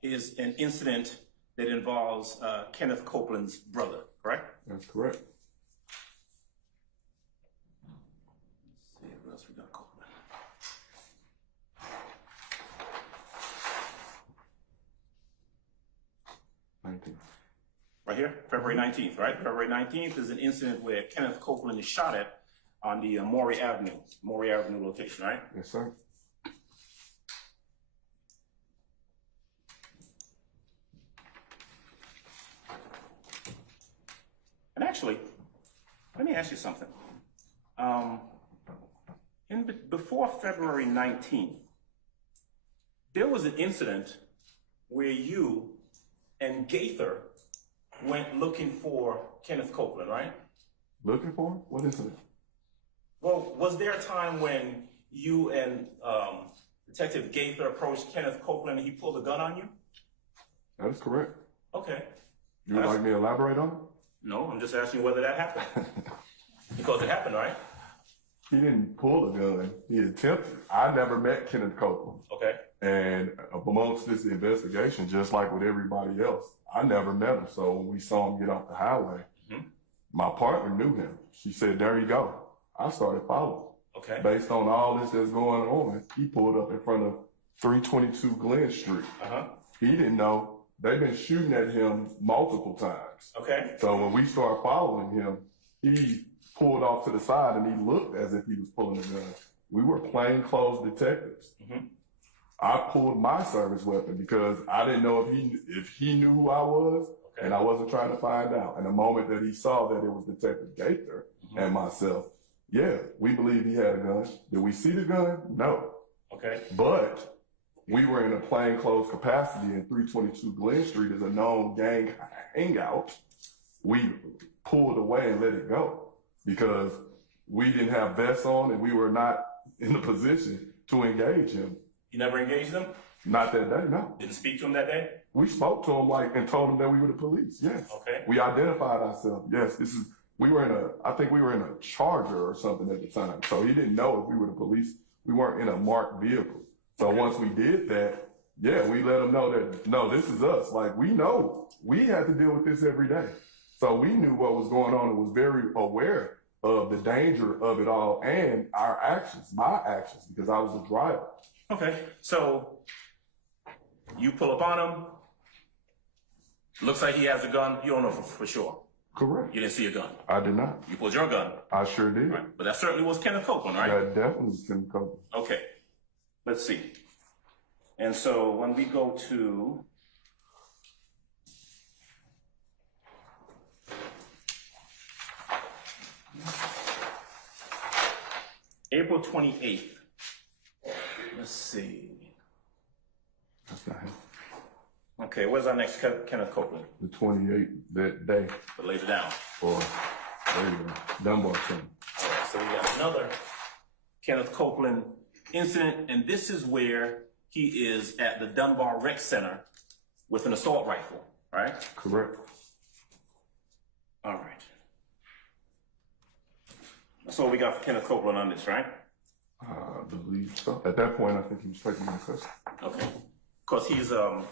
is an incident that involves Kenneth Copeland's brother, correct? That's correct. Let's see, what else we got, Copeland? Right here, February 19th, right? February 19th is an incident where Kenneth Copeland is shot at on the Maury Avenue location, right? Yes, sir. And actually, let me ask you something. Before February 19th, there was an incident where you and Gaither went looking for Kenneth Copeland, right? Looking for him? What incident? Well, was there a time when you and Detective Gaither approached Kenneth Copeland and he pulled a gun on you? That is correct. Okay. You would like me to elaborate on it? No, I'm just asking whether that happened. Because it happened, right? He didn't pull a gun. He attempted. I never met Kenneth Copeland. Okay. And amongst this investigation, just like with everybody else, I never met him. So when we saw him get off the highway, my partner knew him. She said, there you go. I started following. Okay. Based on all this that's going on, he pulled up in front of 322 Glen Street. He didn't know. They've been shooting at him multiple times. Okay. So when we started following him, he pulled off to the side and he looked as if he was pulling a gun. We were plainclothes detectives. I pulled my service weapon because I didn't know if he knew who I was And I wasn't trying to find out. And the moment that he saw that it was Detective Gaither and myself, yeah, we believe he had a gun. Did we see the gun? No. Okay. But we were in a plainclothes capacity, and 322 Glen Street is a known gang hangout. We pulled away and let it go because we didn't have vests on and we were not in the position to engage him. You never engaged him? Not that day, no. Didn't speak to him that day? We spoke to him and told him that we were the police. Yes. Okay. We identified ourselves. Yes, I think we were in a Charger or something at the time. So he didn't know if we were the police. We weren't in a marked vehicle. So once we did that, yeah, we let him know that, no, this is us. Like, we know we had to deal with this every day. So we knew what was going on and was very aware of the danger of it all and our actions, my actions, because I was the driver. Okay. So you pull up on him. Looks like he has a gun. You don't know for sure. Correct. You didn't see a gun. I did not. You pulled your gun. I sure did. Right. But that certainly was Kenneth Copeland, right? That definitely was Kenneth Copeland. Okay. Let's see. And so when we go to April 28th, let's see. That's not him. Okay, where's our next Kenneth Copeland? The 28th, that day. But later down. Or later, Dunbar Center. All right, so we got another Kenneth Copeland incident, and this is where he is at the Dunbar Rec Center with an assault rifle, right? Correct. All right. That's all we got for Kenneth Copeland on this, right? I believe so. At that point, I think he was taken into custody. Okay. Because he's got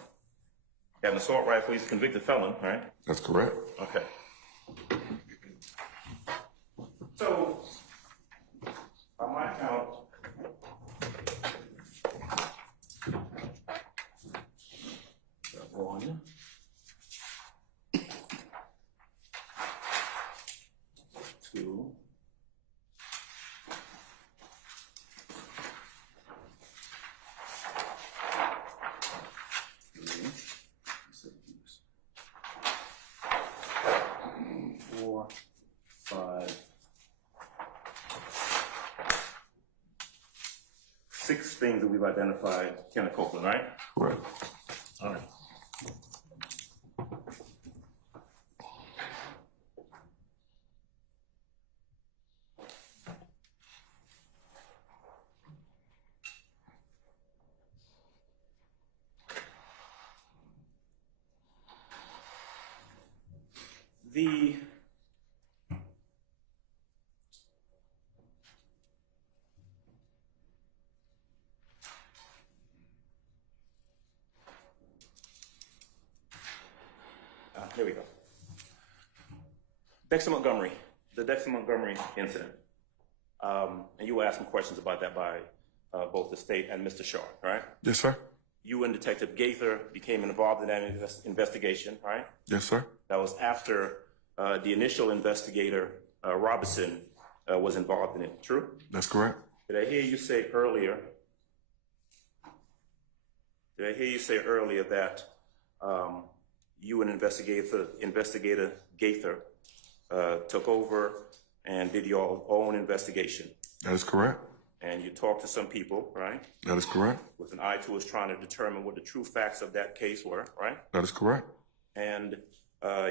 an assault rifle. He's a convicted felon, right? That's correct. Okay. So, by my count, got 1, 2, 3, 4, 5, 6 things that we've identified Kenneth Copeland, right? Correct. All right. Here we go. Dexter Montgomery, the Dexter Montgomery incident. And you were asking questions about that by both the state and Mr. Shaw, right? Yes, sir. You and Detective Gaither became involved in that investigation, right? Yes, sir. That was after the initial investigator, Robinson, was involved in it, true? That's correct. Did I hear you say earlier that you and Investigator Gaither took over and did your own investigation? That is correct. And you talked to some people, right? That is correct. With an eye towards trying to determine what the true facts of that case were, right? That is correct. And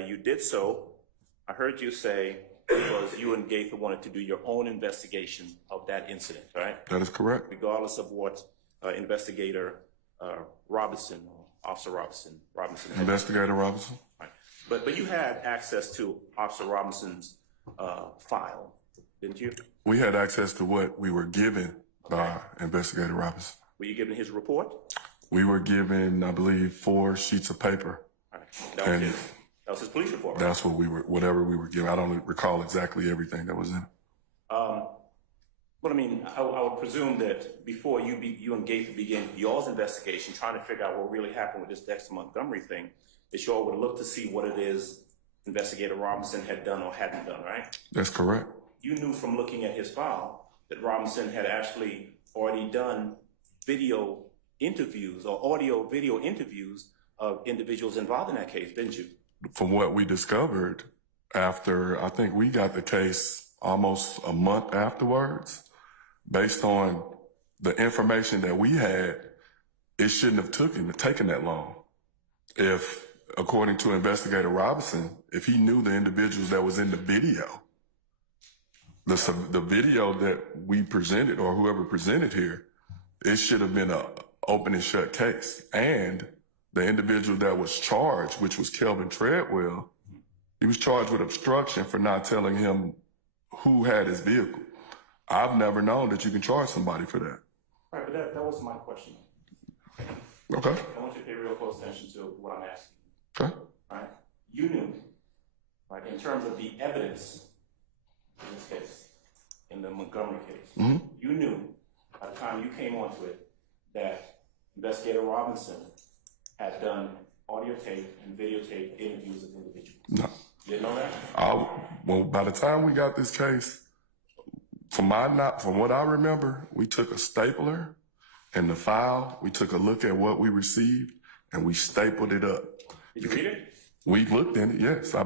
you did so, I heard you say, because you and Gaither wanted to do your own investigation of that incident, right? That is correct. Regardless of what Investigator Robinson, or Officer Robinson. Investigator Robinson. Right. But you had access to Officer Robinson's file, didn't you? We had access to what we were given by Investigator Robinson. Were you given his report? We were given, I believe, 4 sheets of paper. All right. That was his police report, right? That's what whatever we were given. I don't recall exactly everything that was in it. But I mean, I would presume that before you and Gaither began y'all's investigation, trying to figure out what really happened with this Dexter Montgomery thing, that y'all would look to see what it is Investigator Robinson had done or hadn't done, right? That's correct. You knew from looking at his file that Robinson had actually already done video interviews or audio video interviews of individuals involved in that case, didn't you? from what we discovered after, I think we got the case almost a month afterwards, based on the information that we had, it shouldn't have taken that long. If, according to Investigator Robinson, if he knew the individuals that was in the video, the video that we presented or whoever presented here, it should have been a open and shut case. And the individual that was charged, which was Kelvin Treadwell, he was charged with obstruction for not telling him who had his vehicle. I've never known that you can charge somebody for that. Right, but that wasn't my question. Okay. I want you to pay real close attention to what I'm asking. Okay. Right? You knew, right, in terms of the evidence in this case, in the Montgomery case, you knew by the time you came onto it that Investigator Robinson had done audio tape and videotape interviews of individuals. No. You didn't know that? Well, by the time we got this case, from what I remember, we took a stapler and the file, we took a look at what we received and we stapled it up. Did you read it? We looked in it, yes. I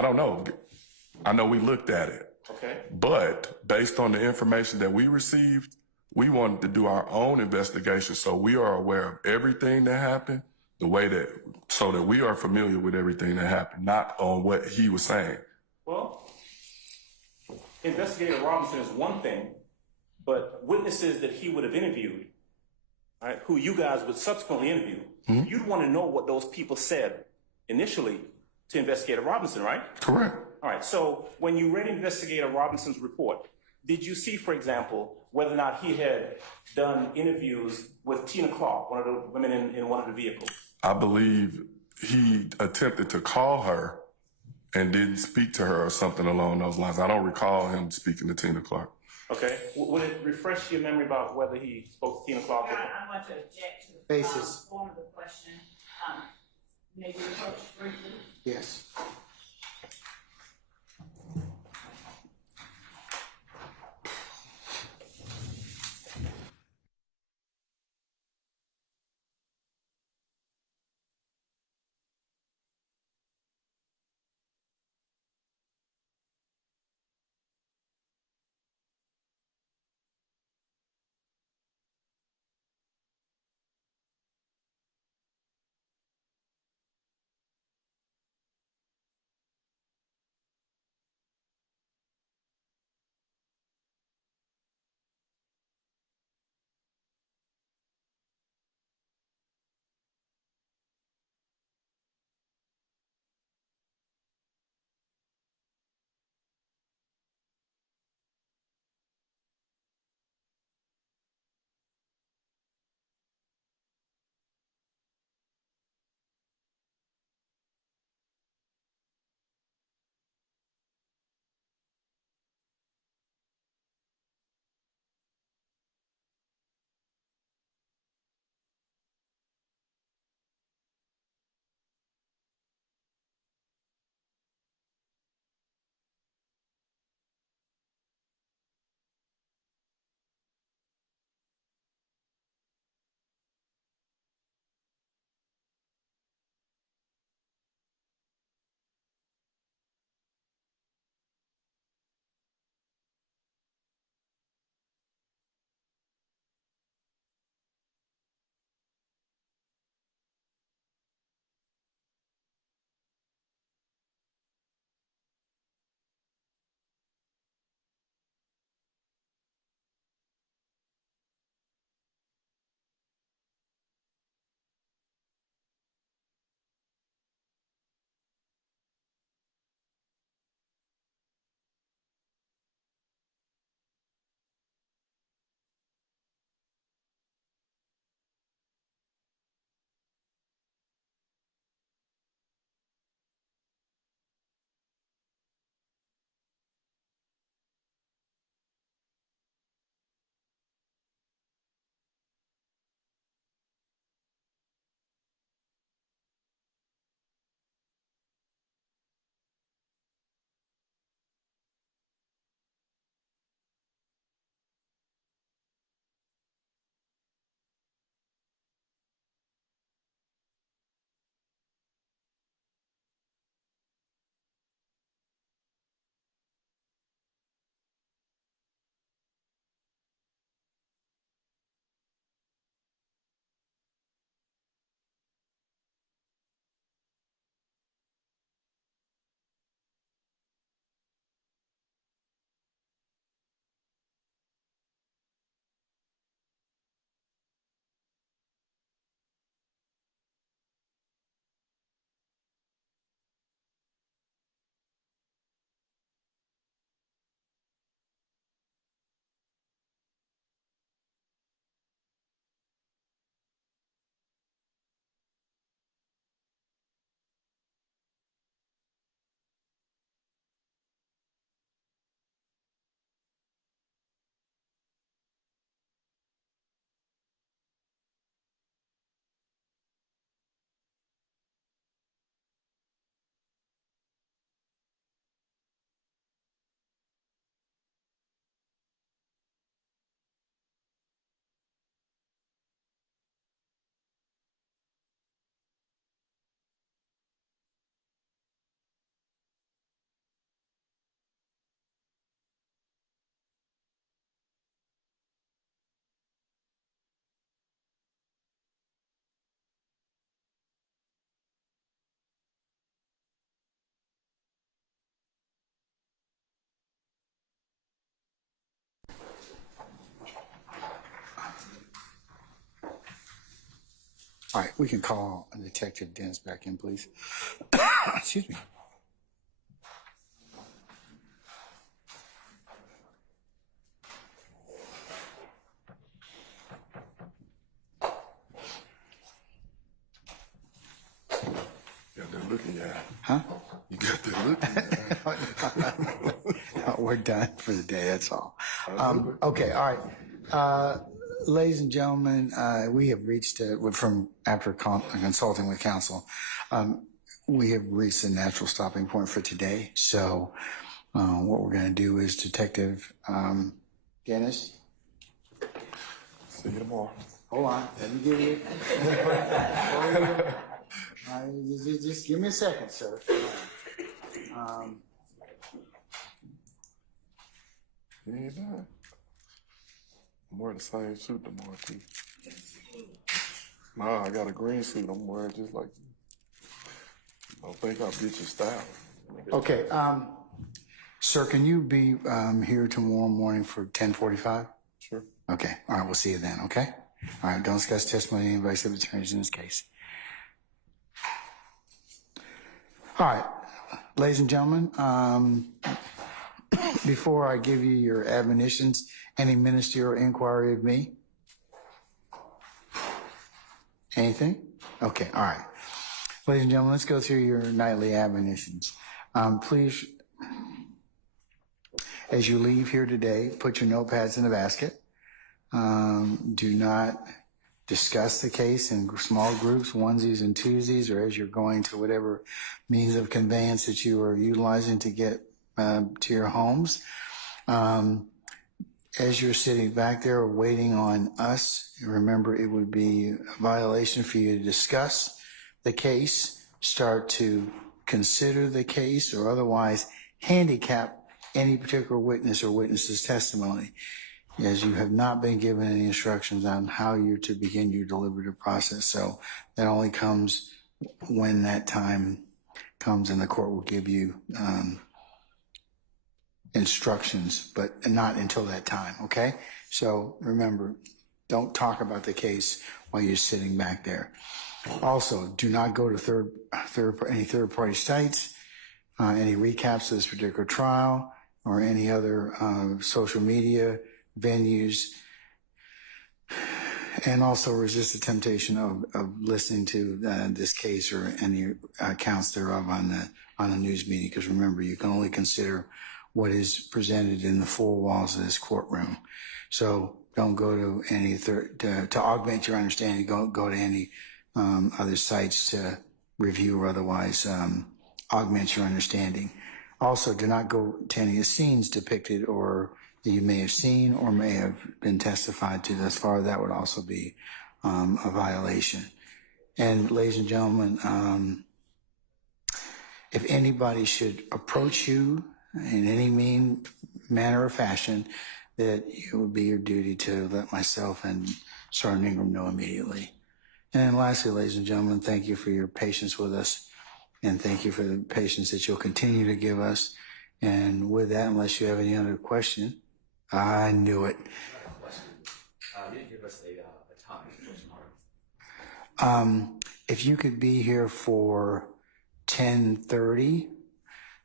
don't know. I know we looked at it. Okay. But based on the information that we received, we wanted to do our own investigation so we are aware of everything that happened, so that we are familiar with everything that happened, not on what he was saying. Well, Investigator Robinson is one thing, but witnesses that he would have interviewed, right, who you guys would subsequently interview, you'd want to know what those people said initially to Investigator Robinson, right? Correct. All right, so when you read Investigator Robinson's report, did you see, for example, whether or not he had done interviews with Tina Clark, one of the women in one of the vehicles? I believe he attempted to call her and didn't speak to her or something along those lines. I don't recall him speaking to Tina Clark. Okay. Would it refresh your memory about whether he spoke to Tina Clark? I want to object to the Basis. form of the question. Maybe approach briefly. Yes. All right, we can call Detective Dennis back in, please. Excuse me. You got that look in your eye. Huh? You got that look in your eye. No, we're done for the day, that's all. Okay, all right. Ladies and gentlemen, we have reached, after consulting with counsel, we have reached the natural stopping point for today. So what we're going to do is Detective Dennis. See you tomorrow. Hold on, let me give you. Just give me a second, sir. You ain't done. I'm wearing the same suit tomorrow, too. Nah, I got a green suit. I'm wearing just like you. I don't think I'll get your style. Okay, sir, can you be here tomorrow morning for 10:45? Sure. Okay, all right, we'll see you then, okay? All right, don't discuss testimony of any invasive attorneys in this case. All right, ladies and gentlemen, before I give you your admonitions, any ministerial inquiry of me? Anything? Okay, all right. Ladies and gentlemen, let's go through your nightly admonitions. Please, as you leave here today, put your notepads in the basket. Do not discuss the case in small groups, onesies and twosies, or as you're going to whatever means of conveyance that you are utilizing to get to your homes. As you're sitting back there waiting on us, remember it would be a violation for you to discuss the case, start to consider the case, or otherwise handicap any particular witness or witness's testimony, as you have not been given any instructions on how you're to begin your deliberative process. So that only comes when that time comes, and the court will give you instructions, but not until that time, okay? So remember, don't talk about the case while you're sitting back there. Also, do not go to any third-party sites, any recaps of this particular trial, or any other social media venues, and also resist the temptation of listening to this case or any accounts thereof on the news media, because remember, you can only consider what is presented in the four walls of this courtroom. So don't go to any to augment your understanding. Don't go to any other sites to review or otherwise augment your understanding. Also, do not go to any scenes depicted or that you may have seen or may have been testified to thus far. That would also be a violation. And ladies and gentlemen, if anybody should approach you in any mean manner or fashion, that it would be your duty to let myself and Sergeant Ingram know immediately. And then lastly, ladies and gentlemen, thank you for your patience with us, and thank you for the patience that you'll continue to give us. And with that, unless you have any other question, I knew it. You didn't give us a time for tomorrow. If you could be here for 10:30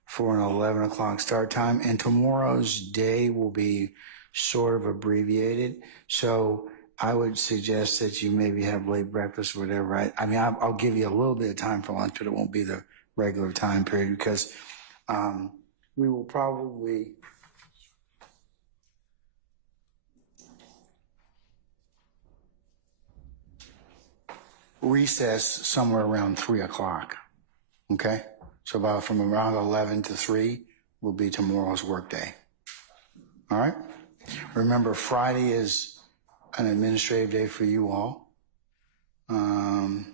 for an 11 o'clock start time, and tomorrow's day will be sort of abbreviated. So I would suggest that you maybe have late breakfast or whatever. I'll give you a little bit of time for lunch, but it won't be the regular time period, because we will probably recess somewhere around 3 o'clock. Okay? So about from around 11 to 3 will be tomorrow's workday. All right? Remember, Friday is an administrative day for you all. And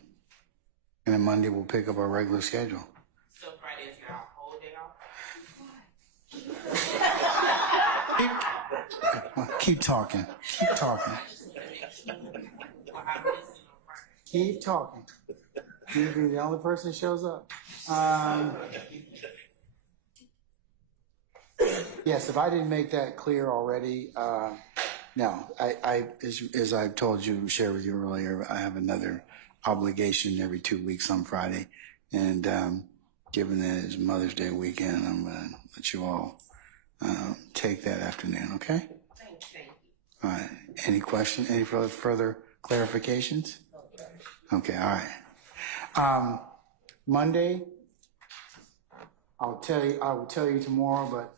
then Monday we'll pick up our regular schedule. So Friday is your whole day off? Keep talking. Keep talking. Keep talking. You'll be the only person that shows up. Yes, if I didn't make that clear already, no. As I've told you, shared with you earlier, I have another obligation every 2 weeks on Friday. And given that it's Mother's Day weekend, I'm going to let you all take that afternoon, okay? Thank you. All right. Any questions? Any further clarifications? Okay, all right. Monday, I will tell you tomorrow, but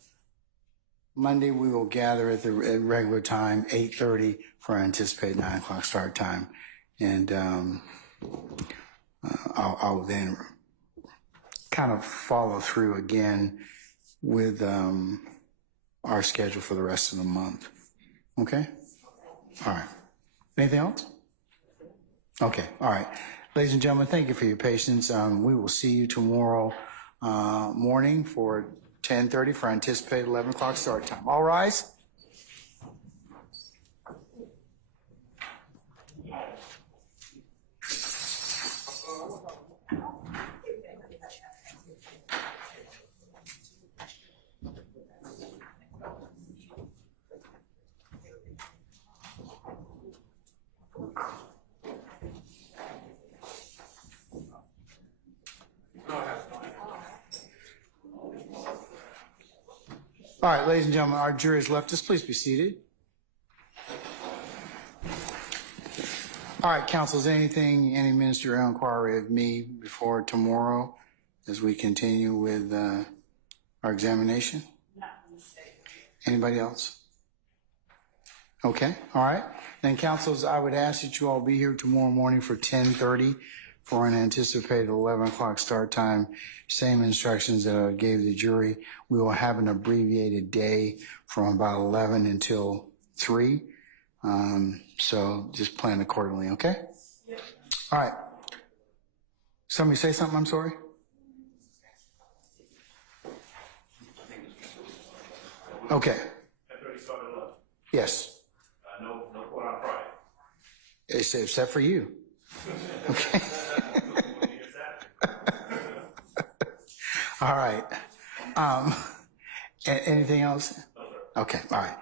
Monday we will gather at the regular time, 8:30 for our anticipated 9 o'clock start time. And I'll then kind of follow through again with our schedule for the rest of the month. Okay? All right. Anything else? Okay. All right. Ladies and gentlemen, thank you for your patience. We will see you tomorrow morning for 10:30 for anticipated 11 o'clock start time. All rise. All right, ladies and gentlemen, our jury has left us. Please be seated. All right, counsel, is anything, any ministerial inquiry of me before tomorrow as we continue with our examination? Anybody else? Okay, all right. Then, counsels, I would ask that you all be here tomorrow morning for 10:30 for an anticipated 11 o'clock start time. Same instructions that I gave the jury. We will have an abbreviated day from about 11 until 3. So just plan accordingly, okay? Yep. All right. Somebody say something, I'm sorry? Okay. Yes. No court on Friday. Except for you. Okay. All right. Anything else? Okay. All right.